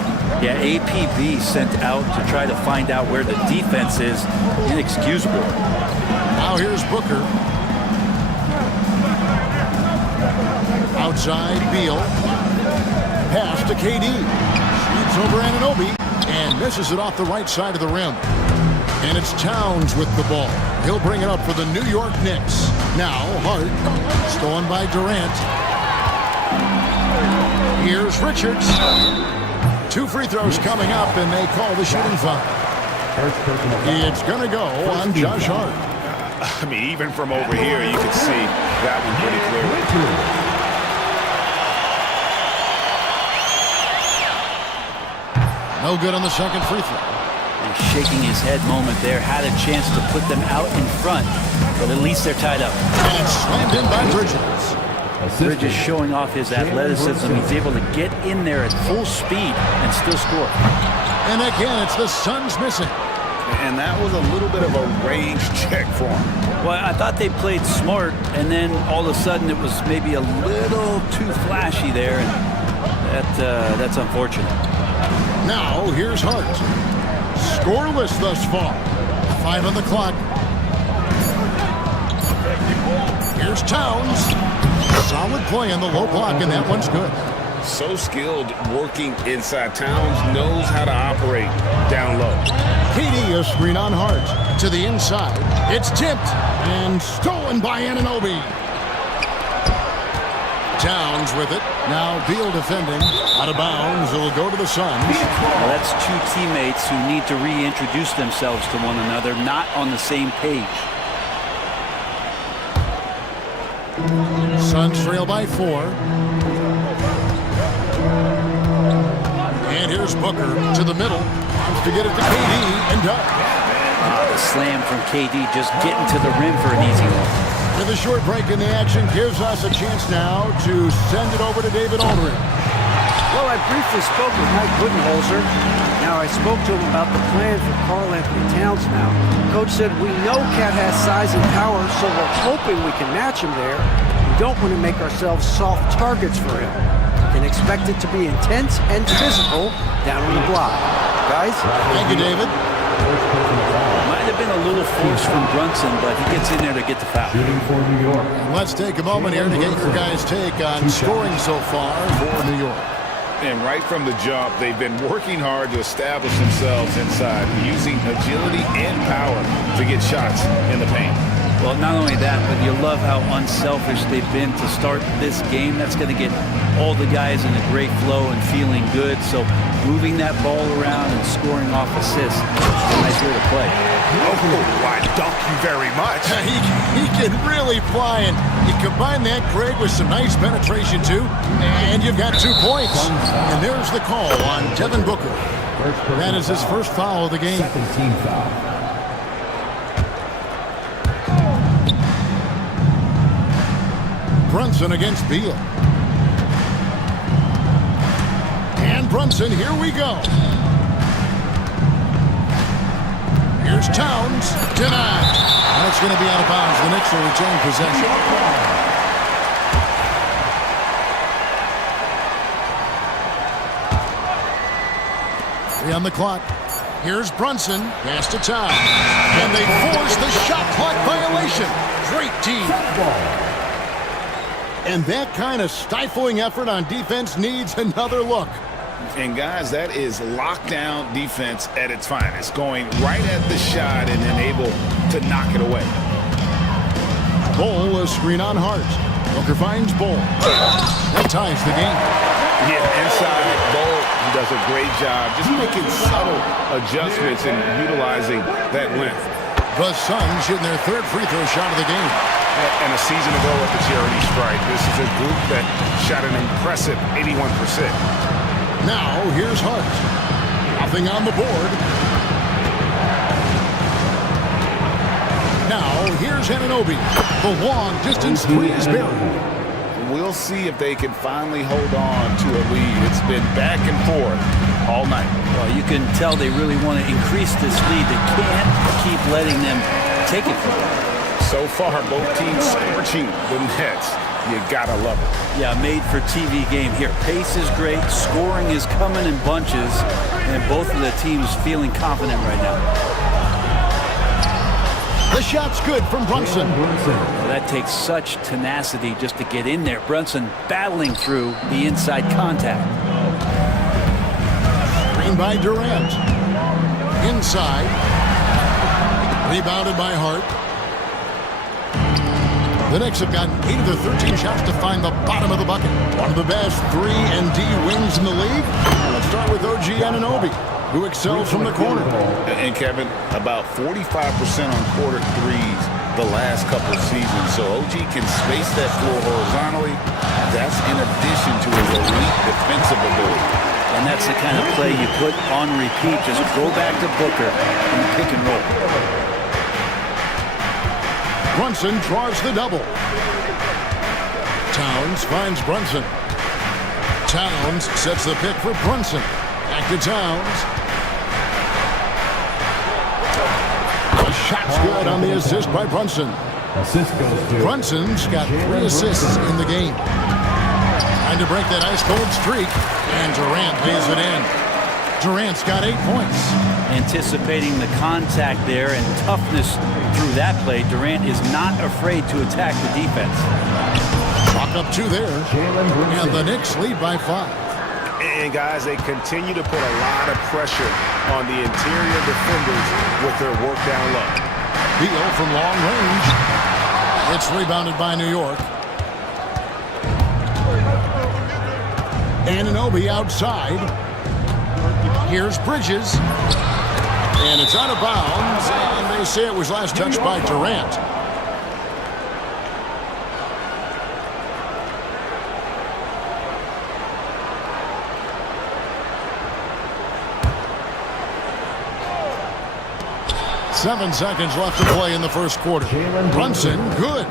Yeah, APB sent out to try to find out where the defense is. Inexcusable. Now here's Booker. Outside, Beal. Pass to KD. Shoots over Anunoby and misses it off the right side of the rim. And it's Towns with the ball. He'll bring it up for the New York Knicks. Now, Hart, stolen by Durant. Here's Richards. 2 free throws coming up, and they call the shooting foul. It's going to go on Josh Hart. I mean, even from over here, you can see that one pretty clearly. No good on the second free throw. And shaking his head moment there. Had a chance to put them out in front, but at least they're tied up. And it's slammed in by Bridges. Bridges showing off his athleticism. He's able to get in there at full speed and still score. And again, it's the Suns missing. And that was a little bit of a range check for him. Well, I thought they played smart, and then all of a sudden it was maybe a little too flashy there, and that's unfortunate. Now, here's Hart. Scoreless thus far. 5 on the clock. Here's Towns. Solid play on the low block, and that one's good. So skilled working inside. Towns knows how to operate down low. KD, a screen on Hart. To the inside. It's tipped and stolen by Anunoby. Towns with it. Now Beal defending. Out of bounds. It'll go to the Suns. Well, that's 2 teammates who need to reintroduce themselves to one another, not on the same page. Suns trail by 4. And here's Booker to the middle. On Looks to get it to KD and does. The slam from KD, just getting to the rim for an easy one. With a short break in the action gives us a chance now to send it over to David Aldridge. Well, I briefly spoke with Mike Budenholzer. Now, I spoke to him about the plan for Karl Anthony Towns now. Coach said, we know Cat has size and power, so we're hoping we can match him there. We don't want to make ourselves soft targets for him. And expect it to be intense and physical down on the block. Guys? Thank you, David. Might have been a little force from Brunson, but he gets in there to get the foul. And let's take a moment here to get your guys' take on scoring so far for New York. And right from the jump, they've been working hard to establish themselves inside, using agility and power to get shots in the paint. Well, not only that, but you love how unselfish they've been to start this game. That's going to get all the guys in a great flow and feeling good. So moving that ball around and scoring off assists, it's a nice way to play. Oh, why, thank you very much. He can really fly, and you combine that, Greg, with some nice penetration, too, and you've got 2 points. And there's the call on Devin Booker. That is his first foul of the game. Second team foul. Brunson against Beal. And Brunson, here we go. Here's Towns, denied. That's going to be out of bounds. The Knicks will retain possession. Three on the clock. Here's Brunson, pass to Towns. And they force the shot clock violation. Great team. And that kind of stifling effort on defense needs another look. And guys, that is lockdown defense at its finest, going right at the shot and then able to knock it away. Bol, a screen on Hart. Booker finds Bol. That ties the game. Yeah, inside, Bol does a great job just making subtle adjustments and utilizing that length. The Suns hitting their third free throw shot of the game. And a season ago at the charity stripe, this is a group that shot an impressive 81%. Now, here's Hart. Nothing on the board. Now, here's Anunoby. The long distance three is buried. We'll see if they can finally hold on to a lead. It's been back and forth all night. Well, you can tell they really want to increase this lead. They can't keep letting them take it from them. So far, both teams scorching the Nets. You gotta love it. Yeah, made for TV game here. Pace is great. Scoring is coming in bunches. And both of the teams feeling confident right now. The shot's good from Brunson. Well, that takes such tenacity just to get in there. Brunson battling through the inside contact. Screen by Durant. Inside. Rebounded by Hart. The Knicks have gotten 8 of their 13 shots to find the bottom of the bucket. One of the best 3 and D wings in the league. Let's start with OG Anunoby, who excels from the corner. And Kevin, about 45% on quarter threes the last couple of seasons. So OG can space that floor horizontally. That's in addition to his elite defensive ability. And that's the kind of play you put on repeat. Just go back to Booker and pick and roll. Brunson draws the double. Towns finds Brunson. Towns sets the pick for Brunson. Back to Towns. The shot's good on the assist by Brunson. Brunson's got 3 assists in the game. Trying to break that ice-cold streak, and Durant pays it in. Durant's got 8 points. Anticipating the contact there and toughness through that play, Durant is not afraid to attack the defense. Clock up 2 there, and the Knicks lead by 5. And guys, they continue to put a lot of pressure on the interior defenders with their work down low. Beal from long range. It's rebounded by New York. Anunoby outside. Here's Bridges. And it's out of bounds, and they say it was last touched by Durant. 7 seconds left to play in the first quarter. Brunson, good.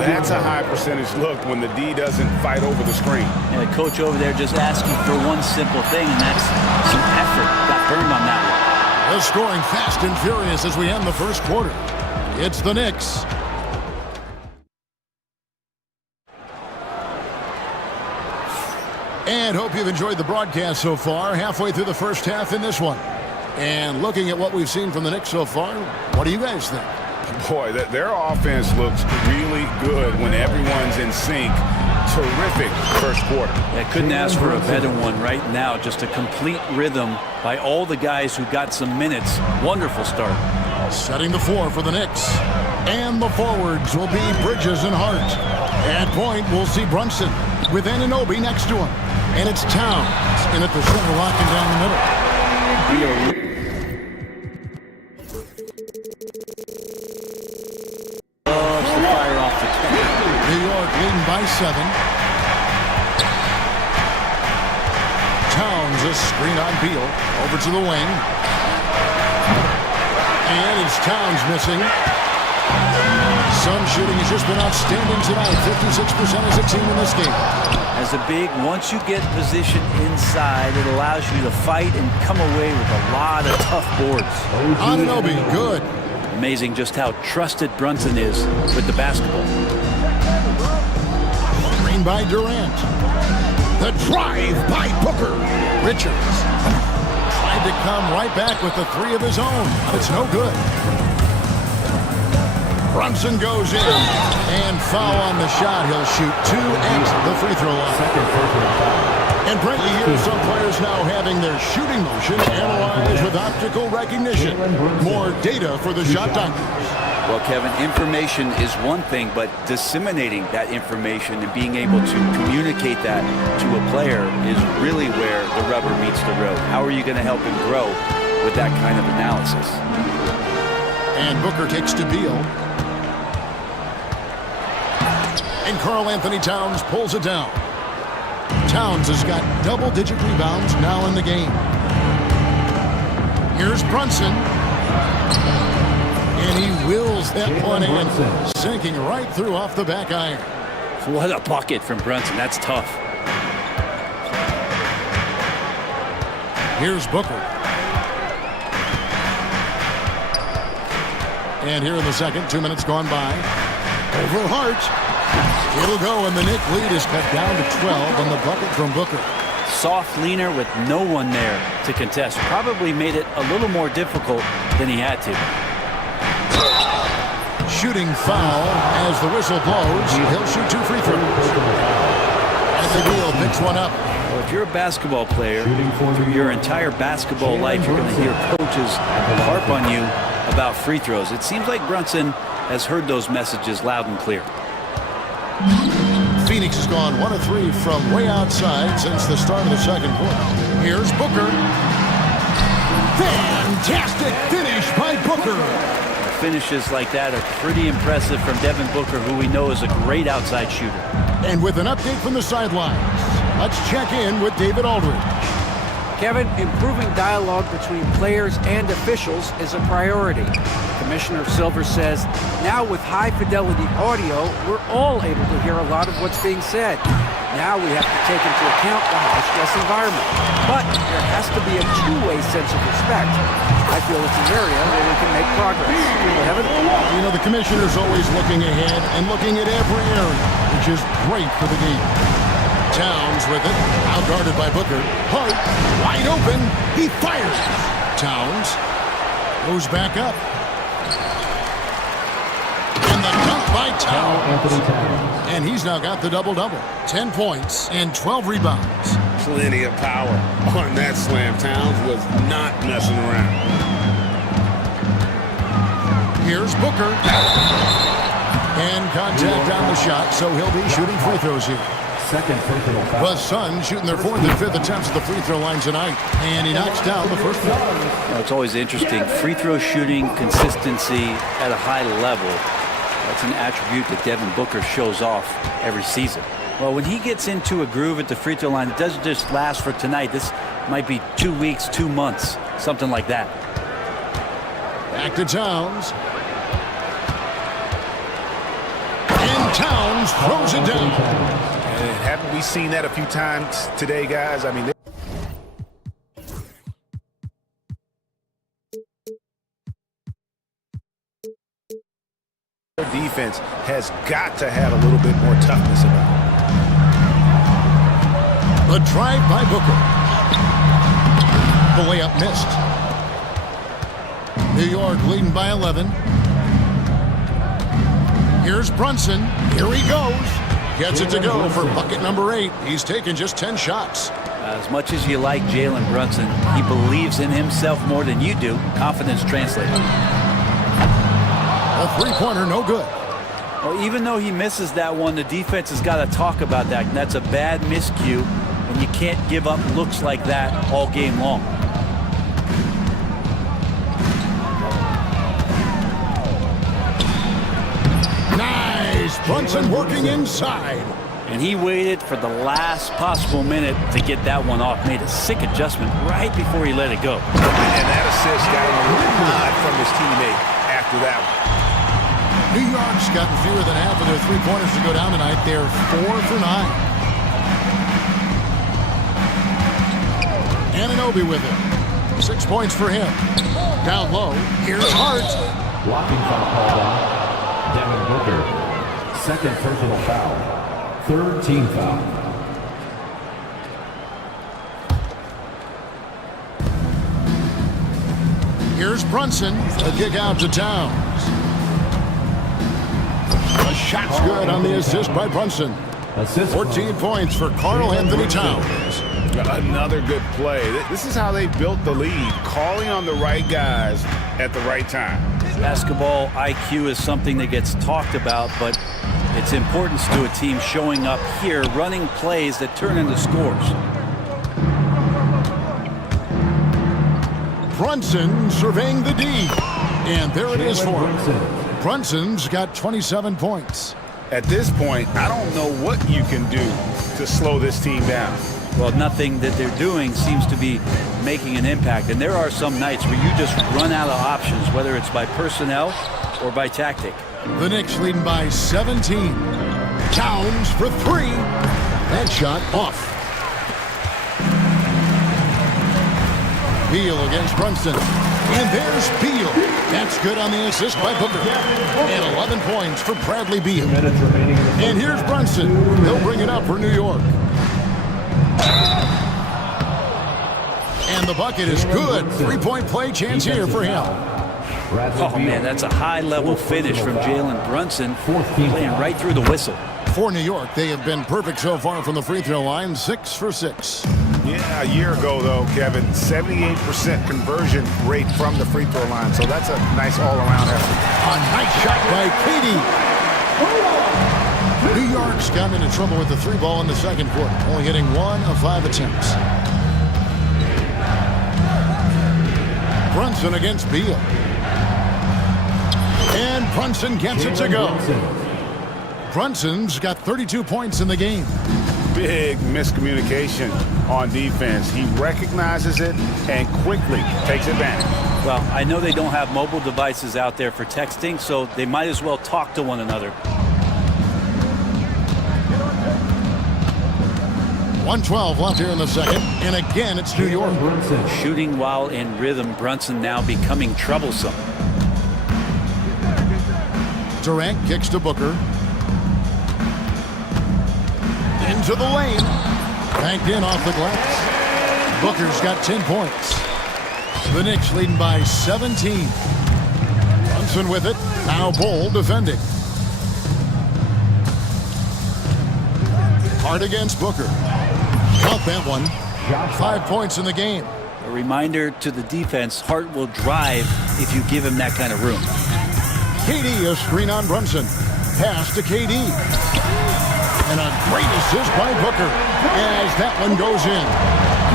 That's a high percentage look when the D doesn't fight over the screen. And the coach over there just asking for one simple thing, and that's some effort. Got burned on that one. They're scoring fast and furious as we end the first quarter. It's the Knicks. And hope you've enjoyed the broadcast so far. Halfway through the first half in this one. And looking at what we've seen from the Knicks so far, what do you guys think? Boy, their offense looks really good when everyone's in sync. Terrific first quarter. I couldn't ask for a better one right now. Just a complete rhythm by all the guys who got some minutes. Wonderful start. Setting the floor for the Knicks. And the forwards will be Bridges and Hart. At point, we'll see Brunson with Anunoby next to him. And it's Towns in at the center, locking down the middle. Loves to fire off the top. New York leading by 7. Towns, a screen on Beal. Over to the wing. And it's Towns missing. Sun shooting has just been outstanding tonight. 56% as a team in this game. As a big, once you get position inside, it allows you to fight and come away with a lot of tough boards. Anunoby, good. Amazing just how trusted Brunson is with the basketball. Screen by Durant. The drive by Booker. Richards tried to come right back with the 3 of his own, but it's no good. Brunson goes in, and foul on the shot. He'll shoot 2 at the free throw line. And Brent, you hear some players now having their shooting motion analyzed with optical recognition. More data for the shot doctors. Well, Kevin, information is one thing, but disseminating that information and being able to communicate that to a player is really where the rubber meets the road. How are you going to help him grow with that kind of analysis? And Booker takes to Beal. And Karl Anthony Towns pulls it down. Towns has got double-digit rebounds now in the game. Here's Brunson. And he wills that one in, sinking right through off the back iron. What a bucket from Brunson. That's tough. Here's Booker. And here in the second, 2 minutes gone by. Over Hart. It'll go, and the Knick lead is cut down to 12 on the bucket from Booker. Soft leaner with no one there to contest. Probably made it a little more difficult than he had to. Shooting foul as the whistle blows. He'll shoot 2 free throws. And the deal picks one up. Well, if you're a basketball player, through your entire basketball life, you're going to hear coaches harp on you about free throws. It seems like Brunson has heard those messages loud and clear. Phoenix has gone 1 of 3 from way outside since the start of the second quarter. Here's Booker. Fantastic finish by Booker. Finishes like that are pretty impressive from Devin Booker, who we know is a great outside shooter. And with an update from the sidelines, let's check in with David Aldridge. Kevin, improving dialogue between players and officials is a priority. Commissioner Silver says, now with high-fidelity audio, we're all able to hear a lot of what's being said. Now we have to take into account the high-stress environment. But there has to be a two-way sense of respect. I feel it's an area where we can make progress. Kevin? You know, the commissioner's always looking ahead and looking at every area, which is great for the game. Towns with it, out-guarded by Booker. Hart, wide open, he fires. Towns goes back up. And the dunk by Towns. And he's now got the double-double. 10 points and 12 rebounds. Plenty of power on that slam. Towns was not messing around. Here's Booker. And contact on the shot, so he'll be shooting free throws here. The Suns shooting their 4th and 5th attempts at the free throw line tonight. And he knocks down the first one. Well, it's always interesting. Free throw shooting, consistency at a high level. That's an attribute that Devin Booker shows off every season. Well, when he gets into a groove at the free throw line, it doesn't just last for tonight. This might be 2 weeks, 2 months, something like that. Back to Towns. And Towns throws it down. And haven't we seen that a few times today, guys? I mean, their defense has got to have a little bit more toughness about it. The drive by Booker. The layup missed. New York leading by 11. Here's Brunson. Here he goes. Gets it to go for bucket number 8. He's taken just 10 shots. As much as you like Jalen Brunson, he believes in himself more than you do. Confidence translates. A three-pointer, no good. Well, even though he misses that one, the defense has got to talk about that. And that's a bad miscue, and you can't give up looks like that all game long. Nice. Brunson working inside. And he waited for the last possible minute to get that one off. Made a sick adjustment right before he let it go. And that assist got him a little nod from his teammate after that one. New York's gotten fewer than half of their three-pointers to go down tonight. They're 4 for 9. Anunoby with it. 6 points for him. Down low. Here's Hart. Blocking foul called on Devin Booker. Second personal foul. Third team foul. Here's Brunson. A kick out to Towns. The shot's good on the assist by Brunson. 14 points for Karl Anthony Towns. Another good play. This is how they built the lead, calling on the right guys at the right time. Basketball IQ is something that gets talked about, but its importance to a team showing up here, running plays that turn into scores. Brunson surveying the D. And there it is for him. Brunson's got 27 points. At this point, I don't know what you can do to slow this team down. Well, nothing that they're doing seems to be making an impact. And there are some nights where you just run out of options, whether it's by personnel or by tactic. The Knicks leading by 17. Towns for 3. That shot off. Beal against Brunson. And there's Beal. That's good on the assist by Booker. And 11 points for Bradley Beal. And here's Brunson. He'll bring it up for New York. And the bucket is good. 3-point play chance here for him. Oh, man, that's a high-level finish from Jalen Brunson, playing right through the whistle. For New York, they have been perfect so far from the free throw line, 6 for 6. Yeah, a year ago, though, Kevin, 78% conversion rate from the free throw line. So that's a nice all-around effort. A nice shot by Katie. New York's gotten into trouble with the 3-ball in the second quarter, only hitting 1 of 5 attempts. Brunson against Beal. And Brunson gets it to go. Brunson's got 32 points in the game. Big miscommunication on defense. He recognizes it and quickly takes advantage. Well, I know they don't have mobile devices out there for texting, so they might as well talk to one another. 1:12 left here in the second, and again it's New York. Shooting while in rhythm, Brunson now becoming troublesome. Durant kicks to Booker. Into the lane. Banked in off the glass. Booker's got 10 points. The Knicks leading by 17. Brunson with it. Now Bull defending. Hard against Booker. Count that one. 5 points in the game. A reminder to the defense, Hart will drive if you give him that kind of room. KD, a screen on Brunson. Pass to KD. And a great assist by Booker as that one goes in.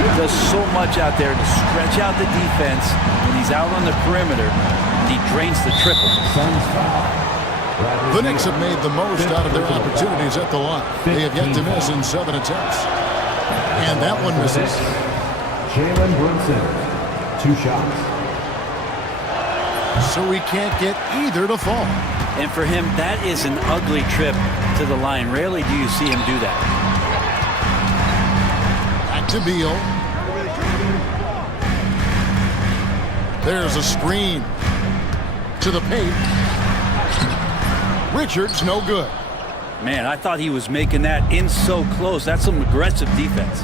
He does so much out there to stretch out the defense when he's out on the perimeter, and he drains the triple. The Knicks have made the most out of their opportunities at the line. They have yet to miss in 7 attempts. And that one misses. Jalen Brunson, 2 shots. so he can't get either to fall. And for him, that is an ugly trip to the line. Rarely do you see him do that. Back to Beal. There's a screen. To the paint. Richards, no good. Man, I thought he was making that in so close. That's some aggressive defense.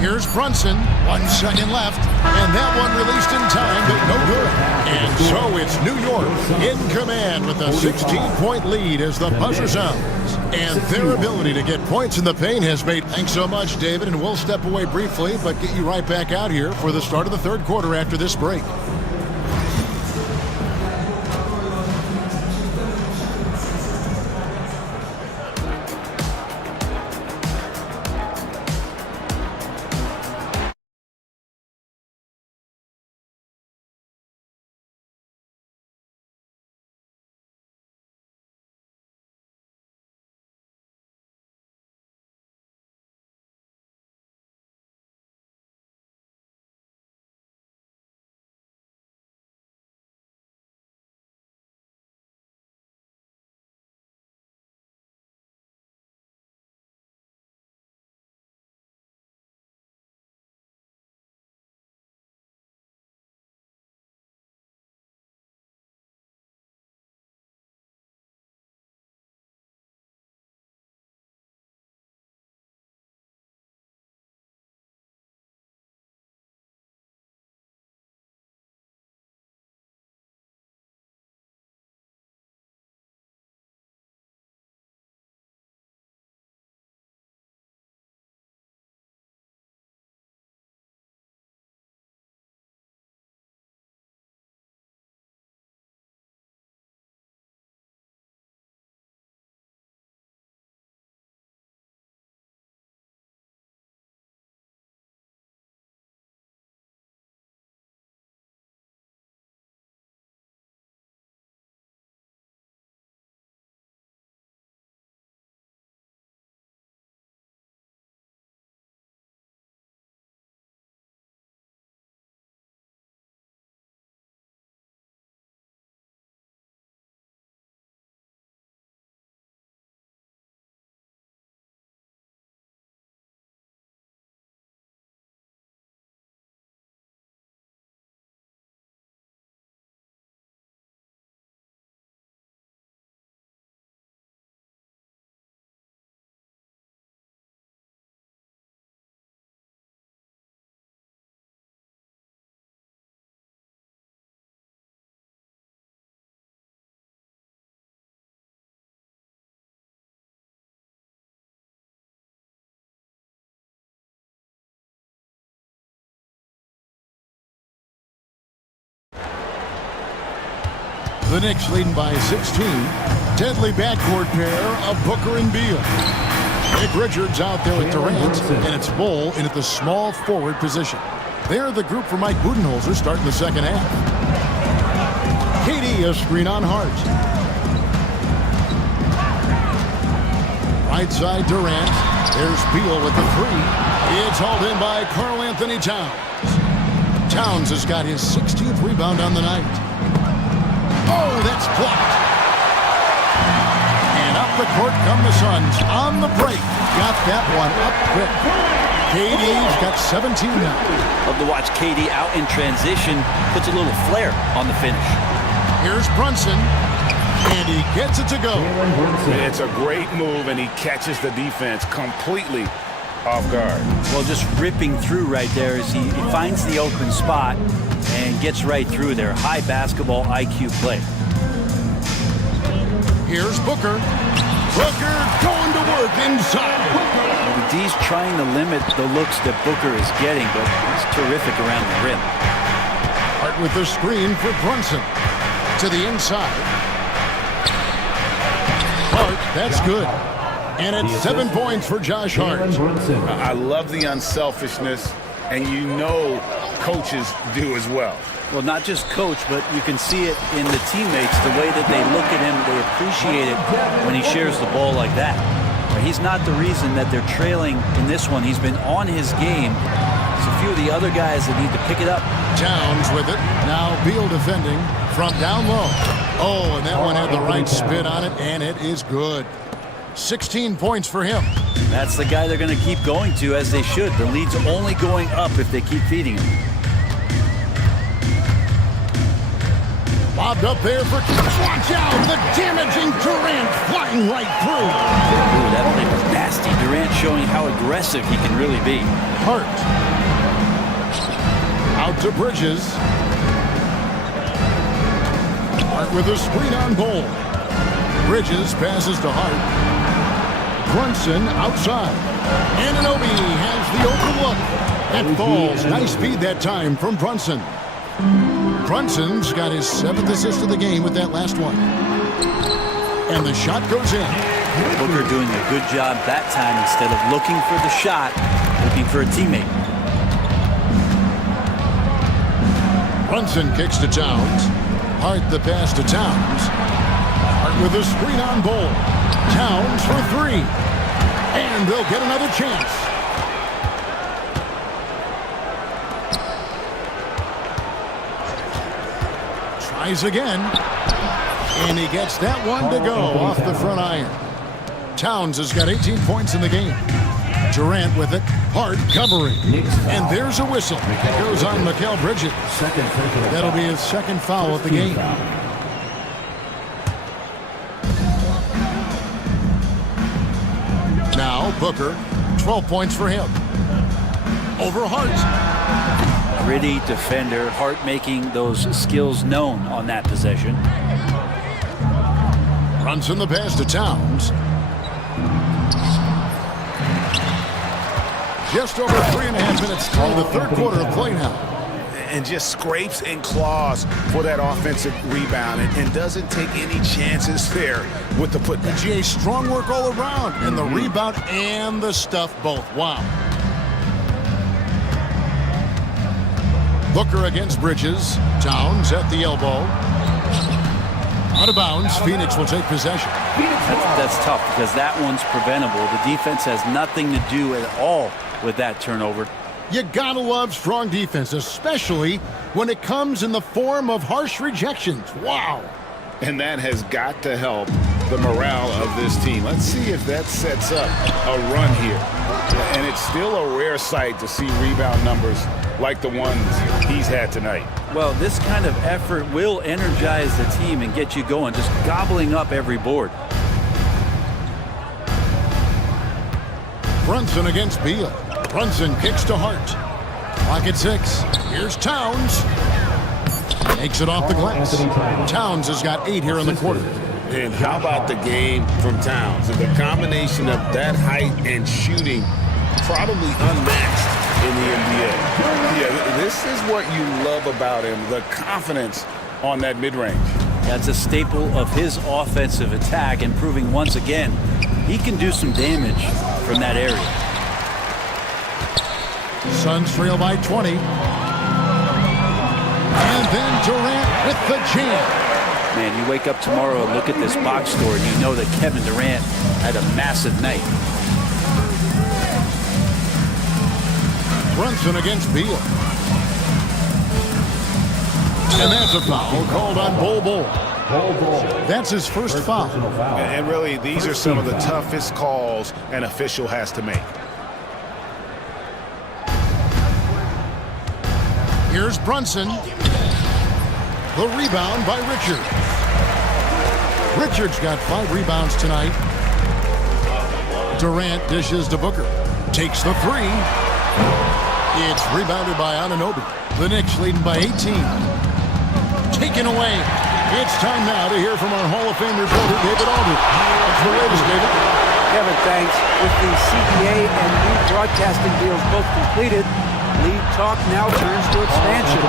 Here's Brunson. 1 second left. And that one released in time, but no good. And so it's New York in command with a 16-point lead as the buzzer sounds. And their ability to get points in the paint has made... Thanks so much, David, and we'll step away briefly, but get you right back out here for the start of the third quarter after this break. The Knicks leading by 16. Deadly backcourt pair of Booker and Beal. Nick Richards out there with Durant, and it's Bull in at the small forward position. They're the group for Mike Budenholzer starting the second half. KD a screen on Hart. Right side Durant. There's Beal with the three. It's hauled in by Karl Anthony Towns. Towns has got his 16th rebound on the night. Oh, that's blocked. And up the court come the Suns on the break. Got that one up quick. KD's got 17 now. Love to watch KD out in transition. Puts a little flair on the finish. Here's Brunson. And he gets it to go. It's a great move, and he catches the defense completely off guard. Well, just ripping through right there as he finds the open spot and gets right through there. High basketball IQ play. Here's Booker. Booker going to work inside. Well, D's trying to limit the looks that Booker is getting, but he's terrific around the rim. Hart with the screen for Brunson. To the inside. Hart, that's good. And it's 7 points for Josh Hart. I love the unselfishness, and you know coaches do as well. Well, not just coach, but you can see it in the teammates, the way that they look at him, they appreciate it when he shares the ball like that. He's not the reason that they're trailing in this one. He's been on his game. It's a few of the other guys that need to pick it up. Towns with it. Now Beal defending from down low. Oh, and that one had the right spin on it, and it is good. 16 points for him. That's the guy they're going to keep going to, as they should. The lead's only going up if they keep feeding him. Lobbed up there for... Watch out! The damaging Durant flying right through. Ooh, that play was nasty. Durant showing how aggressive he can really be. Hart. Out to Bridges. Hart with a screen on goal. Bridges passes to Hart. Brunson outside. Anunoby has the open look. That falls. Nice feed that time from Brunson. Brunson's got his 7th assist of the game with that last one. And the shot goes in. Booker doing a good job that time. Instead of looking for the shot, looking for a teammate. Brunson kicks to Towns. Hart the pass to Towns. Hart with a screen on goal. Towns for 3. And they'll get another chance. Tries again. And he gets that one to go off the front iron. Towns has got 18 points in the game. Durant with it. Hart covering. And there's a whistle. It goes on Mikal Bridges. That'll be his 2nd foul of the game. Now Booker, 12 points for him. Over Hart. Gritty defender. Hart making those skills known on that possession. Runs in the pass to Towns. Just over 3.5 minutes through the 3rd quarter of play now. And just scrapes and claws for that offensive rebound and doesn't take any chances there with the putback. GA, strong work all around, and the rebound and the stuff both. Wow. Booker against Bridges. Towns at the elbow. Out of bounds. Phoenix will take possession. That's tough because that one's preventable. The defense has nothing to do at all with that turnover. You gotta love strong defense, especially when it comes in the form of harsh rejections. Wow. And that has got to help the morale of this team. Let's see if that sets up a run here. And it's still a rare sight to see rebound numbers like the ones he's had tonight. Well, this kind of effort will energize the team and get you going, just gobbling up every board. Brunson against Beal. Brunson kicks to Hart. Clock at 6. Here's Towns. Makes it off the glass. Towns has got 8 here in the quarter. And how about the game from Towns? And the combination of that height and shooting, probably unmatched in the NBA. Yeah, this is what you love about him, the confidence on that mid-range. That's a staple of his offensive attack, and proving once again he can do some damage from that area. Suns trail by 20. And then Durant with the jam. Man, you wake up tomorrow and look at this box score and you know that Kevin Durant had a massive night. Brunson against Beal. And that's a foul called on Bol. That's his first foul. And really, these are some of the toughest calls an official has to make. Here's Brunson. The rebound by Richard. Richard's got 5 rebounds tonight. Durant dishes to Booker. Takes the 3. It's rebounded by Anunoby. The Knicks leading by 18. Taken away. It's time now to hear from our Hall of Fame reporter, David Aldridge. What's the latest, David? Kevin, thanks. With the CBA and new broadcasting deals both completed, league talk now turns to expansion.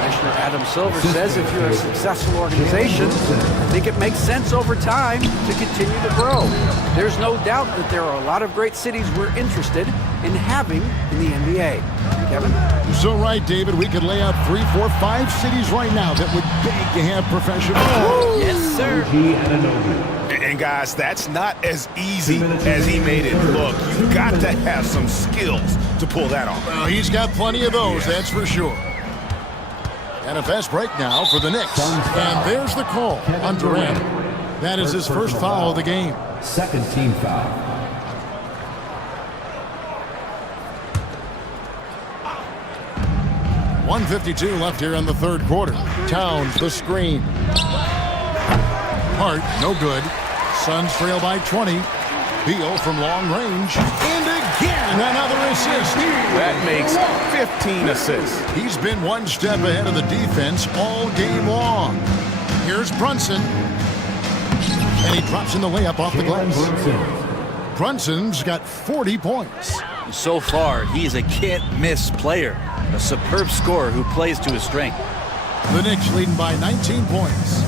Commissioner Adam Silver says if you're a successful organization, I think it makes sense over time to continue to grow. There's no doubt that there are a lot of great cities we're interested in having in the NBA. Kevin? You're so right, David. We could lay out 3, 4, 5 cities right now that would beg to have professional. Yes, sir. And guys, that's not as easy as he made it look. You've got to have some skills to pull that off. Well, he's got plenty of those, that's for sure. And a fast break now for the Knicks. And there's the call on Durant. That is his first foul of the game. Second team foul. .152 left here in the third quarter. Towns the screen. Hart, no good. Suns trail by 20. Beal from long range. And again, another assist. That makes 15 assists. He's been one step ahead of the defense all game long. Here's Brunson. And he drops in the layup off the glass. Brunson's got 40 points. So far, he's a can't-miss player. A superb scorer who plays to his strength. The Knicks leading by 19 points.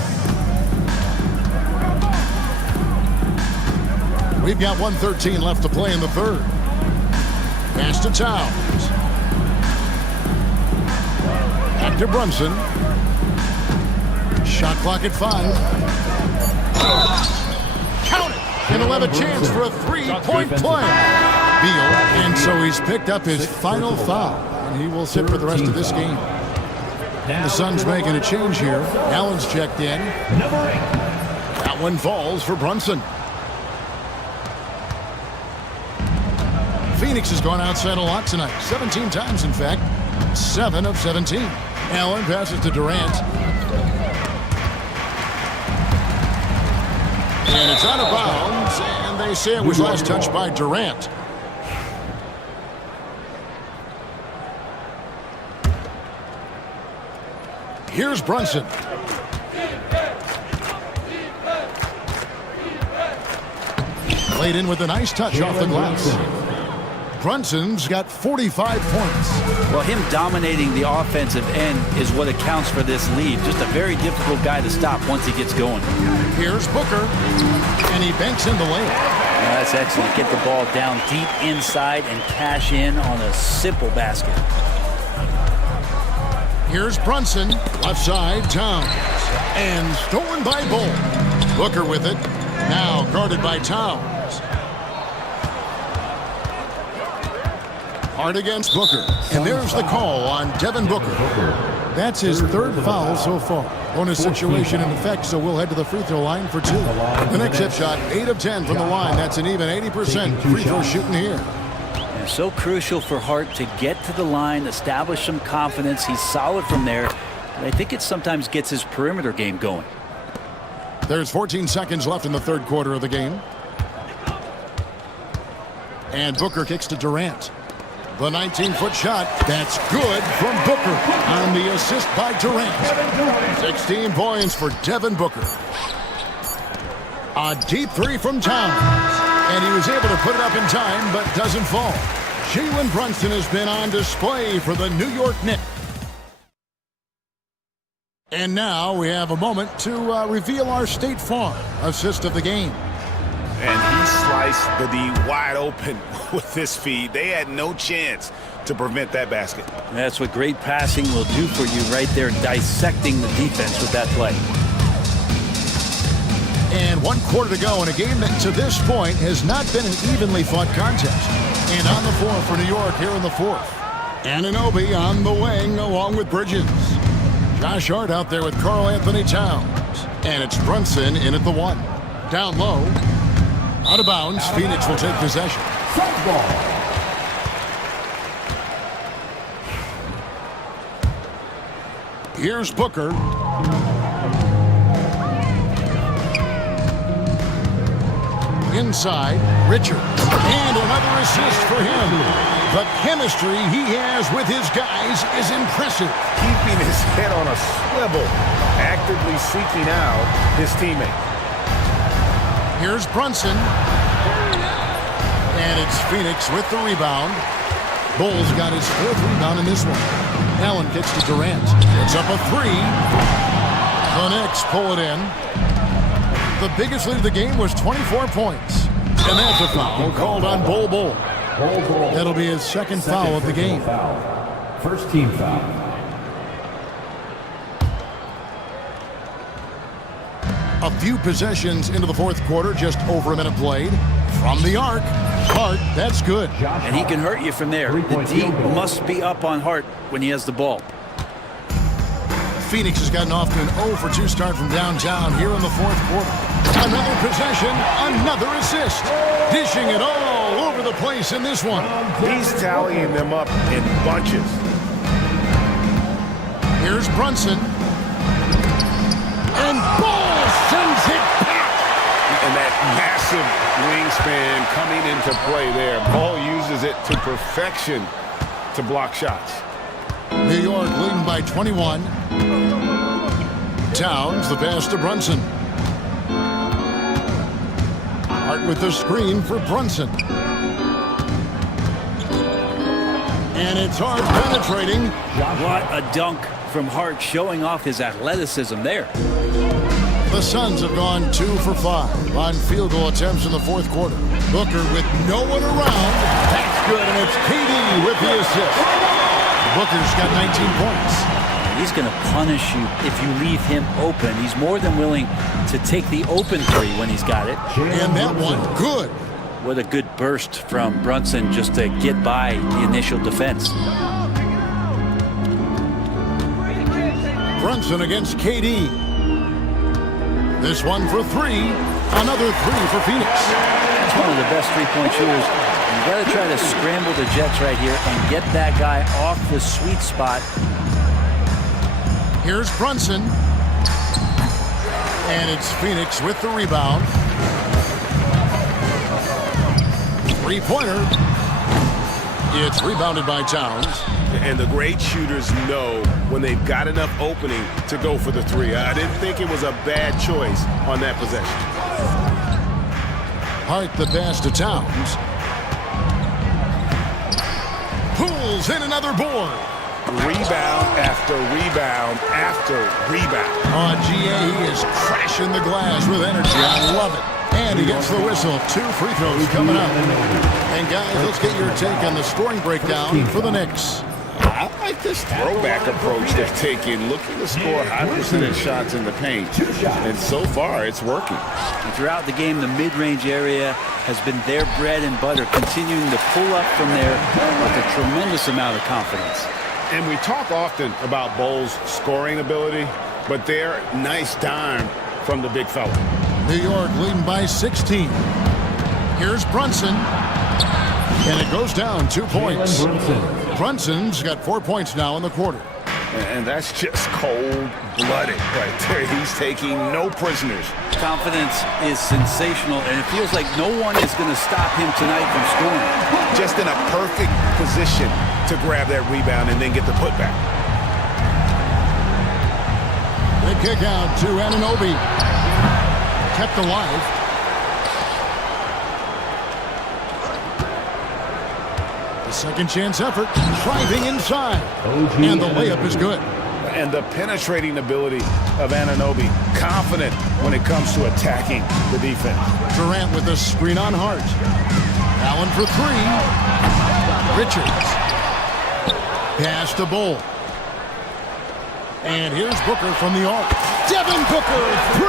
We've got 1:13 left to play in the third. Pass to Towns. Back to Brunson. Shot clock at 5. Count it! And he'll have a chance for a three-point play. Beal, and so he's picked up his final foul. And he will sit for the rest of this game. The Suns making a change here. Allen's checked in. That one falls for Brunson. Phoenix has gone outside a lot tonight. 17 times, in fact. 7 of 17. Allen passes to Durant. And it's out of bounds, and they say it was last touched by Durant. Here's Brunson. Played in with a nice touch off the glass. Brunson's got 45 points. Well, him dominating the offensive end is what accounts for this lead. Just a very difficult guy to stop once he gets going. Here's Booker, and he banks in the layup. Yeah, that's excellent. Get the ball down deep inside and cash in on a simple basket. Here's Brunson, left side, Towns, and stolen by Bull. Booker with it, now guarded by Towns. Hard against Booker, and there's the call on Devin Booker. That's his third foul so far. Bonus situation in effect, so we'll head to the free throw line for 2. The next hip shot, 8 of 10 from the line. That's an even 80% free throw shooting here. And so crucial for Hart to get to the line, establish some confidence. He's solid from there. But I think it sometimes gets his perimeter game going. There's 14 seconds left in the third quarter of the game. And Booker kicks to Durant. The 19-foot shot, that's good from Booker on the assist by Durant. 16 points for Devin Booker. A deep three from Towns. And he was able to put it up in time, but doesn't fall. Jalen Brunson has been on display for the New York Knicks. And now we have a moment to reveal our State Farm assist of the game. And he sliced the D wide open with this feed. They had no chance to prevent that basket. That's what great passing will do for you right there, dissecting the defense with that play. And 1 quarter to go in a game that to this point has not been an evenly fought contest. And on the floor for New York here in the fourth. Anunoby on the wing along with Bridges. Josh Hart out there with Karl Anthony Towns. And it's Brunson in at the 1. Down low. Out of bounds. Phoenix will take possession. Here's Booker. Inside, Richard. And another assist for him. The chemistry he has with his guys is impressive. Keeping his head on a swivel, actively seeking out his teammate. Here's Brunson. And it's Phoenix with the rebound. Bull's got his 4th rebound in this one. Allen gets to Durant. It's up a 3. The Knicks pull it in. The biggest lead of the game was 24 points. And that's a foul called on Bull. That'll be his second foul of the game. First team foul. A few possessions into the fourth quarter, just over a minute played. From the arc, Hart, that's good. And he can hurt you from there. The D must be up on Hart when he has the ball. Phoenix has gotten off to an 0-for-2 start from downtown here in the fourth quarter. Another possession, another assist. Dishing it all over the place in this one. He's tallying them up in bunches. Here's Brunson. And Ball sends it back. And that massive wingspan coming into play there. Ball uses it to perfection to block shots. New York leading by 21. Towns, the pass to Brunson. Hart with the screen for Brunson. And it's Hart penetrating. What a dunk from Hart, showing off his athleticism there. The Suns have gone 2 for 5 on field goal attempts in the fourth quarter. Booker with no one around. That's good, and it's KD with the assist. Booker's got 19 points. He's going to punish you if you leave him open. He's more than willing to take the open three when he's got it. And that one, good. What a good burst from Brunson just to get by the initial defense. Brunson against KD. This one for 3. Another 3 for Phoenix. He's one of the best three-point shooters. You got to try to scramble the Jets right here and get that guy off the sweet spot. Here's Brunson. And it's Phoenix with the rebound. Three-pointer. It's rebounded by Towns. And the great shooters know when they've got enough opening to go for the three. I didn't think it was a bad choice on that possession. Hart the pass to Towns. Pulls in another board. Rebound after rebound after rebound. On GA, he is crashing the glass with energy. I love it. And he gets the whistle. 2 free throws coming up. And guys, let's get your take on the scoring breakdown for the Knicks. I like this throwback approach they're taking, looking to score high percentage shots in the paint. And so far, it's working. And throughout the game, the mid-range area has been their bread and butter, continuing to pull up from there with a tremendous amount of confidence. And we talk often about Bull's scoring ability, but they're nice dime from the big fella. New York leading by 16. Here's Brunson. And it goes down 2 points. Brunson's got 4 points now in the quarter. And that's just cold-blooded right there. He's taking no prisoners. Confidence is sensational, and it feels like no one is going to stop him tonight from scoring. Just in a perfect position to grab that rebound and then get the putback. The kick out to Anunoby. Kept alive. The second chance effort. Driving inside. And the layup is good. And the penetrating ability of Anunoby. Confident when it comes to attacking the defense. Durant with the screen on Hart. Allen for 3. Richards. Pass to Bull. And here's Booker from the arc. Devin Booker, 3,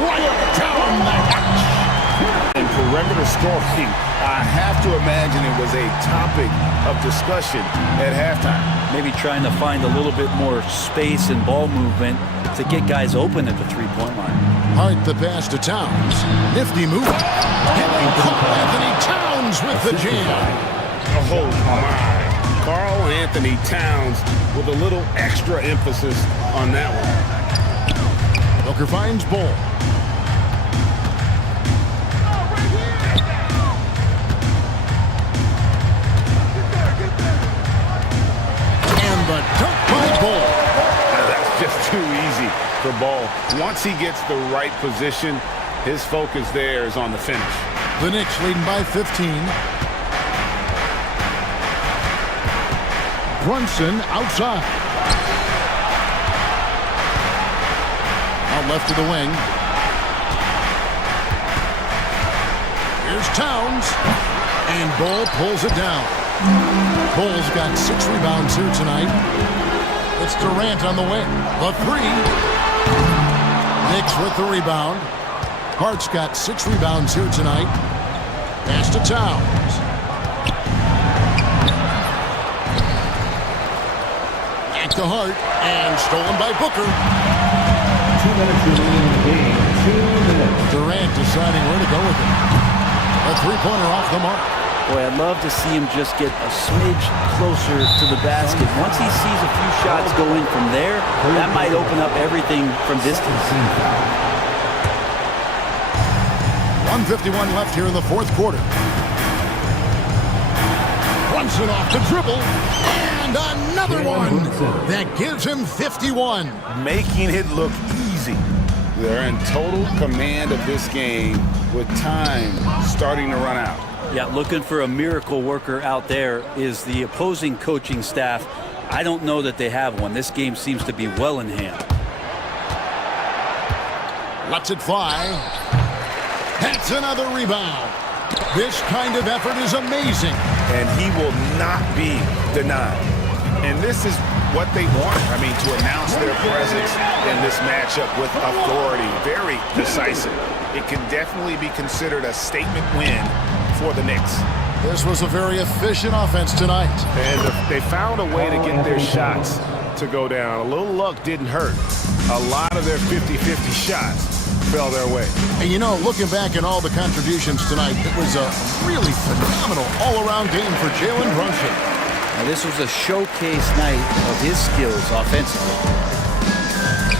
right down the hatch. And perimeter scoring, I have to imagine it was a topic of discussion at halftime. Maybe trying to find a little bit more space and ball movement to get guys open at the three-point line. Hart the pass to Towns. Nifty move. And Anthony Towns with the jam. Oh, my. Karl Anthony Towns with a little extra emphasis on that one. Booker finds Bull. And the dunk by Bull. Now, that's just too easy for Bull. Once he gets the right position, his focus there is on the finish. The Knicks leading by 15. Brunson outside. Out left to the wing. Here's Towns. And Bull pulls it down. Bull's got 6 rebounds here tonight. It's Durant on the wing. The 3. Knicks with the rebound. Hart's got 6 rebounds here tonight. Pass to Towns. Back to Hart, and stolen by Booker. 2 minutes remaining in the game. 2 minutes. Durant deciding where to go with it. A three-pointer off the mark. Boy, I'd love to see him just get a smidge closer to the basket. Once he sees a few shots go in from there, that might open up everything from distance. 1:51 left here in the fourth quarter. Brunson off the dribble, and another one that gives him 51. Making it look easy. They're in total command of this game with time starting to run out. Yeah, looking for a miracle worker out there is the opposing coaching staff. I don't know that they have one. This game seems to be well in hand. Lets it fly. That's another rebound. This kind of effort is amazing. And he will not be denied. And this is what they want. I mean, to announce their presence in this matchup with authority. Very decisive. It can definitely be considered a statement win for the Knicks. This was a very efficient offense tonight. And they found a way to get their shots to go down. A little luck didn't hurt. A lot of their 50-50 shots fell their way. And you know, looking back at all the contributions tonight, it was a really phenomenal all-around game for Jalen Brunson. Now, this was a showcase night of his skills offensively.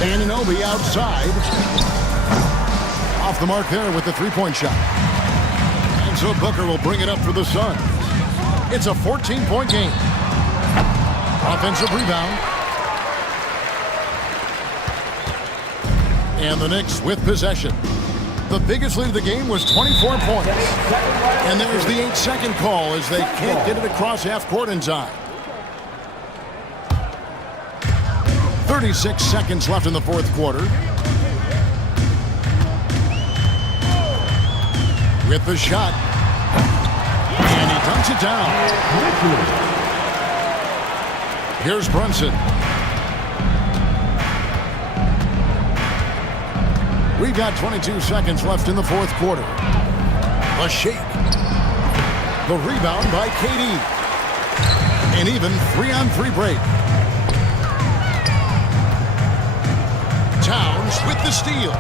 Anunoby outside. Off the mark there with the three-point shot. And so Booker will bring it up for the Suns. It's a 14-point game. Offensive rebound. And the Knicks with possession. The biggest lead of the game was 24 points. And there's the 8-second call as they can't get it across half court in time. 36 seconds left in the fourth quarter. With the shot. And he dunks it down. Here's Brunson. We've got 22 seconds left in the fourth quarter. A shake. The rebound by KD. An even 3-on-3 break. Towns with the steal.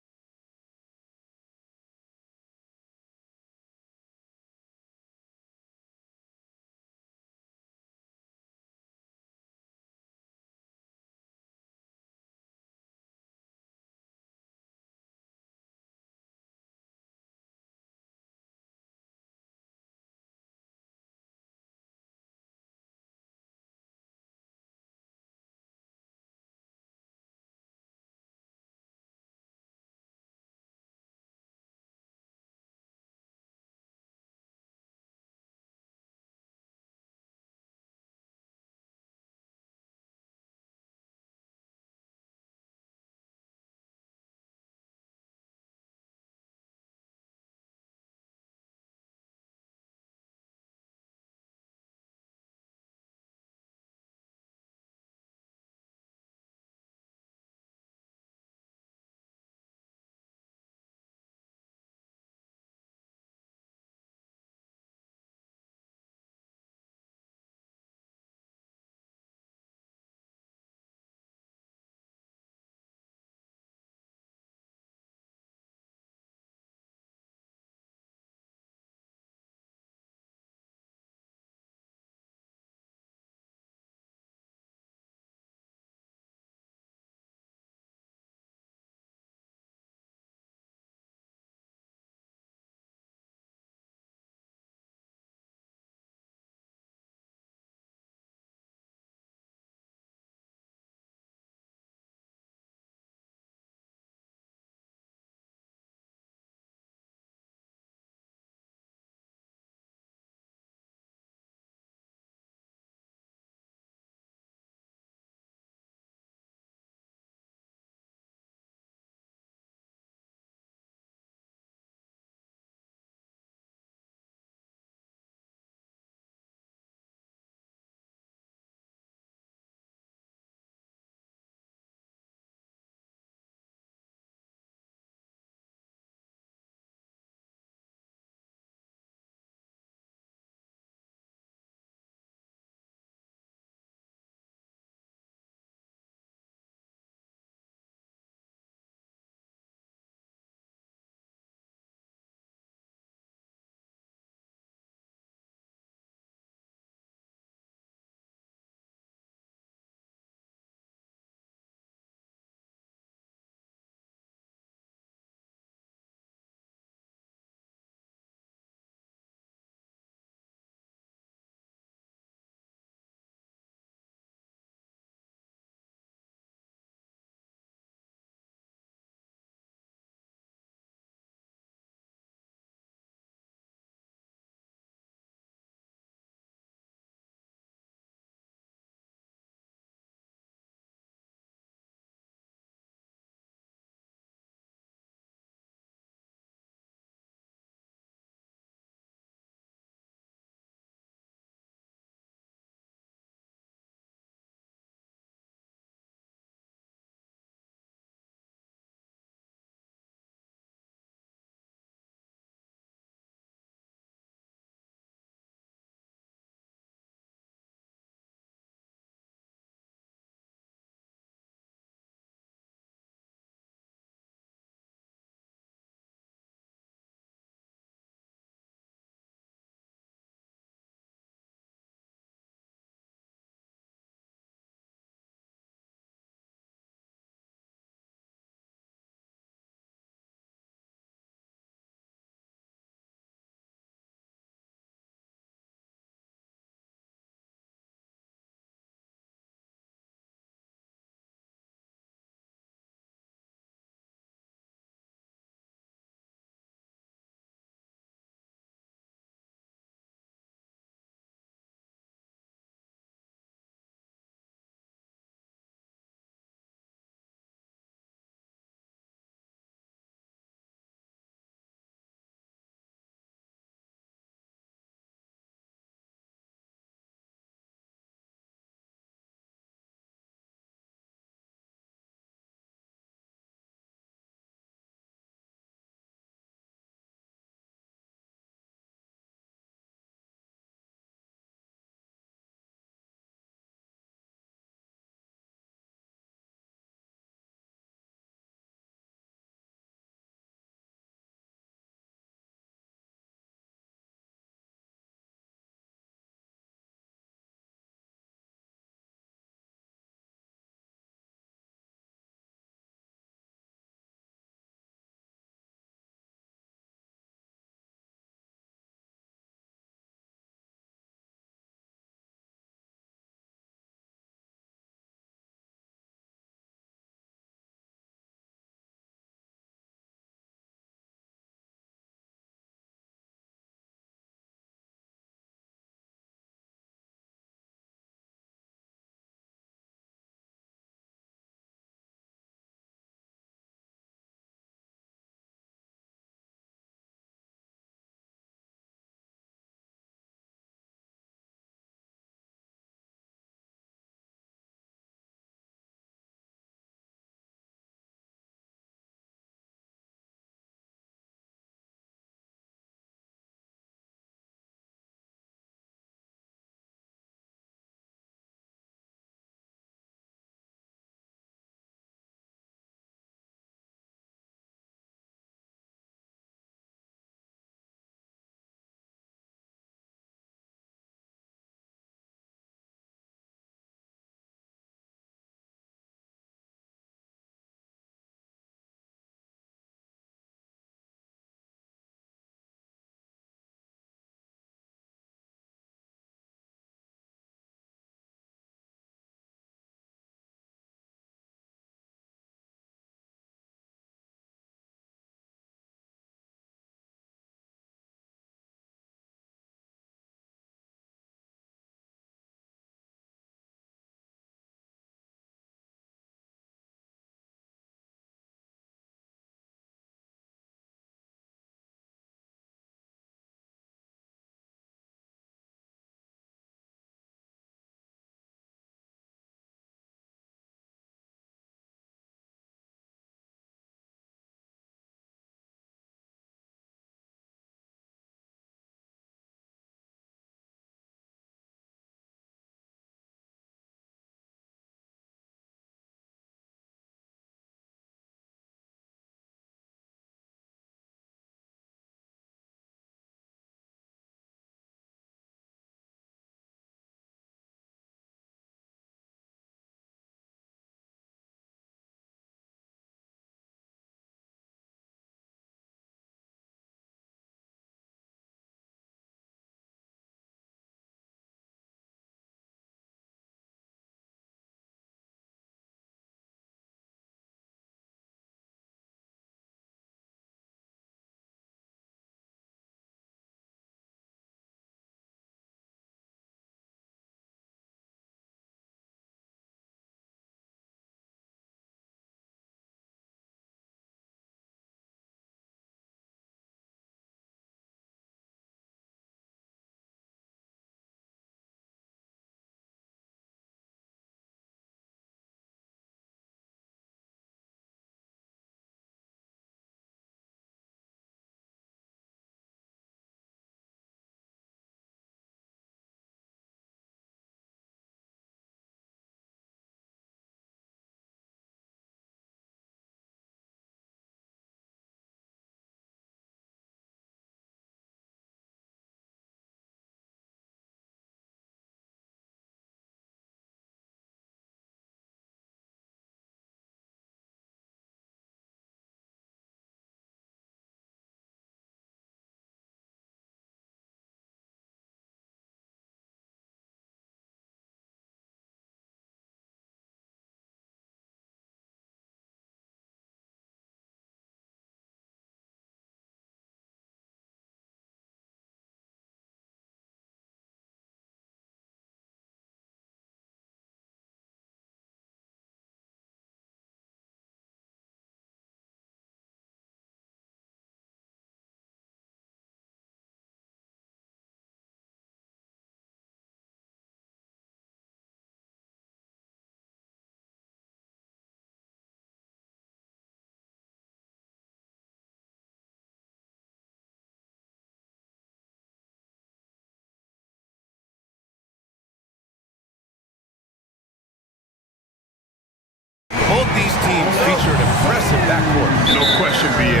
possession, BA.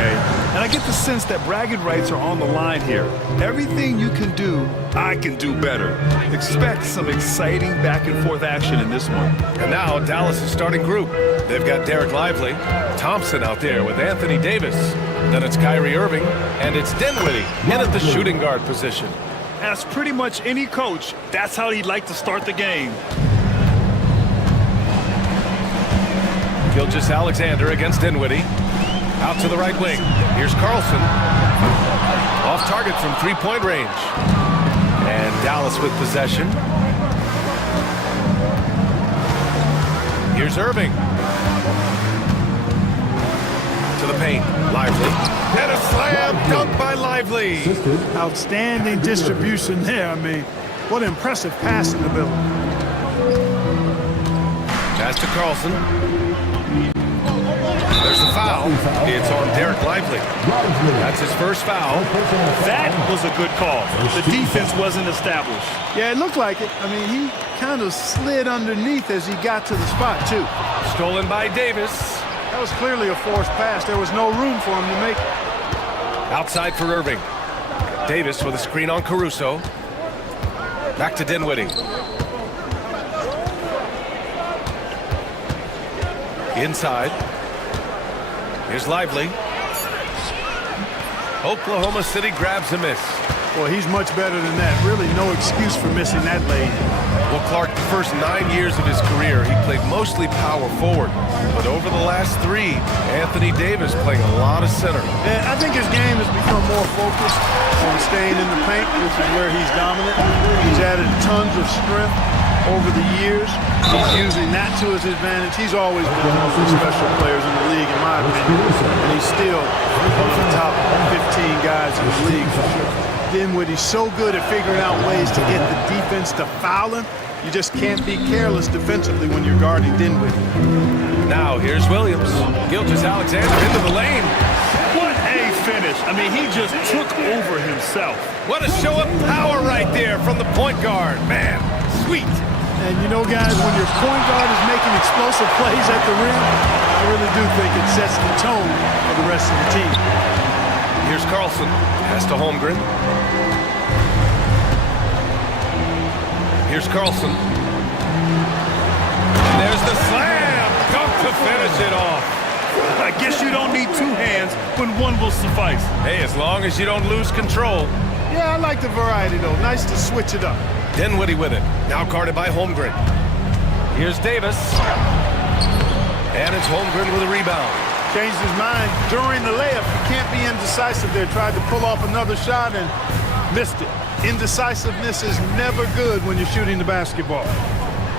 And I get the sense that bragging rights are on the line here. Everything you can do, I can do better. Expect some exciting back-and-forth action in this one. And now Dallas' starting group. They've got Derek Lively, Thompson out there with Anthony Davis. Then it's Kyrie Irving, and it's Dinwiddie in at the shooting guard position. As pretty much any coach, that's how he'd like to start the game. Gilgeous-Alexander against Dinwiddie. Out to the right wing. Here's Carlson. Off target from three-point range. And Dallas with possession. Here's Irving. To the paint. Lively. And a slam dunk by Lively. Outstanding distribution there. I mean, what impressive passing ability. Pass to Carlson. There's the foul. It's on Derek Lively. That's his first foul. That was a good call. The defense wasn't established. Yeah, it looked like it. I mean, he kind of slid underneath as he got to the spot, too. Stolen by Davis. That was clearly a forced pass. There was no room for him to make it. Outside for Irving. Davis with a screen on Caruso. Back to Dinwiddie. Inside. Here's Lively. Oklahoma City grabs a miss. Well, he's much better than that. Really no excuse for missing that lane. Well, Clark, the first 9 years of his career, he played mostly power forward. But over the last 3, Anthony Davis playing a lot of center. And I think his game has become more focused on staying in the paint, which is where he's dominant. He's added tons of strength over the years. He's using that to his advantage. He's always been one of the special players in the league, in my opinion. And he's still one of the top 15 guys in the league. Dinwiddie's so good at figuring out ways to get the defense to foul him. You just can't be careless defensively when you're guarding Dinwiddie. Now here's Williams. Gilgeous-Alexander into the lane. What a finish. I mean, he just took over himself. What a show of power right there from the point guard. Man, sweet. And you know, guys, when your point guard is making explosive plays at the rim, I really do think it sets the tone for the rest of the team. Here's Carlson. Pass to Holmgren. Here's Carlson. And there's the slam. Dunk to finish it off. I guess you don't need 2 hands when one will suffice. Hey, as long as you don't lose control. Yeah, I like the variety, though. Nice to switch it up. Dinwiddie with it. Now guarded by Holmgren. Here's Davis. And it's Holmgren with a rebound. Changed his mind during the layup. He can't be indecisive there. Tried to pull off another shot and missed it. Indecisiveness is never good when you're shooting the basketball.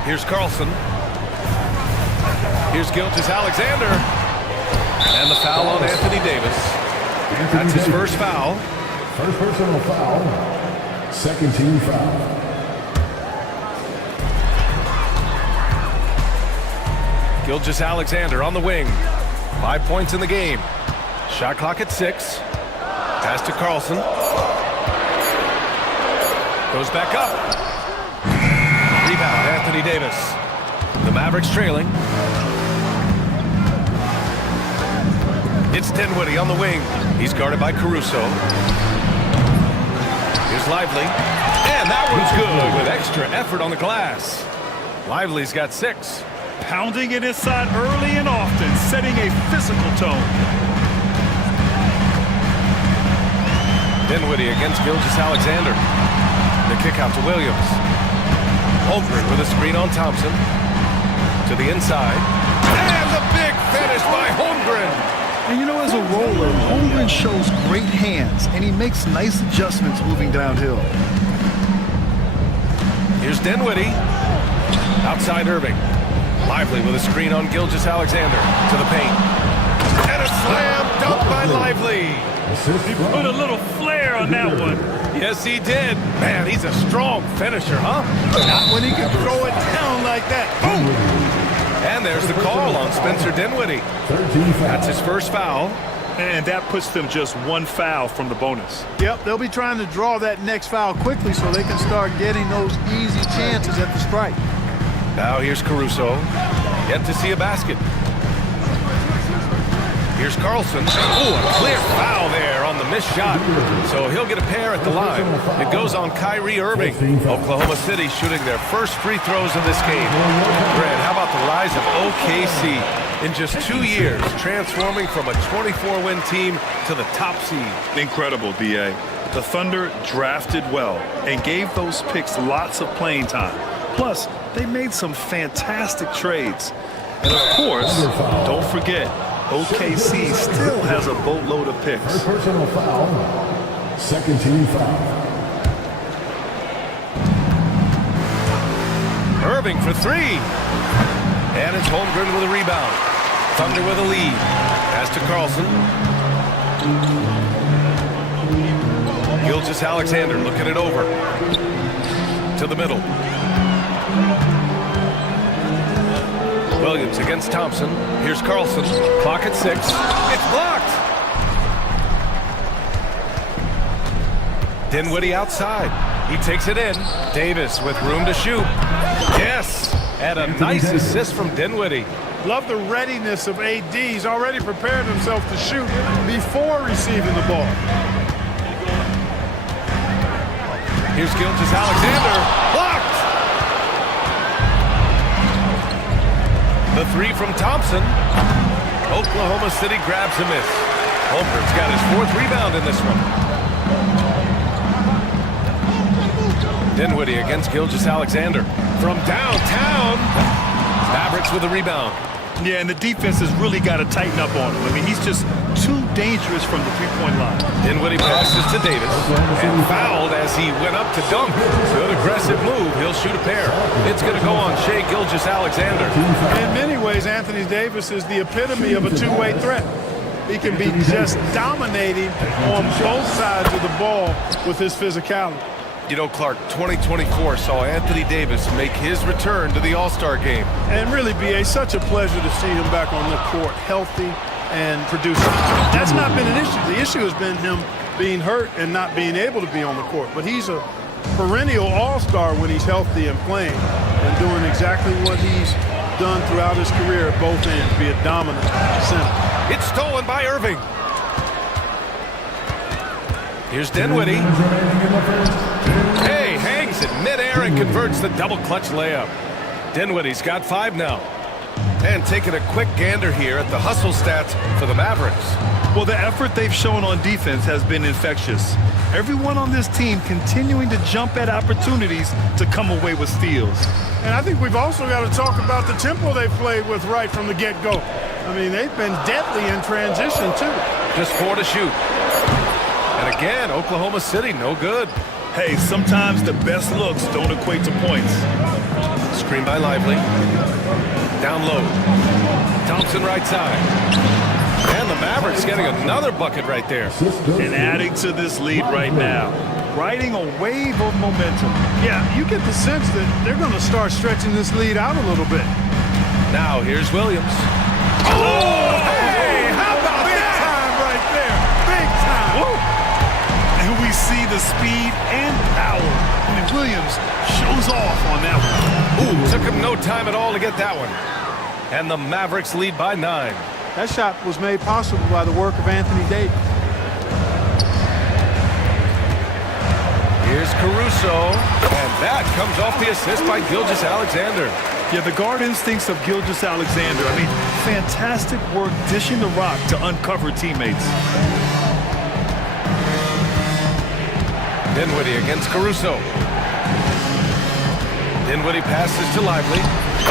Here's Carlson. Here's Gilgeous-Alexander. And the foul on Anthony Davis. That's his first foul. First personal foul. Second team foul. Gilgeous-Alexander on the wing. 5 points in the game. Shot clock at 6. Pass to Carlson. Goes back up. Rebound, Anthony Davis. The Mavericks trailing. It's Dinwiddie on the wing. He's guarded by Caruso. Here's Lively. And that one's good with extra effort on the glass. Lively's got 6. Pounding it inside early and often, setting a physical tone. Dinwiddie against Gilgeous-Alexander. The kick out to Williams. Holmgren with a screen on Thompson. To the inside. And the big finish by Holmgren. And you know, as a roller, Holmgren shows great hands, and he makes nice adjustments moving downhill. Here's Dinwiddie. Outside Irving. Lively with a screen on Gilgeous-Alexander. To the paint. And a slam dunk by Lively. He put a little flair on that one. Yes, he did. Man, he's a strong finisher, huh? Not when he can throw it down like that. Boom! And there's the call on Spencer Dinwiddie. That's his first foul. And that puts them just 1 foul from the bonus. Yep, they'll be trying to draw that next foul quickly so they can start getting those easy chances at the strike. Now here's Caruso. Yet to see a basket. Here's Carlson. Ooh, a clear foul there on the missed shot. So he'll get a pair at the line. It goes on Kyrie Irving. Oklahoma City shooting their first free throws of this game. Grant, how about the rise of OKC in just 2 years, transforming from a 24-win team to the top seed? Incredible, B.A. The Thunder drafted well and gave those picks lots of playing time. Plus, they made some fantastic trades. And of course, don't forget, OKC still has a boatload of picks. Personal foul. Second team foul. Irving for three. And it's Holmgren with a rebound. Thunder with a lead. Pass to Carlson. Gilgeous-Alexander looking it over. To the middle. Williams against Thompson. Here's Carlson. Clock at 6. It's blocked. Dinwiddie outside. He takes it in. Davis with room to shoot. Yes. And a nice assist from Dinwiddie. Love the readiness of AD. He's already prepared himself to shoot before receiving the ball. Here's Gilgeous-Alexander. Blocked. The three from Thompson. Oklahoma City grabs a miss. Holmgren's got his 4th rebound in this one. Dinwiddie against Gilgeous-Alexander. From downtown. Mavericks with a rebound. Yeah, and the defense has really got to tighten up on him. I mean, he's just too dangerous from the three-point line. Dinwiddie passes to Davis and fouled as he went up to dunk. Good aggressive move. He'll shoot a pair. It's going to go on Shai Gilgeous-Alexander. In many ways, Anthony Davis is the epitome of a two-way threat. He can be just dominating on both sides of the ball with his physicality. You know, Clark, 2024 saw Anthony Davis make his return to the All-Star game. And really, B.A., such a pleasure to see him back on the court, healthy and producing. That's not been an issue. The issue has been him being hurt and not being able to be on the court. But he's a perennial All-Star when he's healthy and playing and doing exactly what he's done throughout his career at both ends, be a dominant center. It's stolen by Irving. Here's Dinwiddie. Hey, hangs in midair and converts the double clutch layup. Dinwiddie's got 5 now. And taking a quick gander here at the hustle stats for the Mavericks. Well, the effort they've shown on defense has been infectious. Everyone on this team continuing to jump at opportunities to come away with steals. And I think we've also got to talk about the tempo they've played with right from the get-go. I mean, they've been deadly in transition, too. Just 4 to shoot. And again, Oklahoma City, no good. Hey, sometimes the best looks don't equate to points. Screen by Lively. Down low. Thompson right side. And the Mavericks getting another bucket right there. And adding to this lead right now. Riding a wave of momentum. Yeah, you get the sense that they're going to start stretching this lead out a little bit. Now here's Williams. Oh, hey, how about big time right there? Big time. Woo. And we see the speed and power. I mean, Williams shows off on that one. Ooh, took him no time at all to get that one. And the Mavericks lead by 9. That shot was made possible by the work of Anthony Davis. Here's Caruso. And that comes off the assist by Gilgeous-Alexander. Yeah, the guard instincts of Gilgeous-Alexander. I mean, fantastic work dishing the rock to uncover teammates. Dinwiddie against Caruso. Dinwiddie passes to Lively.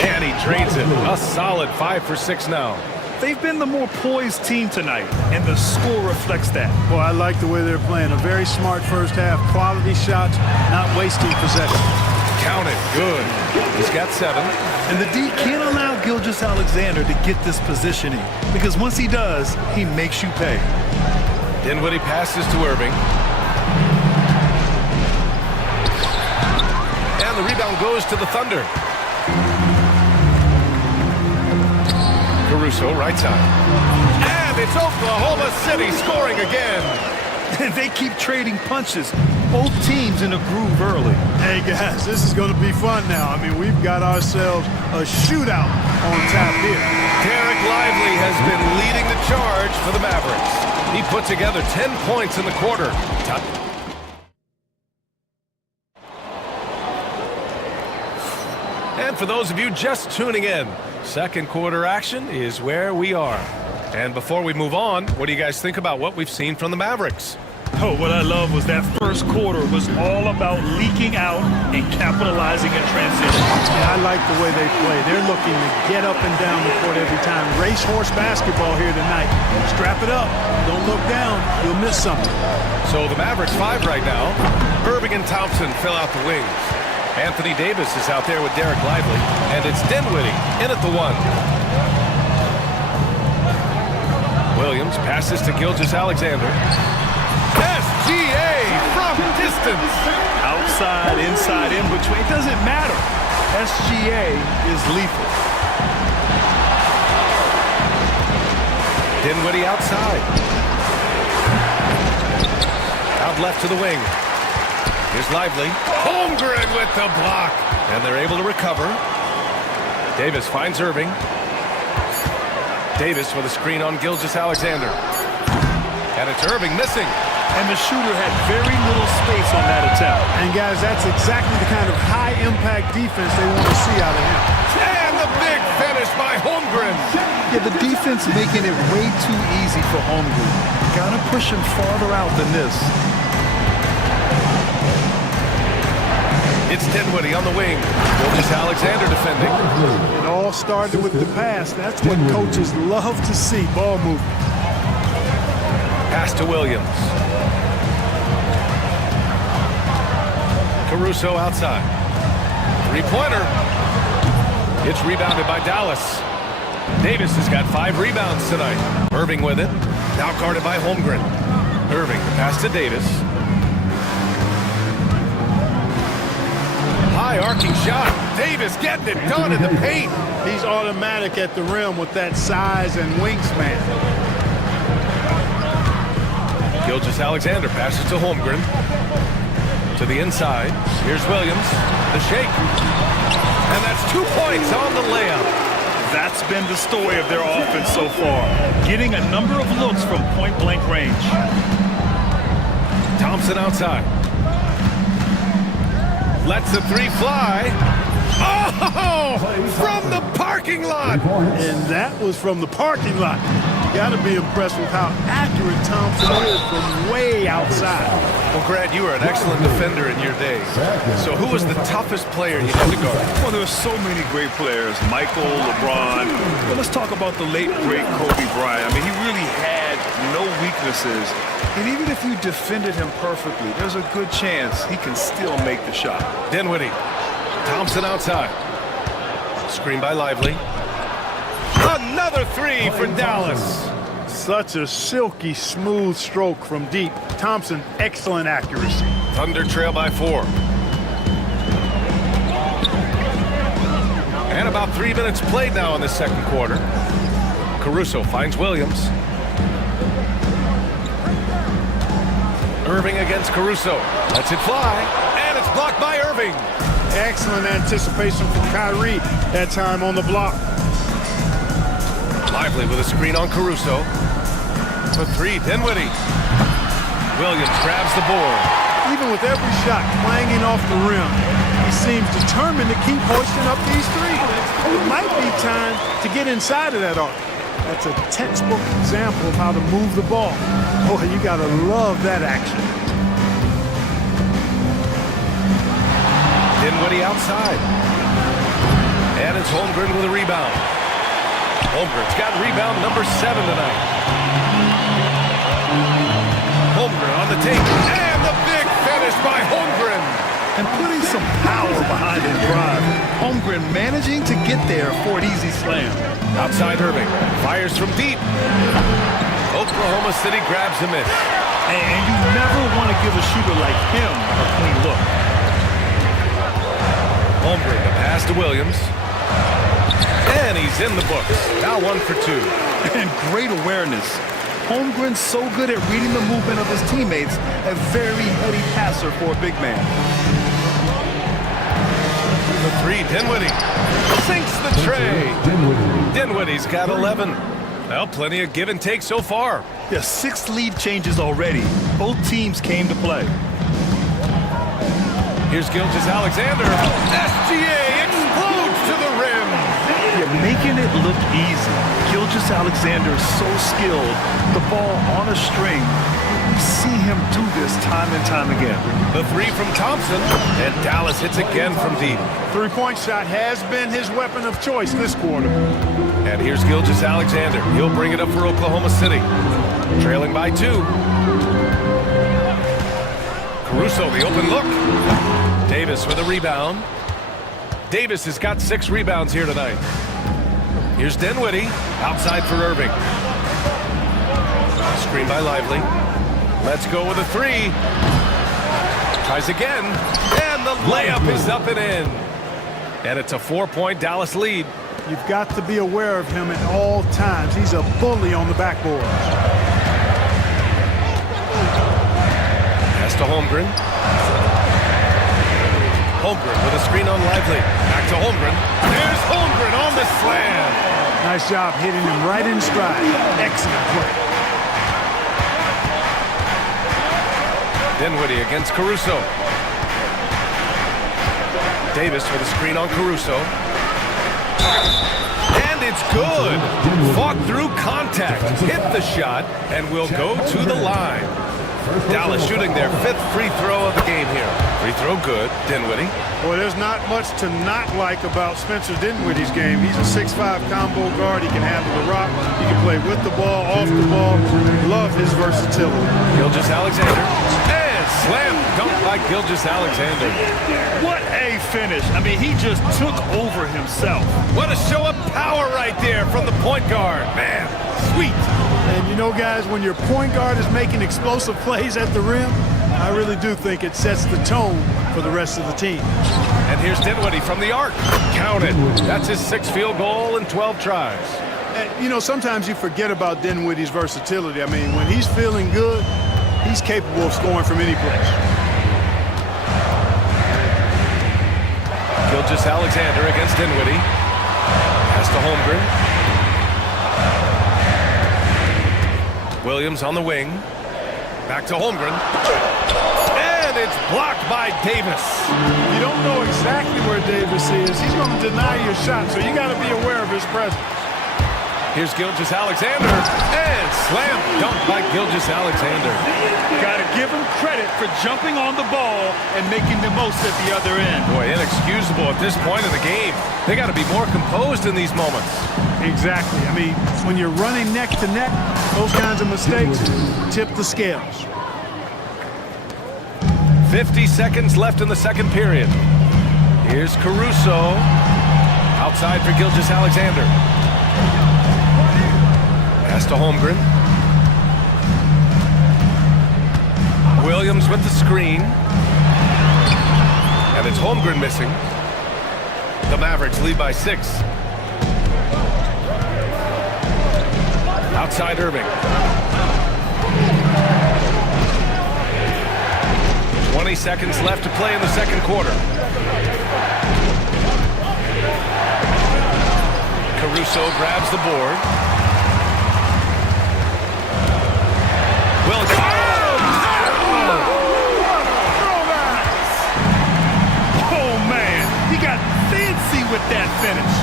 And he drains it. A solid 5 for 6 now. They've been the more poised team tonight, and the score reflects that. Well, I like the way they're playing. A very smart first half. Quality shots, not wasting possession. Count it. Good. He's got 7. And the D can't allow Gilgeous-Alexander to get this positioning, because once he does, he makes you pay. Dinwiddie passes to Irving. And the rebound goes to the Thunder. Caruso, right side. And it's Oklahoma City scoring again. And they keep trading punches. both teams in a groove early. Hey, guys, this is going to be fun now. I mean, we've got ourselves a shootout on tap here. Derek Lively has been leading the charge for the Mavericks. He put together 10 points in the quarter. And for those of you just tuning in, second quarter action is where we are. And before we move on, what do you guys think about what we've seen from the Mavericks? Oh, what I love was that first quarter was all about leaking out and capitalizing in transition. Yeah, I like the way they play. They're looking to get up and down the court every time. Racehorse basketball here tonight. Strap it up. Don't look down. You'll miss something. So the Mavericks 5 right now. Irving and Thompson fill out the wings. Anthony Davis is out there with Derek Lively. And it's Dinwiddie in at the 1. Williams passes to Gilgeous-Alexander. SGA from distance. Outside, inside, in between. It doesn't matter. SGA is lethal. Dinwiddie outside. Out left to the wing. Here's Lively. Holmgren with the block. And they're able to recover. Davis finds Irving. Davis with a screen on Gilgeous-Alexander. And it's Irving missing. And the shooter had very little space on that attempt. And, guys, that's exactly the kind of high-impact defense they want to see out of him. And the big finish by Holmgren. Yeah, the defense making it way too easy for Holmgren. Gotta push him farther out than this. It's Dinwiddie on the wing. Gilgeous-Alexander defending. It all started with the pass. That's what coaches love to see, ball movement. Pass to Williams. Caruso outside. Three-pointer. It's rebounded by Dallas. Davis has got 5 rebounds tonight. Irving with it. Now guarded by Holmgren. Irving, the pass to Davis. High arcing shot. Davis getting it done in the paint. He's automatic at the rim with that size and wingspan. Gilgeous-Alexander passes to Holmgren. To the inside. Here's Williams. The shake. And that's 2 points on the layup. That's been the story of their offense so far. Getting a number of looks from point-blank range. Thompson outside. Lets the 3 fly. Oh! From the parking lot! And that was from the parking lot. You got to be impressed with how accurate Thompson is from way outside. Well, Grant, you were an excellent defender in your day. So who was the toughest player you had to guard? Well, there were so many great players. Michael, LeBron. But let's talk about the late, great Kobe Bryant. I mean, he really had no weaknesses. And even if you defended him perfectly, there's a good chance he can still make the shot. Dinwiddie. Thompson outside. Screen by Lively. Another 3 for Dallas. Such a silky, smooth stroke from deep. Thompson, excellent accuracy. Thunder trail by 4. And about 3 minutes played now in the second quarter. Caruso finds Williams. Irving against Caruso. Lets it fly. And it's blocked by Irving. Excellent anticipation from Kyrie that time on the block. Lively with a screen on Caruso. For 3, Dinwiddie. Williams grabs the board. Even with every shot clanging off the rim, he seems determined to keep hoisting up these 3. It might be time to get inside of that arc. That's a textbook example of how to move the ball. Boy, you gotta love that action. Dinwiddie outside. And it's Holmgren with a rebound. Holmgren's got rebound number 7 tonight. Holmgren on the take. And the big finish by Holmgren. And putting some power behind his drive. Holmgren managing to get there for an easy slam. Outside Irving. Fires from deep. Oklahoma City grabs a miss. And you never want to give a shooter like him a clean look. Holmgren, the pass to Williams. And he's in the books. Now 1 for 2. And great awareness. Holmgren's so good at reading the movement of his teammates, a very heady passer for a big man. The three, Dinwiddie sinks the tray. Dinwiddie's got 11. Well, plenty of give and take so far. Yeah, 6 lead changes already. Both teams came to play. Here's Gilgeous-Alexander. SGA explodes to the rim. You're making it look easy. Gilgeous-Alexander is so skilled. The ball on a string. We see him do this time and time again. The three from Thompson, and Dallas hits again from deep. Three-point shot has been his weapon of choice this quarter. And here's Gilgeous-Alexander. He'll bring it up for Oklahoma City. Trailing by 2. Caruso, the open look. Davis with a rebound. Davis has got 6 rebounds here tonight. Here's Dinwiddie, outside for Irving. Screen by Lively. Let's go with a 3. Tries again, and the layup is up and in. And it's a 4-point Dallas lead. You've got to be aware of him at all times. He's a bully on the backboard. Pass to Holmgren. Holmgren with a screen on Lively. Back to Holmgren. There's Holmgren on the slam. Nice job hitting him right in stride. Excellent play. Dinwiddie against Caruso. Davis with a screen on Caruso. And it's good. Fought through contact. Hit the shot and will go to the line. Dallas shooting their 5th free throw of the game here. Free throw good. Dinwiddie. Boy, there's not much to not like about Spencer Dinwiddie's game. He's a 6'5" combo guard. He can handle the rock. He can play with the ball, off the ball. Love his versatility. Gilgeous-Alexander. And slam dunk by Gilgeous-Alexander. What a finish. I mean, he just took over himself. What a show of power right there from the point guard. Man, sweet. And you know, guys, when your point guard is making explosive plays at the rim, I really do think it sets the tone for the rest of the team. And here's Dinwiddie from the arc. Count it. That's his 6th field goal in 12 tries. And, you know, sometimes you forget about Dinwiddie's versatility. I mean, when he's feeling good, he's capable of scoring from any place. Gilgeous-Alexander against Dinwiddie. Pass to Holmgren. Williams on the wing. Back to Holmgren. And it's blocked by Davis. You don't know exactly where Davis is. He's going to deny your shot, so you got to be aware of his presence. Here's Gilgeous-Alexander. And slam dunk by Gilgeous-Alexander. Got to give him credit for jumping on the ball and making the most at the other end. Boy, inexcusable at this point in the game. They got to be more composed in these moments. Exactly. I mean, when you're running neck to neck, those kinds of mistakes tip the scales. 50 seconds left in the second period. Here's Caruso. Outside for Gilgeous-Alexander. Pass to Holmgren. Williams with the screen. And it's Holmgren missing. The Mavericks lead by 6. Outside Irving. 20 seconds left to play in the second quarter. Caruso grabs the board. Will go. Oh, man. He got fancy with that finish.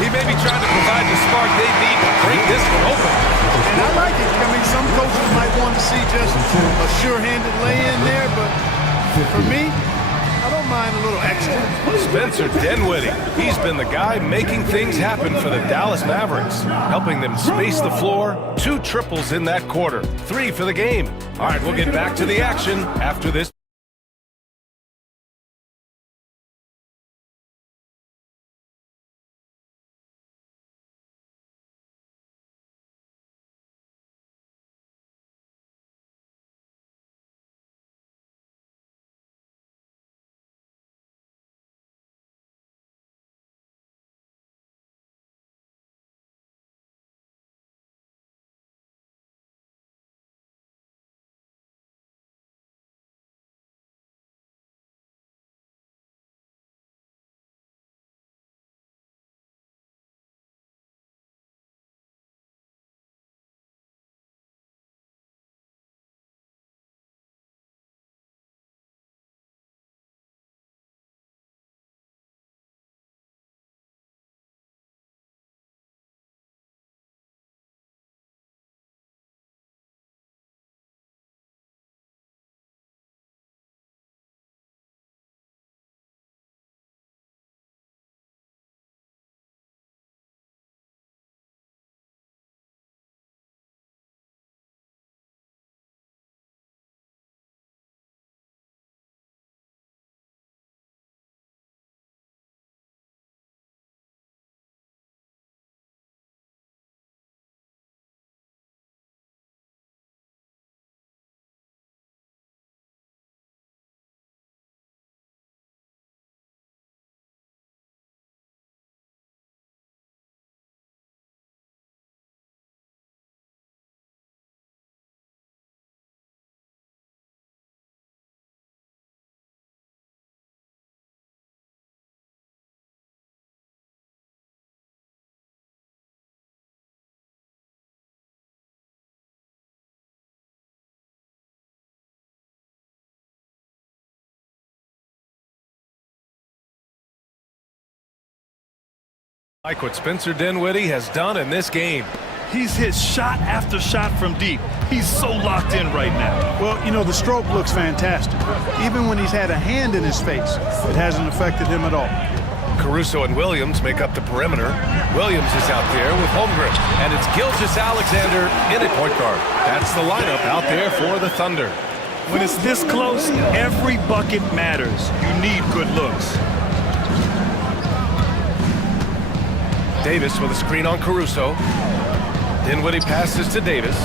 He may be trying to provide the spark they need to break this one open. And I like it. I mean, some coaches might want to see just a sure-handed lay-in there, but for me, I don't mind a little extra. Spencer Dinwiddie. He's been the guy making things happen for the Dallas Mavericks, helping them space the floor. 2 triples in that quarter. 3 for the game. All right, we'll get back to the action after this. Like what Spencer Dinwiddie has done in this game. He's hit shot after shot from deep. He's so locked in right now. Well, you know, the stroke looks fantastic. Even when he's had a hand in his face, it hasn't affected him at all. Caruso and Williams make up the perimeter. Williams is out there with Holmgren, and it's Gilgeous-Alexander in at point guard. That's the lineup out there for the Thunder. When it's this close, every bucket matters. You need good looks. Davis with a screen on Caruso. Dinwiddie passes to Davis.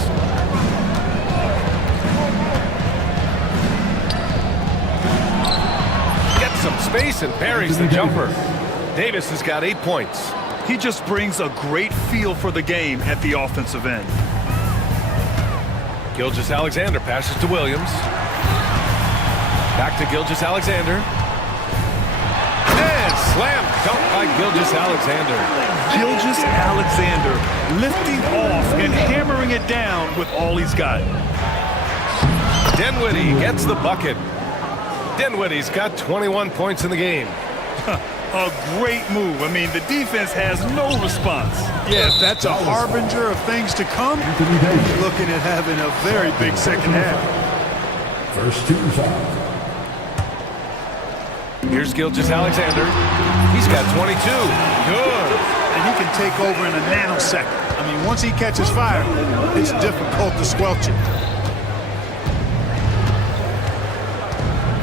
Gets some space and buries the jumper. Davis has got 8 points. He just brings a great feel for the game at the offensive end. Gilgeous-Alexander passes to Williams. Back to Gilgeous-Alexander. And slam dunk by Gilgeous-Alexander. Gilgeous-Alexander lifting off and hammering it down with all he's got. Dinwiddie gets the bucket. Dinwiddie's got 21 points in the game. A great move. I mean, the defense has no response. Yeah, if that's a harbinger of things to come, he's looking at having a very big second half. First team foul. Here's Gilgeous-Alexander. He's got 22. Good. And he can take over in a nanosecond. I mean, once he catches fire, it's difficult to squelch it.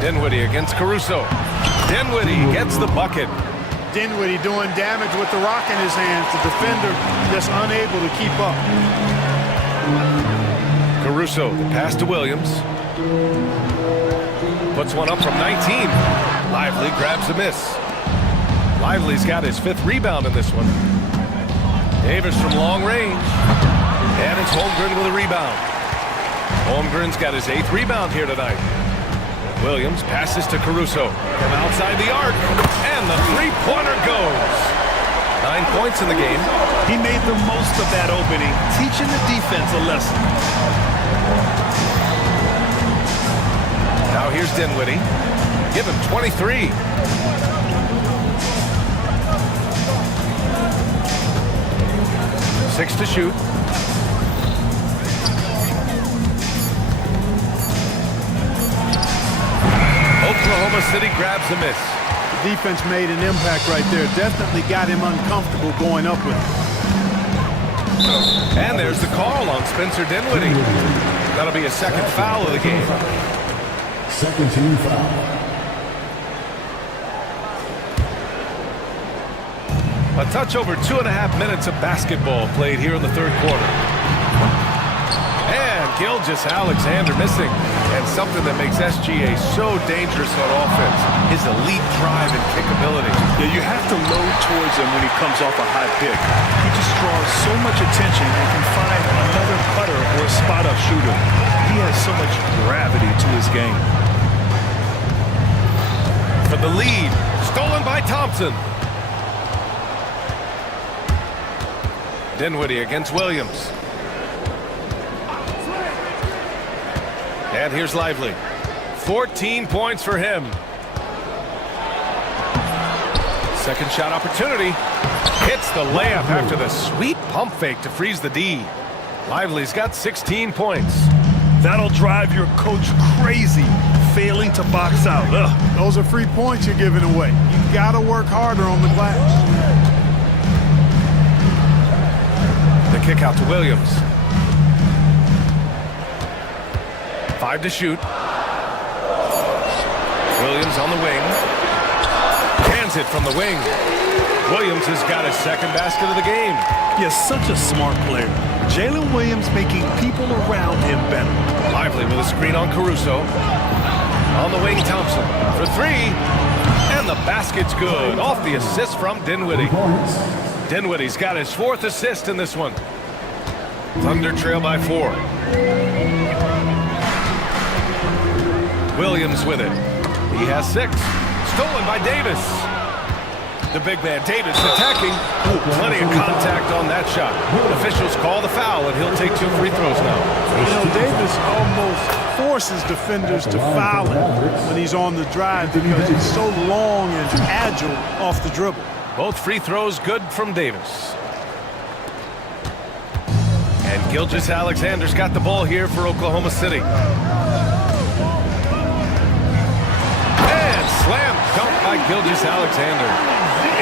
Dinwiddie against Caruso. Dinwiddie gets the bucket. Dinwiddie doing damage with the rock in his hands. The defender just unable to keep up. Caruso, the pass to Williams. Puts one up from 19. Lively grabs a miss. Lively's got his 5th rebound in this one. Davis from long range. And it's Holmgren with a rebound. Holmgren's got his 8th rebound here tonight. Williams passes to Caruso from outside the arc, and the three-pointer goes. 9 points in the game. He made the most of that opening, teaching the defense a lesson. Now here's Dinwiddie. Give him 23. Six to shoot. Oklahoma City grabs the miss. The defense made an impact right there. Definitely got him uncomfortable going up with it. And there's the call on Spencer Dinwiddie. That'll be a 2nd foul of the game. Second team foul. A touch over 2.5 minutes of basketball played here in the 3rd quarter. And Gilgeous-Alexander missing. And something that makes SGA so dangerous on offense, his elite drive and kick ability. Yeah, you have to load towards him when he comes off a high pick. He just draws so much attention and can find another cutter or a spot-up shooter. He has so much gravity to his game. For the lead, stolen by Thompson. Dinwiddie against Williams. And here's Lively. 14 points for him. Second shot opportunity. Hits the layup after the sweet pump fake to freeze the D. Lively's got 16 points. That'll drive your coach crazy, failing to box out. Ugh. Those are free points you're giving away. You got to work harder on the glass. The kick out to Williams. 5 to shoot. Williams on the wing. Hands it from the wing. Williams has got his 2nd basket of the game. Yes, such a smart player. Jalen Williams making people around him better. Lively with a screen on Caruso. On the wing, Thompson for 3. And the basket's good. Off the assist from Dinwiddie. Dinwiddie's got his 4th assist in this one. Thunder trail by 4. Williams with it. He has 6. Stolen by Davis. The big man Davis attacking. Ooh, plenty of contact on that shot. Officials call the foul, and he'll take 2 free throws now. You know, Davis almost forces defenders to foul him when he's on the drive because he's so long and agile off the dribble. Both free throws good from Davis. And Gilgeous-Alexander's got the ball here for Oklahoma City. And slam dunk by Gilgeous-Alexander.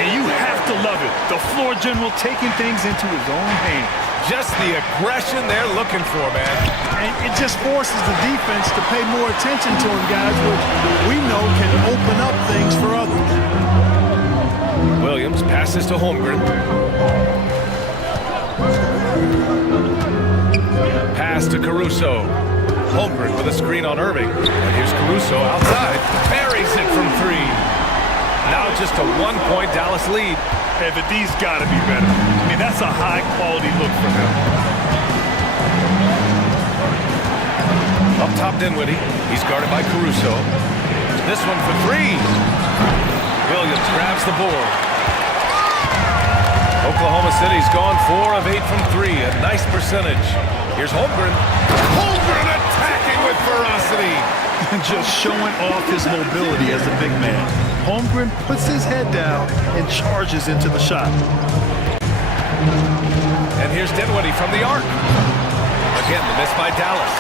And you have to love it. The floor general taking things into his own hands. Just the aggression they're looking for, man. And it just forces the defense to pay more attention to him, guys, which we know can open up things for others. Williams passes to Holmgren. Pass to Caruso. Holmgren with a screen on Irving. And here's Caruso outside. Buries it from three. Now just a 1-point Dallas lead. Hey, but these got to be better. I mean, that's a high-quality look for him. Up top, Dinwiddie. He's guarded by Caruso. This one for three. Williams grabs the board. Oklahoma City's gone 4 of 8 from three. A nice percentage. Here's Holmgren. Holmgren attacking with ferocity. Just showing off his mobility as a big man. Holmgren puts his head down and charges into the shot. And here's Dinwiddie from the arc. Again, the miss by Dallas.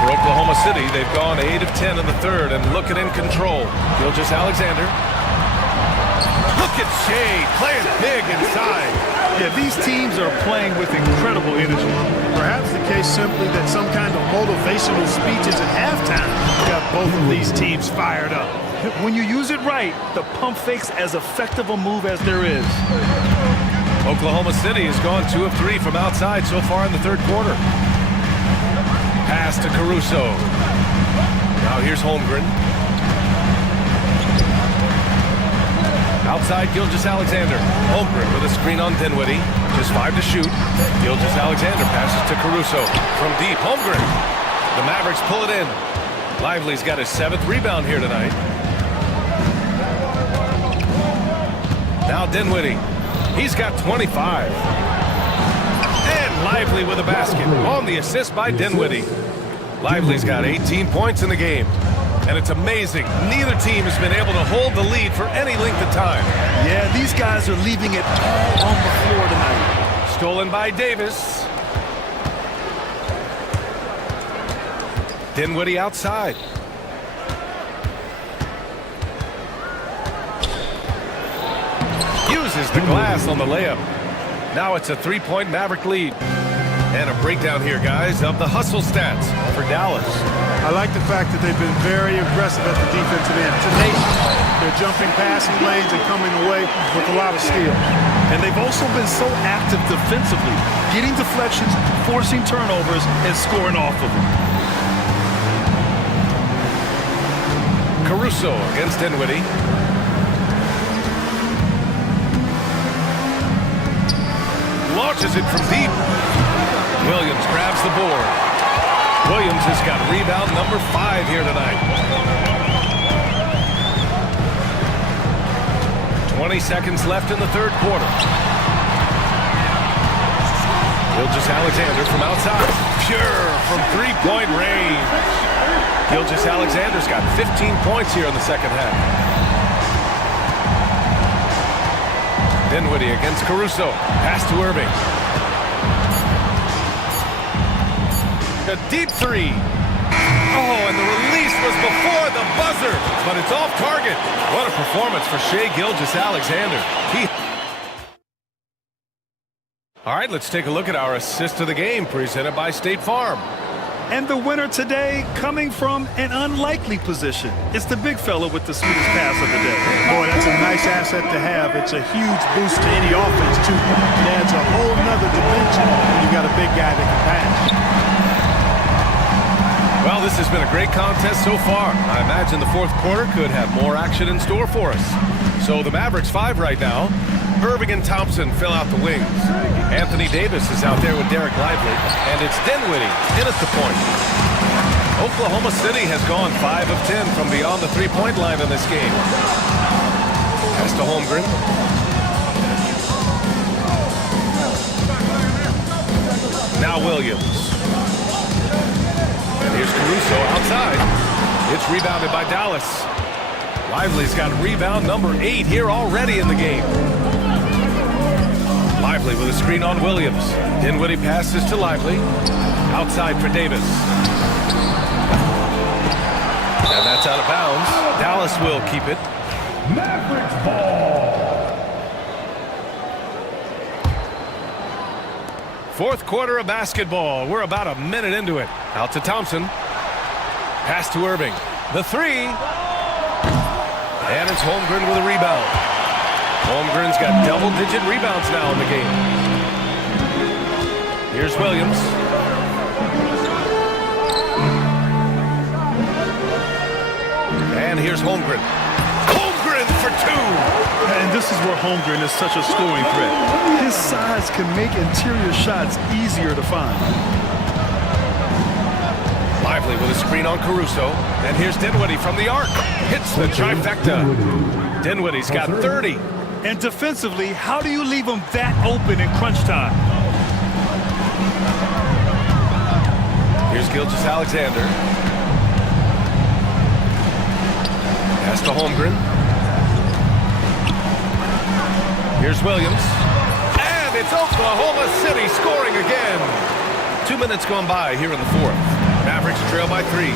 For Oklahoma City, they've gone 8 of 10 in the third and looking in control. Gilgeous-Alexander. Look at Shea playing big inside. Yeah, these teams are playing with incredible energy. Perhaps the case simply that some kind of motivational speeches at halftime got both of these teams fired up. When you use it right, the pump fake's as effective a move as there is. Oklahoma City has gone 2 of 3 from outside so far in the third quarter. Pass to Caruso. Now here's Holmgren. Outside Gilgeous-Alexander. Holmgren with a screen on Dinwiddie. Just 5 to shoot. Gilgeous-Alexander passes to Caruso. From deep, Holmgren. The Mavericks pull it in. Lively's got his 7th rebound here tonight. Now Dinwiddie. He's got 25. And Lively with a basket on the assist by Dinwiddie. Lively's got 18 points in the game. And it's amazing. Neither team has been able to hold the lead for any length of time. Yeah, these guys are leaving it all on the floor tonight. Stolen by Davis. Dinwiddie outside. Uses the glass on the layup. Now it's a 3-point Maverick lead. And a breakdown here, guys, of the hustle stats for Dallas. I like the fact that they've been very aggressive at the defensive end. Tenacious. They're jumping passing lanes and coming away with a lot of steals. And they've also been so active defensively, getting deflections, forcing turnovers, and scoring off of them. Caruso against Dinwiddie. Launches it from deep. Williams grabs the board. Williams has got rebound number 5 here tonight. 20 seconds left in the third quarter. Gilgeous-Alexander from outside. Pure from 3-point range. Gilgeous-Alexander's got 15 points here in the second half. Dinwiddie against Caruso. Pass to Irving. A deep 3. Oh, and the release was before the buzzer, but it's off target. What a performance for Shai Gilgeous-Alexander. All right, let's take a look at our assist of the game presented by State Farm. And the winner today coming from an unlikely position. It's the big fella with the sweetest pass of the day. Boy, that's a nice asset to have. It's a huge boost to any offense, too. It adds a whole nother dimension when you got a big guy that can pass. Well, this has been a great contest so far. I imagine the fourth quarter could have more action in store for us. So the Mavericks 5 right now. Irving and Thompson fill out the wings. Anthony Davis is out there with Derek Lively. And it's Dinwiddie in at the point. Oklahoma City has gone 5 of 10 from beyond the 3-point line in this game. Pass to Holmgren. Now Williams. And here's Caruso outside. It's rebounded by Dallas. Lively's got rebound number 8 here already in the game. Lively with a screen on Williams. Dinwiddie passes to Lively. Outside for Davis. And that's out of bounds. Dallas will keep it. Mavericks ball. Fourth quarter of basketball. We're about a minute into it. Out to Thompson. Pass to Irving. The three. And it's Holmgren with a rebound. Holmgren's got double-digit rebounds now in the game. Here's Williams. And here's Holmgren. Holmgren for 2. And this is where Holmgren is such a scoring threat. His size can make interior shots easier to find. Lively with a screen on Caruso. And here's Dinwiddie from the arc. Hits the trifecta. Dinwiddie's got 30. And defensively, how do you leave him that open in crunch time? Here's Gilgeous-Alexander. Pass to Holmgren. Here's Williams. And it's Oklahoma City scoring again. 2 minutes gone by here in the fourth. Mavericks trail by 3.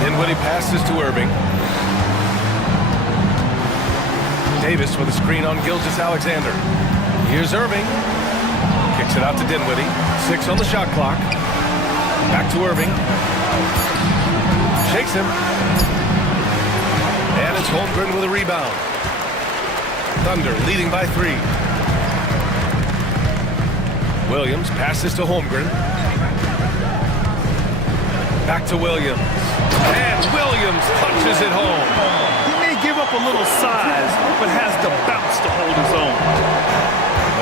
Dinwiddie passes to Irving. Davis with a screen on Gilgeous-Alexander. Here's Irving. Kicks it out to Dinwiddie. 6 on the shot clock. Back to Irving. Shakes him. And it's Holmgren with a rebound. Thunder leading by 3. Williams passes to Holmgren. Back to Williams. And Williams punches it home. He may give up a little size, but has the bounce to hold his own.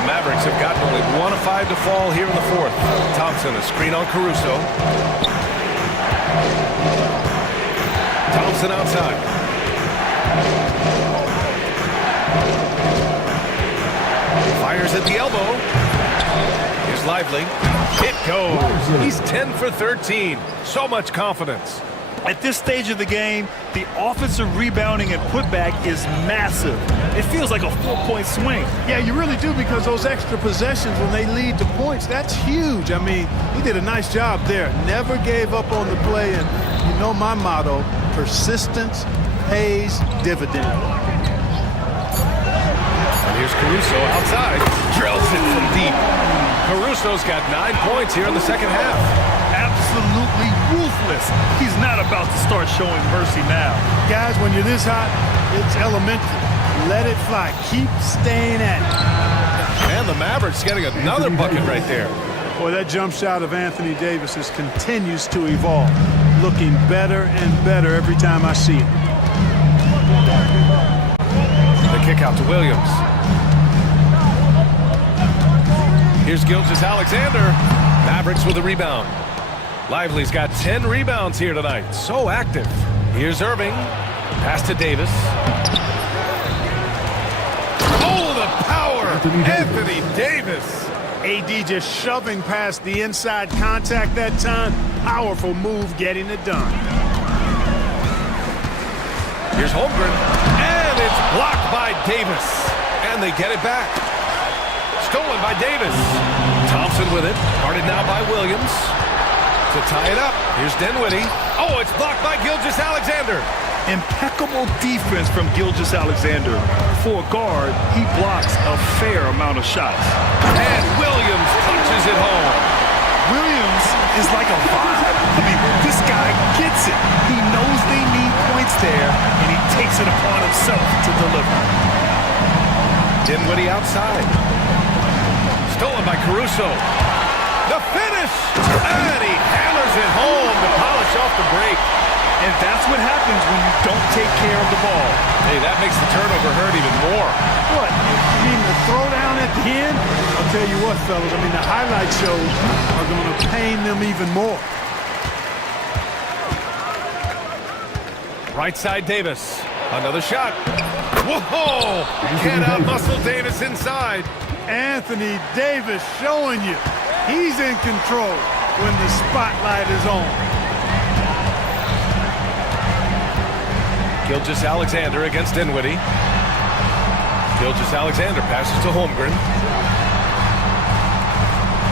The Mavericks have gotten only 1 of 5 to fall here in the fourth. Thompson, a screen on Caruso. Thompson outside. Fires at the elbow. Here's Lively. It goes. He's 10 for 13. So much confidence. At this stage of the game, the offensive rebounding and putback is massive. It feels like a 4-point swing. Yeah, you really do, because those extra possessions, when they lead to points, that's huge. I mean, he did a nice job there. Never gave up on the play, and you know my motto, persistence pays dividends. And here's Caruso outside. Drills it from deep. Caruso's got 9 points here in the second half. Absolutely ruthless. He's not about to start showing mercy now. Guys, when you're this hot, it's elementary. Let it fly. Keep staying at it. And the Mavericks getting another bucket right there. Boy, that jump shot of Anthony Davis continues to evolve. Looking better and better every time I see it. The kick out to Williams. Here's Gilgeous-Alexander. Mavericks with a rebound. Lively's got 10 rebounds here tonight. So active. Here's Irving. Pass to Davis. Oh, the power! Anthony Davis. AD just shoving past the inside contact that time. Powerful move getting it done. Here's Holmgren. And it's blocked by Davis. And they get it back. Stolen by Davis. Thompson with it. Guarded now by Williams. To tie it up. Here's Dinwiddie. Oh, it's blocked by Gilgeous-Alexander. Impeccable defense from Gilgeous-Alexander. For a guard, he blocks a fair amount of shots. And Williams punches it home. Williams is like a vibe. I mean, this guy gets it. He knows they need points there, and he takes it upon himself to deliver. Dinwiddie outside. Stolen by Caruso. The finish! And he hammers it home to polish off the break. And that's what happens when you don't take care of the ball. Hey, that makes the turnover hurt even more. What? You mean the throwdown at the end? I'll tell you what, fellas. I mean, the highlight shows are going to pain them even more. Right side Davis. Another shot. Whoa! Can't out-muscle Davis inside. Anthony Davis showing you he's in control when the spotlight is on. Gilgeous Alexander against Dinwiddie. Gilgeous Alexander passes to Holmgren.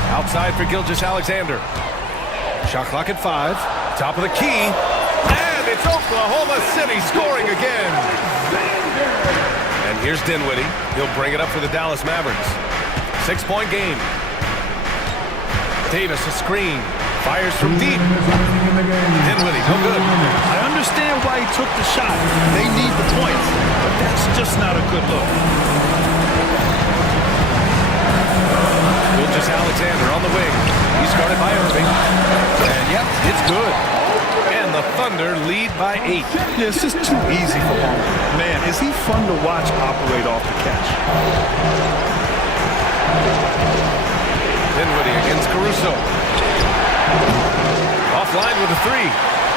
Outside for Gilgeous Alexander. Shot clock at 5. Top of the key. And it's Oklahoma City scoring again. And here's Dinwiddie. He'll bring it up for the Dallas Mavericks. 6-point game. Davis a screen. Fires from deep. Dinwiddie, no good. I understand why he took the shot. They need the points, but that's just not a good look. Gilgeous Alexander on the wing. He's guarded by Irving. And yep, it's good. And the Thunder lead by 8. Yeah, it's just too easy for him. Man, is he fun to watch operate off the catch. Dinwiddie against Caruso. Offline with a 3.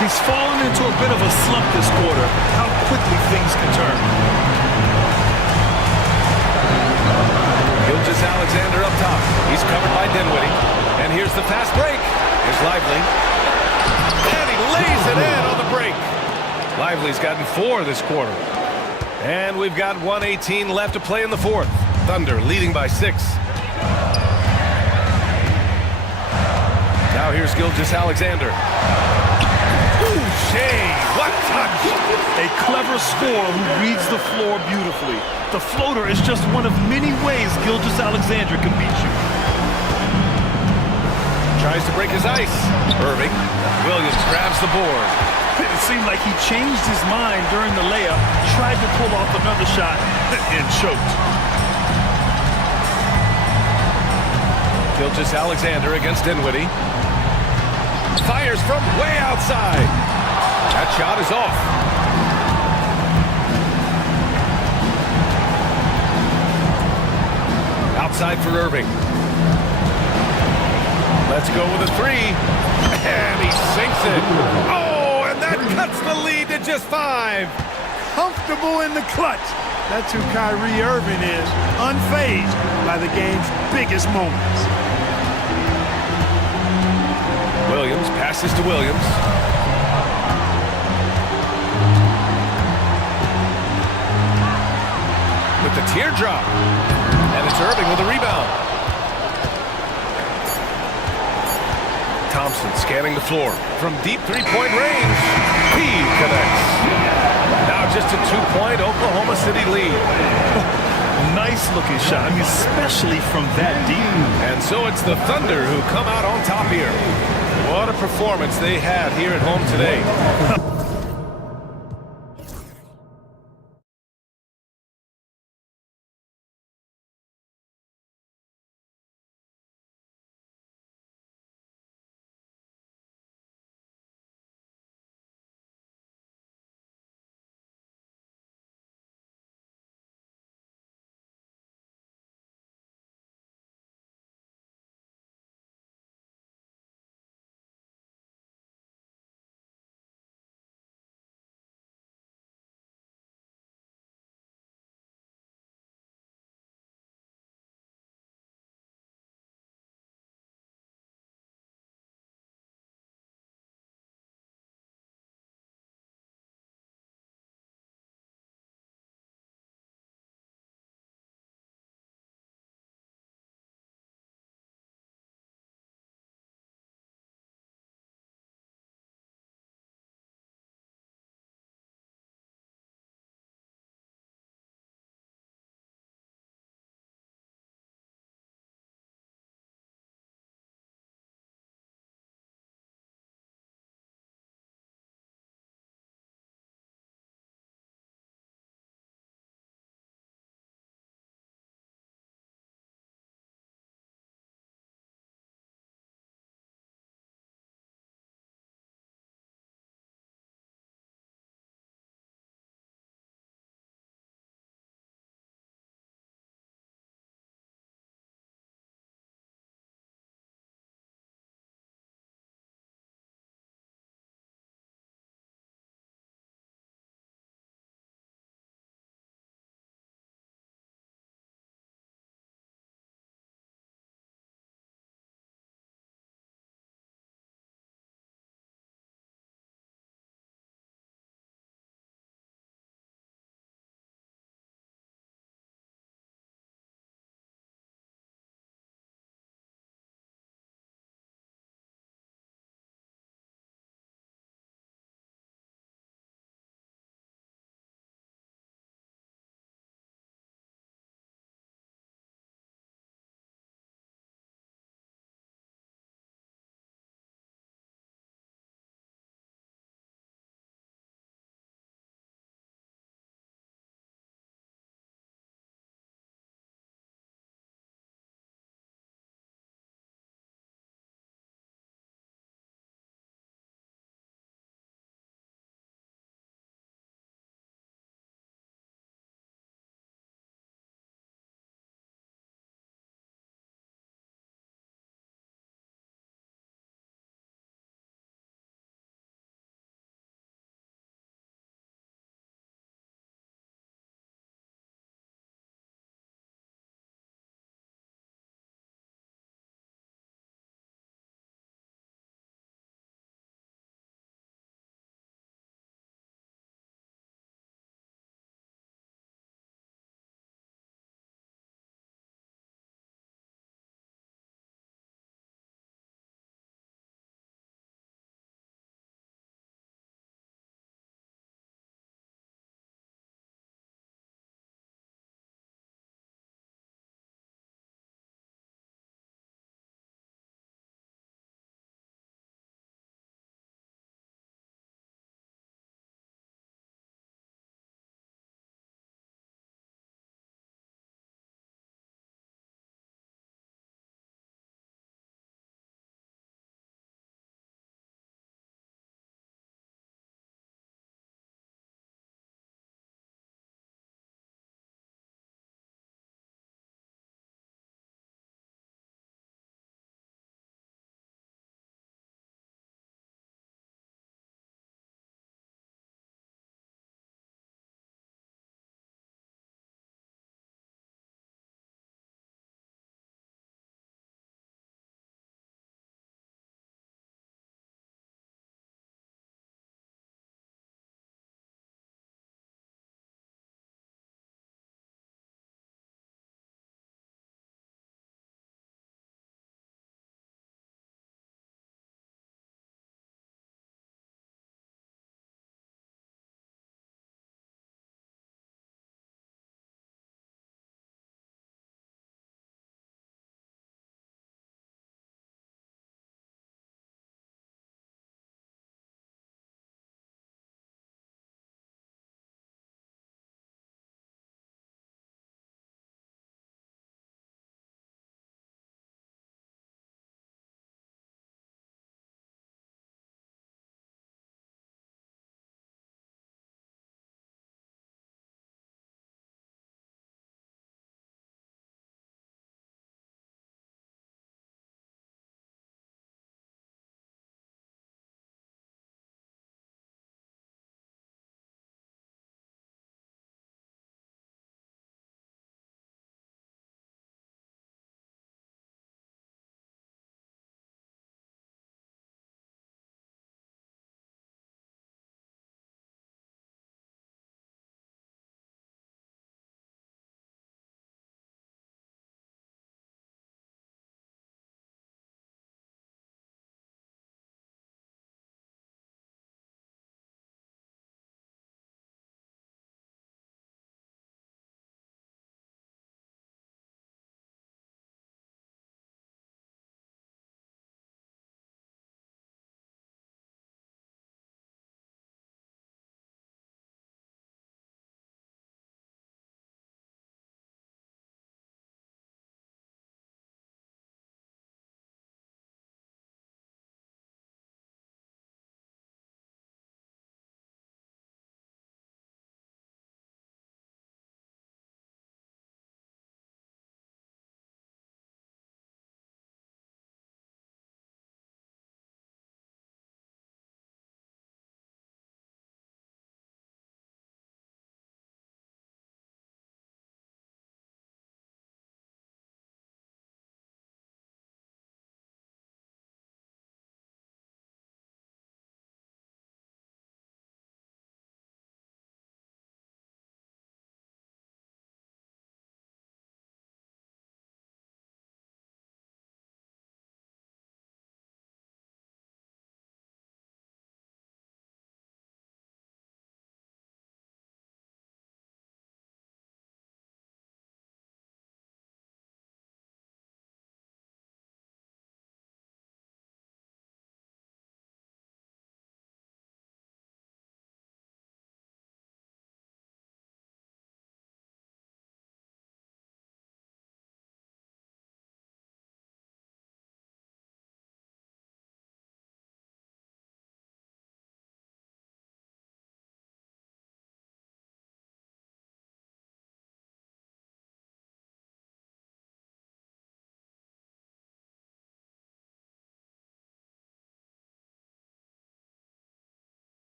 He's fallen into a bit of a slump this quarter. How quickly things can turn. Gilgeous Alexander up top. He's covered by Dinwiddie. And here's the fast break. Here's Lively. And he lays it in on the break. Lively's gotten 4 this quarter. And we've got 1:18 left to play in the 4th. Thunder leading by 6. Now here's Gilgeous Alexander. Ooh, Shea, what touch! A clever scorer who reads the floor beautifully. The floater is just one of many ways Gilgeous Alexander can beat you. Tries to break his ice. Irving. Williams grabs the board. It seemed like he changed his mind during the layup, tried to pull off another shot, and choked. Gilgeous Alexander against Dinwiddie. Fires from way outside. That shot is off. Outside for Irving. Let's go with a 3. And he sinks it. Oh, and that cuts the lead to just 5. Comfortable in the clutch. That's who Kyrie Irving is, unfazed by the game's biggest moments. Williams passes to Williams. With the teardrop. And it's Irving with a rebound. Thompson scanning the floor. From deep three-point range. He connects. Now just a 2-point Oklahoma City lead. Nice looking shot. I mean, especially from that deep. And so it's the Thunder who come out on top here. What a performance they had here at home today.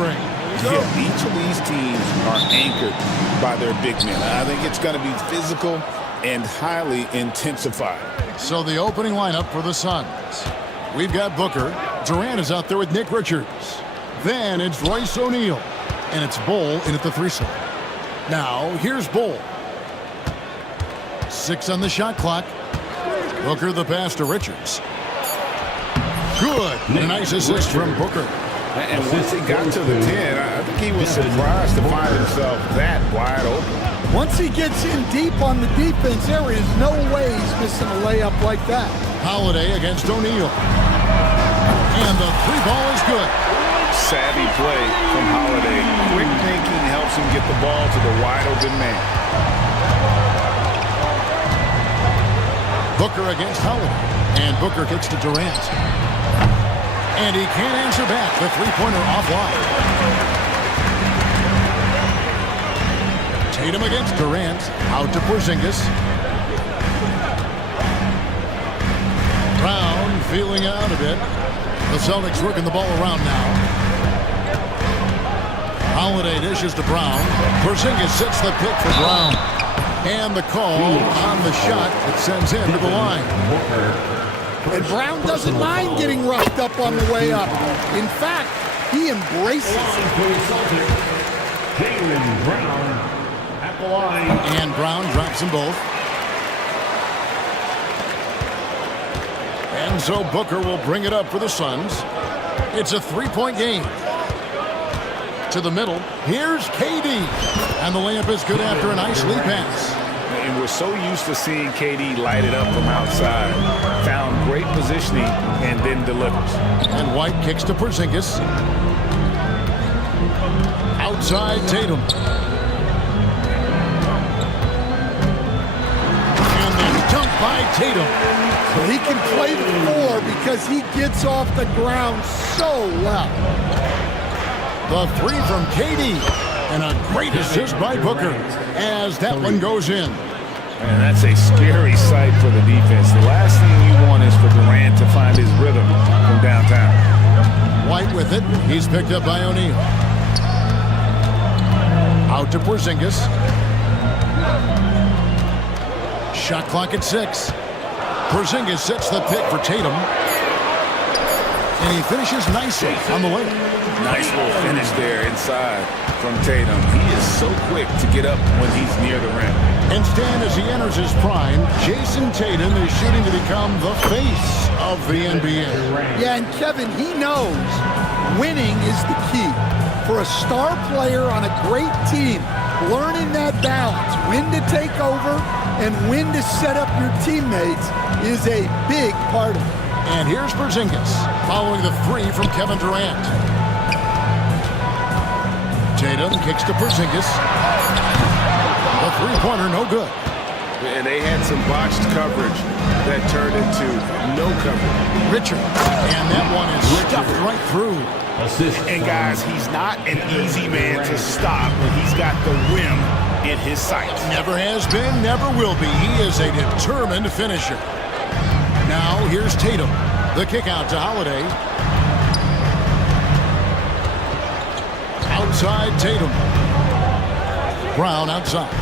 spring. Yeah, each of these teams are anchored by their big men. I think it's going to be physical and highly intensified. So the opening lineup for the Suns. We've got Booker. Durant is out there with Nick Richards. Then it's Royce O'Neal. And it's Bull in at the 3 slot. Now, here's Bull. 6 on the shot clock. Booker the pass to Richards. Good. A nice assist from Booker. And once he got to the 10, I think he was surprised to find himself that wide open. Once he gets in deep on the defense, there is no way he's missing a layup like that. Holiday against O'Neal. And the 3-ball is good. Savvy play from Holiday. Quick thinking helps him get the ball to the wide open man. Booker against Holiday. And Booker kicks to Durant. And he can't answer back. The 3-pointer offline. Tatum against Durant. Out to Porzingis. Brown feeling out a bit. The Celtics working the ball around now. Holiday dishes to Brown. Porzingis sets the pick for Brown. And the call on the shot that sends him to the line. And Brown doesn't mind getting roughed up on the way up. In fact, he embraces it. Brown at the line. And Brown drops them both. And so Booker will bring it up for the Suns. It's a 3-point game. To the middle. Here's KD. And the layup is good after a nice lead pass. And we're so used to seeing KD light it up from outside. Found great positioning and then delivers. And White kicks to Porzingis. Outside Tatum. And the dunk by Tatum. But he can play the 4 because he gets off the ground so well. The 3 from KD. And a great assist by Booker as that one goes in. And that's a scary sight for the defense. The last thing you want is for Durant to find his rhythm from downtown. White with it. He's picked up by O'Neal. Out to Porzingis. Shot clock at 6. Porzingis sets the pick for Tatum. And he finishes nicely on the way. Nice little finish there inside from Tatum. He is so quick to get up when he's near the rim. And Stan, as he enters his prime, Jason Tatum is shooting to become the face of the NBA. Yeah, and Kevin, he knows winning is the key. For a star player on a great team, learning that balance, when to take over and when to set up your teammates is a big part of it. And here's Porzingis following the 3 from Kevin Durant. Tatum kicks to Porzingis. The 3-pointer no good. And they had some botched coverage that turned into no coverage. Richard. And that one is stuffed right through. And guys, he's not an easy man to stop when he's got the rim in his sights. Never has been, never will be. He is a determined finisher. Now here's Tatum. The kick out to Holiday. Outside Tatum. Brown outside.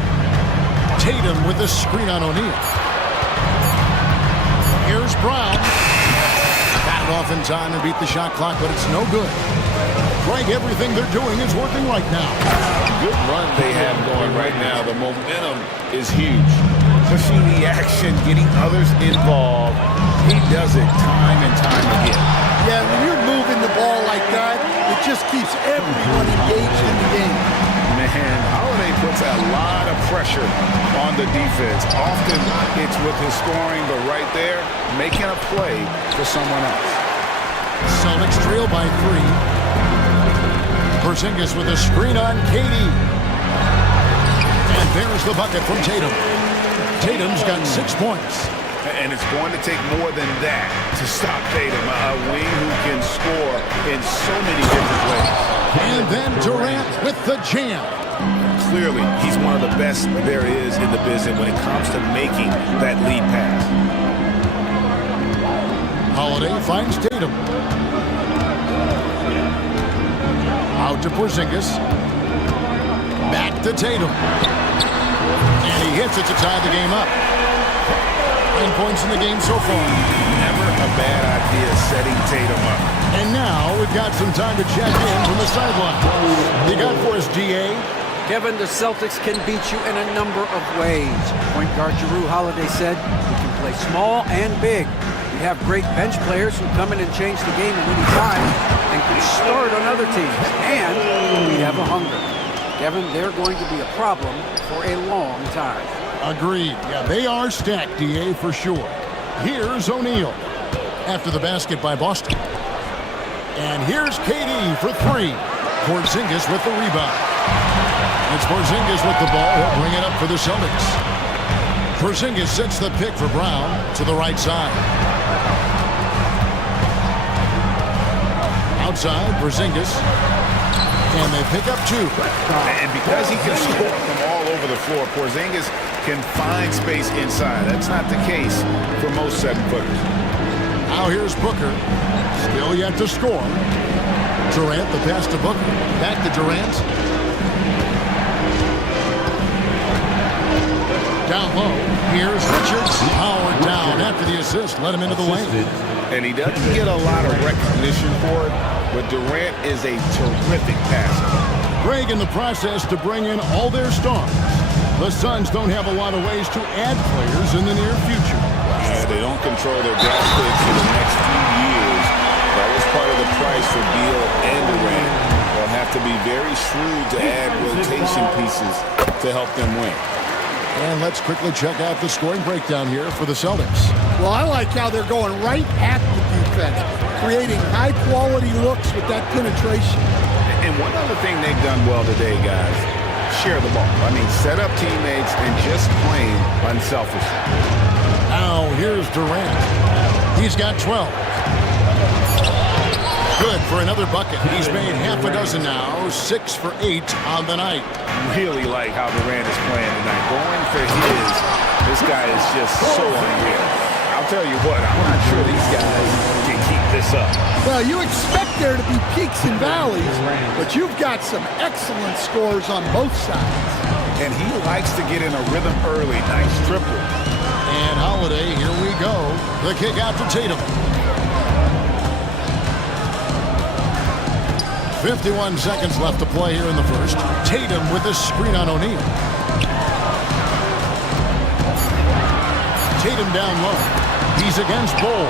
Tatum with the screen on O'Neal. Here's Brown. Got it off in time and beat the shot clock, but it's no good. Craig, everything they're doing is working right now. Good run they have going right now. The momentum is huge. Pushing the action, getting others involved. He does it time and time again. Yeah, when you're moving the ball like that, it just keeps everyone engaged in the game. Man, Holiday puts a lot of pressure on the defense. Often it's with his scoring, but right there, making a play for someone else. Celtics trail by 3. Porzingis with a screen on KD. And there's the bucket from Tatum. Tatum's got 6 points. And it's going to take more than that to stop Tatum, a wing who can score in so many different ways. And then Durant with the jam. Clearly, he's one of the best there is in the business when it comes to making that lead pass. Holiday finds Tatum. Out out to Porzingis. Back to Tatum. And he hits it to tie the game up. 9 points in the game so far. Never a bad idea setting Tatum up. And now we've got some time to check in from the sideline. You got for us, GA? Kevin, the Celtics can beat you in a number of ways. Point guard Jrue Holiday said, "We can play small and big. We have great bench players who come in and change the game at any time and can start on other teams. And we have a hunger." Kevin, they're going to be a problem for a long time. Agreed. Yeah, they are stacked, DA, for sure. Here's O'Neal. After the basket by Boston. And here's KD for three. Porzingis with the rebound. It's Porzingis with the ball. He'll bring it up for the Celtics. Porzingis sets the pick for Brown to the right side. Outside, Porzingis. And they pick up two. And because he can score from all over the floor, Porzingis can find space inside. That's not the case for most 7-footers. Now here's Booker. Still yet to score. Durant, the pass to Booker. Back to Durant. Down low. Here's Richards. Powered down after the assist. Let him into the lane. And he doesn't get a lot of recognition for it, but Durant is a terrific passer. Greg in the process to bring in all their stars. The Suns don't have a lot of ways to add players in the near future. They don't control their draft picks for the next few years. That was part of the price for Beal and Durant. They'll have to be very shrewd to add rotation pieces to help them win. And let's quickly check out the scoring breakdown here for the Celtics. Well, I like how they're going right at the defense, creating high-quality looks with that penetration. And one other thing they've done well today, guys, share the ball. I mean, set up teammates and just plain unselfishly. Now here's Durant. He's got 12. Good for another bucket. He's made half a dozen now, 6 for 8 on the night. Really like how Durant is playing tonight. Going for this guy is just so unreal. I'll tell you what, I'm not sure these guys can keep this up. Well, you expect there to be peaks and valleys, but you've got some excellent scores on both sides. And he likes to get in a rhythm early. Nice triple. And Holiday, here we go. The kick out to Tatum. 51 seconds left to play here in the first. Tatum with the screen on O'Neal. Tatum down low. He's against Bull.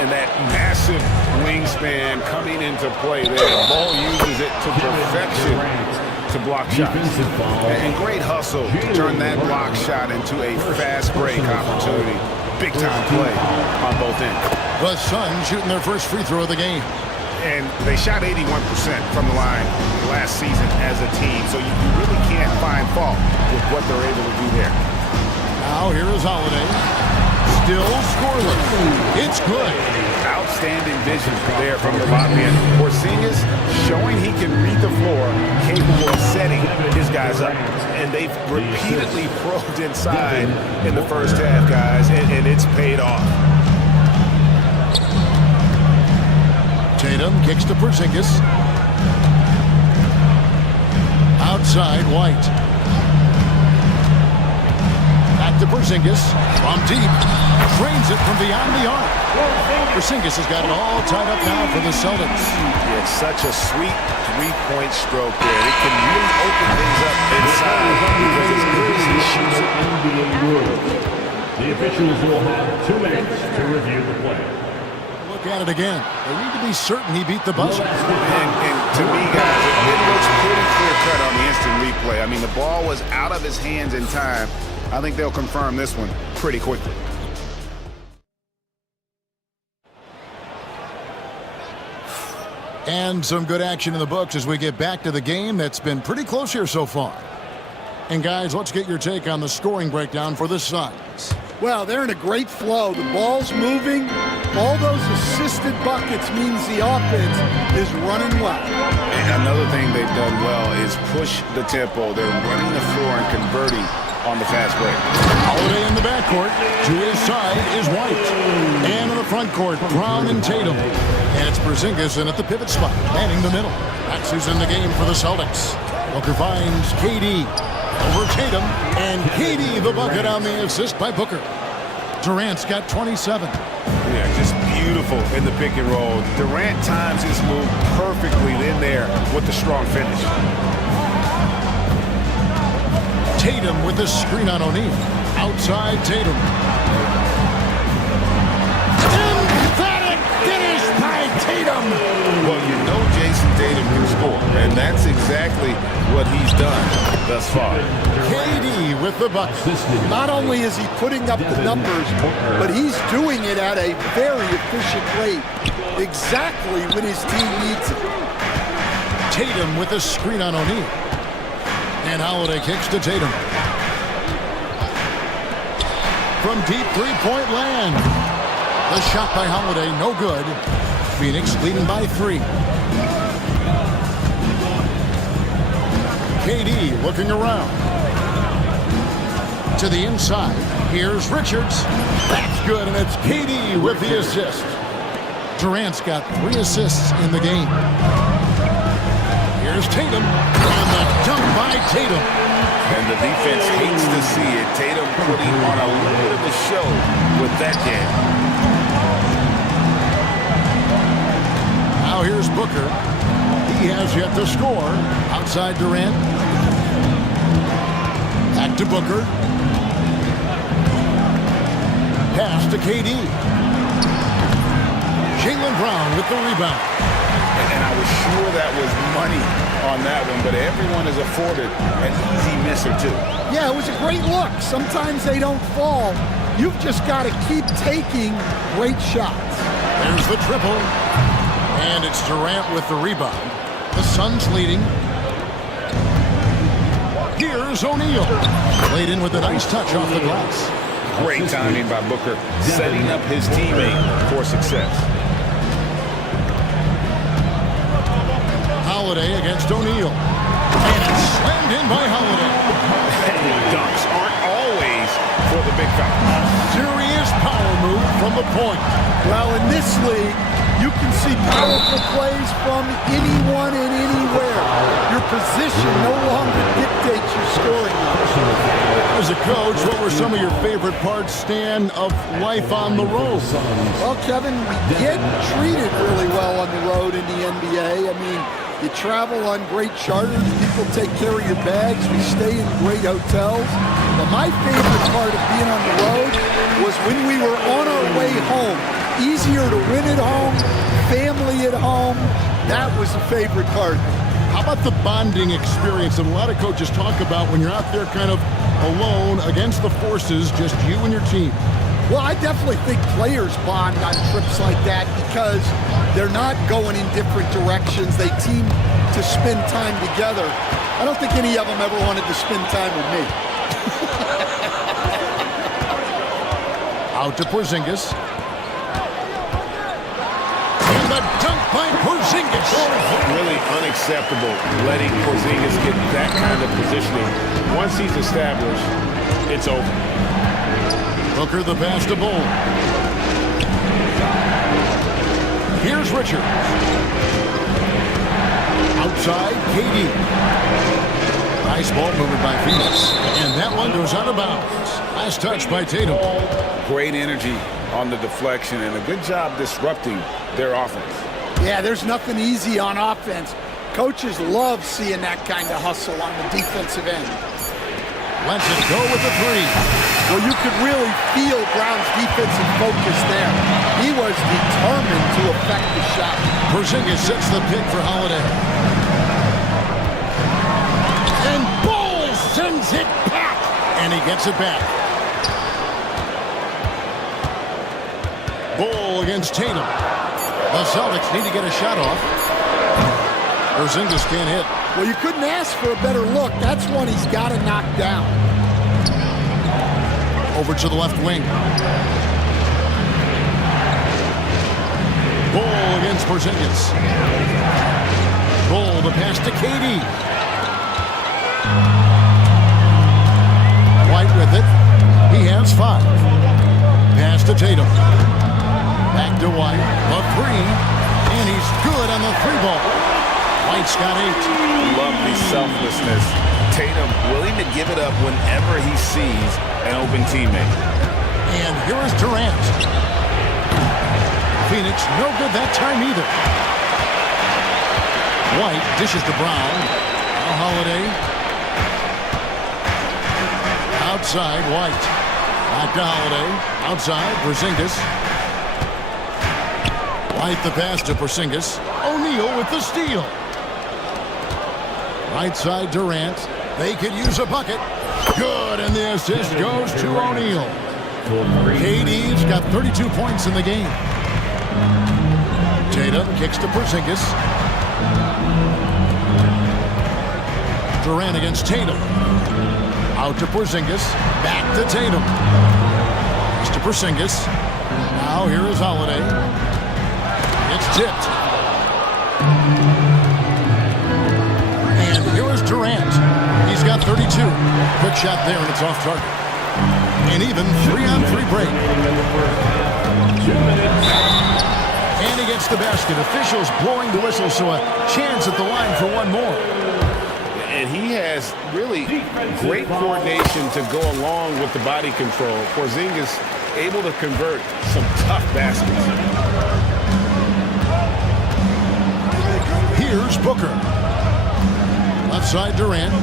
And that massive wingspan coming into play there. Bull uses it to perfection to block shots. And great hustle to turn that block shot into a fast break opportunity. Big time play on both ends. The Suns shooting their first free throw of the game. And they shot 81% from the line last season as a team, so you really can't find fault with what they're able to do there. Now here is Holiday. Still scoreless. It's good. Outstanding vision there from the Latvian. Porzingis showing he can read the floor, capable of setting his guys up. And they've repeatedly probed inside in the first half, guys, and it's paid off. Tatum kicks to Porzingis. Outside, White. Back to Porzingis. From deep. Drains it from beyond the arc. Porzingis has got it all tied up now for the Celtics. It's such a sweet three-point stroke there. It can really open things up inside because as good as he shoots it. The officials will have 2 minutes to review the play. Look at it again. They need to be certain he beat the buzzer. And to me, guys, it looks pretty clear-cut on the instant replay. I mean, the ball was out of his hands in time. I think they'll confirm this one pretty quickly. And some good action in the books as we get back to the game that's been pretty close here so far. And guys, let's get your take on the scoring breakdown for the Suns. Well, they're in a great flow. The ball's moving. All those assisted buckets means the offense is running well. And another thing they've done well is push the tempo. They're running the floor and converting on the fast break. Holiday in the backcourt. To his side is White. And on the front court, Brown and Tatum. And it's Porzingis in at the pivot spot, manning the middle. That's who's in the game for the Celtics. Booker finds KD over Tatum, and KD the bucket on the assist by Booker. Durant's got 27. Yeah, just beautiful in the pick and roll. Durant times his move perfectly in there with the strong finish. Tatum with the screen on O'Neal. Outside Tatum. Emphatic finish by Tatum. Well, you know Jason Tatum can score, and that's exactly what he's done thus far. KD with the bucket. Not only is he putting up the numbers, but he's doing it at a very efficient rate, exactly when his team needs it. Tatum with the screen on O'Neal. And Holiday kicks to Tatum. From deep three-point land. The shot by Holiday, no good. Phoenix leading by 3. KD looking around. To the inside. Here's Richards. That's good, and it's KD with the assist. Durant's got 3 assists in the game. Here's Tatum. And the dunk by Tatum. And the defense hates to see it. Tatum putting on a little bit of a show with that game. Now here's Booker. He has yet to score. Outside Durant. Back to Booker. Pass to KD. Jaylen Brown with the rebound. And I was sure that was money on that one, but everyone is afforded an easy miss or two. Yeah, it was a great look. Sometimes they don't fall. You've just got to keep taking great shots. There's the triple. And it's Durant with the rebound. The Suns leading. Here's O'Neal. Played in with a nice touch off the glass. Great timing by Booker, setting up his teammate for success. Holiday against O'Neal. And it's slammed in by Holiday. Dunks aren't always for the big fella. Serious power move from the point. Well, in this league, you can see powerful plays from anyone and anywhere. Your position no longer dictates your scoring. As a coach, what were some of your favorite parts, Stan, of life on the road? Well, Kevin, we get treated really well on the road in the NBA. I mean, you travel on great charters, people take care of your bags, we stay in great hotels. But my favorite part of being on the road was when we were on our way home. Easier to win at home, family at home. That was the favorite part. How about the bonding experience that a lot of coaches talk about when you're out there kind of alone against the forces, just you and your team? Well, I definitely think players bond on trips like that because they're not going in different directions. They team to spend time together. I don't think any of them ever wanted to spend time with me. Out to Porzingis. And the dunk by Porzingis. Really unacceptable letting Porzingis get that kind of positioning. Once he's established, it's over. Booker the pass to Bull. Here's Richards. Outside, KD. Nice ball movement by Phoenix. And that one goes out of bounds. Last touch by Tatum. Great energy on the deflection and a good job disrupting their offense. Yeah, there's nothing easy on offense. Coaches love seeing that kind of hustle on the defensive end. Lets it go with the 3. Well, you could really feel Brown's defensive focus there. He was determined to affect the shot. Porzingis sets the pick for Holiday. And Bull sends it back. And he gets it back. Bull against Tatum. The Celtics need to get a shot off. Porzingis can't hit. Well, you couldn't ask for a better look. That's one he's got to knock down. Over to the left wing. Bull against Porzingis. Bull the pass to KD. White with it. He has 5. Pass to Tatum. Back to White. A three. And he's good on the three ball. White's got 8. Love the selflessness. Tatum willing to give it up whenever he sees an open teammate. And here is Durant. Phoenix, no good that time either. White dishes to Brown. Now Holiday. Outside, White. Back to Holiday. Outside, Porzingis. White the pass to Porzingis. O'Neal with the steal. Right side, Durant. They could use a bucket. Good, and the assist goes to O'Neal. KD's got 32 points in the game. Tatum kicks to Porzingis. Durant against Tatum. Out to Porzingis. Back to Tatum. It's to Porzingis. Now here is Holiday. It's tipped. And here is Durant. He's got 32. Quick shot there, and it's off target. And even 3-on-3 break. And he gets the basket. Officials blowing the whistle, so a chance at the line for one more. And he has really great coordination to go along with the body control. Porzingis able to convert some tough baskets. Here's Booker. Left side, Durant.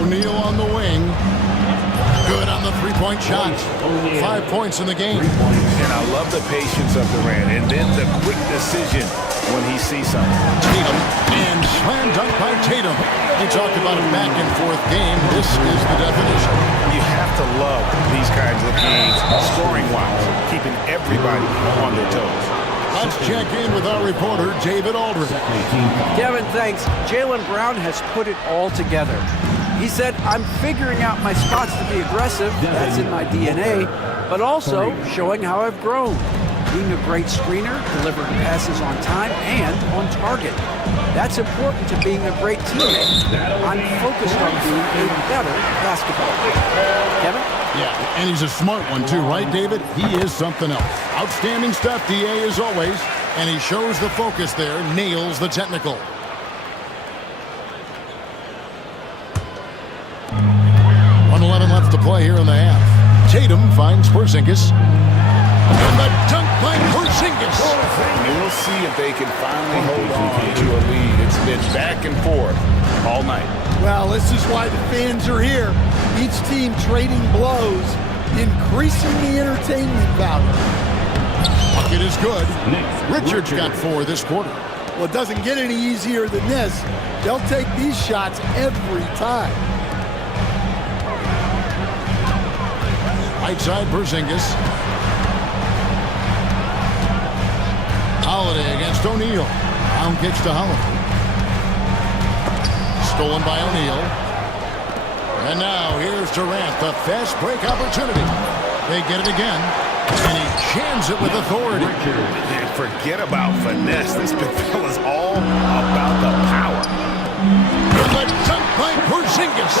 O'Neal on the wing. Good on the three-point shot. 5 points in the game. And I love the patience of Durant, and then the quick decision when he sees something. Tatum, and slam dunk by Tatum. He talked about a back-and-forth game. This is the definition. You have to love these kinds of games, scoring-wise, keeping everybody on their toes. Let's check in with our reporter, David Aldridge. Kevin, thanks. Jaylen Brown has put it all together. He said, I'm figuring out my spots to be aggressive. That's in my DNA. But also showing how I've grown. Being a great screener, delivering passes on time and on target. That's important to being a great teammate. I'm focused on being a better basketball player. Kevin? Yeah, and he's a smart one too, right, David? He is something else. Outstanding stuff, DA, as always. And he shows the focus there, nails the technical. Left to play here in the half. Tatum finds Porzingis. And the dunk by Porzingis. And we'll see if they can finally hold on to a lead. It's been back and forth all night. Well, this is why the fans are here. Each team trading blows, increasing the entertainment value. Bucket is good. Richards got 4 this quarter. Well, it doesn't get any easier than this. They'll take these shots every time. Right side, Porzingis. Holiday against O'Neal. Brown kicks to Holiday. Stolen by O'Neal. And now here's Durant, the fast break opportunity. They get it again. And he jams it with authority. And forget about finesse. This big fella's all about the power. And the dunk by Porzingis.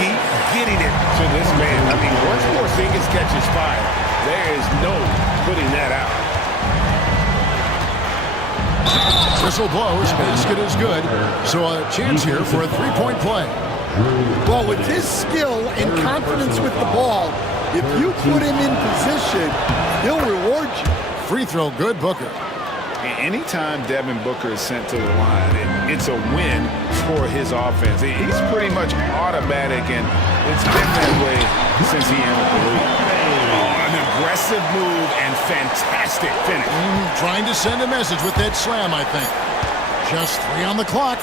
Keep getting it to this man. I mean, once Porzingis catches fire, there is no putting that out. Whistle blows, basket is good. So a chance here for a three-point play. Well, with his skill and confidence with the ball, if you put him in position, he'll reward you. Free throw, good, Booker. Anytime Devin Booker is sent to the line, it's a win for his offense. He's pretty much automatic, and it's been that way since he entered the league. Oh, an aggressive move and fantastic finish. Trying to send a message with that slam, I think. Just 3 on the clock.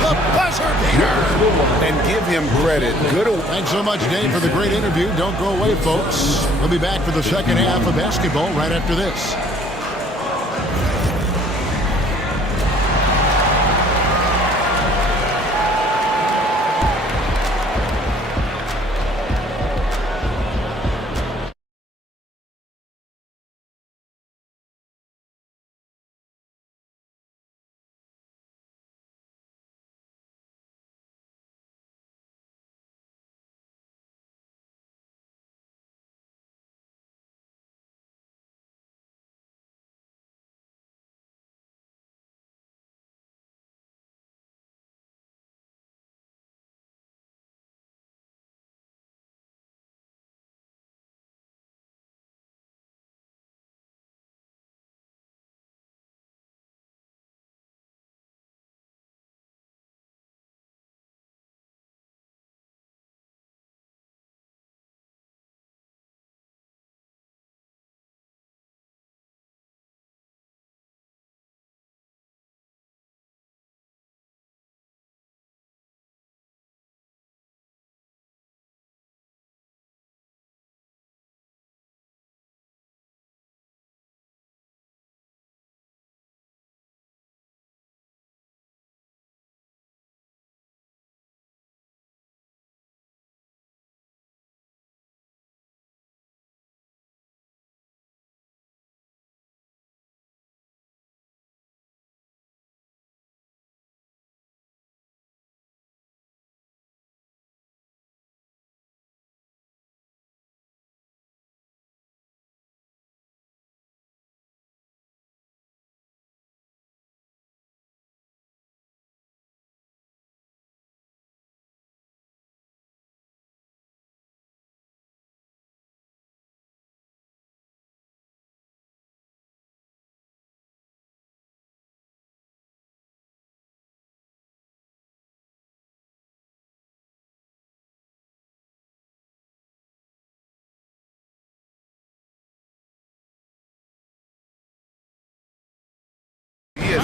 The buzzer beater. And give him credit. Good. Thanks so much, Dave, for the great interview. Don't go away, folks. We'll be back for the second half of basketball right after this.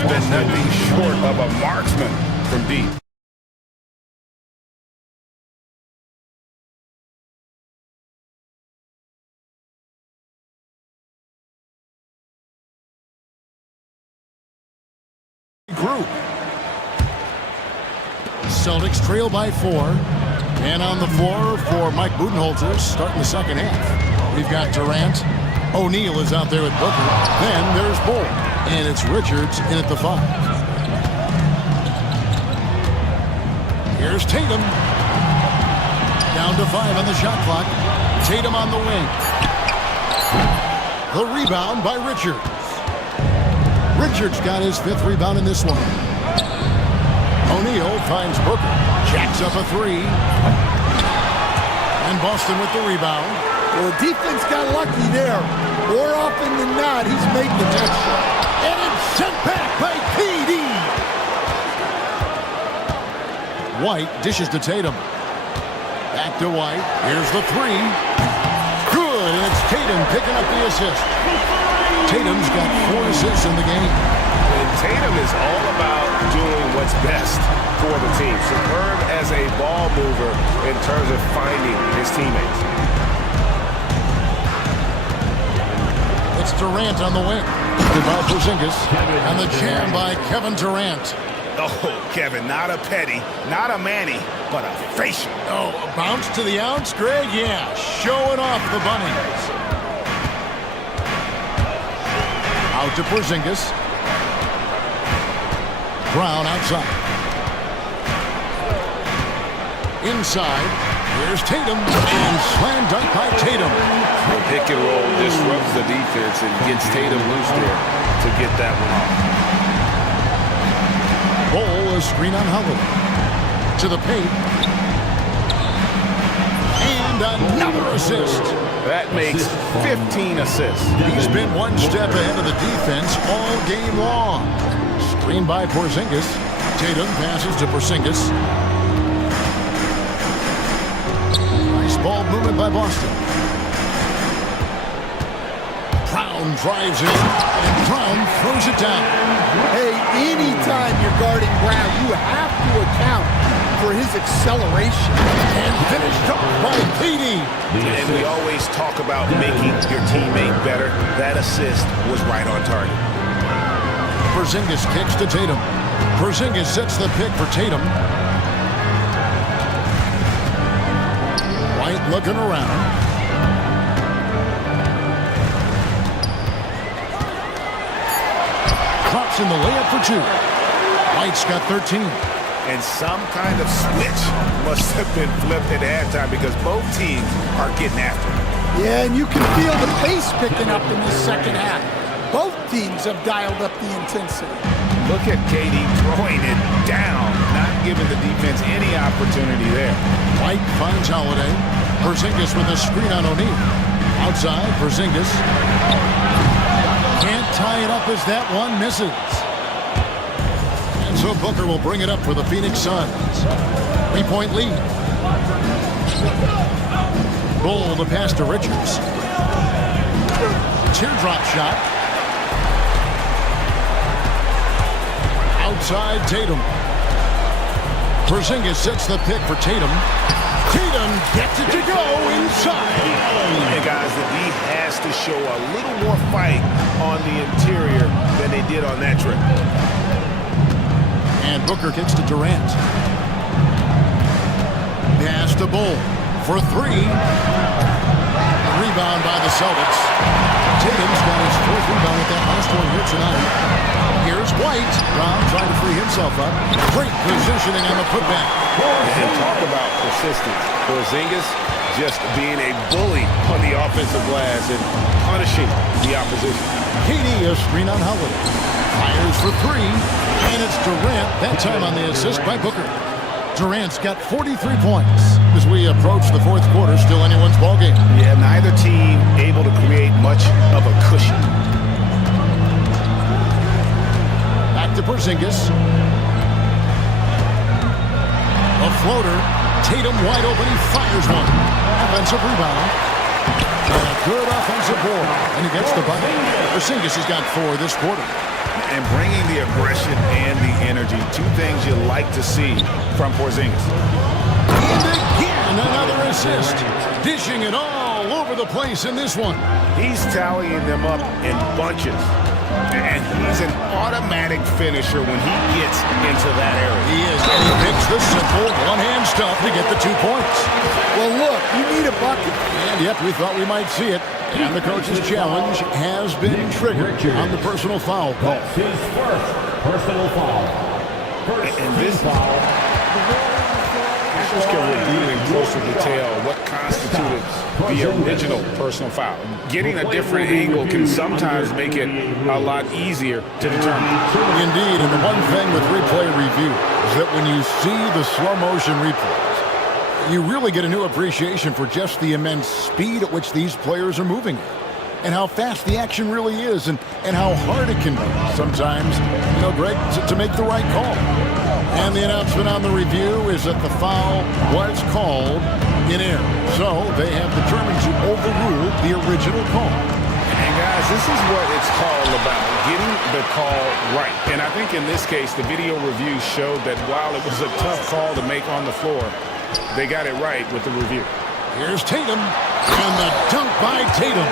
been nothing short of a marksman from deep. Group. Celtics trail by 4. And on the floor for Mike Budenholzer starting the second half. We've got Durant. O'Neal is out there with Booker. Then there's Bull. And it's Richards in at the 5. Here's Tatum. Down to 5 on the shot clock. Tatum on the wing. The rebound by Richards. Richards got his 5th rebound in this one. O'Neal finds Booker. Jacks up a 3. And Boston with the rebound. Well, the defense got lucky there. More often than not, he's made the next shot. And it's sent back by KD. White dishes to Tatum. Back to White. Here's the 3. Good, and it's Tatum picking up the assist. Tatum's got 4 assists in the game. And Tatum is all about doing what's best for the team. Superb as a ball mover in terms of finding his teammates. It's Durant on the wing. By Porzingis. And the jam by Kevin Durant. Oh, Kevin, not a petty, not a Manny, but a facial. Oh, a bounce to the outs, Greg? Yeah, showing off the bunnies. Out to Porzingis. Brown outside. Inside. Here's Tatum. And slam dunk by Tatum. The pick and roll disrupts the defense and gets Tatum loose there to get that one off. Ball, a screen on Holiday. To the paint. And another assist. That makes 15 assists. He's been one step ahead of the defense all game long. Screen by Porzingis. Tatum passes to Porzingis. Nice ball movement by Boston. Brown drives in, and Brown throws it down. Hey, anytime you're guarding Brown, you have to account for his acceleration. And finished up by KD. And we always talk about making your teammate better. That assist was right on target. Porzingis kicks to Tatum. Porzingis sets the pick for Tatum. White looking around. Drops in the layup for 2. White's got 13. And some kind of switch must have been flipped at halftime because both teams are getting after it. Yeah, and you can feel the pace picking up in the second half. Both teams have dialed up the intensity. Look at KD throwing it down, not giving the defense any opportunity there. White finds Holiday. Porzingis with a screen on O'Neal. Outside, Porzingis. Can't tie it up as that one misses. And so Booker will bring it up for the Phoenix Suns. 3-point lead. Bull the pass to Richards. Teardrop shot. Outside Tatum. Porzingis sets the pick for Tatum. Tatum gets it to go inside. And guys, the D has to show a little more fight on the interior than they did on that trip. And Booker kicks to Durant. Pass to Bull for 3. Rebound by the Celtics. Tatum's got his 4th rebound with that last one here tonight. Here's White. Brown trying to free himself up. Great positioning on the putback. And talk about persistence. Porzingis just being a bully on the offensive glass and punishing the opposition. KD a screen on Holiday. Fires for 3. And it's Durant, that time on the assist by Booker. Durant's got 43 points. As we approach the 4th quarter, still anyone's ballgame. Yeah, neither team able to create much of a cushion. Back to Porzingis. A floater. Tatum wide open. He fires one. Offensive rebound. And a good offensive board. And he gets the bucket. Porzingis has got 4 this quarter. and bringing the aggression and the energy. Two things you like to see from Porzingis. And again, another assist. Dishing it all over the place in this one. He's tallying them up in bunches. And he's an automatic finisher when he gets into that area. He is, and he picks the simple one-hand stuff to get the 2 points. Well, look, you need a bucket. And yep, we thought we might see it. And the coach's challenge has been triggered on the personal foul call. That's his first personal foul. And this foul, just reviewing in closer detail what constituted the original personal foul. Getting a different angle can sometimes make it a lot easier to determine. Indeed, and the one thing with replay review is that when you see the slow motion replays, you really get a new appreciation for just the immense speed at which these players are moving and how fast the action really is and how hard it can be sometimes, Greg, to make the right call. And the announcement on the review is that the foul was called in error. So they have determined to overrule the original call. And guys, this is what it's all about, getting the call right. And I think in this case, the video review showed that while it was a tough call to make on the floor, they got it right with the review. Here's Tatum, and the dunk by Tatum.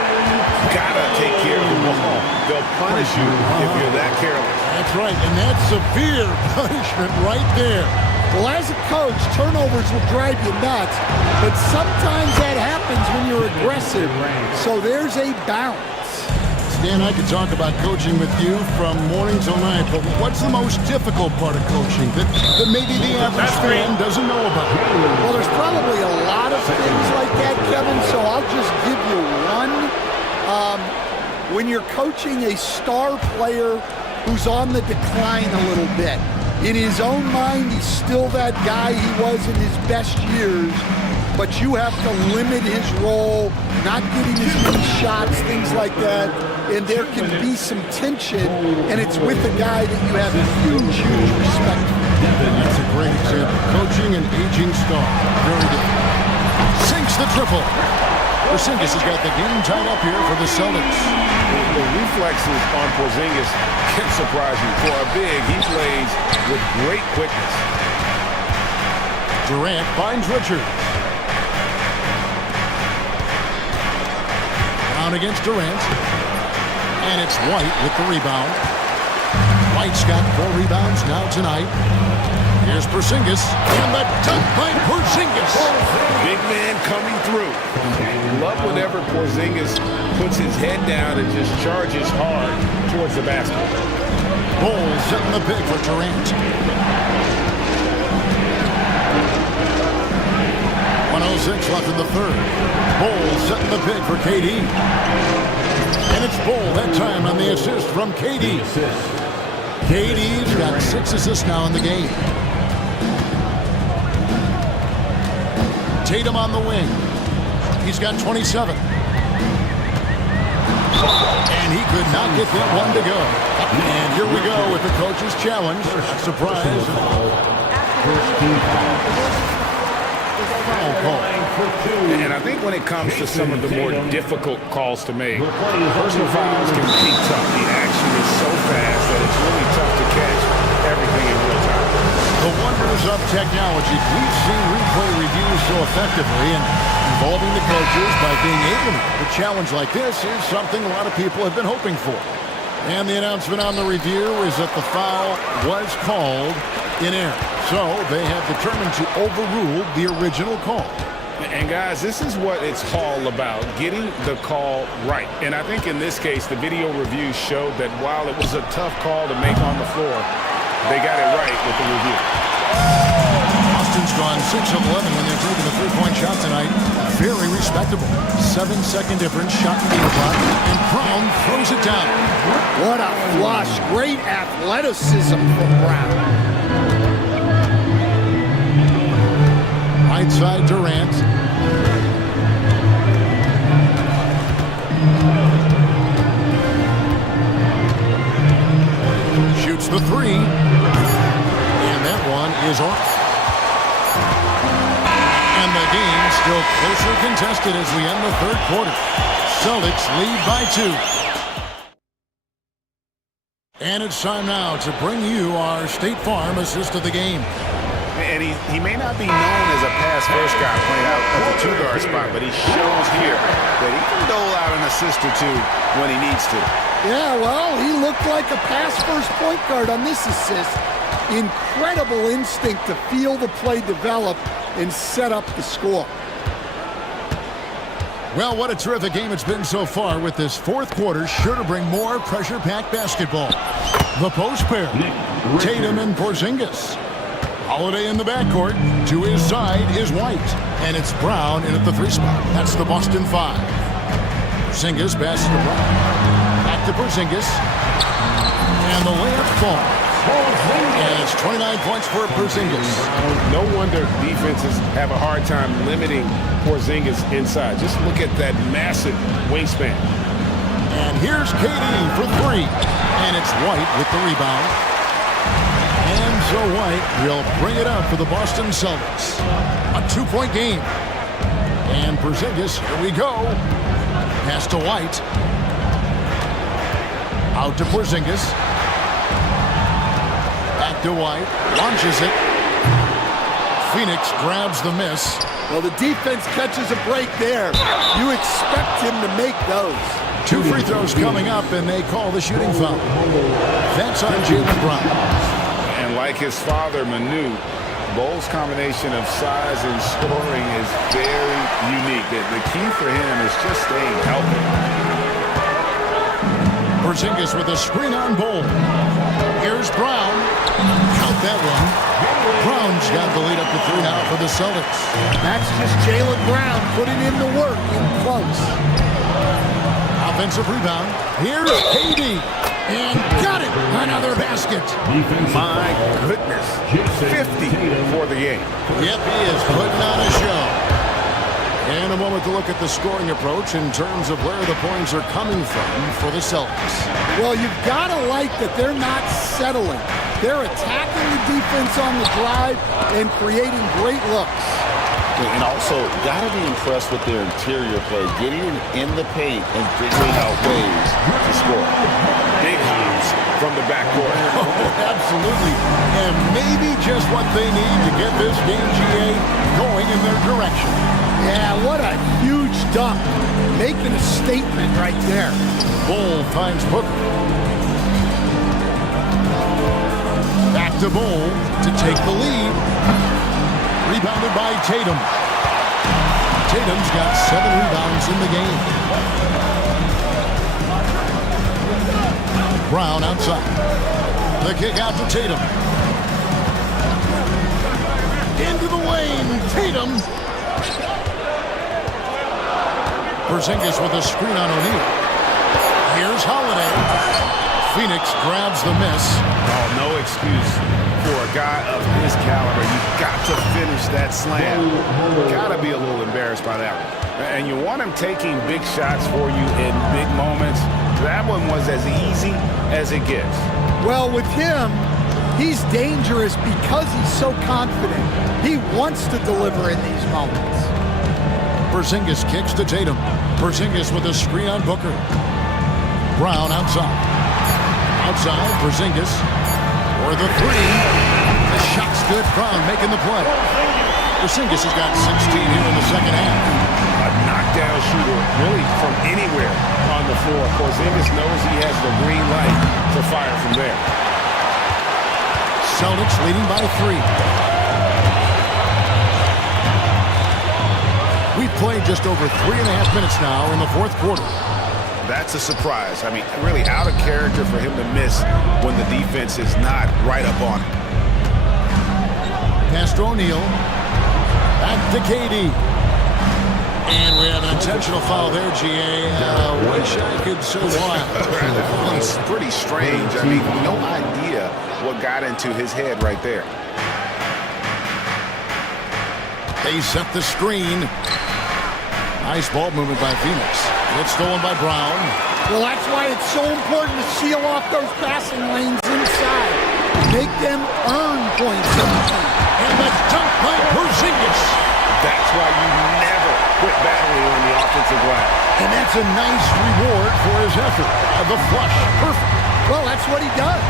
Gotta take care of the ball. They'll punish you if you're that careless. That's right, and that's severe punishment right there. Well, as a coach, turnovers will drive you nuts, but sometimes that happens when you're aggressive. So there's a balance. Dan, I could talk about coaching with you from morning till night, but what's the most difficult part of coaching that maybe the average fan doesn't know about? Well, there's probably a lot of things like that, Kevin, so I'll just give you one. When you're coaching a star player who's on the decline a little bit, in his own mind, he's still that guy he was in his best years, but you have to limit his role, not getting as many shots, things like that, and there can be some tension, and it's with a guy that you have a huge, huge respect for. That's a great example. Coaching an aging star. Very good. Sinks the triple. Porzingis has got the game tied up here for the Celtics. The reflexes on Porzingis can surprise you. For a big, he plays with great quickness. Durant finds Richard. Brown against Durant. And it's White with the rebound. White's got 4 rebounds now tonight. Here's Porzingis. And the dunk by Porzingis. Big man coming through. Love whenever Porzingis puts his head down and just charges hard towards the basket. Ball setting the pick for Durant. 1:06 left in the third. Ball setting the pick for KD. And it's Ball that time on the assist from KD. KD's got 6 assists now in the game. Tatum on the wing. He's got 27. And he could not get that one to go. And here we go with the coach's challenge. Surprise. Foul call. And I think when it comes to some of the more difficult calls to make, personal fouls can be tough. The action is so fast that it's really tough to catch everything in real time. The wonders of technology. We've seen replay reviews so effectively, and involving the coaches by being able to make a challenge like this is something a lot of people have been hoping for. And the announcement on the review is that the foul was called in error. So they have determined to overrule the original call. And guys, this is what it's all about, getting the call right. And I think in this case, the video review showed that while it was a tough call to make on the floor, they got it right with the review. Boston's gone 6 of 11 when they're taking the three-point shot tonight. Very respectable. 7-second difference, shot in the clock, and Brown throws it down. What a flush. Great athleticism from Brown. Right side Durant. Shoots the three. And that one is off. And the game still closely contested as we end the third quarter. Celtics lead by 2. And it's time now to bring you our State Farm assist of the game. And he may not be known as a pass-first guy playing out of the two-guard spot, but he shows here that he can dole out an assist or two when he needs to. Yeah, well, he looked like a pass-first point guard on this assist. Incredible instinct to feel the play develop and set up the score. Well, what a terrific game it's been so far, with this fourth quarter sure to bring more pressure-packed basketball. The post pair, Tatum and Porzingis. Holiday in the backcourt. To his side is White. And it's Brown in at the 3 spot. That's the Boston 5. Porzingis passes to Brown. Back to Porzingis. And the layup falls. And it's 29 points for Porzingis. No wonder defenses have a hard time limiting Porzingis inside. Just look at that massive wingspan. And here's KD for 3. And it's White with the rebound. And so White will bring it up for the Boston Celtics. A 2-point game. And Porzingis, here we go. Pass to White. Out to Porzingis. Back to White. Launches it. Phoenix grabs the miss. Well, the defense catches a break there. You expect him to make those. 2 free throws coming up, and they call the shooting foul. That's on Jaylen Brown. And like his father, Manu, Bowles' combination of size and scoring is very unique. The key for him is just staying healthy. Porzingis with a screen on Bowl. Here's Brown. Count that one. Brown's got the lead up to 3 now for the Celtics. That's just Jaylen Brown putting in the work in close. Offensive rebound. Here's KD. And got it. Another basket. My goodness. 50 for the game. Yep, he is putting on a show. And a moment to look at the scoring approach in terms of where the points are coming from for the Celtics. Well, you've got to like that they're not settling. They're attacking the defense on the drive and creating great looks. And also, got to be impressed with their interior play, getting in the paint and figuring out ways to score. Big hops from the backcourt. Oh, absolutely. And maybe just what they need to get this game, GA, going in their direction. Yeah, what a huge dunk. Making a statement right there. Bull finds Booker. Back to Bull to take the lead. Rebounded by Tatum. Tatum's got 7 rebounds in the game. Brown outside. The kick out to Tatum. Into the lane. Tatum. Porzingis with a screen on O'Neal. Here's Holiday. Phoenix grabs the miss. Oh, no excuse for a guy of his caliber. You've got to finish that slam. Got to be a little embarrassed by that one. And you want him taking big shots for you in big moments. That one was as easy as it gets. Well, with him, he's dangerous because he's so confident. He wants to deliver in these moments. Porzingis kicks to Tatum. Porzingis with a screen on Booker. Brown outside. Outside, Porzingis for the 3. The shot's good. Brown making the play. Porzingis has got 16 here in the second half. A knockdown shooter, really from anywhere on the floor. Porzingis knows he has the green light to fire from there. Celtics leading by 3. We've played just over 3.5 minutes now in the fourth quarter. That's a surprise. I mean, really out of character for him to miss when the defense is not right up on him. Pass to O'Neal. Back to KD. And we have an intentional foul there, GA. Wish I could say why. It's pretty strange. I mean, no idea what got into his head right there. They set the screen. Nice ball movement by Phoenix. It's stolen by Brown. Well, that's why it's so important to seal off those passing lanes inside. Make them earn points in the paint. And the dunk by Porzingis. That's why you never quit battling on the offensive glass. And that's a nice reward for his effort. The flush, perfect. Well, that's what he does.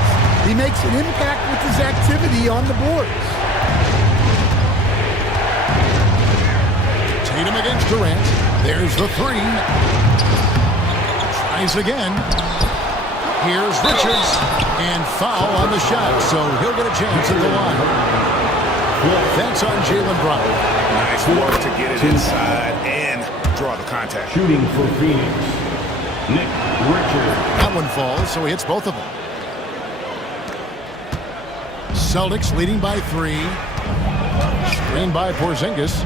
He makes an impact with his activity on the boards. Tatum against Durant. There's the three. Tries again. Here's Richards. And foul on the shot, so he'll get a chance at the line. That's on Jaylen Brown. Nice work to get it inside and draw the contact. Shooting for Phoenix, Nick Richards. That one falls, so he hits both of them. Celtics leading by 3. Screen by Porzingis.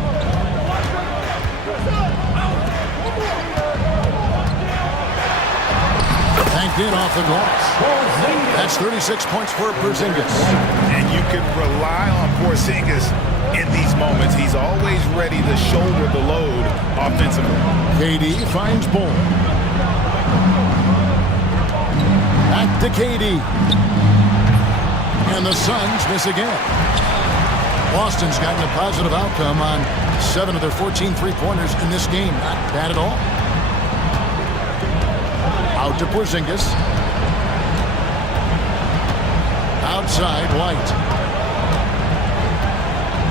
Banked in off the glass. That's 36 points for Porzingis. And you can rely on Porzingis in these moments. He's always ready to shoulder the load offensively. KD finds Bull. Back to KD. And the Suns miss again. Boston's gotten a positive outcome on 7 of their 14 three-pointers in this game. Not bad at all. Out to Porzingis. Outside, White.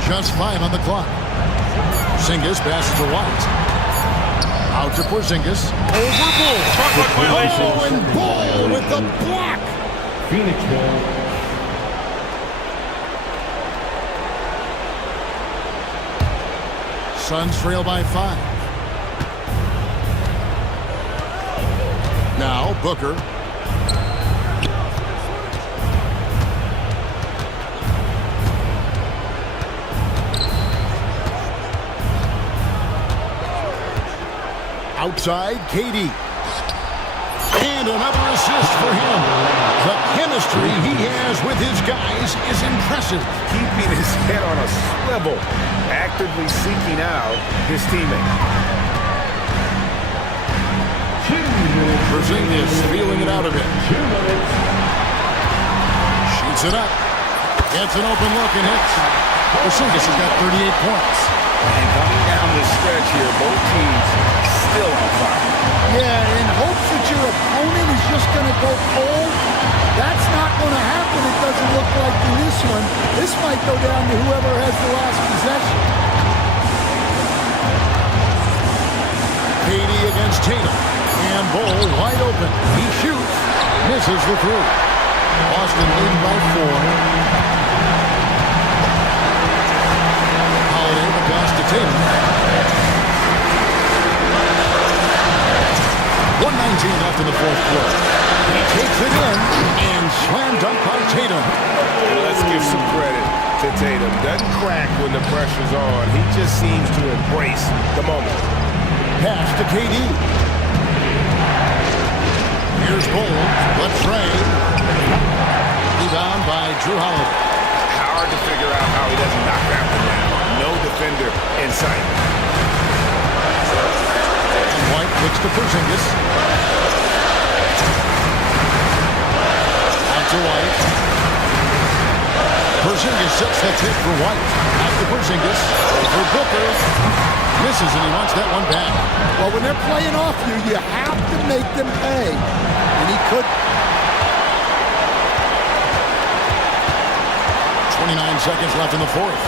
Just 5 on the clock. Porzingis passes to White. Out to Porzingis. Over Bull. Oh, and Bull with the block. Phoenix ball. Suns trail by 5. Now, Booker. Outside, KD. And another assist for him. The chemistry he has with his guys is impressive. Keeping his head on a swivel, actively seeking out his teammate. Porzingis feeling it out a bit. Shoots it up. Gets an open look and hits. Porzingis has got 38 points. And coming down this stretch here, both teams still on fire. Yeah, in hopes that your opponent is just going to go cold. That's not going to happen, it doesn't look like in this one. This might go down to whoever has the last possession. KD against Tatum. And Bull wide open. He shoots. Misses the three. Boston leading by 4. Holiday the pass to Tatum. 1:19 left in the fourth quarter. He takes it in and slam dunk by Tatum. And let's give some credit to Tatum. Doesn't crack when the pressure's on. He just seems to embrace the moment. Pass to KD. Here's Bull. Left Trey. Rebound by Drew Holiday. Hard to figure out how he doesn't knock that one down. No defender in sight. And White kicks to Porzingis. Out to White. Porzingis sets that hit for White. Out to Porzingis. For Booker. Misses, and he wants that one back. Well, when they're playing off you, you have to make them pay. And he could. 29 seconds left in the fourth.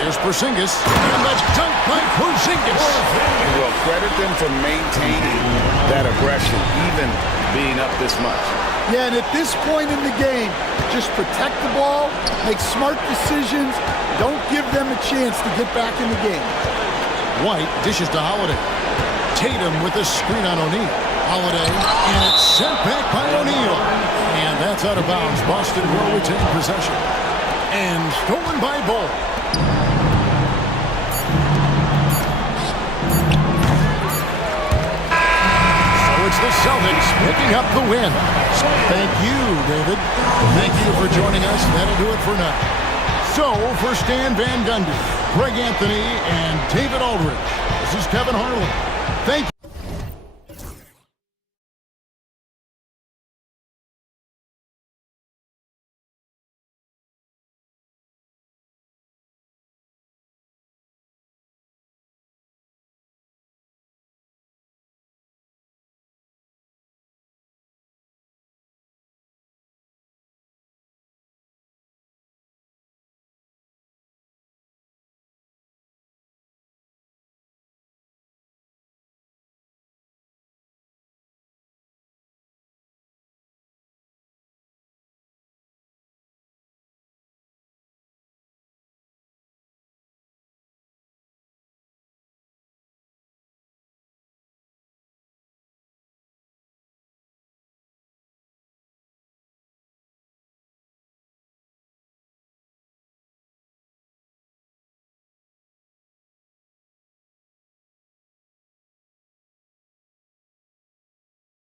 Here's Porzingis. And the dunk by Porzingis. Well, credit them for maintaining that aggression, even being up this much. Yeah, and at this point in the game, just protect the ball, make smart decisions, don't give them a chance to get back in the game. White dishes to Holiday. Tatum with a screen on O'Neal. Holiday, and it's sent back by O'Neal. And that's out of bounds. Boston will retain possession. And stolen by Bull. So it's the Celtics picking up the win. So thank you, David. Thank you for joining us. That'll do it for now. So for Stan Van Gundy, Greg Anthony, and David Aldridge, this is Kevin Harlan. Thank you.